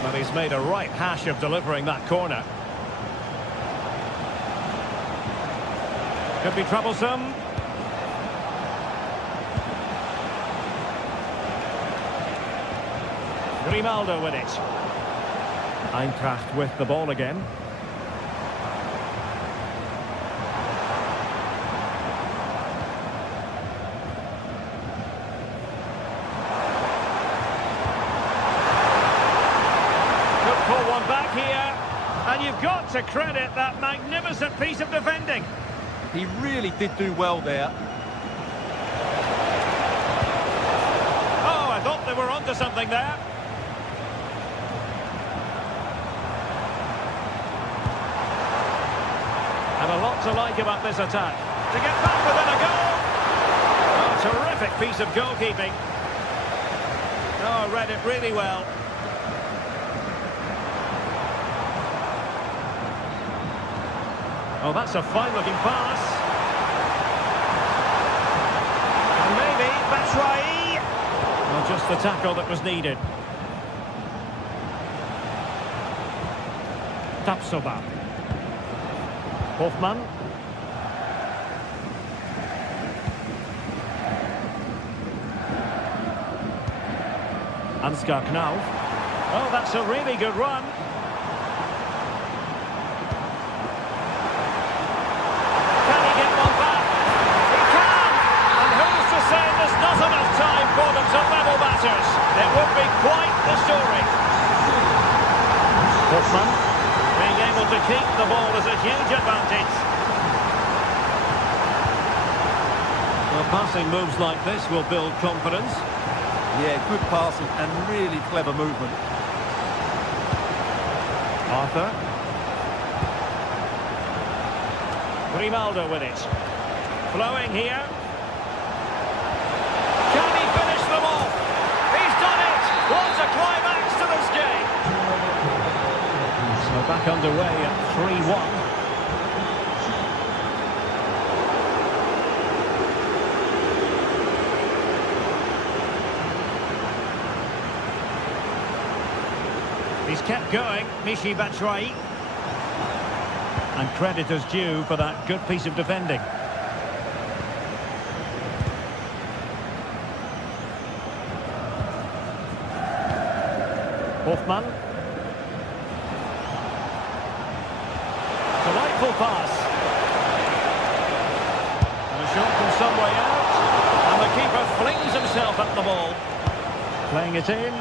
But he's made a right hash of delivering that corner. Could be troublesome. Grimaldo with it. Eintracht with the ball again. Could pull one back here. And you've got to credit that magnificent piece of defending. He really did do well there. Oh, I thought they were onto something there. And a lot to like about this attack. To get back within a goal! Oh, terrific piece of goalkeeping. Oh, read it really well. Oh, that's a fine-looking pass. And maybe Batshuayi. Well, just the tackle that was needed. Tapsoba. Hofmann. Ansgar Knauf. Oh, that's a really good run. Can he get one back? He can! And who's to say there's not enough time for them to level matters? It would be quite the story. Hofmann. Being able to keep the ball is a huge advantage. Well, passing moves like this will build confidence. Yeah, good passing and really clever movement. Arthur. Grimaldo with it. Flowing here. Can he finish them off? He's done it! What a climax to this game! So back underway at 3-1. He's kept going, Michy Batshuayi. And credit is due for that good piece of defending. Hofmann. Delightful pass. And a shot from some way out. And the keeper flings himself at the ball. Playing it in.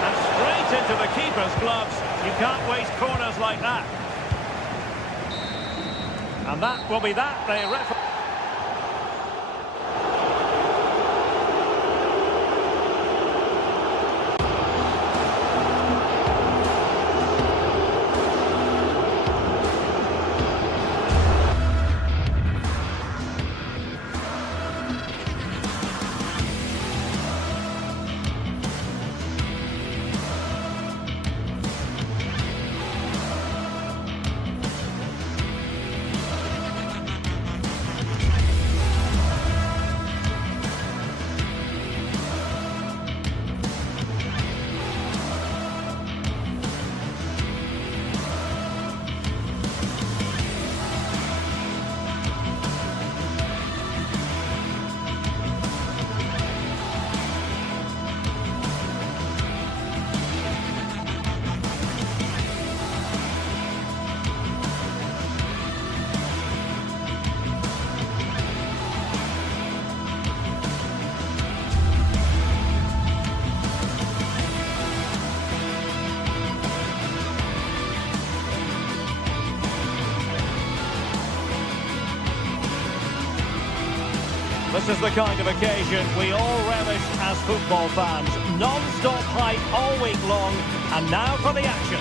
And straight into the keeper's gloves. You can't waste corners like that. And that will be that. The referee. This is the kind of occasion we all relish as football fans. Non-stop hype all week long, and now for the action.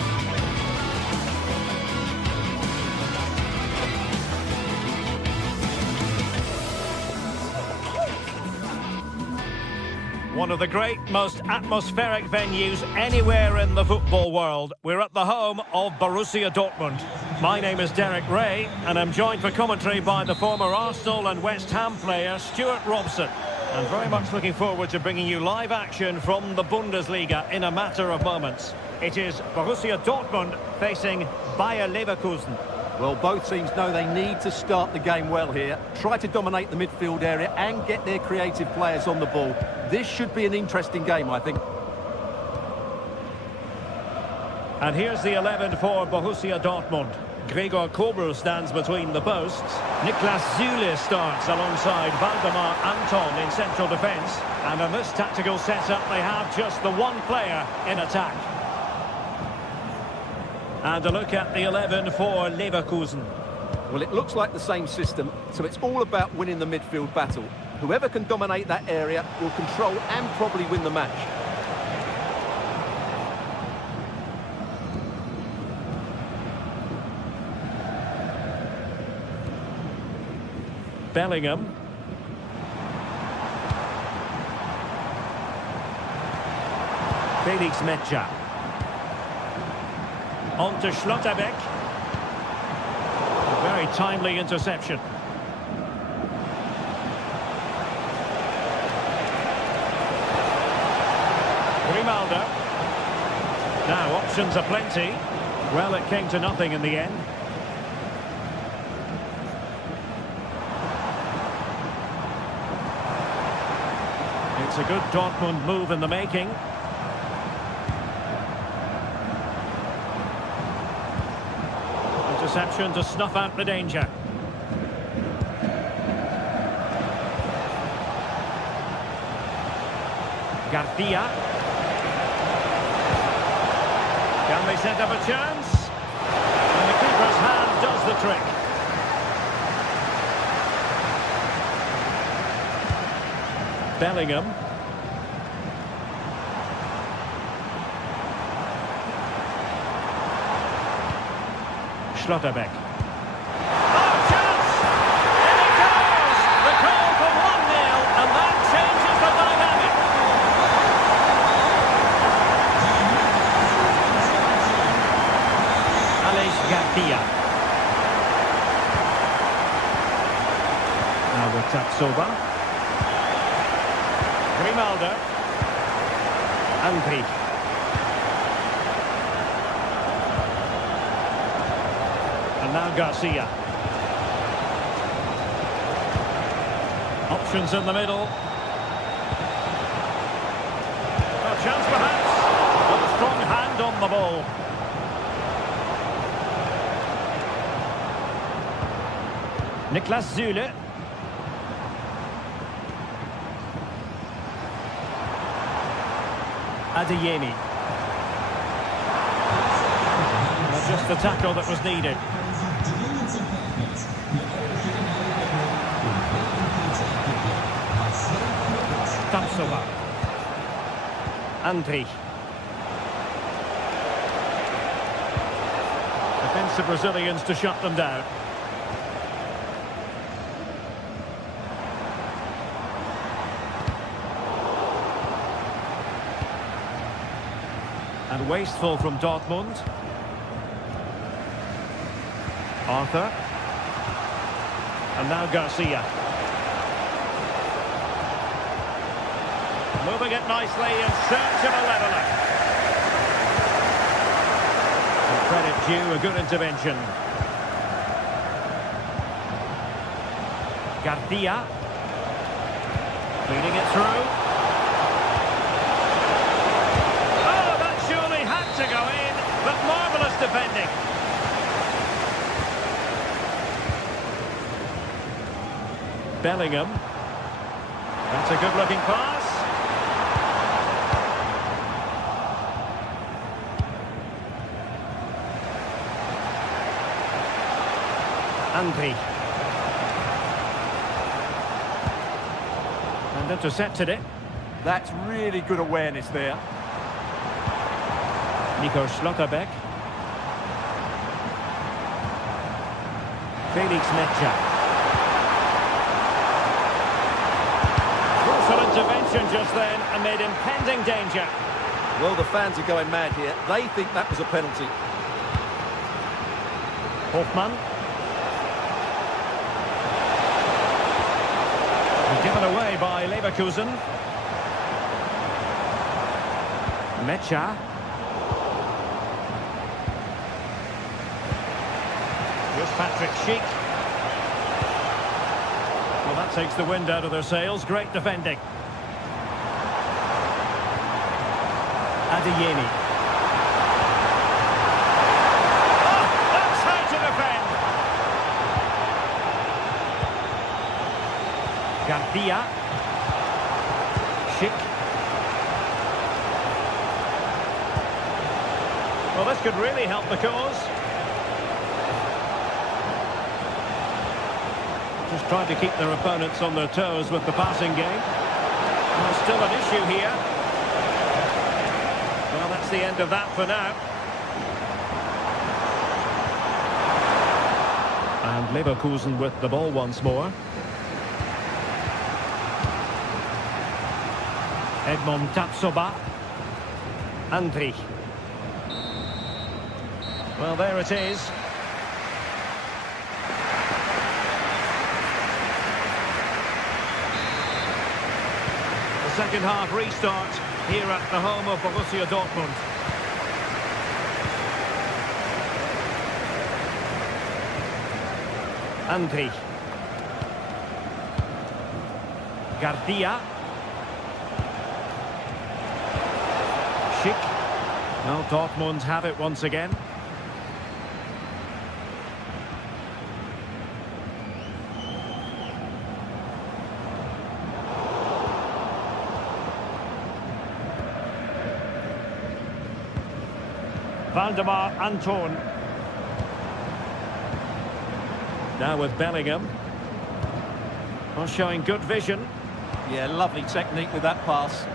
One of the great, most atmospheric venues anywhere in the football world. We're at the home of Borussia Dortmund. My name is Derek Ray, and I'm joined for commentary by the former Arsenal and West Ham player, Stuart Robson. And very much looking forward to bringing you live action from the Bundesliga in a matter of moments. It is Borussia Dortmund facing Bayer Leverkusen. Well, both teams know they need to start the game well here. Try to dominate the midfield area and get their creative players on the ball. This should be an interesting game, I think. And here's the 11 for Borussia Dortmund. Gregor Kobel stands between the posts. Niklas Süle starts alongside Valdemar Anton in central defence. And in this tactical setup, they have just the one player in attack. And a look at the 11 for Leverkusen. Well, it looks like the same system, so it's all about winning the midfield battle. Whoever can dominate that area will control and probably win the match. Bellingham. Felix Metscher. On to Schlotterbeck. A very timely interception. Grimaldo. Now options are plenty. Well, it came to nothing in the end. It's a good Dortmund move in the making. Interception to snuff out the danger. Garcia. Can they set up a chance? And the keeper's hand does the trick. Bellingham. Schlotterbeck. Oh, chance! In it goes! The goal for 1-0, and that changes the dynamic. Alex Garcia. Now with Tapsoba. Grimaldo. Andri. And now Garcia. Options in the middle. A chance perhaps. But a strong hand on the ball. Niklas Süle. Adeyemi. Just the tackle that was needed. Tapsoba. Andri. Defensive Brazilians to shut them down. And wasteful from Dortmund. Arthur. And now Garcia. Moving it nicely in search of a leveller. And credit due, a good intervention. Garcia. Feeding it through. To go in, but marvellous defending. Bellingham. That's a good-looking pass. Andri. And intercepted it. That's really good awareness there. Nico Schlotterbeck. Felix Metscher. Crucial intervention just then amid impending danger. Well, the fans are going mad here. They think that was a penalty. Hoffmann. And given away by Leverkusen. Mecha. Here's Patrick Schick. Well, that takes the wind out of their sails. Great defending. Adeyemi. Oh, that's how to defend. Garcia. Schick. Well, this could really help the cause. Just trying to keep their opponents on their toes with the passing game. Well, still an issue here. Well, that's the end of that for now. And Leverkusen with the ball once more. Edmond Tapsoba. Andri. Well, there it is. The second half restart here at the home of Borussia Dortmund. Andri. Garcia. Schick. Well, Dortmund have it once again. Valdemar Anton. Now with Bellingham. Well, showing good vision. Yeah, lovely technique with that pass.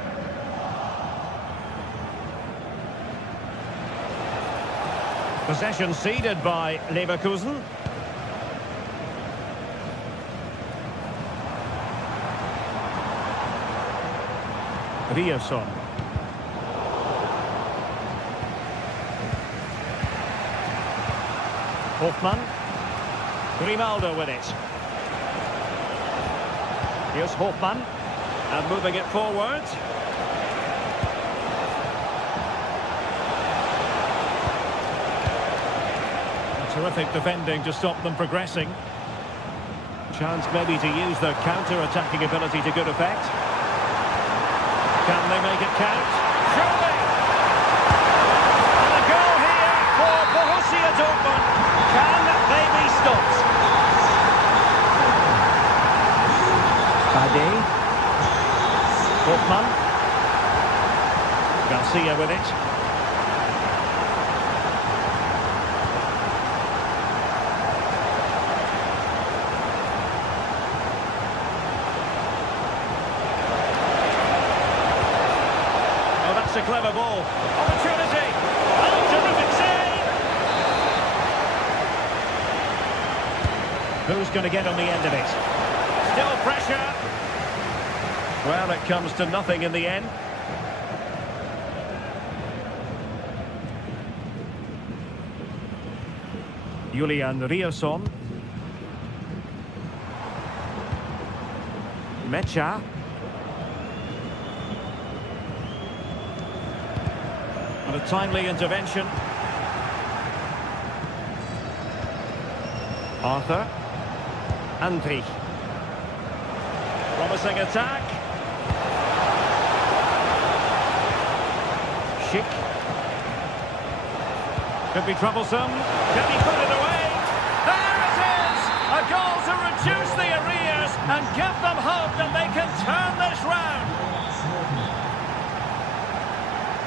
Possession ceded by Leverkusen. Ryerson. Hoffmann. Grimaldo with it. Here's Hoffmann. And moving it forward. Terrific defending to stop them progressing. Chance maybe to use their counter-attacking ability to good effect. Can they make it count? Surely! And a goal here for Borussia Dortmund. Can they be stopped? Bade. Hoffmann. Garcia with it. A clever ball. Opportunity. Oh, terrific save. Who's going to get on the end of it? Still pressure. Well, it comes to nothing in the end. Julian Ryerson. Mecha. And a timely intervention. Arthur. Andri. Promising attack. Schick. Could be troublesome. Can he put it away? There it is! A goal to reduce the arrears and give them hope that they can turn this round.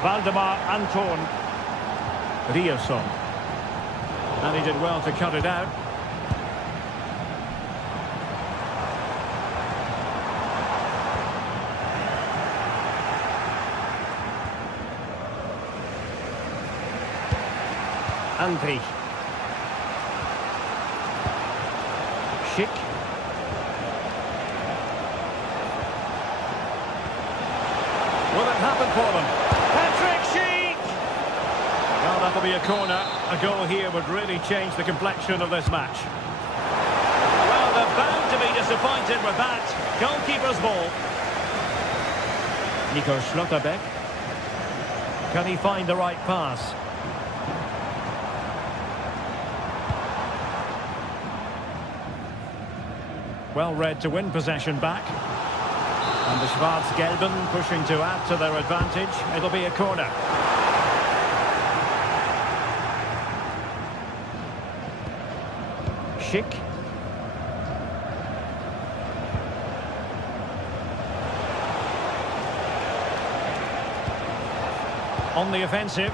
Valdemar Anton. Ryerson. And he did well to cut it out. Andri. Schick. Will it happen for them? Patrick Schick! Well, that'll be a corner. A goal here would really change the complexion of this match. Well, they're bound to be disappointed with that. Goalkeeper's ball. Nico Schlotterbeck. Can he find the right pass? Well read to win possession back. And the Schwarz-Gelben pushing to add to their advantage. It'll be a corner. Schick. On the offensive.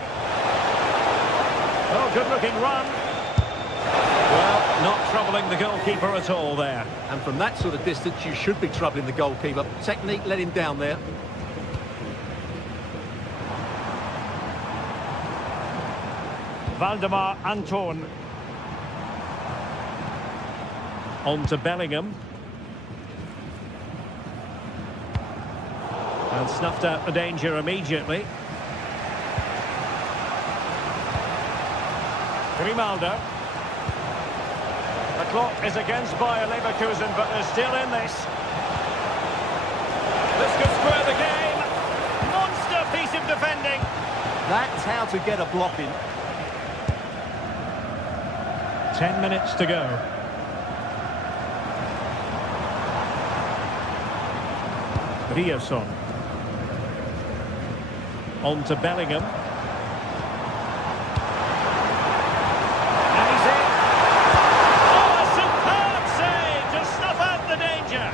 Oh, good-looking run. Well, not troubling the goalkeeper at all there. And from that sort of distance, you should be troubling the goalkeeper. Technique let him down there. Valdemar Anton. On to Bellingham. And snuffed out the danger immediately. Grimaldo. The clock is against Bayern Leverkusen, but they're still in this. This could square the game. Monster piece of defending. That's how to get a block in. 10 minutes to go. Riasson. On to Bellingham. And he's in. Oh, a superb save to snuff out the danger.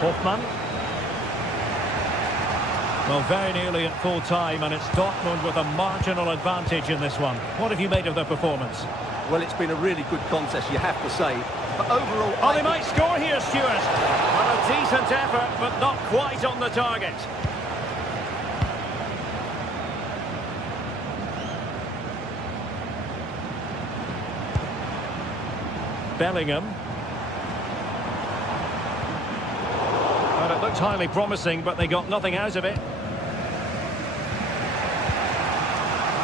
Hoffmann. Well, very nearly at full time, and it's Dortmund with a marginal advantage in this one. What have you made of their performance? Well, it's been a really good contest, you have to say. But overall... Oh, they might score here, Stuart. Well, a decent effort, but not quite on the target. Bellingham. Well, it looked highly promising, but they got nothing out of it.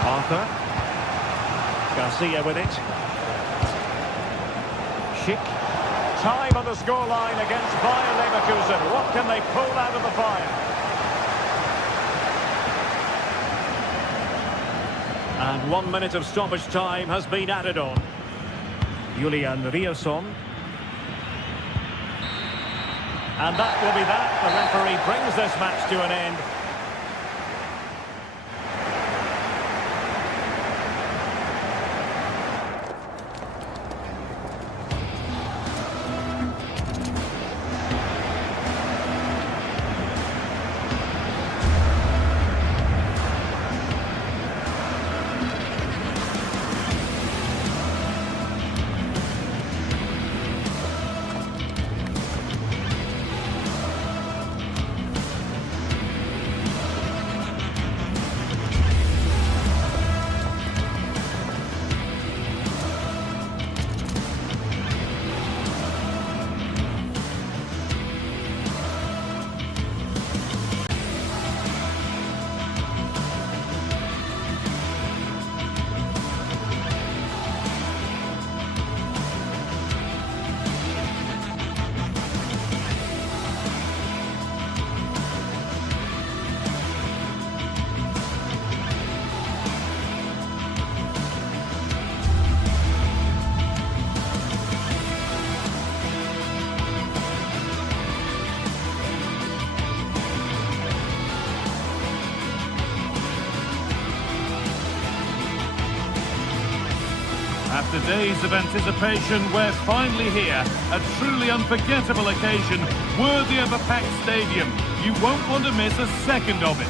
Arthur. Garcia with it. Schick. Time on the scoreline against Bayern Leverkusen. What can they pull out of the fire? And 1 minute of stoppage time has been added on. Julian Riasson. And that will be that. The referee brings this match to an end. After days of anticipation, we're finally here. A truly unforgettable occasion, worthy of a packed stadium. You won't want to miss a second of it.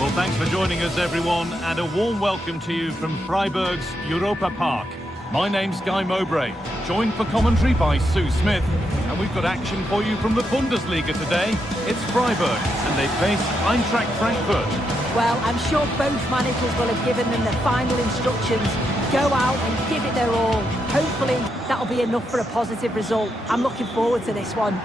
Well, thanks for joining us, everyone, and a warm welcome to you from Freiburg's Europa Park. My name's Guy Mowbray, joined for commentary by Sue Smith, and we've got action for you from the Bundesliga today. It's Freiburg, and they face Eintracht Frankfurt. Well, I'm sure both managers will have given them the final instructions. Go out and give it their all. Hopefully, that'll be enough for a positive result. I'm looking forward to this one.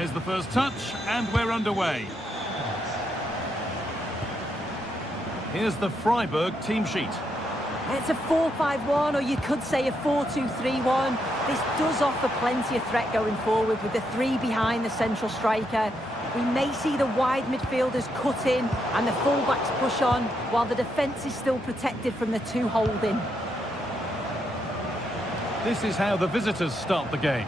There's the first touch, and we're underway. Here's the Freiburg team sheet. It's a 4-5-1, or you could say a 4-2-3-1. This does offer plenty of threat going forward with the three behind the central striker. We may see the wide midfielders cut in and the fullbacks push on, while the defence is still protected from the two holding. This is how the visitors start the game.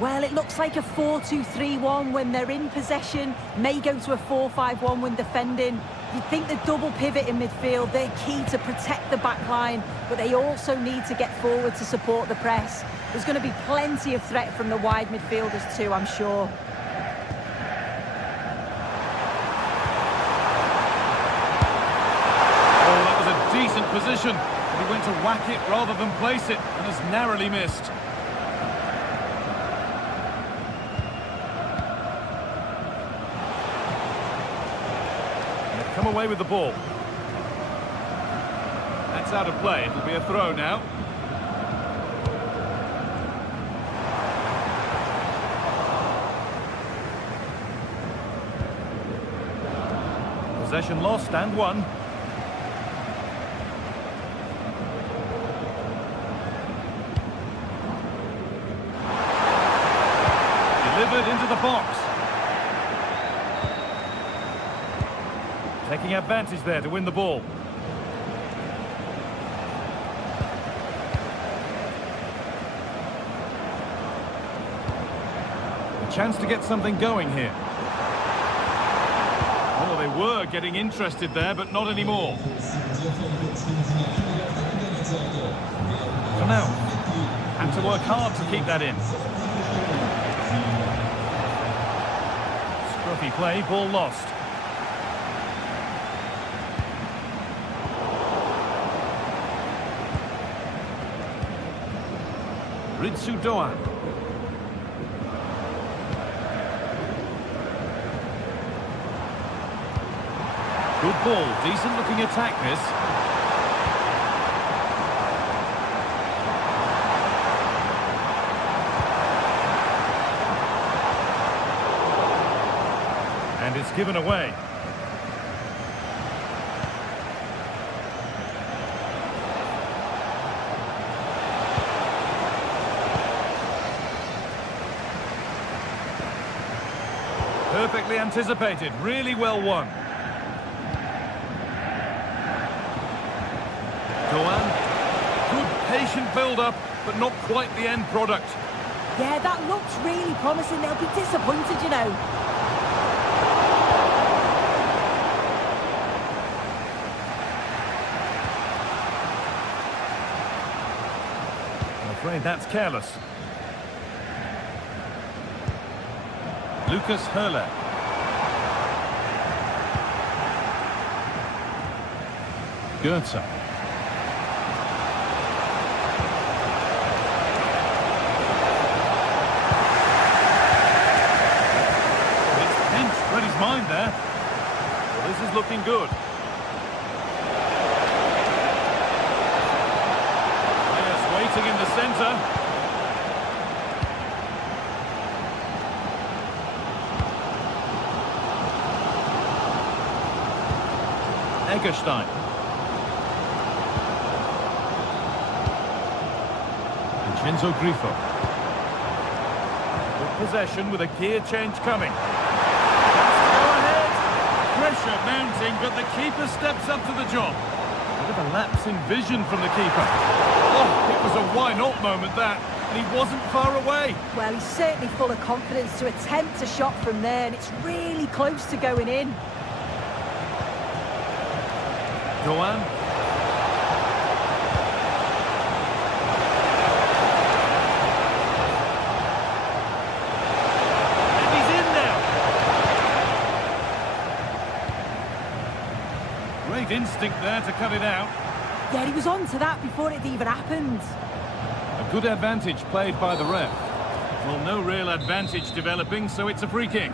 Well, it looks like a 4-2-3-1 when they're in possession, may go to a 4-5-1 when defending. You'd think the double pivot in midfield, they're key to protect the back line, but they also need to get forward to support the press. There's going to be plenty of threat from the wide midfielders too, I'm sure. Oh, that was a decent position, but he went to whack it rather than place it, and has narrowly missed. Come away with the ball. That's out of play. It'll be a throw now. Possession lost and won. Delivered into the box. Taking advantage there to win the ball. A chance to get something going here. Oh, they were getting interested there, but not anymore. For now, had to work hard to keep that in. Scruffy play, ball lost. Ritsu Doan. Good ball, decent looking attack this. And it's given away. Perfectly anticipated, really well won. Doan, good patient build-up, but not quite the end product. Yeah, that looks really promising. They'll be disappointed, you know. I'm afraid that's careless. Lucas Höhler. Goetze. It's pinched, read his mind there. Well, this is looking good. Players waiting in the centre. Egerstein. Vincenzo Grifo. Good possession with a gear change coming. Go ahead. Pressure mounting, but the keeper steps up to the job. Bit of a lapse in vision from the keeper. Oh, it was a why not moment that, and he wasn't far away. Well, he's certainly full of confidence to attempt a shot from there, and it's really close to going in. Doan. And he's in now. Great instinct there to cut it out. Yeah, he was on to that before it even happened. A good advantage played by the ref. Well, no real advantage developing, so it's a free kick.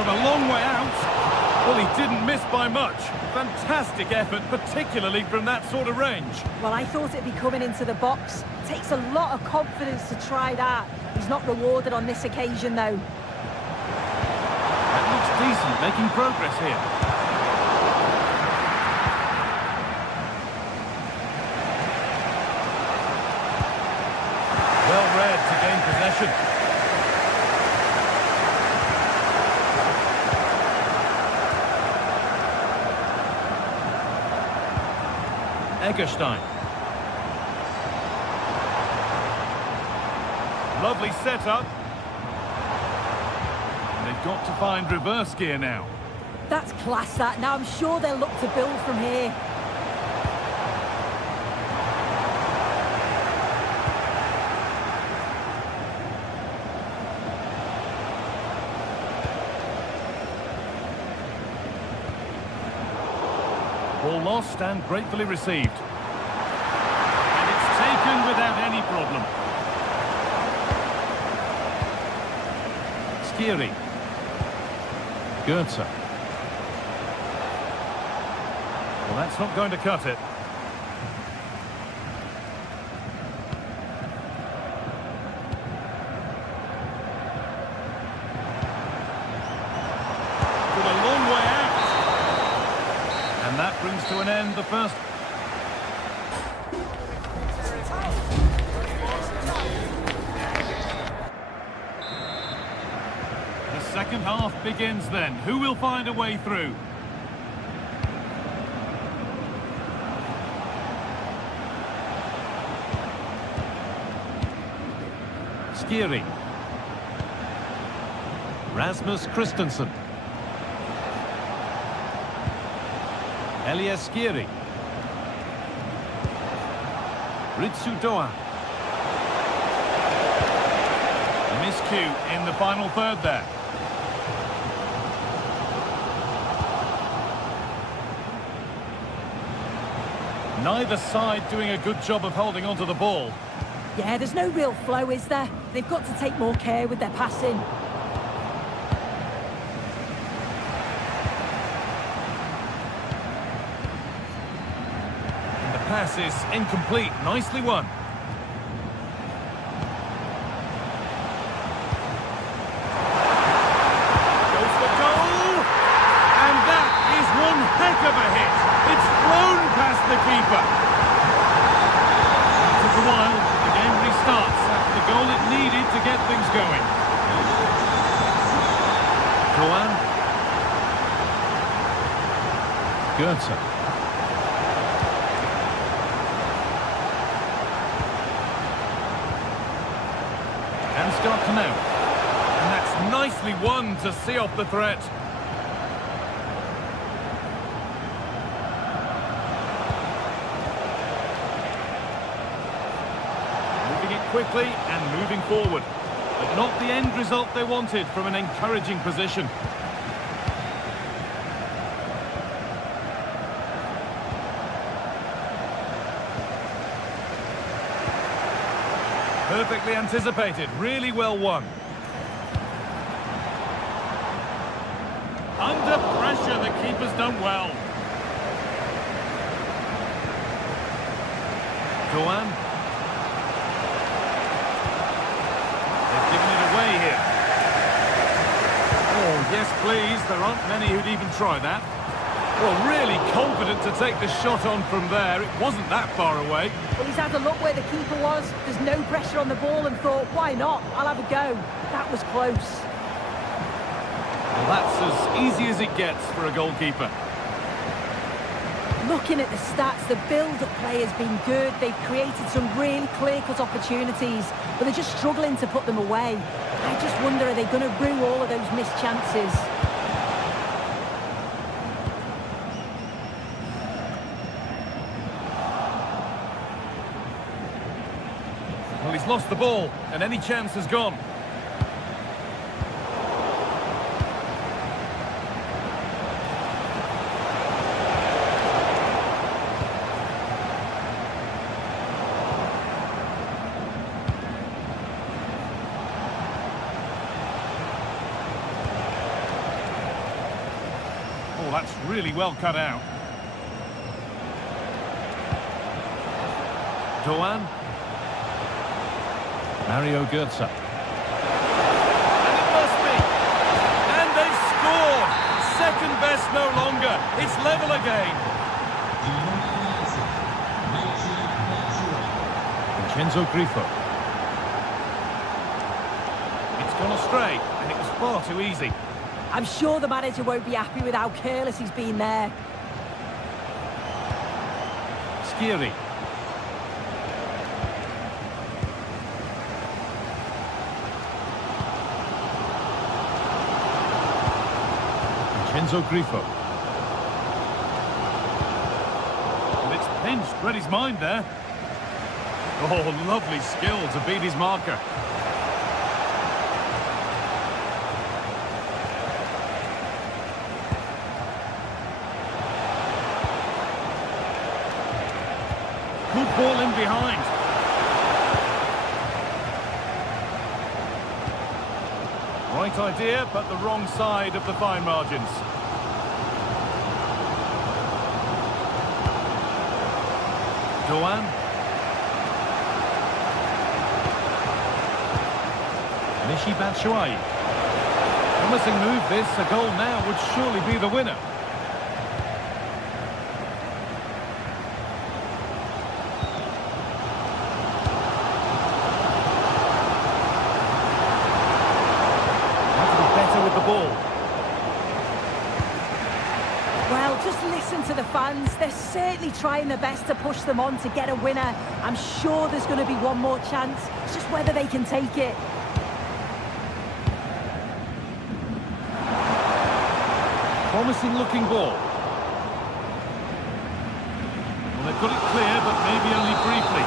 from a long way out. Well, he didn't miss by much. Fantastic effort, particularly from that sort of range. Well, I thought it'd be coming into the box. It takes a lot of confidence to try that. He's not rewarded on this occasion, though. That looks decent, making progress here. Well read to gain possession. Egerstein. Lovely setup. And they've got to find reverse gear now. That's class, that. Now I'm sure they'll look to build from here. Ball lost and gratefully received. And it's taken without any problem. Skiri. Goetze. Well, that's not going to cut it. From a long way out. And that brings to an end the first. The second half begins then. Who will find a way through? Skiri. Rasmus Christensen. Elias Skiri. Ritsu Doan. A miscue in the final third there. Neither side doing a good job of holding onto the ball. Yeah, there's no real flow, is there? They've got to take more care with their passing. And the pass is incomplete. Nicely won. Goes for goal! And that is one heck of a hit. It's flown past the keeper. It took a while. The game restarts after the goal it needed to get things going. Doan. Goetze. And start to now. And that's nicely won to see off the threat. Moving it quickly and moving forward. But not the end result they wanted from an encouraging position. Perfectly anticipated, really well won. Under pressure, the keeper's done well. Doan. They've given it away here. Oh, yes, please. There aren't many who'd even try that. Well, really confident to take the shot on from there. It wasn't that far away. Well, he's had a look where the keeper was. There's no pressure on the ball and thought, why not? I'll have a go. That was close. Well, that's as easy as it gets for a goalkeeper. Looking at the stats, the build-up play has been good. They've created some really clear-cut opportunities, but they're just struggling to put them away. I just wonder, are they going to rue all of those missed chances? Well, he's lost the ball, and any chance has gone. Well, that's really well cut out. Doan. Mario Götze. And it must be. And they've scored. Second best no longer. It's level again. Vincenzo Grifo. It's gone astray, and it was far too easy. I'm sure the manager won't be happy with how careless he's been there. Skiri. Vincenzo Grifo. And it's pinched, read his mind there. Oh, lovely skill to beat his marker. Good ball in behind. Right idea, but the wrong side of the fine margins. Doan. Michy Batshuayi. Promising move this, a goal now would surely be the winner. Have to be better with the ball. Well, just listen to the fans. They're certainly trying their best to push them on to get a winner. I'm sure there's going to be one more chance. It's just whether they can take it. Promising looking ball. Well, they've got it clear, but maybe only briefly.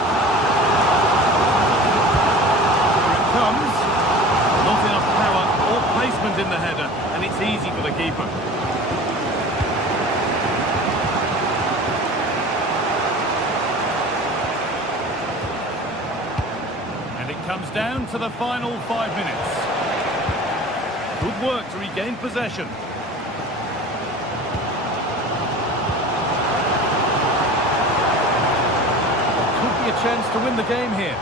Here it comes. Not enough power or placement in the header, and it's easy for the keeper. And it comes down to the final 5 minutes. Good work to regain possession. A chance to win the game here.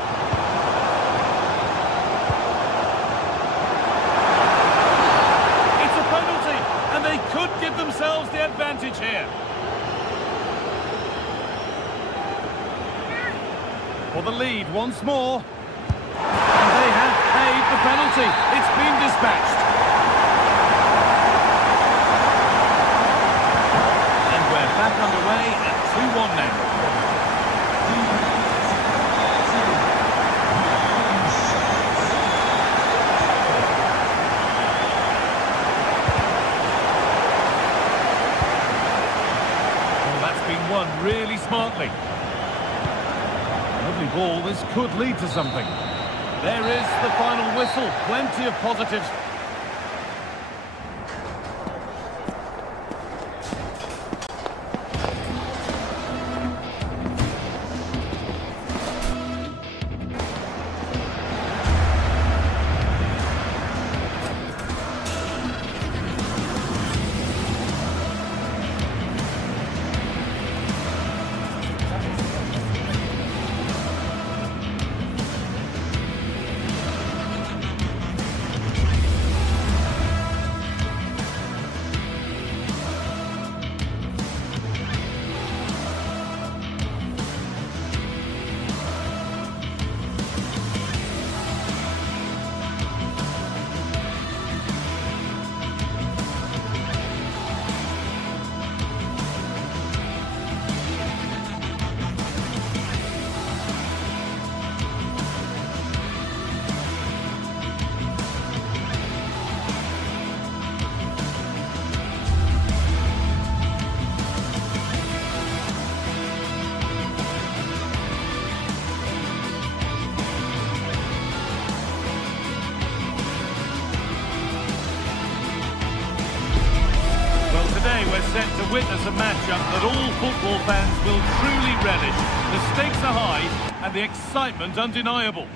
It's a penalty, and they could give themselves the advantage here. For the lead once more. And they have paid the penalty. It's been dispatched. And we're back underway at 2-1 now. Won really smartly. Lovely ball, this could lead to something. There is the final whistle, plenty of positives. Today we're set to witness a matchup that all football fans will truly relish. The stakes are high and the excitement undeniable.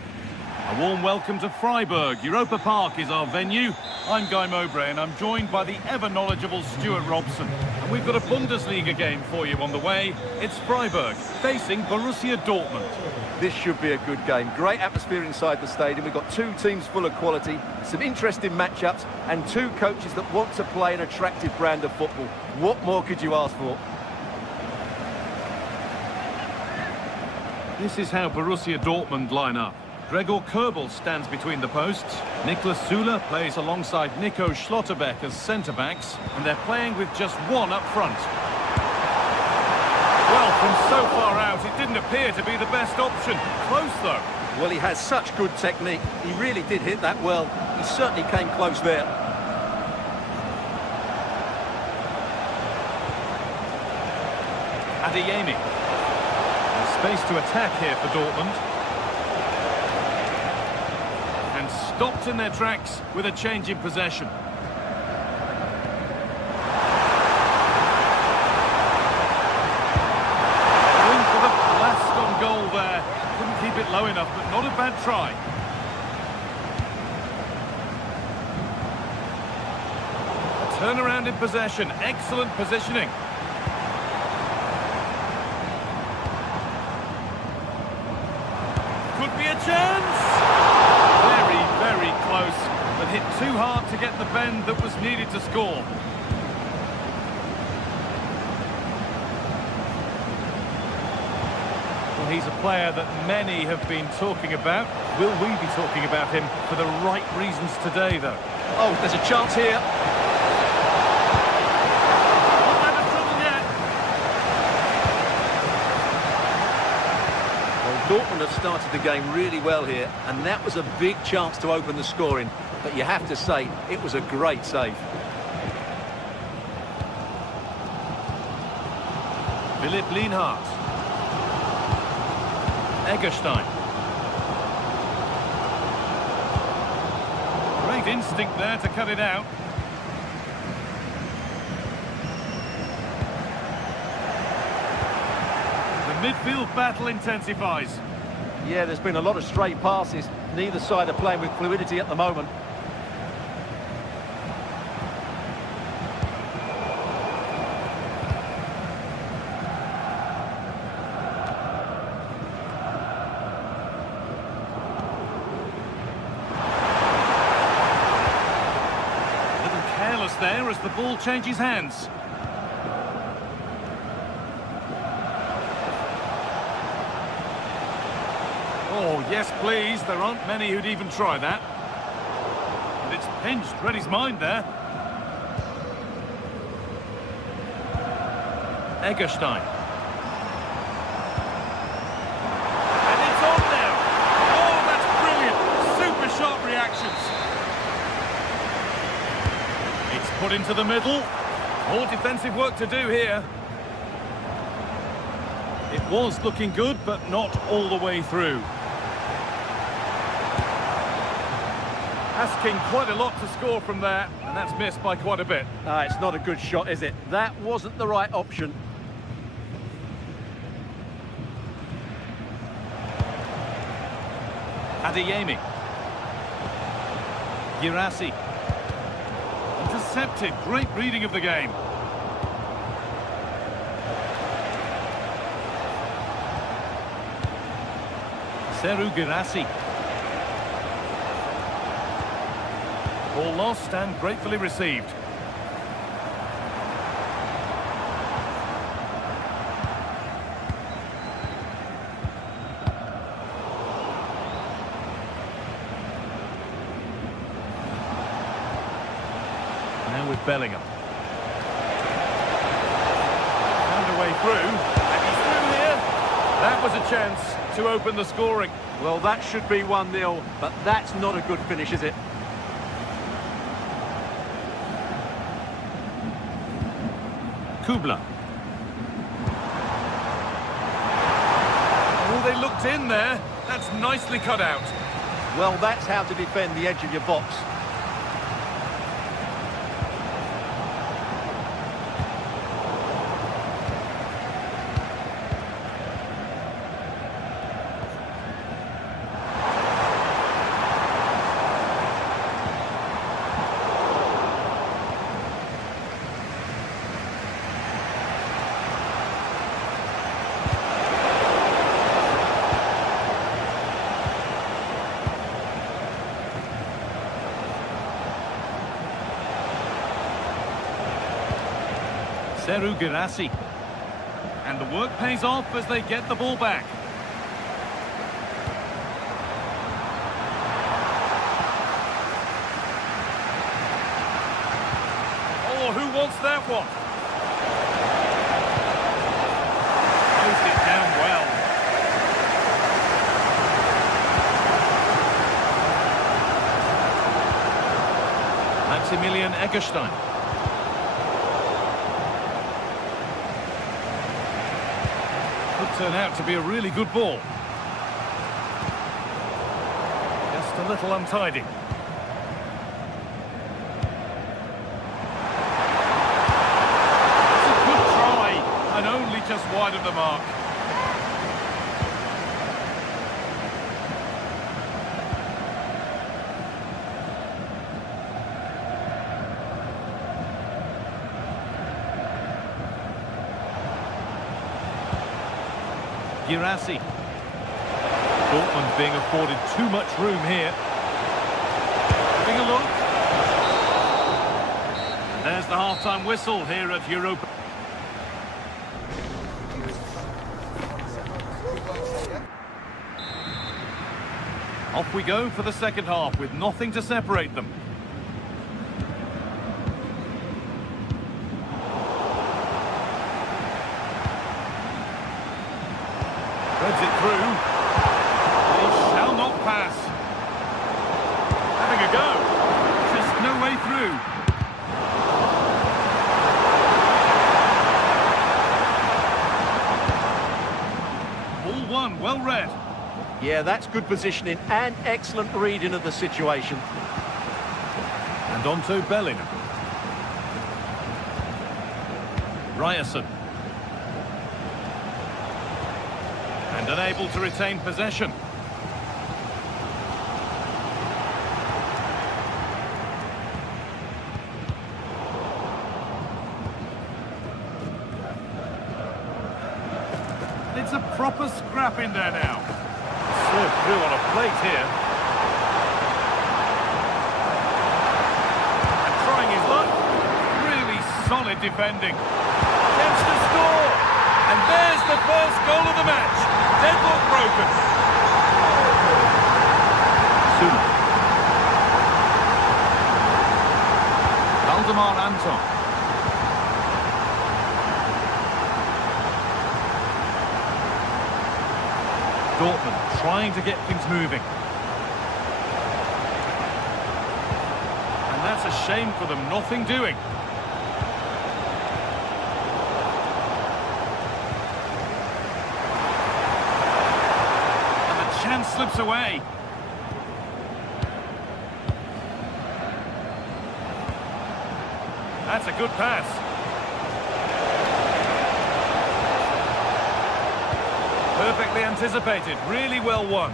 A warm welcome to Freiburg. Europa Park is our venue. I'm Guy Mowbray and I'm joined by the ever-knowledgeable Stuart Robson. And we've got a Bundesliga game for you on the way. It's Freiburg facing Borussia Dortmund. This should be a good game. Great atmosphere inside the stadium. We've got two teams full of quality, some interesting matchups, and two coaches that want to play an attractive brand of football. What more could you ask for? This is how Borussia Dortmund line up. Gregor Kobel stands between the posts. Niklas Süle plays alongside Nico Schlotterbeck as centre-backs, and they're playing with just one up front. Well, from so far out, it didn't appear to be the best option. Close, though. Well, he has such good technique. He really did hit that well. He certainly came close there. Adeyemi. There's space to attack here for Dortmund. And stopped in their tracks with a change in possession. Going for the blast on goal there. Couldn't keep it low enough, but not a bad try. A turnaround in possession. Excellent positioning. Could be a chance! Very close, but hit too hard to get the bend that was needed to score. Well, he's a player that many have been talking about. Will we be talking about him for the right reasons today, though? Oh, there's a chance here. Not out of trouble yet. Dortmund have started the game really well here, and that was a big chance to open the scoring. But you have to say, it was a great save. Philipp Lienhardt. Eggestein. Great instinct there to cut it out. The midfield battle intensifies. Yeah, there's been a lot of stray passes. Neither side are playing with fluidity at the moment. A little careless there as the ball changes hands. Oh, yes, please. There aren't many who'd even try that. And it's pinched. Read his mind there. Eggestein. And it's on now. Oh, that's brilliant. Super sharp reactions. It's put into the middle. More defensive work to do here. It was looking good, but not all the way through. Asking quite a lot to score from there, and that's missed by quite a bit. It's not a good shot, is it? That wasn't the right option. Adeyemi. Girassi. Intercepted. Great reading of the game. Seru Girassi. Ball lost and gratefully received. Now with Bellingham. Found a way through. And he's through here. That was a chance to open the scoring. Well, that should be 1-0, but that's not a good finish, is it? Kubla. Oh, they looked in there. That's nicely cut out. Well, that's how to defend the edge of your box. Girassi. And the work pays off as they get the ball back. Oh, who wants that one? Closed it down well. Maximilian Eggestein. Could turn out to be a really good ball. Just a little untidy. It's a good try, and only just wide of the mark. Girassi. Dortmund being afforded too much room here. Having a look. And there's the half-time whistle here at Europa. Off we go for the second half with nothing to separate them. Threads it through. He shall not pass. Having a go. Just no way through. Ball one, well read. Yeah, that's good positioning and excellent reading of the situation. And on to Bellingham. Ryerson. And unable to retain possession. It's a proper scrap in there now. Served through on a plate here. And trying his luck. Really solid defending. Chance to score. And there's the first goal of the match. Deadlock broken. Soon. Valdemar Anton. Dortmund trying to get things moving. And that's a shame for them, nothing doing. And the chance slips away. That's a good pass. Perfectly anticipated, really well won.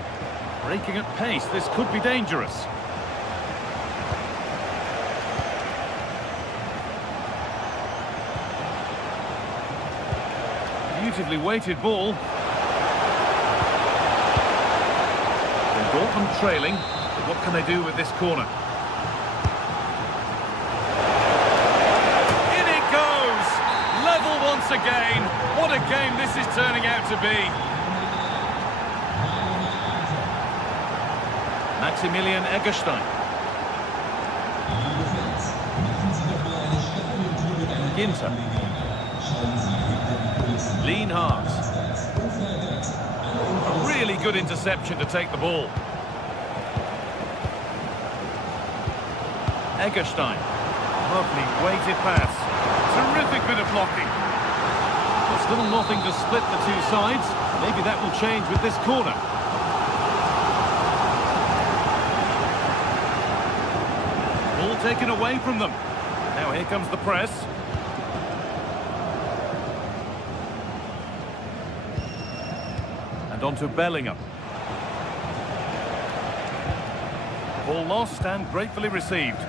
Breaking at pace, this could be dangerous. Beautifully weighted ball. And Dortmund trailing, but what can they do with this corner? In it goes! Level once again. What a game this is turning out to be. Maximilian Eggestein. Ginter. Lienhardt. A really good interception to take the ball. Eggestein. Lovely weighted pass. Terrific bit of blocking. There's still nothing to split the two sides. Maybe that will change with this corner. Ball taken away from them. Now here comes the press. And on to Bellingham. Ball lost and gratefully received.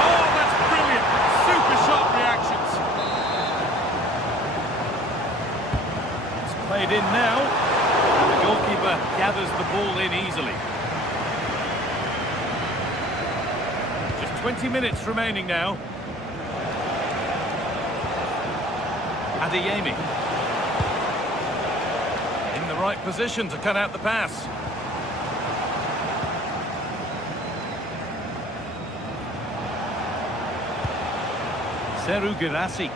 Oh, that's brilliant! Super sharp reactions. It's played in now. The goalkeeper gathers the ball in easily. 20 minutes remaining now. Adeyemi. In the right position to cut out the pass. Seru Girassi.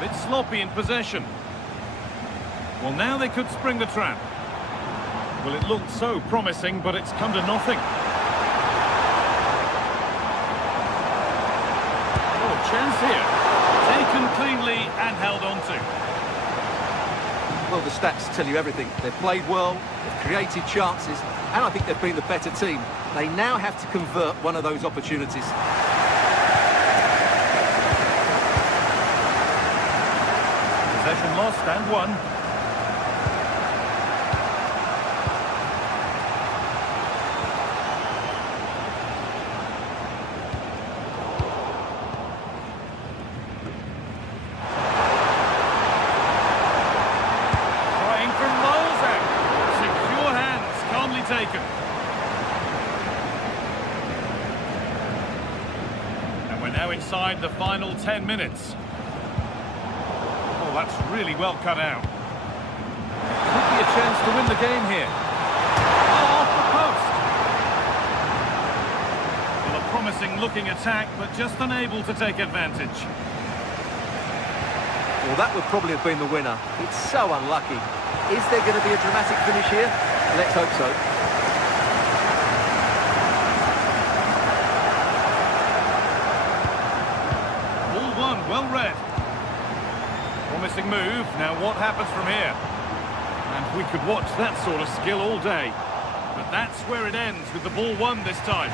Bit sloppy in possession. Well, now they could spring the trap. Well, it looked so promising, but it's come to nothing. Oh, chance here. Taken cleanly and held on to. Well, the stats tell you everything. They've played well, they've created chances, and I think they've been the better team. They now have to convert one of those opportunities. Possession lost and won. Trying from miles out. Secure hands, calmly taken. And we're now inside the final 10 minutes. That's really well cut out. Could be a chance to win the game here. Oh, off the post. Well, a promising looking attack, but just unable to take advantage. Well, that would probably have been the winner. It's so unlucky. Is there going to be a dramatic finish here? Let's hope so. Ball one, well read. Promising move. Now what happens from here? And we could watch that sort of skill all day. But that's where it ends, with the ball won this time.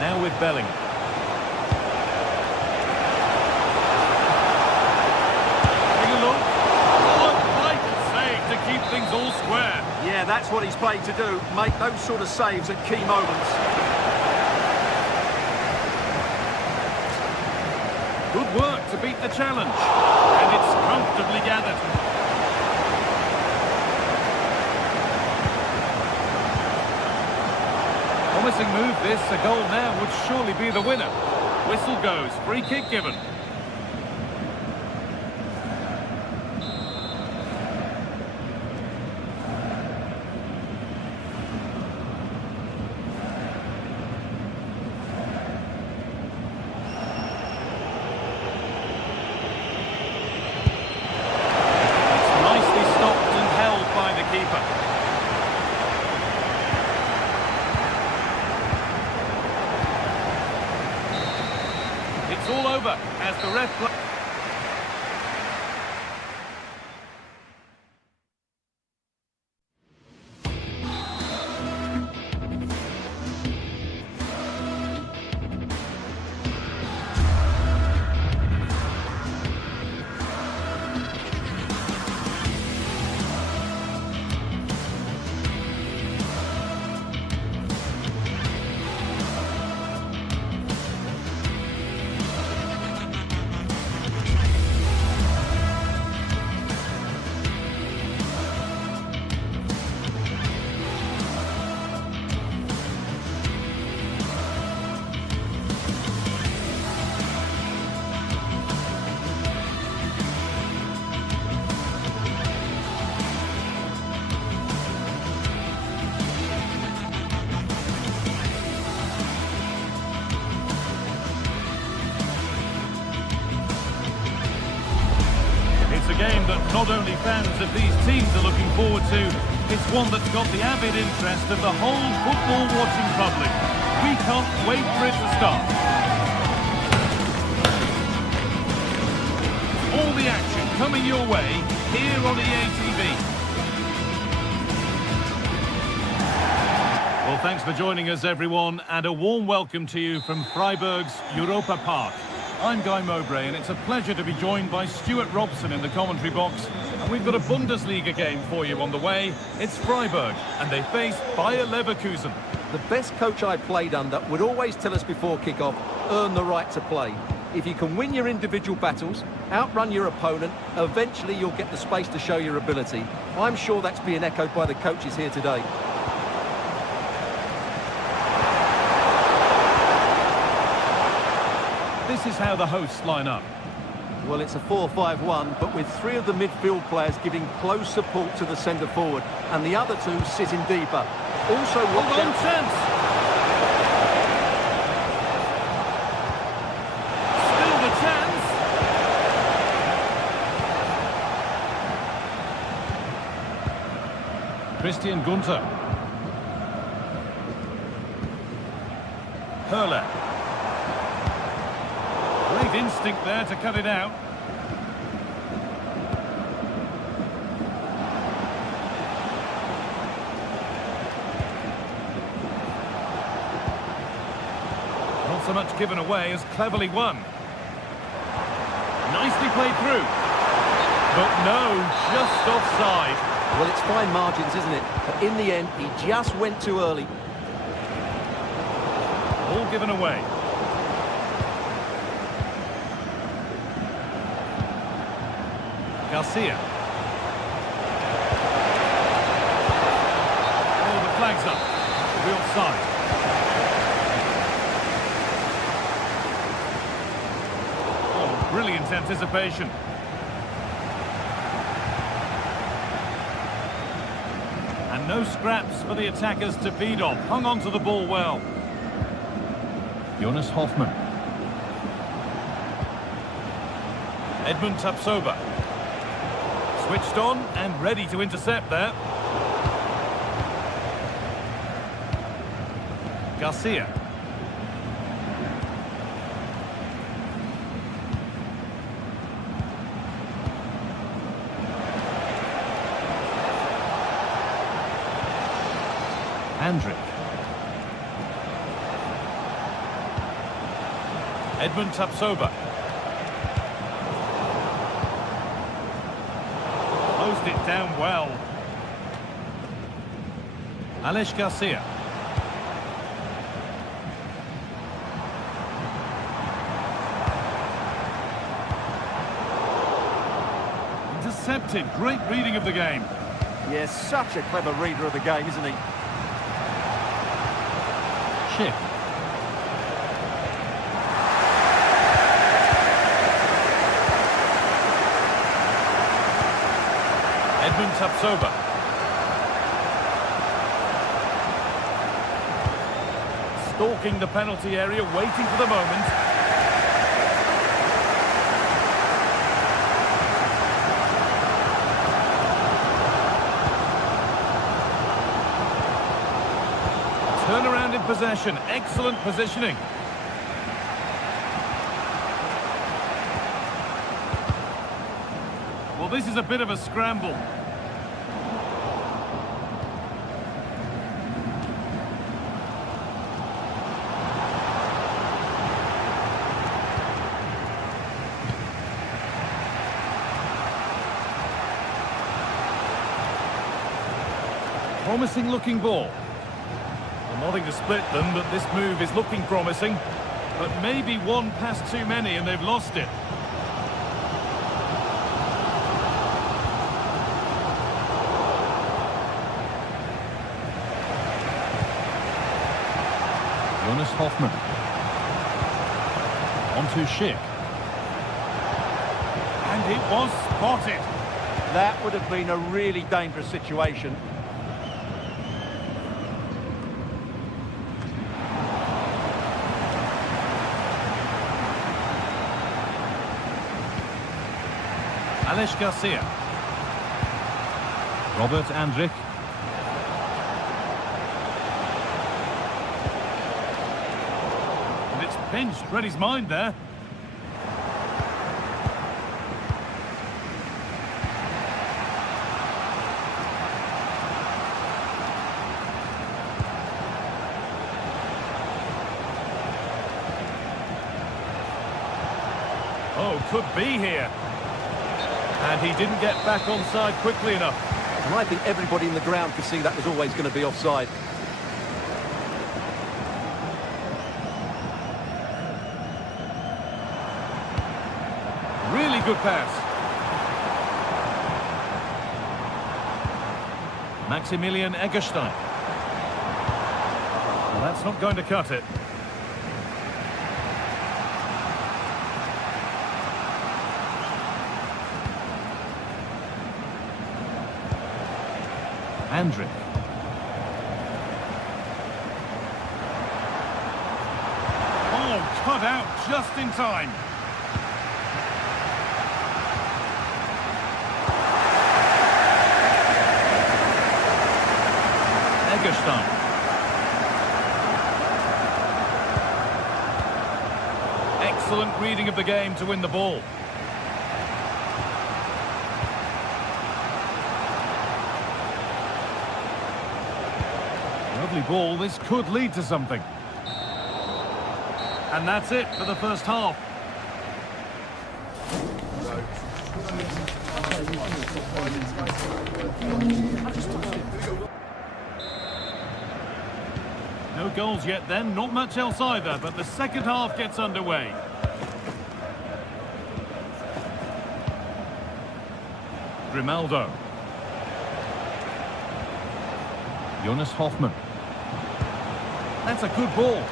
Now with Bellingham. Take a look. Oh, a vital save to keep things all square. Yeah, that's what he's paid to do. Make those sort of saves at key moments. Good work to beat the challenge, and it's comfortably gathered. Promising move this, a goal now would surely be the winner. Whistle goes, free kick given. It's all over as the ref... a game that not only fans of these teams are looking forward to, it's one that's got the avid interest of the whole football watching public. We can't wait for it to start. All the action coming your way here on EA TV. Well, thanks for joining us, everyone, and a warm welcome to you from Freiburg's Europa Park. I'm Guy Mowbray, and it's a pleasure to be joined by Stuart Robson in the commentary box. And we've got a Bundesliga game for you on the way. It's Freiburg, and they face Bayer Leverkusen. The best coach I played under would always tell us before kick-off, earn the right to play. If you can win your individual battles, outrun your opponent, eventually you'll get the space to show your ability. I'm sure that's being echoed by the coaches here today. This is how the hosts line up. Well, it's a 4-5-1, but with 3 of the midfield players giving close support to the centre forward, and the other 2 sitting deeper. Also, watch out. Chance. Still the chance. Christian Gunter. Hurler. Great instinct there to cut it out. Not so much given away as cleverly won. Nicely played through. But no, just offside. Well, it's fine margins, isn't it? But in the end, he just went too early. All given away. Garcia. Oh, the flag's up. The offside. Oh, brilliant anticipation. And no scraps for the attackers to feed off. Hung on to the ball well. Jonas Hoffmann. Edmund Tapsoba. Switched on and ready to intercept there. Garcia. Andrick. Edmund Tapsoba. Closed it down well. Aleix Garcia. Intercepted. Great reading of the game. Yes, such a clever reader of the game, isn't he? Schick. Edmund Tapsoba. Stalking the penalty area, waiting for the moment. Turnaround in possession, excellent positioning. Well, this is a bit of a scramble. Promising looking ball. Well, nothing to split them, but this move is looking promising. But maybe one pass too many and they've lost it. Jonas Hoffmann. On to Schick. And it was spotted. That would have been a really dangerous situation. Aleix Garcia. Robert Andrick. And it's pinched. Read his mind there. Oh, could be here. And he didn't get back onside quickly enough. And I think everybody in the ground could see that was always going to be offside. Really good pass. Maximilian Eggestein. Well, that's not going to cut it. Andrick. Oh, cut out just in time. Eggestein. Excellent reading of the game to win the ball. Lovely ball, this could lead to something. And that's it for the first half. No goals yet then, not much else either, but the second half gets underway. Grimaldo. Jonas Hoffmann. That's a good ball.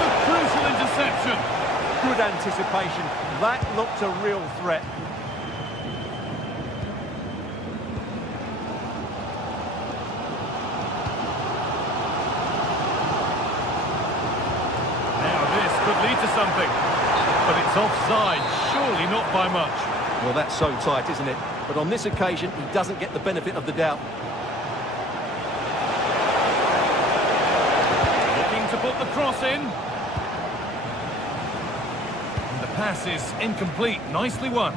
A crucial interception. Good anticipation. That looked a real threat. Now this could lead to something. But it's offside, surely not by much. Well, that's so tight, isn't it? But on this occasion, he doesn't get the benefit of the doubt. Looking to put the cross in. And the pass is incomplete. Nicely won.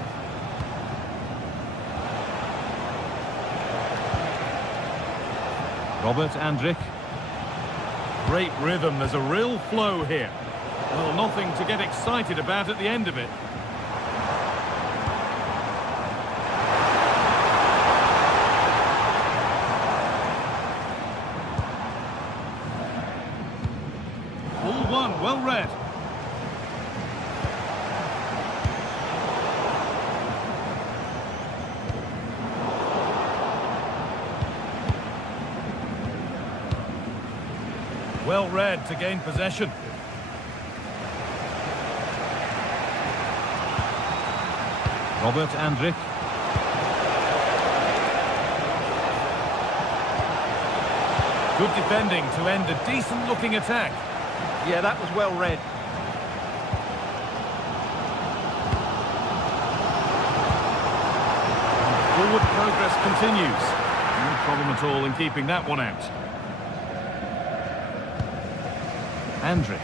Robert Andrick. Great rhythm. There's a real flow here. Well, nothing to get excited about at the end of it. All one, well read. Well read to gain possession. Robert Andrick. Good defending to end a decent-looking attack. Yeah, that was well read. Forward progress continues. No problem at all in keeping that one out. Andrick.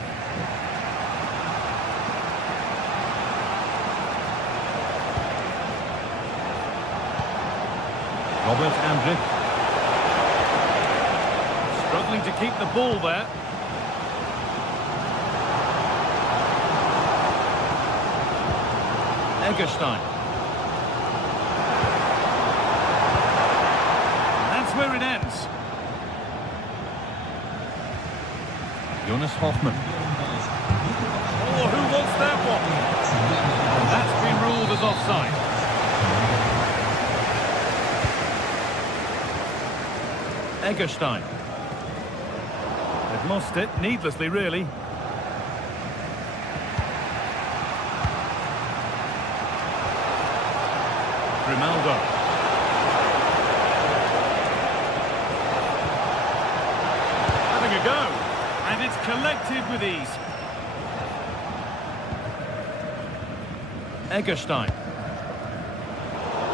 Robert Andrick. Struggling to keep the ball there. Eggestein. That's where it ends. Jonas Hoffmann. Oh, who wants that one? And that's been ruled as offside. Eggestein. They've lost it, needlessly really. Grimaldo. Having a go. And it's collected with ease. Eggestein.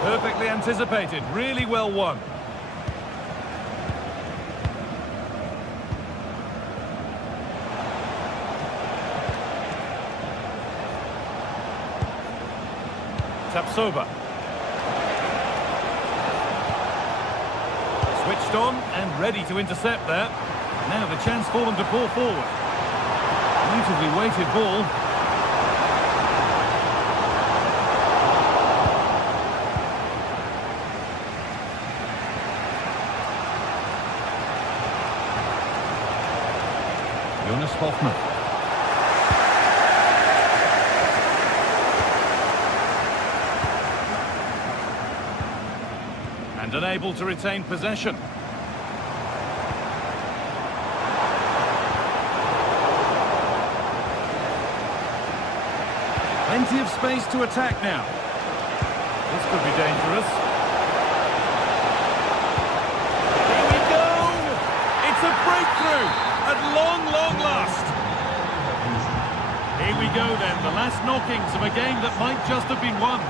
Perfectly anticipated, really well won. Tapsoba. Switched on and ready to intercept there. Now the chance for them to pull forward. Beautifully weighted ball. Jonas Hoffmann. unable to retain possession. Plenty of space to attack now. This could be dangerous. Here we go! It's a breakthrough at long, long last. Here we go then, the last knockings of a game that might just have been won.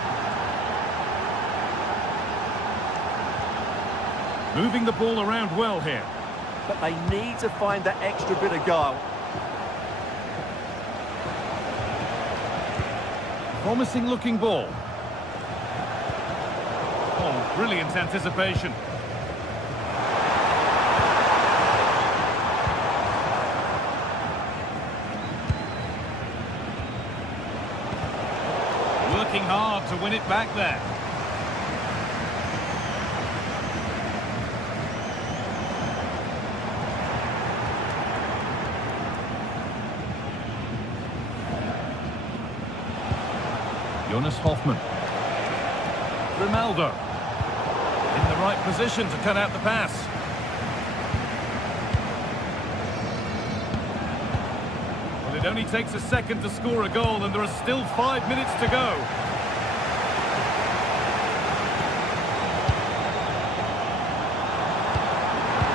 Moving the ball around well here. But they need to find that extra bit of guile. Promising looking ball. Oh, brilliant anticipation. Working hard to win it back there. Jonas Hoffmann. Ronaldo. In the right position to cut out the pass. Well, it only takes a second to score a goal and there are still 5 minutes to go.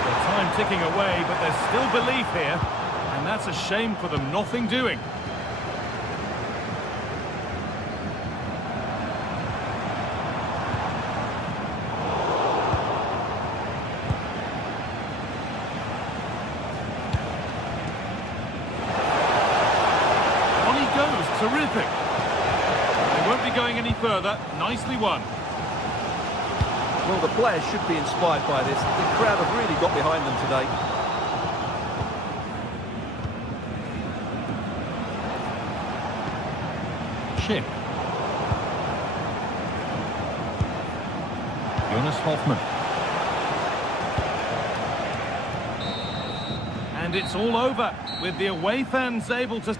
The time ticking away, but there's still belief here. And that's a shame for them, nothing doing. Terrific. They won't be going any further. Nicely won. Well, the players should be inspired by this. The crowd have really got behind them today. Chip. Jonas Hoffmann. And it's all over with the away fans able to...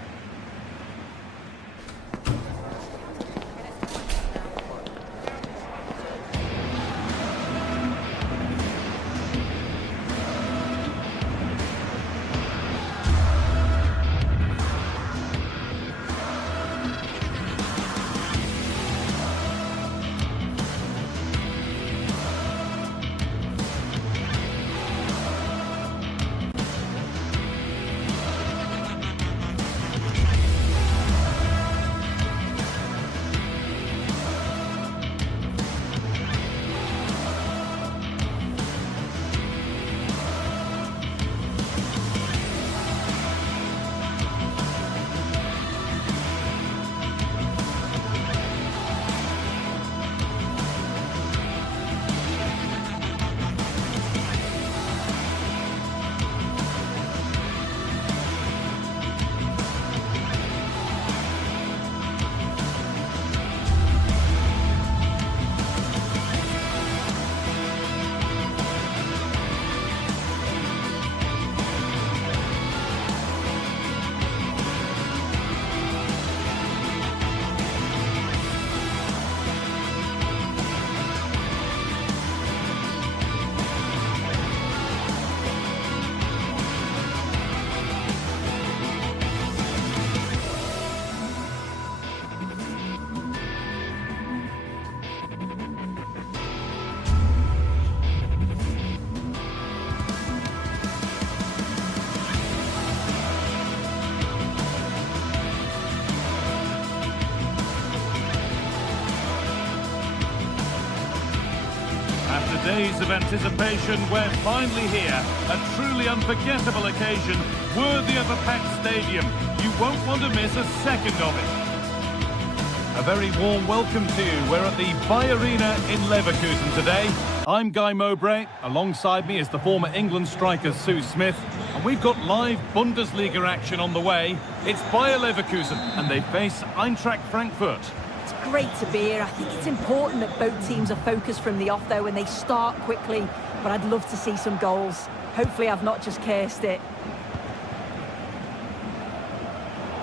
After days of anticipation, we're finally here. A truly unforgettable occasion, worthy of a packed stadium. You won't want to miss a second of it. A very warm welcome to you. We're at the Bayern in Leverkusen today. I'm Guy Mowbray. Alongside me is the former England striker Sue Smith. And we've got live Bundesliga action on the way. It's Bayer Leverkusen and they face Eintracht Frankfurt. It's great to be here. I think it's important that both teams are focused from the off, though, and they start quickly. But I'd love to see some goals. Hopefully I've not just cursed it.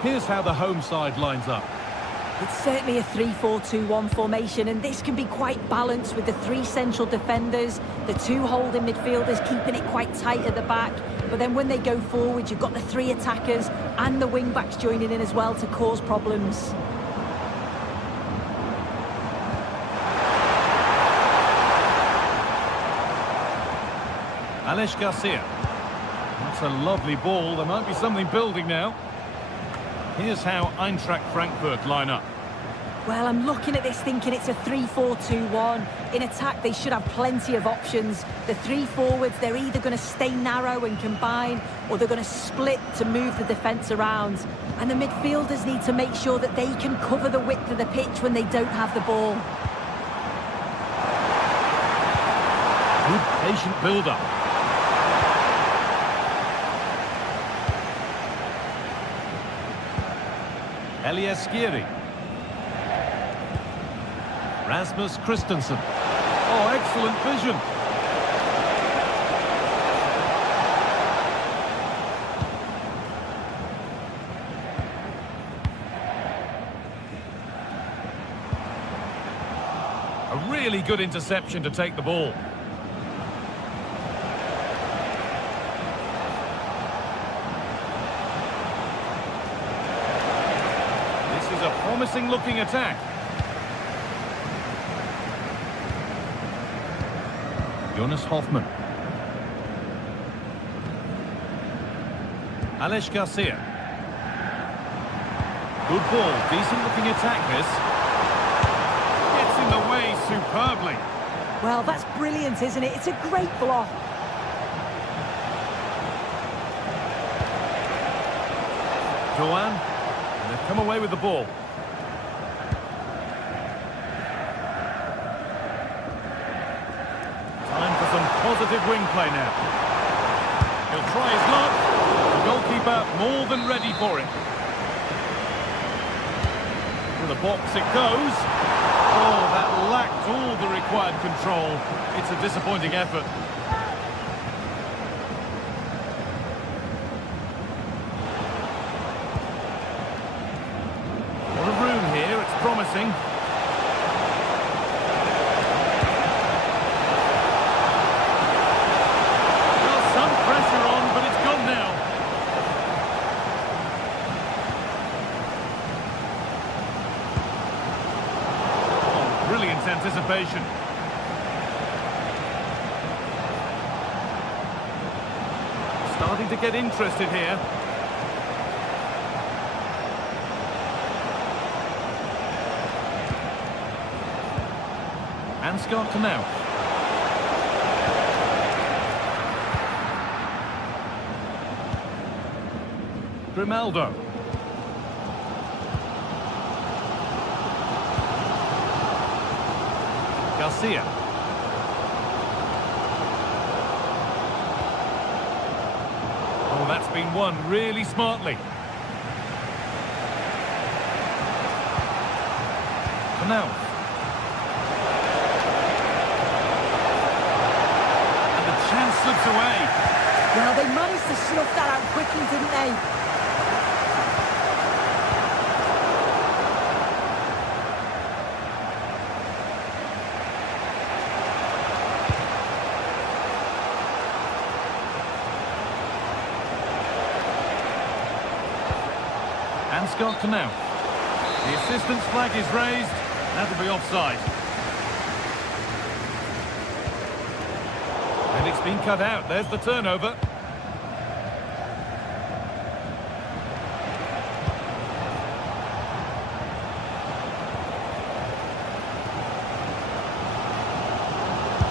Here's how the home side lines up. It's certainly a 3-4-2-1 formation, and this can be quite balanced with the three central defenders, the two holding midfielders keeping it quite tight at the back. But then when they go forward, you've got the three attackers and the wing-backs joining in as well to cause problems. Alex Garcia. That's a lovely ball. There might be something building now. Here's how Eintracht Frankfurt line up. Well, I'm looking at this thinking it's a 3-4-2-1. In attack, they should have plenty of options. The three forwards, they're either going to stay narrow and combine, or they're going to split to move the defence around. And the midfielders need to make sure that they can cover the width of the pitch when they don't have the ball. Good patient build-up. Elias Skiri. Rasmus Christensen. Oh, excellent vision. A really good interception to take the ball. This is a promising looking attack. Jonas Hoffmann. Alex Garcia. Good ball, decent looking attack this. Gets in the way superbly. Well, that's brilliant, isn't it? It's a great block. Doan, and they've come away with the ball. Time for some positive wing play now. He'll try his luck. The goalkeeper more than ready for it. To the box it goes. Oh, that lacked all the required control. It's a disappointing effort. What a room here, it's promising. Anticipation. Starting to get interested here. And Scott Canal. Grimaldo. Garcia. Oh, that's been won really smartly. Canal. And the chance slips away. Well, they managed to snuff that out quickly, didn't they? And Scott Canal. The assistant's flag is raised. That'll be offside. And it's been cut out. There's the turnover.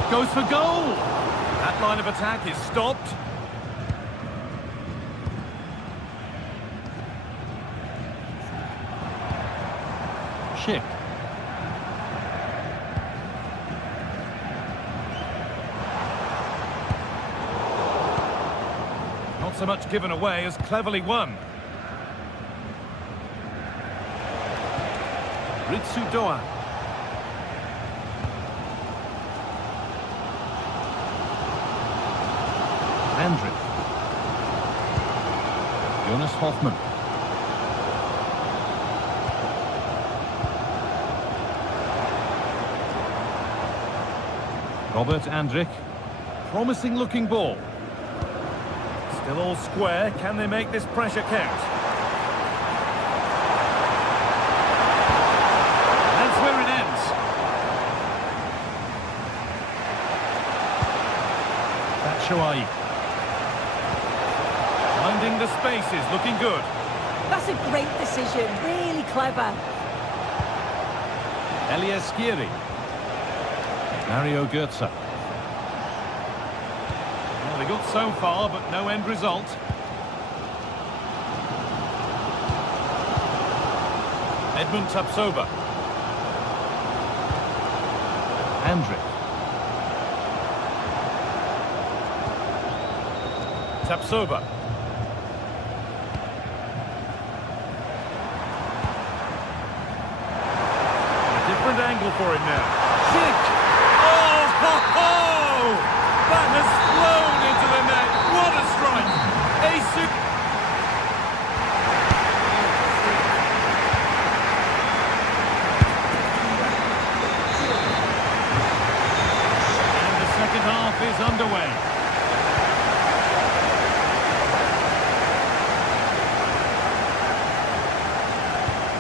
Goes for goal. That line of attack is stopped. Schick. Not so much given away as cleverly won. Ritsu Doan. Andrić. Jonas Hoffmann. Robert Andrik. Promising looking ball. Still all square. Can they make this pressure count? That's where it ends. Batshuayi. Finding the spaces, looking good. That's a great decision, really clever. Elias Skiri. Mario Götze. Well, they got so far, but no end result. Edmund Tapsoba. Andrik. Tapsoba. Different angle for him now. Kick! Oh, ho, ho! That has flown into the net. What a strike! And the second half is underway.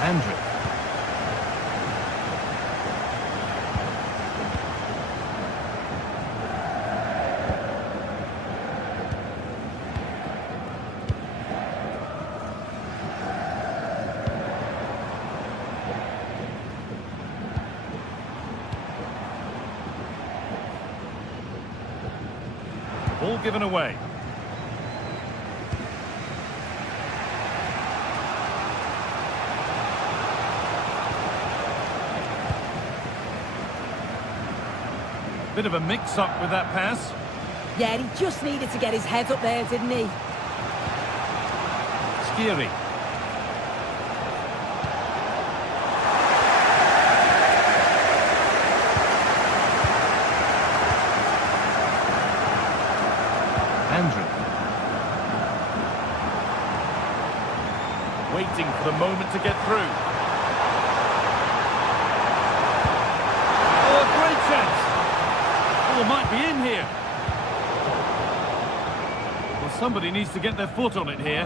Andrik. Ball given away. Bit of a mix-up with that pass. Yeah, he just needed to get his head up there, didn't he? Skiri. Andrik. Waiting for the moment to get through. Oh, a great chance. Oh, might be in here. Well, somebody needs to get their foot on it here.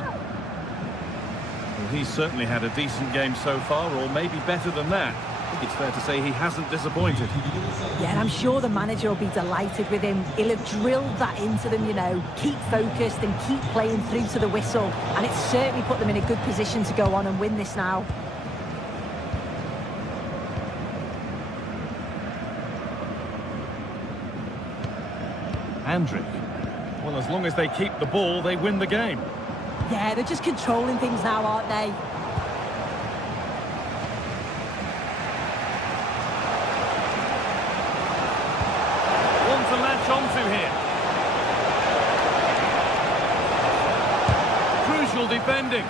Well, he's certainly had a decent game so far, or maybe better than that. I think it's fair to say he hasn't disappointed. Yeah, and I'm sure the manager will be delighted with him. He'll have drilled that into them, you know. Keep focused and keep playing through to the whistle. And it's certainly put them in a good position to go on and win this now. Andrik. Well, as long as they keep the ball, they win the game. Yeah, they're just controlling things now, aren't they? One to latch onto here. Crucial defending.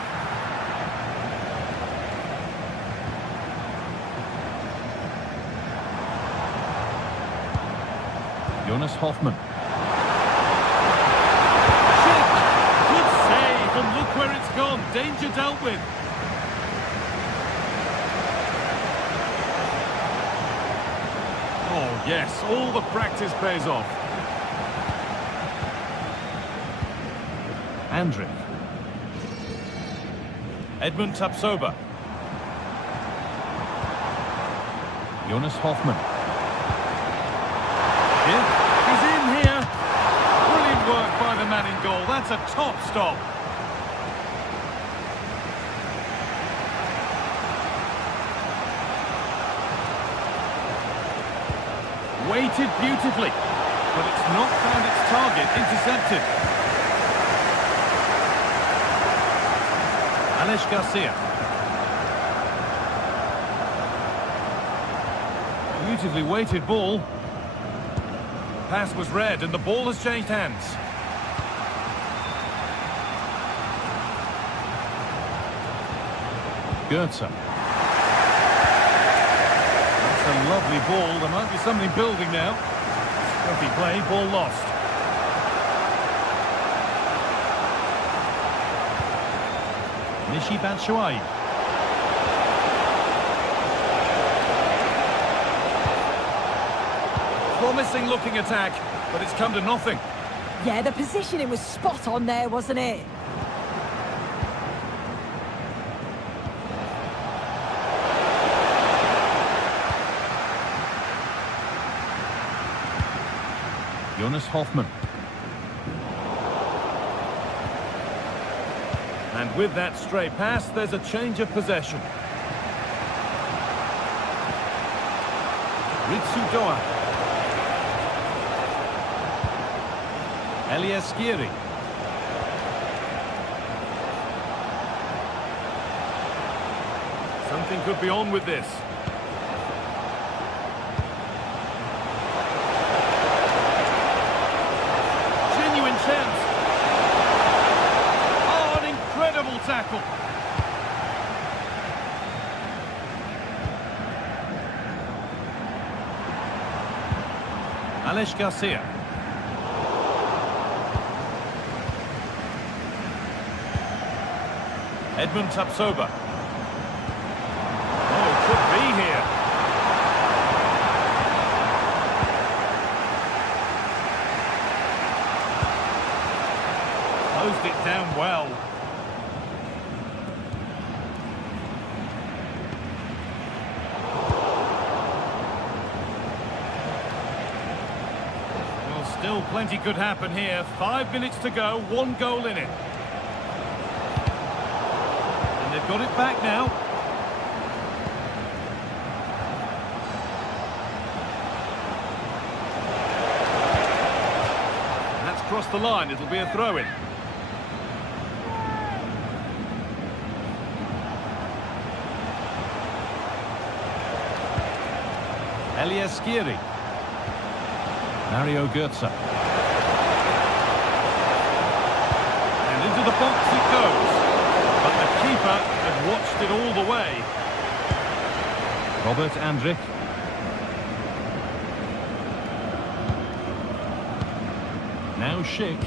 Jonas Hoffmann. Good save, and look where it's gone. Danger dealt with. Oh, yes, all the practice pays off. Andrik. Edmund Tapsoba. Jonas Hoffmann. He's in here. Brilliant work by the man in goal. That's a top stop. Weighted beautifully, but it's not found its target. Intercepted. Alex Garcia. Beautifully weighted ball. Pass was read and the ball has changed hands. Götze. That's a lovely ball. There might be something building now. Scruffy play, ball lost. Michy Batshuayi. From Promising looking attack, but it's come to nothing. Yeah, the positioning was spot on there, wasn't it? Jonas Hoffmann. And with that stray pass, there's a change of possession. Ritsu Doa. Elias Skiri. Something could be on with this. Genuine chance. Oh, an incredible tackle. Alex Garcia. Edmund Tapsoba. Oh, it could be here. Closed it down well. Well, still plenty could happen here. 5 minutes to go, 1 goal in it. They've got it back now. And that's crossed the line. It'll be a throw-in. Elias Skiri. Mario Götze. And into the box it goes. But the keeper had watched it all the way. Robert Andrich. Now Schick.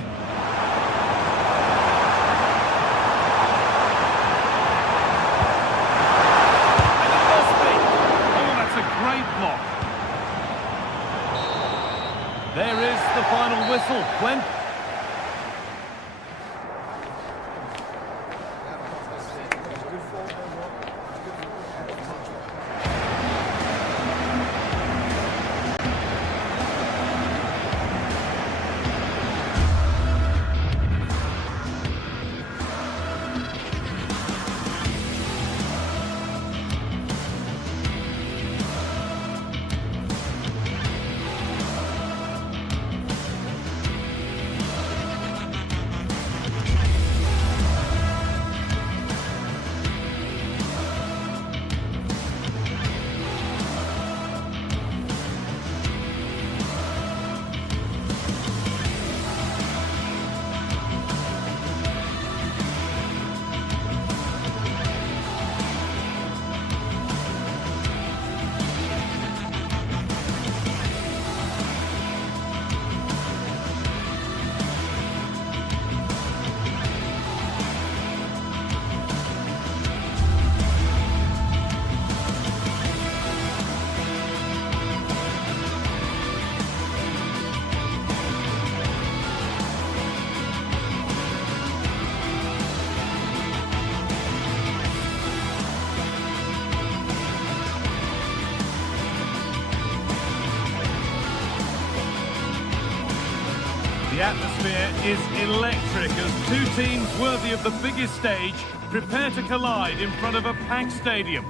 And it must be. Oh, that's a great block. There is the final whistle. Plenty. The atmosphere is electric as two teams worthy of the biggest stage prepare to collide in front of a packed stadium.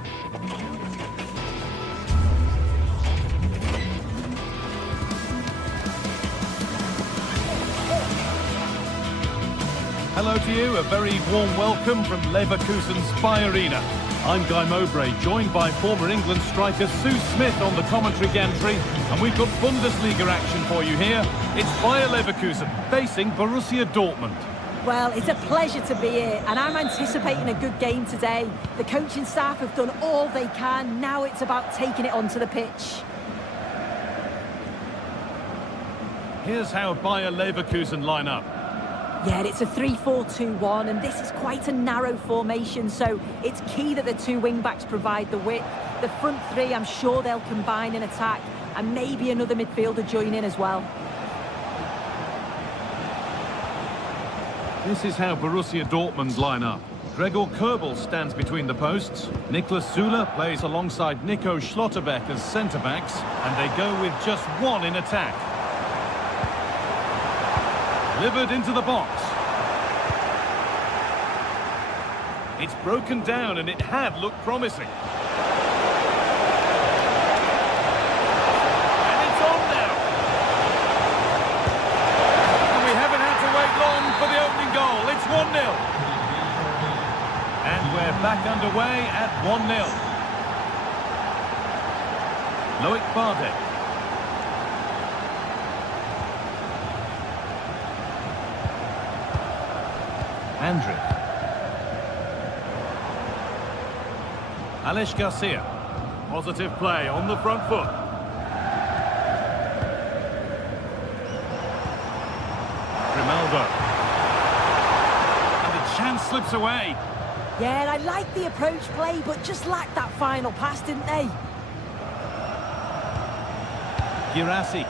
Hello to you, a very warm welcome from Leverkusen's Bayern. I'm Guy Mowbray, joined by former England striker Sue Smith on the commentary gantry, and we've got Bundesliga action for you here. It's Bayer Leverkusen facing Borussia Dortmund. Well, it's a pleasure to be here, and I'm anticipating a good game today. The coaching staff have done all they can. Now it's about taking it onto the pitch. Here's how Bayer Leverkusen line up. Yeah, it's a 3-4-2-1, and this is quite a narrow formation, so it's key that the two wing-backs provide the width. The front three, I'm sure they'll combine in attack, and maybe another midfielder join in as well. This is how Borussia Dortmund line up. Gregor Kobel stands between the posts. Niklas Süle plays alongside Nico Schlotterbeck as centre-backs, and they go with just one in attack. Delivered into the box. It's broken down, and it had looked promising. And it's on now. And we haven't had to wait long for the opening goal. It's 1-0. And we're back underway at 1-0. Loic Bardet. Andrić. Alex Garcia. Positive play on the front foot. Grimaldo. And the chance slips away. Yeah, and I like the approach play, but just lacked that final pass, didn't they? Girassi.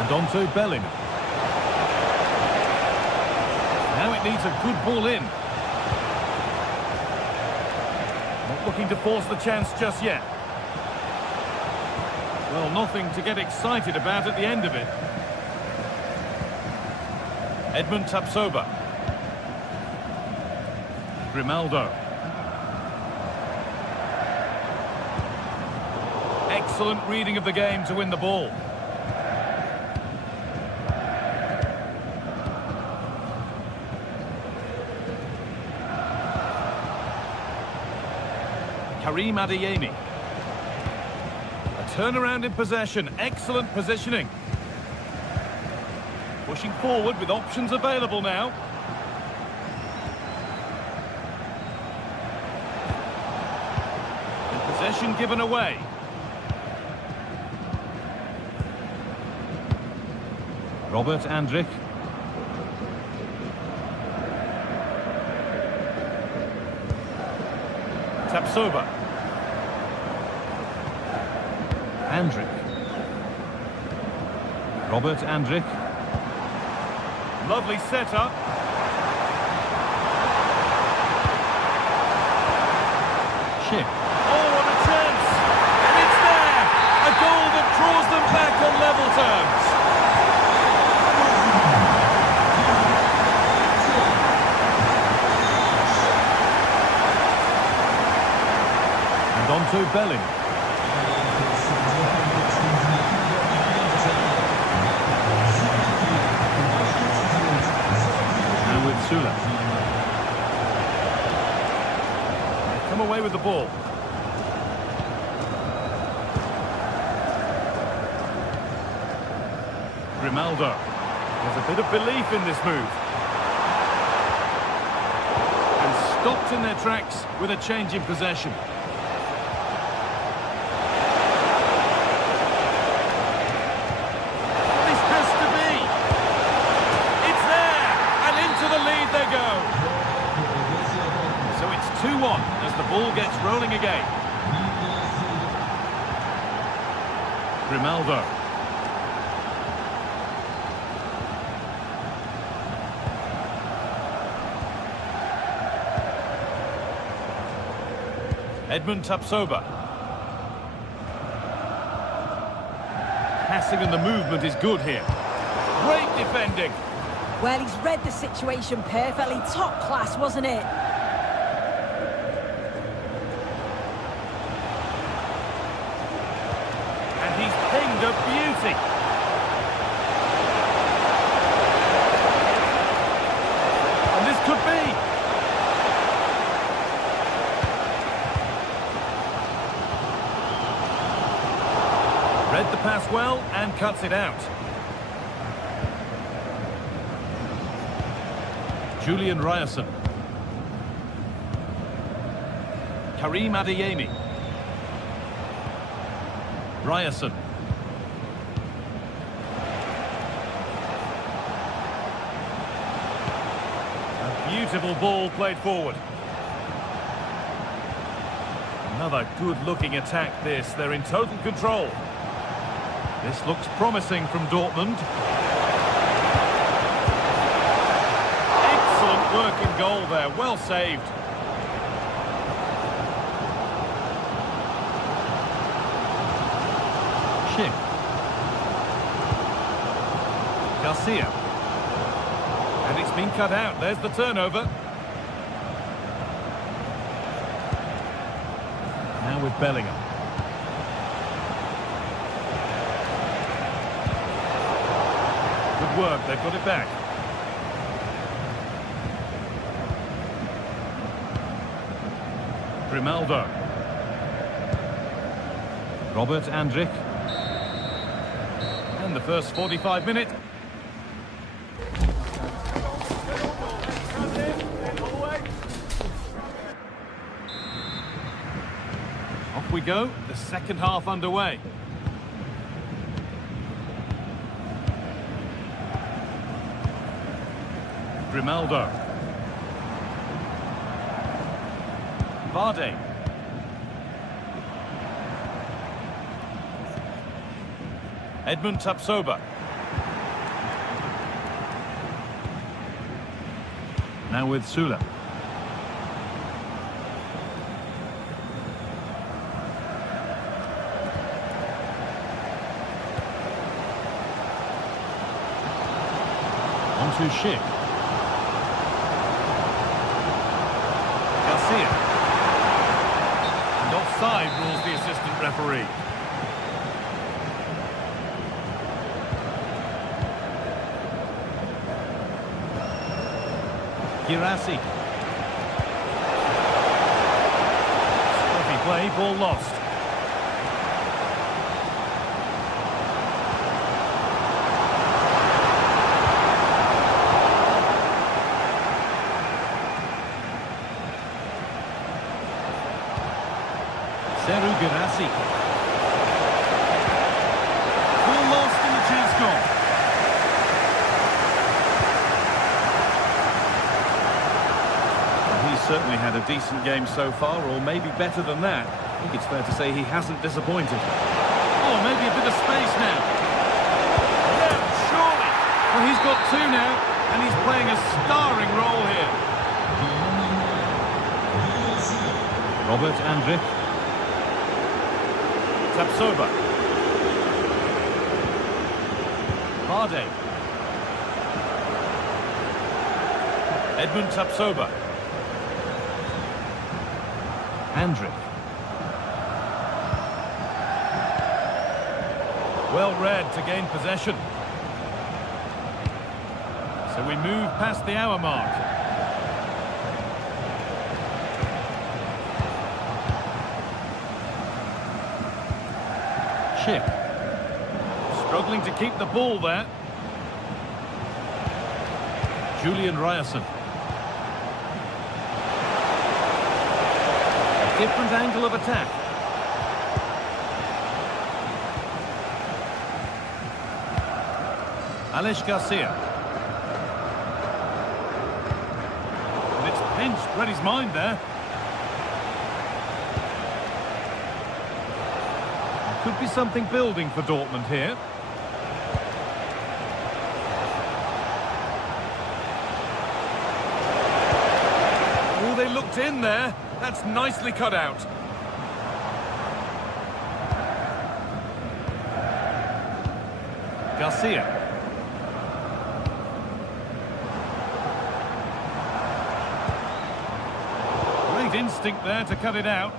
And on to Bellingham. Now it needs a good ball in. Not looking to force the chance just yet. Well, nothing to get excited about at the end of it. Edmund Tapsoba. Grimaldo. Excellent reading of the game to win the ball. Karim Adeyemi. A turnaround in possession. Excellent positioning. Pushing forward with options available now. And possession given away. Robert Andrić. Tapsoba. Andrić. Robert Andrić. Lovely setup. Schick. Oh, what a chance! And it's there! A goal that draws them back on level terms. And on to Bellingham. Süle. Come away with the ball. Grimaldo. There's a bit of belief in this move. And stopped in their tracks with a change in possession. This has to be. It's there. And into the lead they go. So it's 2-1 as the ball gets rolling again. Grimaldo. Edmund Tapsoba. Passing and the movement is good here. Great defending. Well, he's read the situation perfectly. Top class, wasn't it? And he's pinged a beauty. And this could be. Read the pass well and cuts it out. Julian Ryerson. Karim Adeyemi. Ryerson. A beautiful ball played forward. Another good-looking attack, this. They're in total control. This looks promising from Dortmund. Excellent work in goal there. Well saved. Schick. Garcia. And it's been cut out. There's the turnover. Now with Bellingham. Good work, they've got it back. Grimaldo. Robert Andrich. And the first 45 minutes. Off we go, the second half underway. Grimaldo. Vardy. Edmund Tapsoba. Now with Sula. On to Schick. Garcia. And offside rules the assistant referee. Girassi. Scruffy play, ball lost. Girassi. Ball lost and the chance gone. Well, he's certainly had a decent game so far, or maybe better than that. I think it's fair to say he hasn't disappointed. Oh, maybe a bit of space now. Yeah, surely. Well, he's got two now, and he's playing a starring role here. Robert Andrich. Tapsoba. Vardy. Edmund Tapsoba. Andrich. Well read to gain possession. So we move past the hour mark. Struggling to keep the ball there. Julian Ryerson. A different angle of attack. Alex Garcia. And it's pinched, read his mind there. Could be something building for Dortmund here. Oh, they looked in there. That's nicely cut out. Garcia. Great instinct there to cut it out.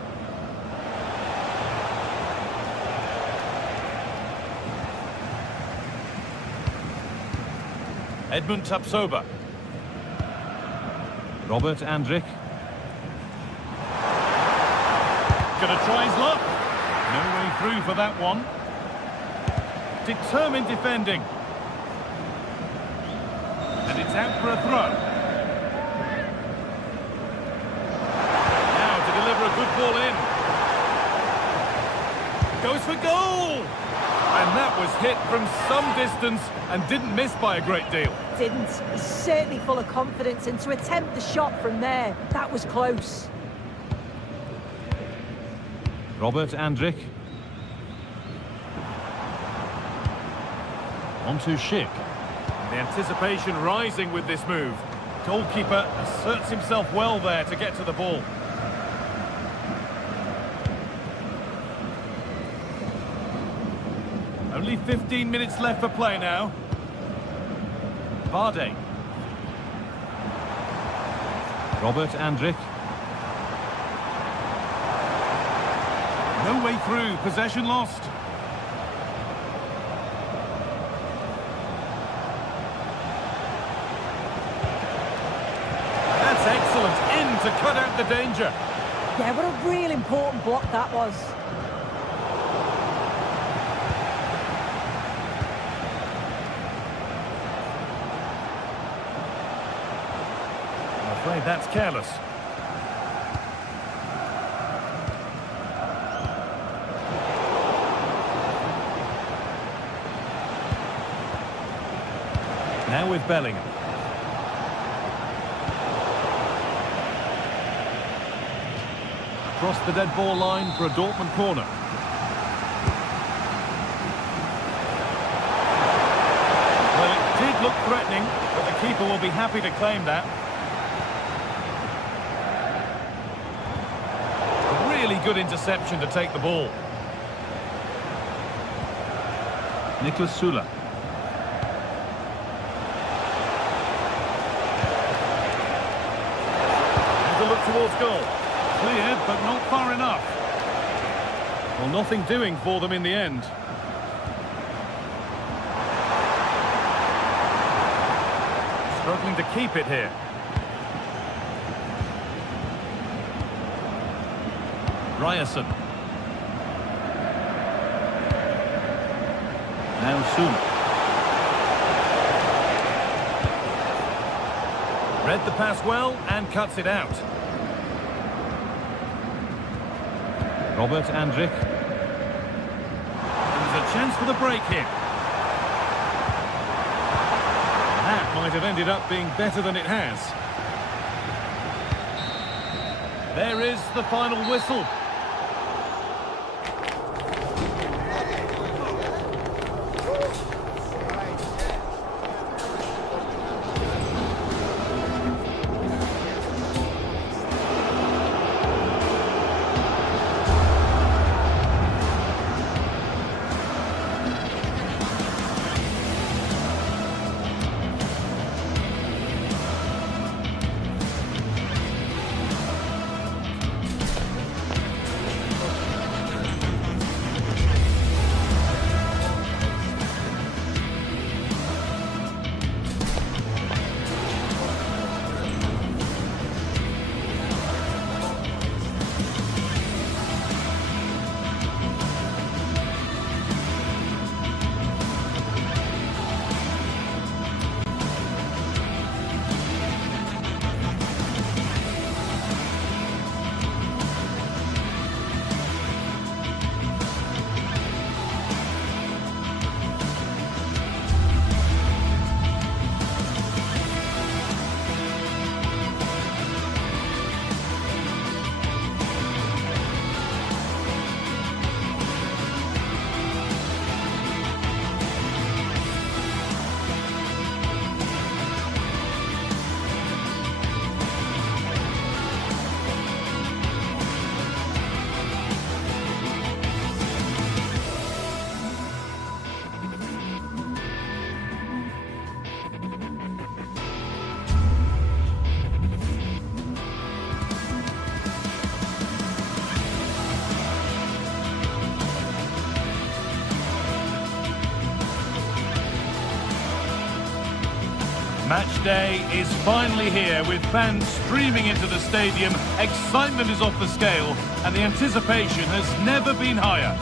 Edmund Tapsoba. Robert Andrich. Gonna try his luck. No way through for that one. Determined defending. And it's out for a throw. Now to deliver a good ball in. Goes for goal! And that was hit from some distance and didn't miss by a great deal. Didn't. He's certainly full of confidence, and to attempt the shot from there, that was close. Robert Andrich. On to Schick. The anticipation rising with this move. Goalkeeper asserts himself well there to get to the ball. Only 15 minutes left for play now. Bardet. Robert Andrich. No way through, possession lost. That's excellent, in to cut out the danger. Yeah, what a real important block that was. I'm afraid that's careless. Now with Bellingham. Across the dead ball line for a Dortmund corner. Well, it did look threatening, but the keeper will be happy to claim that. A really good interception to take the ball. Niklas Süle. Look towards goal. Cleared, but not far enough. Well, nothing doing for them in the end. Struggling to keep it here. Ryerson. Now Süle. Read the pass well and cuts it out. Robert Andrich. There's a chance for the break here. That might have ended up being better than it has. There is the final whistle. Match day is finally here with fans streaming into the stadium. Excitement is off the scale and the anticipation has never been higher.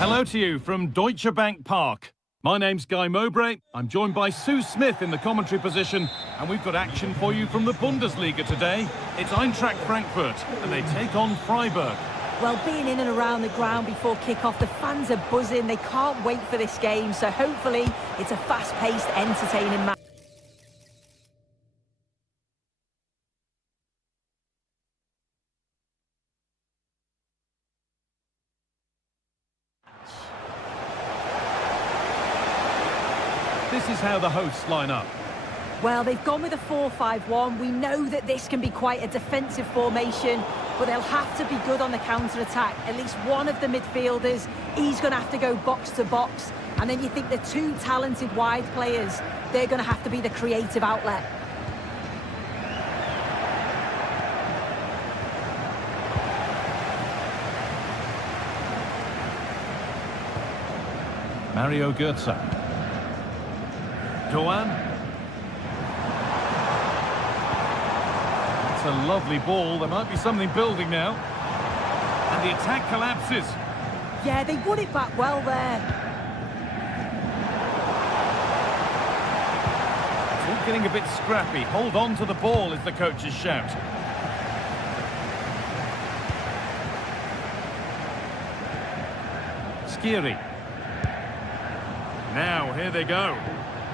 Hello to you from Deutsche Bank Park. My name's Guy Mowbray. I'm joined by Sue Smith in the commentary position, and we've got action for you from the Bundesliga today. It's Eintracht Frankfurt and they take on Freiburg. Well, being in and around the ground before kick-off, the fans are buzzing. They can't wait for this game, so hopefully it's a fast-paced, entertaining match. how the hosts line up. Well, they've gone with a 4-5-1. We know that this can be quite a defensive formation, but they'll have to be good on the counter-attack. At least one of the midfielders, he's going to have to go box to box. And then you think the two talented wide players, they're going to have to be the creative outlet. Mario Götze. Doan. That's a lovely ball. There might be something building now. And the attack collapses. Yeah, they won it back well there. It's all getting a bit scrappy. Hold on to the ball is the coach's shout. Skiri. Now, here they go.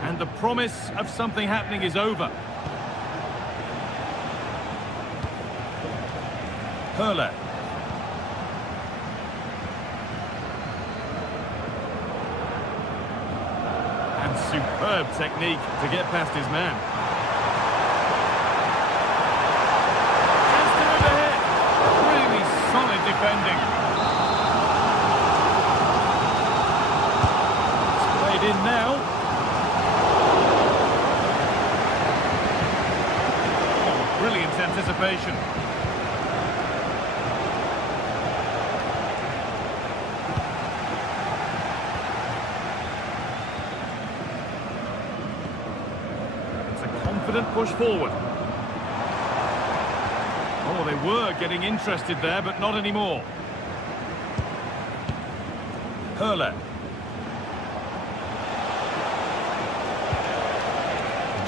And the promise of something happening is over. Hurler. And superb technique to get past his man. Just to move ahead. Really solid defending. In now. Oh, brilliant anticipation. It's a confident push forward. Oh, they were getting interested there, but not anymore. Hurler.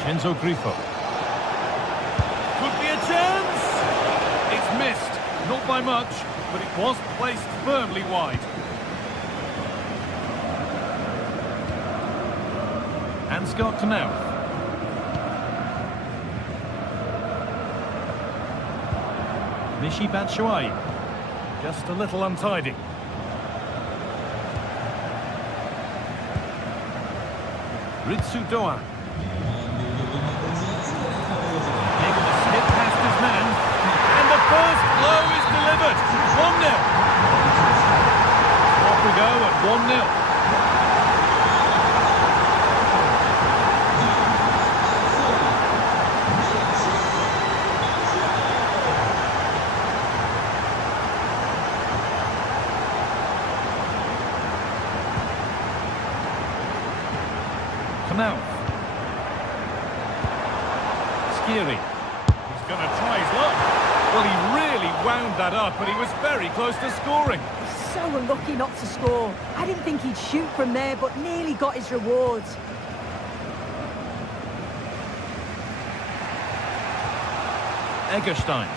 Enzo Grifo. Could be a chance! It's missed. Not by much, but it was placed firmly wide. And Scott Knauf. Michy Batshuayi. Just a little untidy. Ritsu Doan. First blow is delivered. 1-0. Off we go at 1-0. Knauf. Skiri. He's going to try his luck. Well, he really wound that up, but he was very close to scoring. He's so unlucky not to score. I didn't think he'd shoot from there, but nearly got his rewards. Egerstein.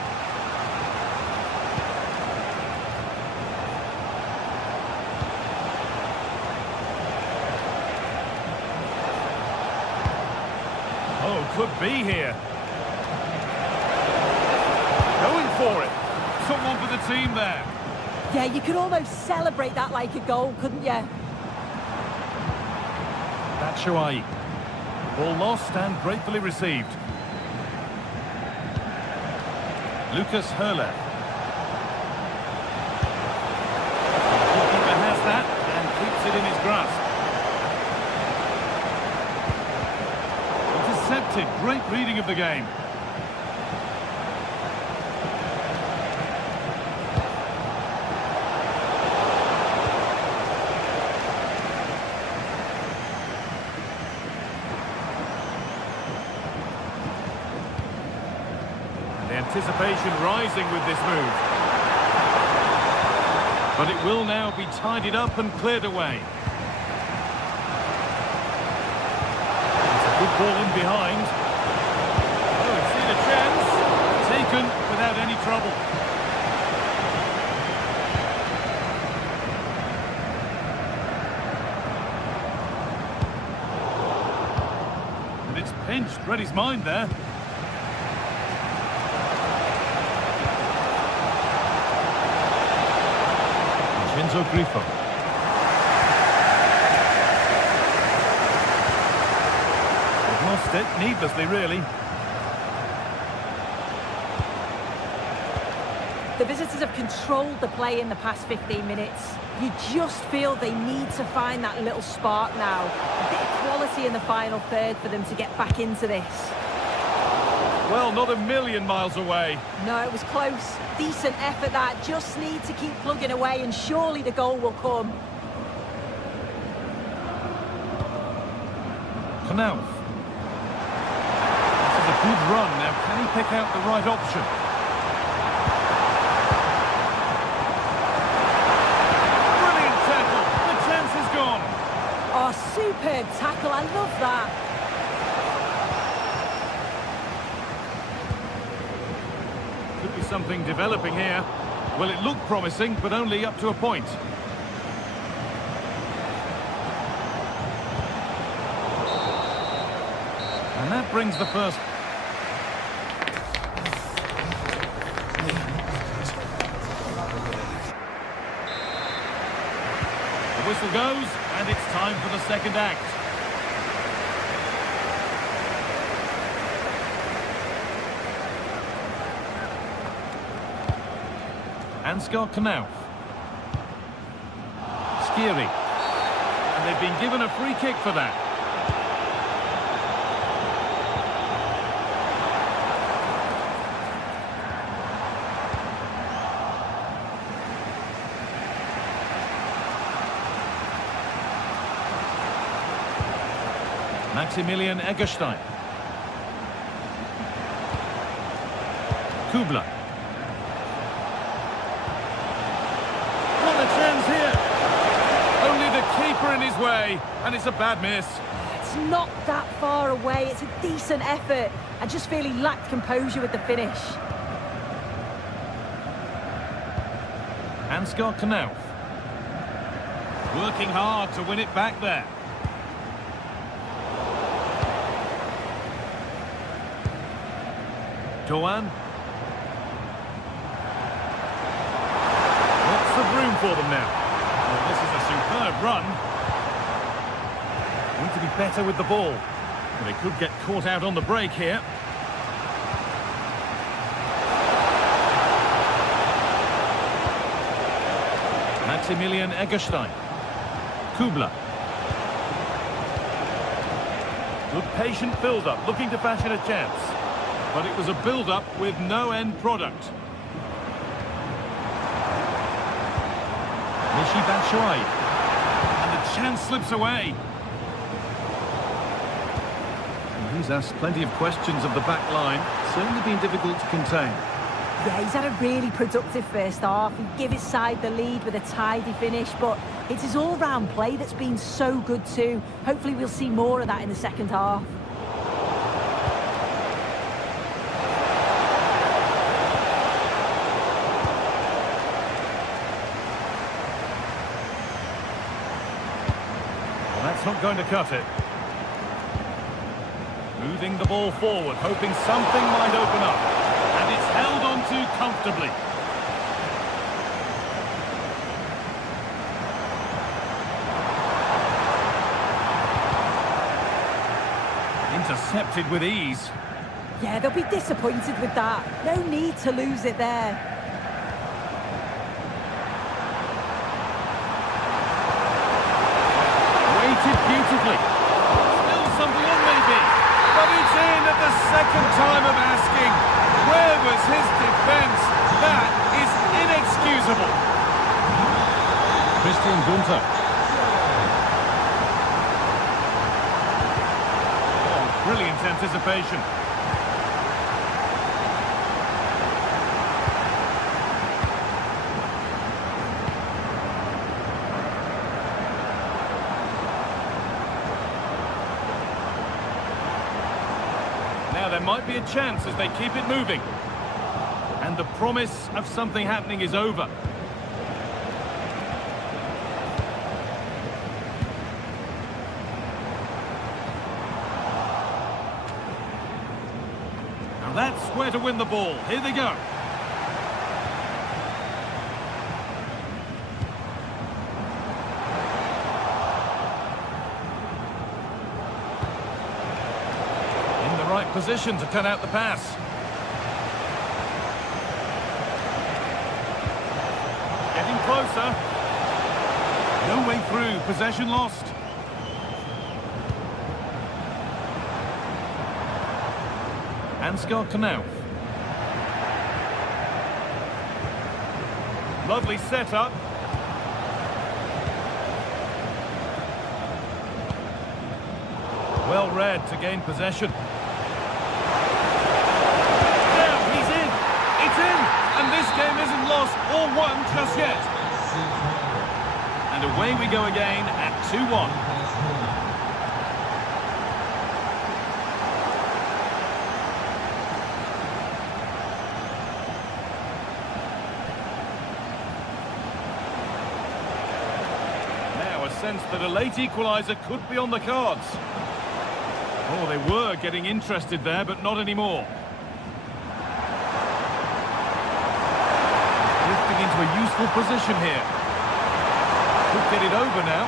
Oh, could be here. Going for it. Someone for the team there. Yeah, you could almost celebrate that like a goal, couldn't you? Batshuayi. Ball lost and gratefully received. Lucas Hurler. The keeper has that and keeps it in his grasp. Intercepted. Great reading of the game. Anticipation rising with this move. But it will now be tidied up and cleared away. It's a good ball in behind. Oh, he's seen a chance. Taken without any trouble. And it's pinched. Read his mind there. Enzo Grifo. missed it, needlessly really. The visitors have controlled the play in the past 15 minutes. You just feel they need to find that little spark now. A bit of quality in the final third for them to get back into this. Well, not a million miles away. No, it was close. Decent effort that. Just need to keep plugging away and surely the goal will come. Knauf. This is a good run. Now, can he pick out the right option? Brilliant tackle. The chance is gone. Oh, superb tackle. I love that. Could be something developing here. Well, it looked promising, but only up to a point. And that brings the first... The whistle goes, and it's time for the second act. Ansgar Knauf. Skiri. And they've been given a free kick for that. Maximilian Eggestein. Kubler. What a chance here! Only the keeper in his way, and it's a bad miss. It's not that far away. It's a decent effort. I just feel he lacked composure with the finish. Ansgar Knauf. Working hard to win it back there. Doan. Lots of room for them now. Well, this is a superb run. Need to be better with the ball. Well, they could get caught out on the break here. Maximilian Eggestein. Kubler. Good patient build-up, looking to fashion a chance. But it was a build-up with no end product. Michy Batshuayi. And the chance slips away. Well, he's asked plenty of questions of the back line. Certainly been difficult to contain. Yeah, he's had a really productive first half. He gave his side the lead with a tidy finish, but it's his all-round play that's been so good too. Hopefully we'll see more of that in the second half. That's not going to cut it. Moving the ball forward, hoping something might open up. And it's held on to comfortably. Intercepted with ease. Yeah, they'll be disappointed with that. No need to lose it there. Beautifully. Still something on maybe. But it's in at the second time of asking. Where was his defence? That is inexcusable. Christian Günther. Oh, brilliant anticipation. There might be a chance as they keep it moving. And the promise of something happening is over. Now that's where to win the ball. Here they go. right position to cut out the pass. Getting closer. No way through, possession lost. Ansgar Knauf. Lovely setup. Well read to gain possession. Now he's in. It's in. And this game isn't lost or won just yet. And away we go again at 2-1. Sense that a late equaliser could be on the cards. Oh, they were getting interested there, but not anymore. Drifting into a useful position here. Could get it over now.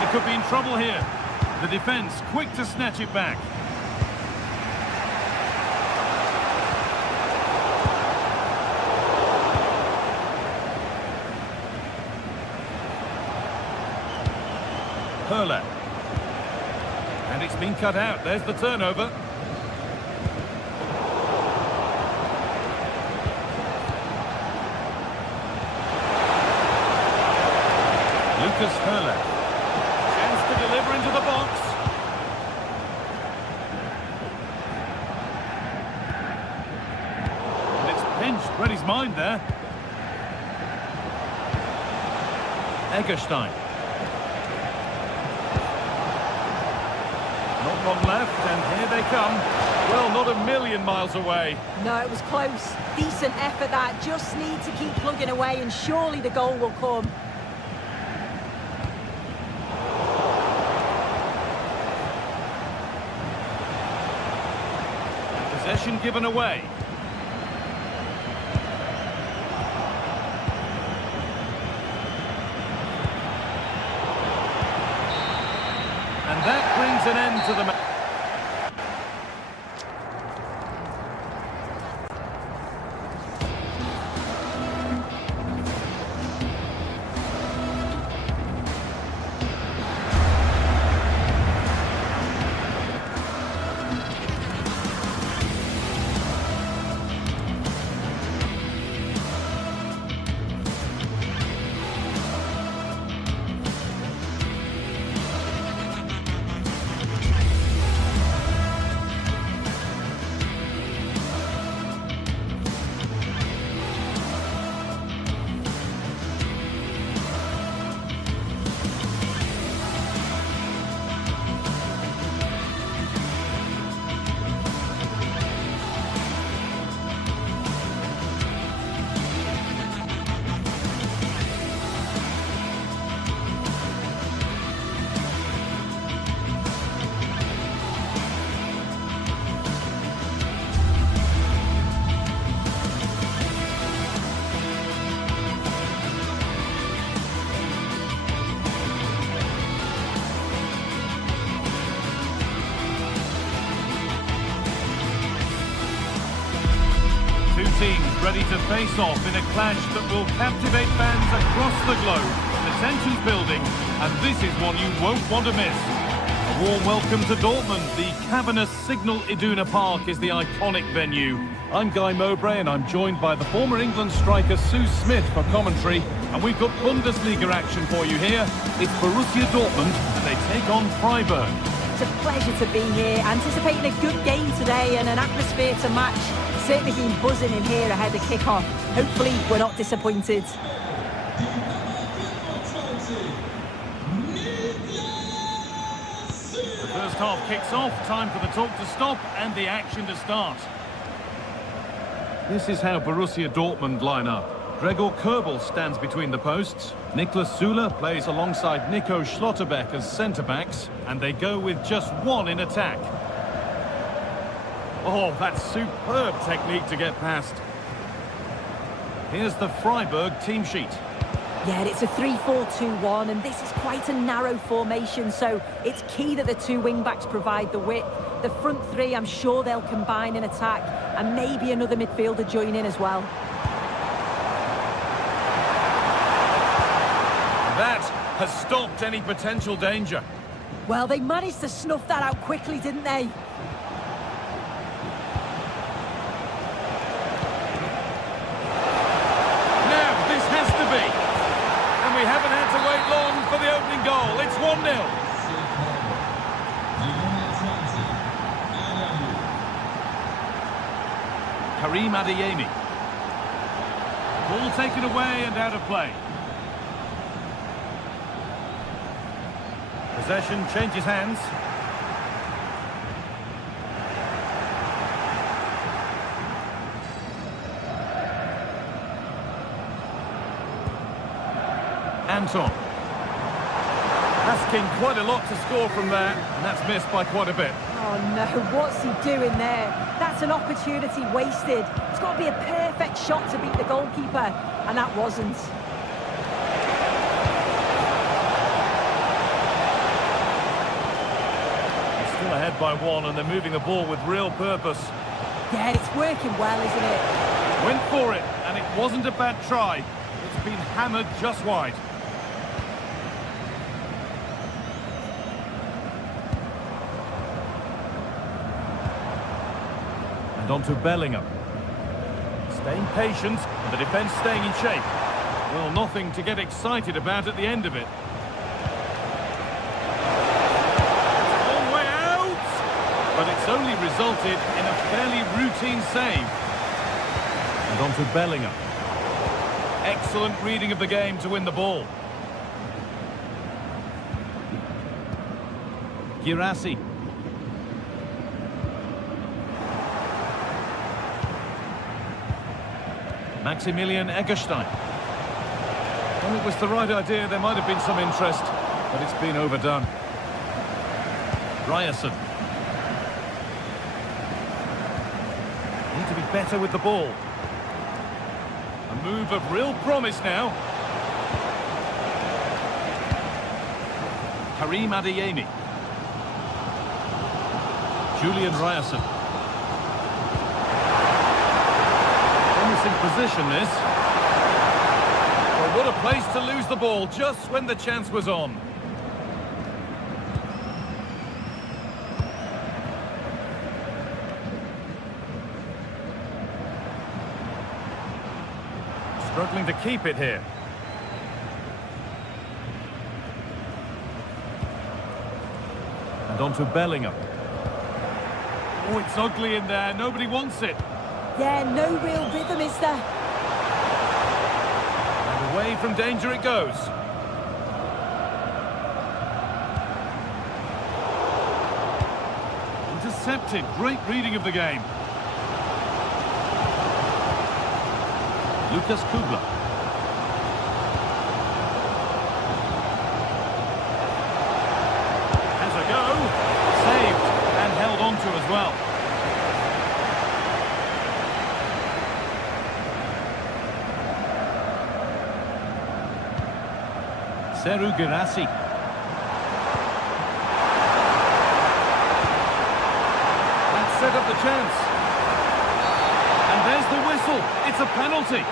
They could be in trouble here. The defence quick to snatch it back. Hurler. And it's been cut out. There's the turnover. Lucas Hurler. Chance to deliver into the box. And it's pinched. Read his mind there. Egerstein. Not long left, and here they come. Well, not a million miles away. No, it was close. Decent effort that. Just need to keep plugging away, and surely the goal will come. Possession given away. And that brings an end to the match. Teams ready to face off in a clash that will captivate fans across the globe. The tension's building, and this is one you won't want to miss. A warm welcome to Dortmund. The cavernous Signal Iduna Park is the iconic venue. I'm Guy Mowbray, and I'm joined by the former England striker Sue Smith for commentary. And we've got Bundesliga action for you here. It's Borussia Dortmund, and they take on Freiburg. It's a pleasure to be here, anticipating a good game today and an atmosphere to match. Certainly been buzzing in here ahead of kick-off. Hopefully we're not disappointed. The first half kicks off, time for the talk to stop and the action to start. This is how Borussia Dortmund line up. Gregor Kobel stands between the posts. Niklas Süle plays alongside Nico Schlotterbeck as centre-backs, and they go with just one in attack. Oh, that's superb technique to get past. Here's the Freiburg team sheet. Yeah, it's a 3-4-2-1, and this is quite a narrow formation, so it's key that the two wing-backs provide the width. The front three, I'm sure they'll combine in attack, and maybe another midfielder join in as well. That has stopped any potential danger. Well, they managed to snuff that out quickly, didn't they? We haven't had to wait long for the opening goal. It's 1-0. Karim Adeyemi. Ball taken away and out of play. Possession changes hands. Anton. Asking quite a lot to score from there, and that's missed by quite a bit. Oh no, what's he doing there? That's an opportunity wasted. It's got to be a perfect shot to beat the goalkeeper, and that wasn't. He's still ahead by 1, and they're moving the ball with real purpose. Yeah, it's working well, isn't it? Went for it, and it wasn't a bad try. It's been hammered just wide. And on to Bellingham. Staying patient, and the defence staying in shape. Well, nothing to get excited about at the end of it. Long way out! But it's only resulted in a fairly routine save. And on to Bellingham. Excellent reading of the game to win the ball. Girassi. Maximilian Eggestein. Well, it was the right idea. There might have been some interest, but it's been overdone. Ryerson. Need to be better with the ball. A move of real promise now. Karim Adeyemi. Julian Ryerson. Promising position this. Well, what a place to lose the ball just when the chance was on. Struggling to keep it here. And on to Bellingham. Oh, it's ugly in there. Nobody wants it. Yeah, no real rhythm, is there? And away from danger it goes. Intercepted. Great reading of the game. Lucas Kubler. Has a go. Saved and held on to as well. Seru Girassi. That set up the chance. And there's the whistle. It's a penalty.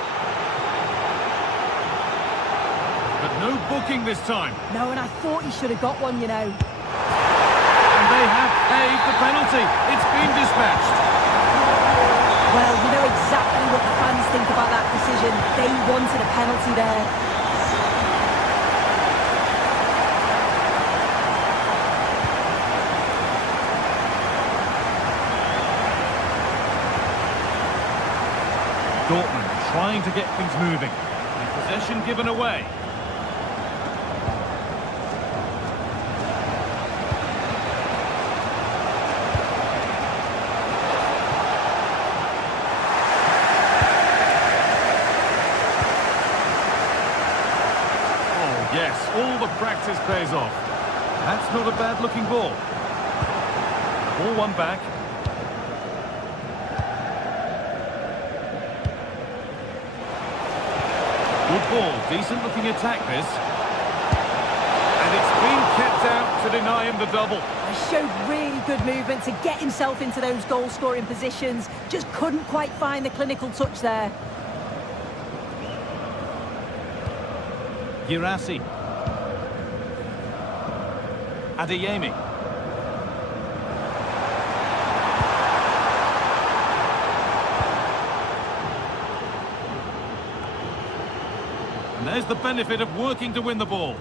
But no booking this time. No, and I thought he should have got one, you know. And they have paid the penalty. It's been dispatched. Well, you know exactly what the fans think about that decision. They wanted a penalty there. Dortmund trying to get things moving. And possession given away. Oh yes, all the practice pays off. That's not a bad looking ball. Ball one back. Good ball, decent looking attack this. And it's been kept out to deny him the double. He showed really good movement to get himself into those goal-scoring positions. Just couldn't quite find the clinical touch there. Girassi. Adeyemi. And there's the benefit of working to win the ball.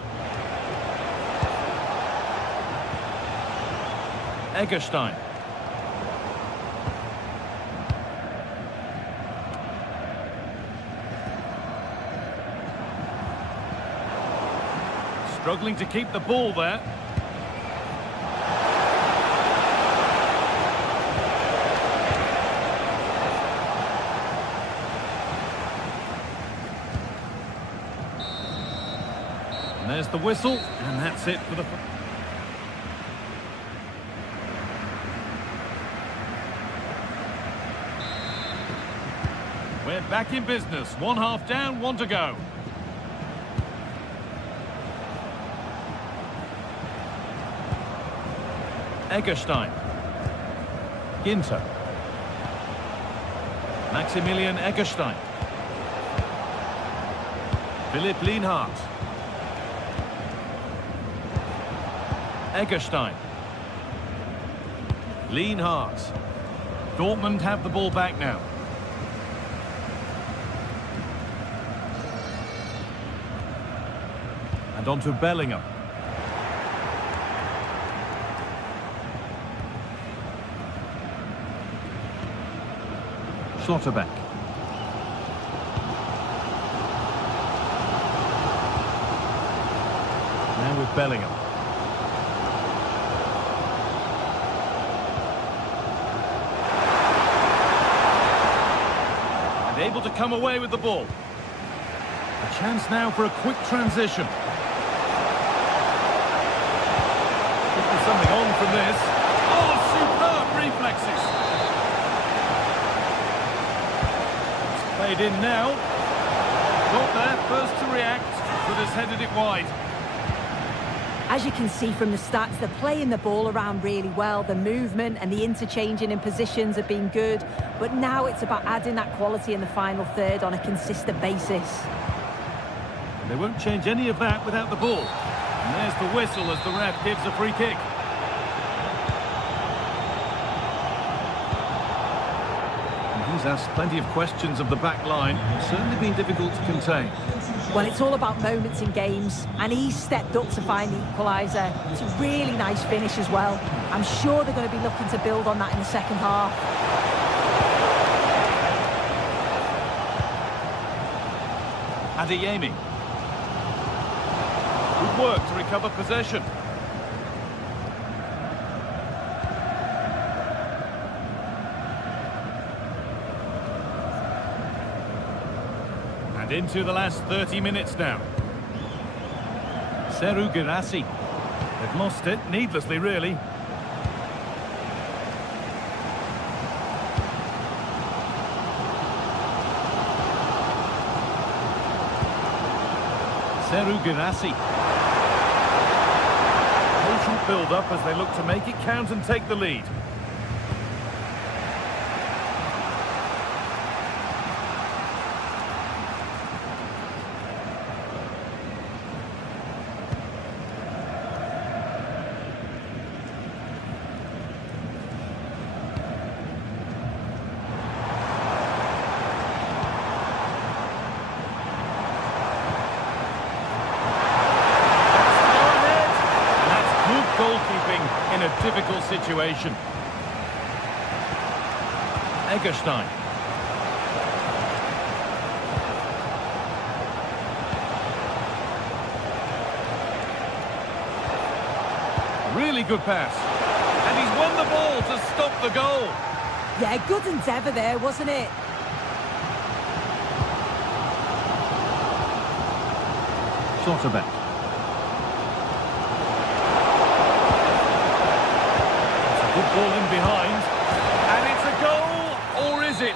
Eggestein. Struggling to keep the ball there. And there's the whistle, and that's it for the... We're back in business. 1 half down, 1 to go. Eggestein. Ginter. Maximilian Eggestein. Philipp Lienhardt. Eggestein. Lienhardt. Dortmund have the ball back now. And on to Bellingham. Schlotterbeck. Now with Bellingham. And able to come away with the ball. A chance now for a quick transition. Could be something on from this. Oh, superb reflexes. Played in now. Got there, first to react, but has headed it wide. As you can see from the stats, they're playing the ball around really well. The movement and the interchanging in positions have been good, but now it's about adding that quality in the final third on a consistent basis. They won't change any of that without the ball. And there's the whistle as the ref gives a free kick. He's asked plenty of questions of the back line. It's certainly been difficult to contain. Well, it's all about moments in games, and he stepped up to find the equaliser. It's a really nice finish as well. I'm sure they're going to be looking to build on that in the second half. Adeyemi. Good work to recover possession. And into the last 30 minutes now. Serhou Guirassy. They've lost it, needlessly really. Serhou Guirassy. Patient build-up as they look to make it count and take the lead. Goalkeeping in a difficult situation. Eggestein. Really good pass. And he's won the ball to stop the goal. Yeah, good endeavour there, wasn't it? Schlotterbeck. Good ball in behind, and it's a goal, or is it?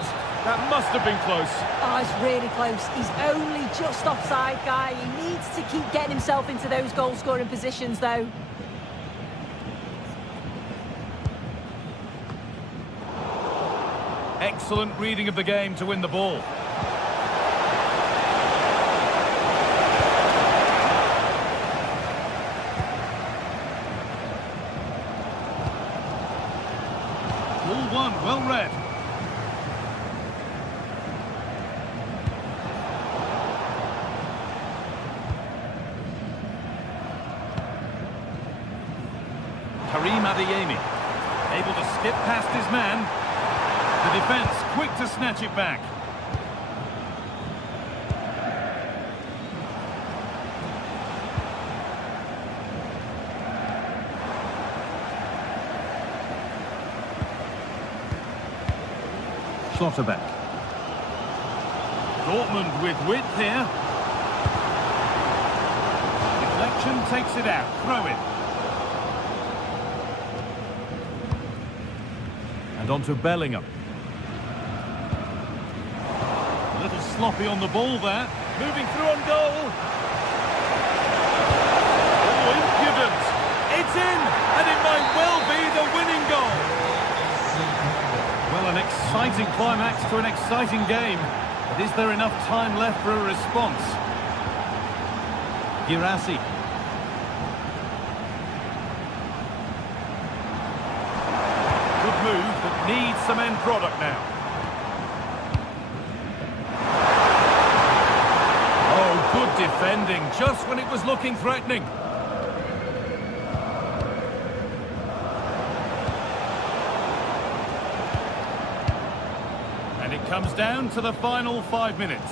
That must have been close. Oh, it's really close. He's only just offside, guy. He needs to keep getting himself into those goal-scoring positions, though. Excellent reading of the game to win the ball. Ball one, well read. Karim Adeyemi, able to skip past his man. The defence quick to snatch it back. Schlotterbeck. Dortmund with width here. Deflection takes it out. Throw in. And on to Bellingham. A little sloppy on the ball there. Moving through on goal. Oh, impudent. It's in, and it might well be the winning goal. Well, an exciting climax to an exciting game. But is there enough time left for a response? Girassi. Good move, but needs some end product now. Oh, good defending, just when it was looking threatening. And it comes down to the final 5 minutes.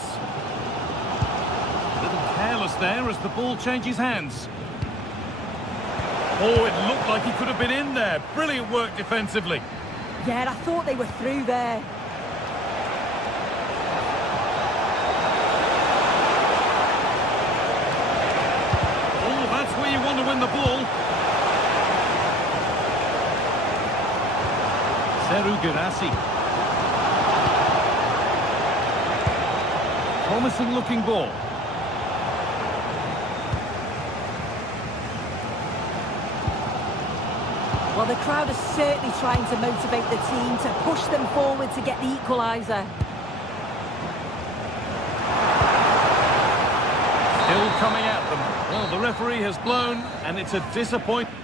A little careless there as the ball changes hands. Oh, it looked like he could have been in there. Brilliant work defensively. Yeah, I thought they were through there. Oh, that's where you want to win the ball. Serhou Guirassy. Promising looking ball. Well, the crowd is certainly trying to motivate the team to push them forward to get the equaliser. Still coming at them. Well, the referee has blown, and it's a disappointment.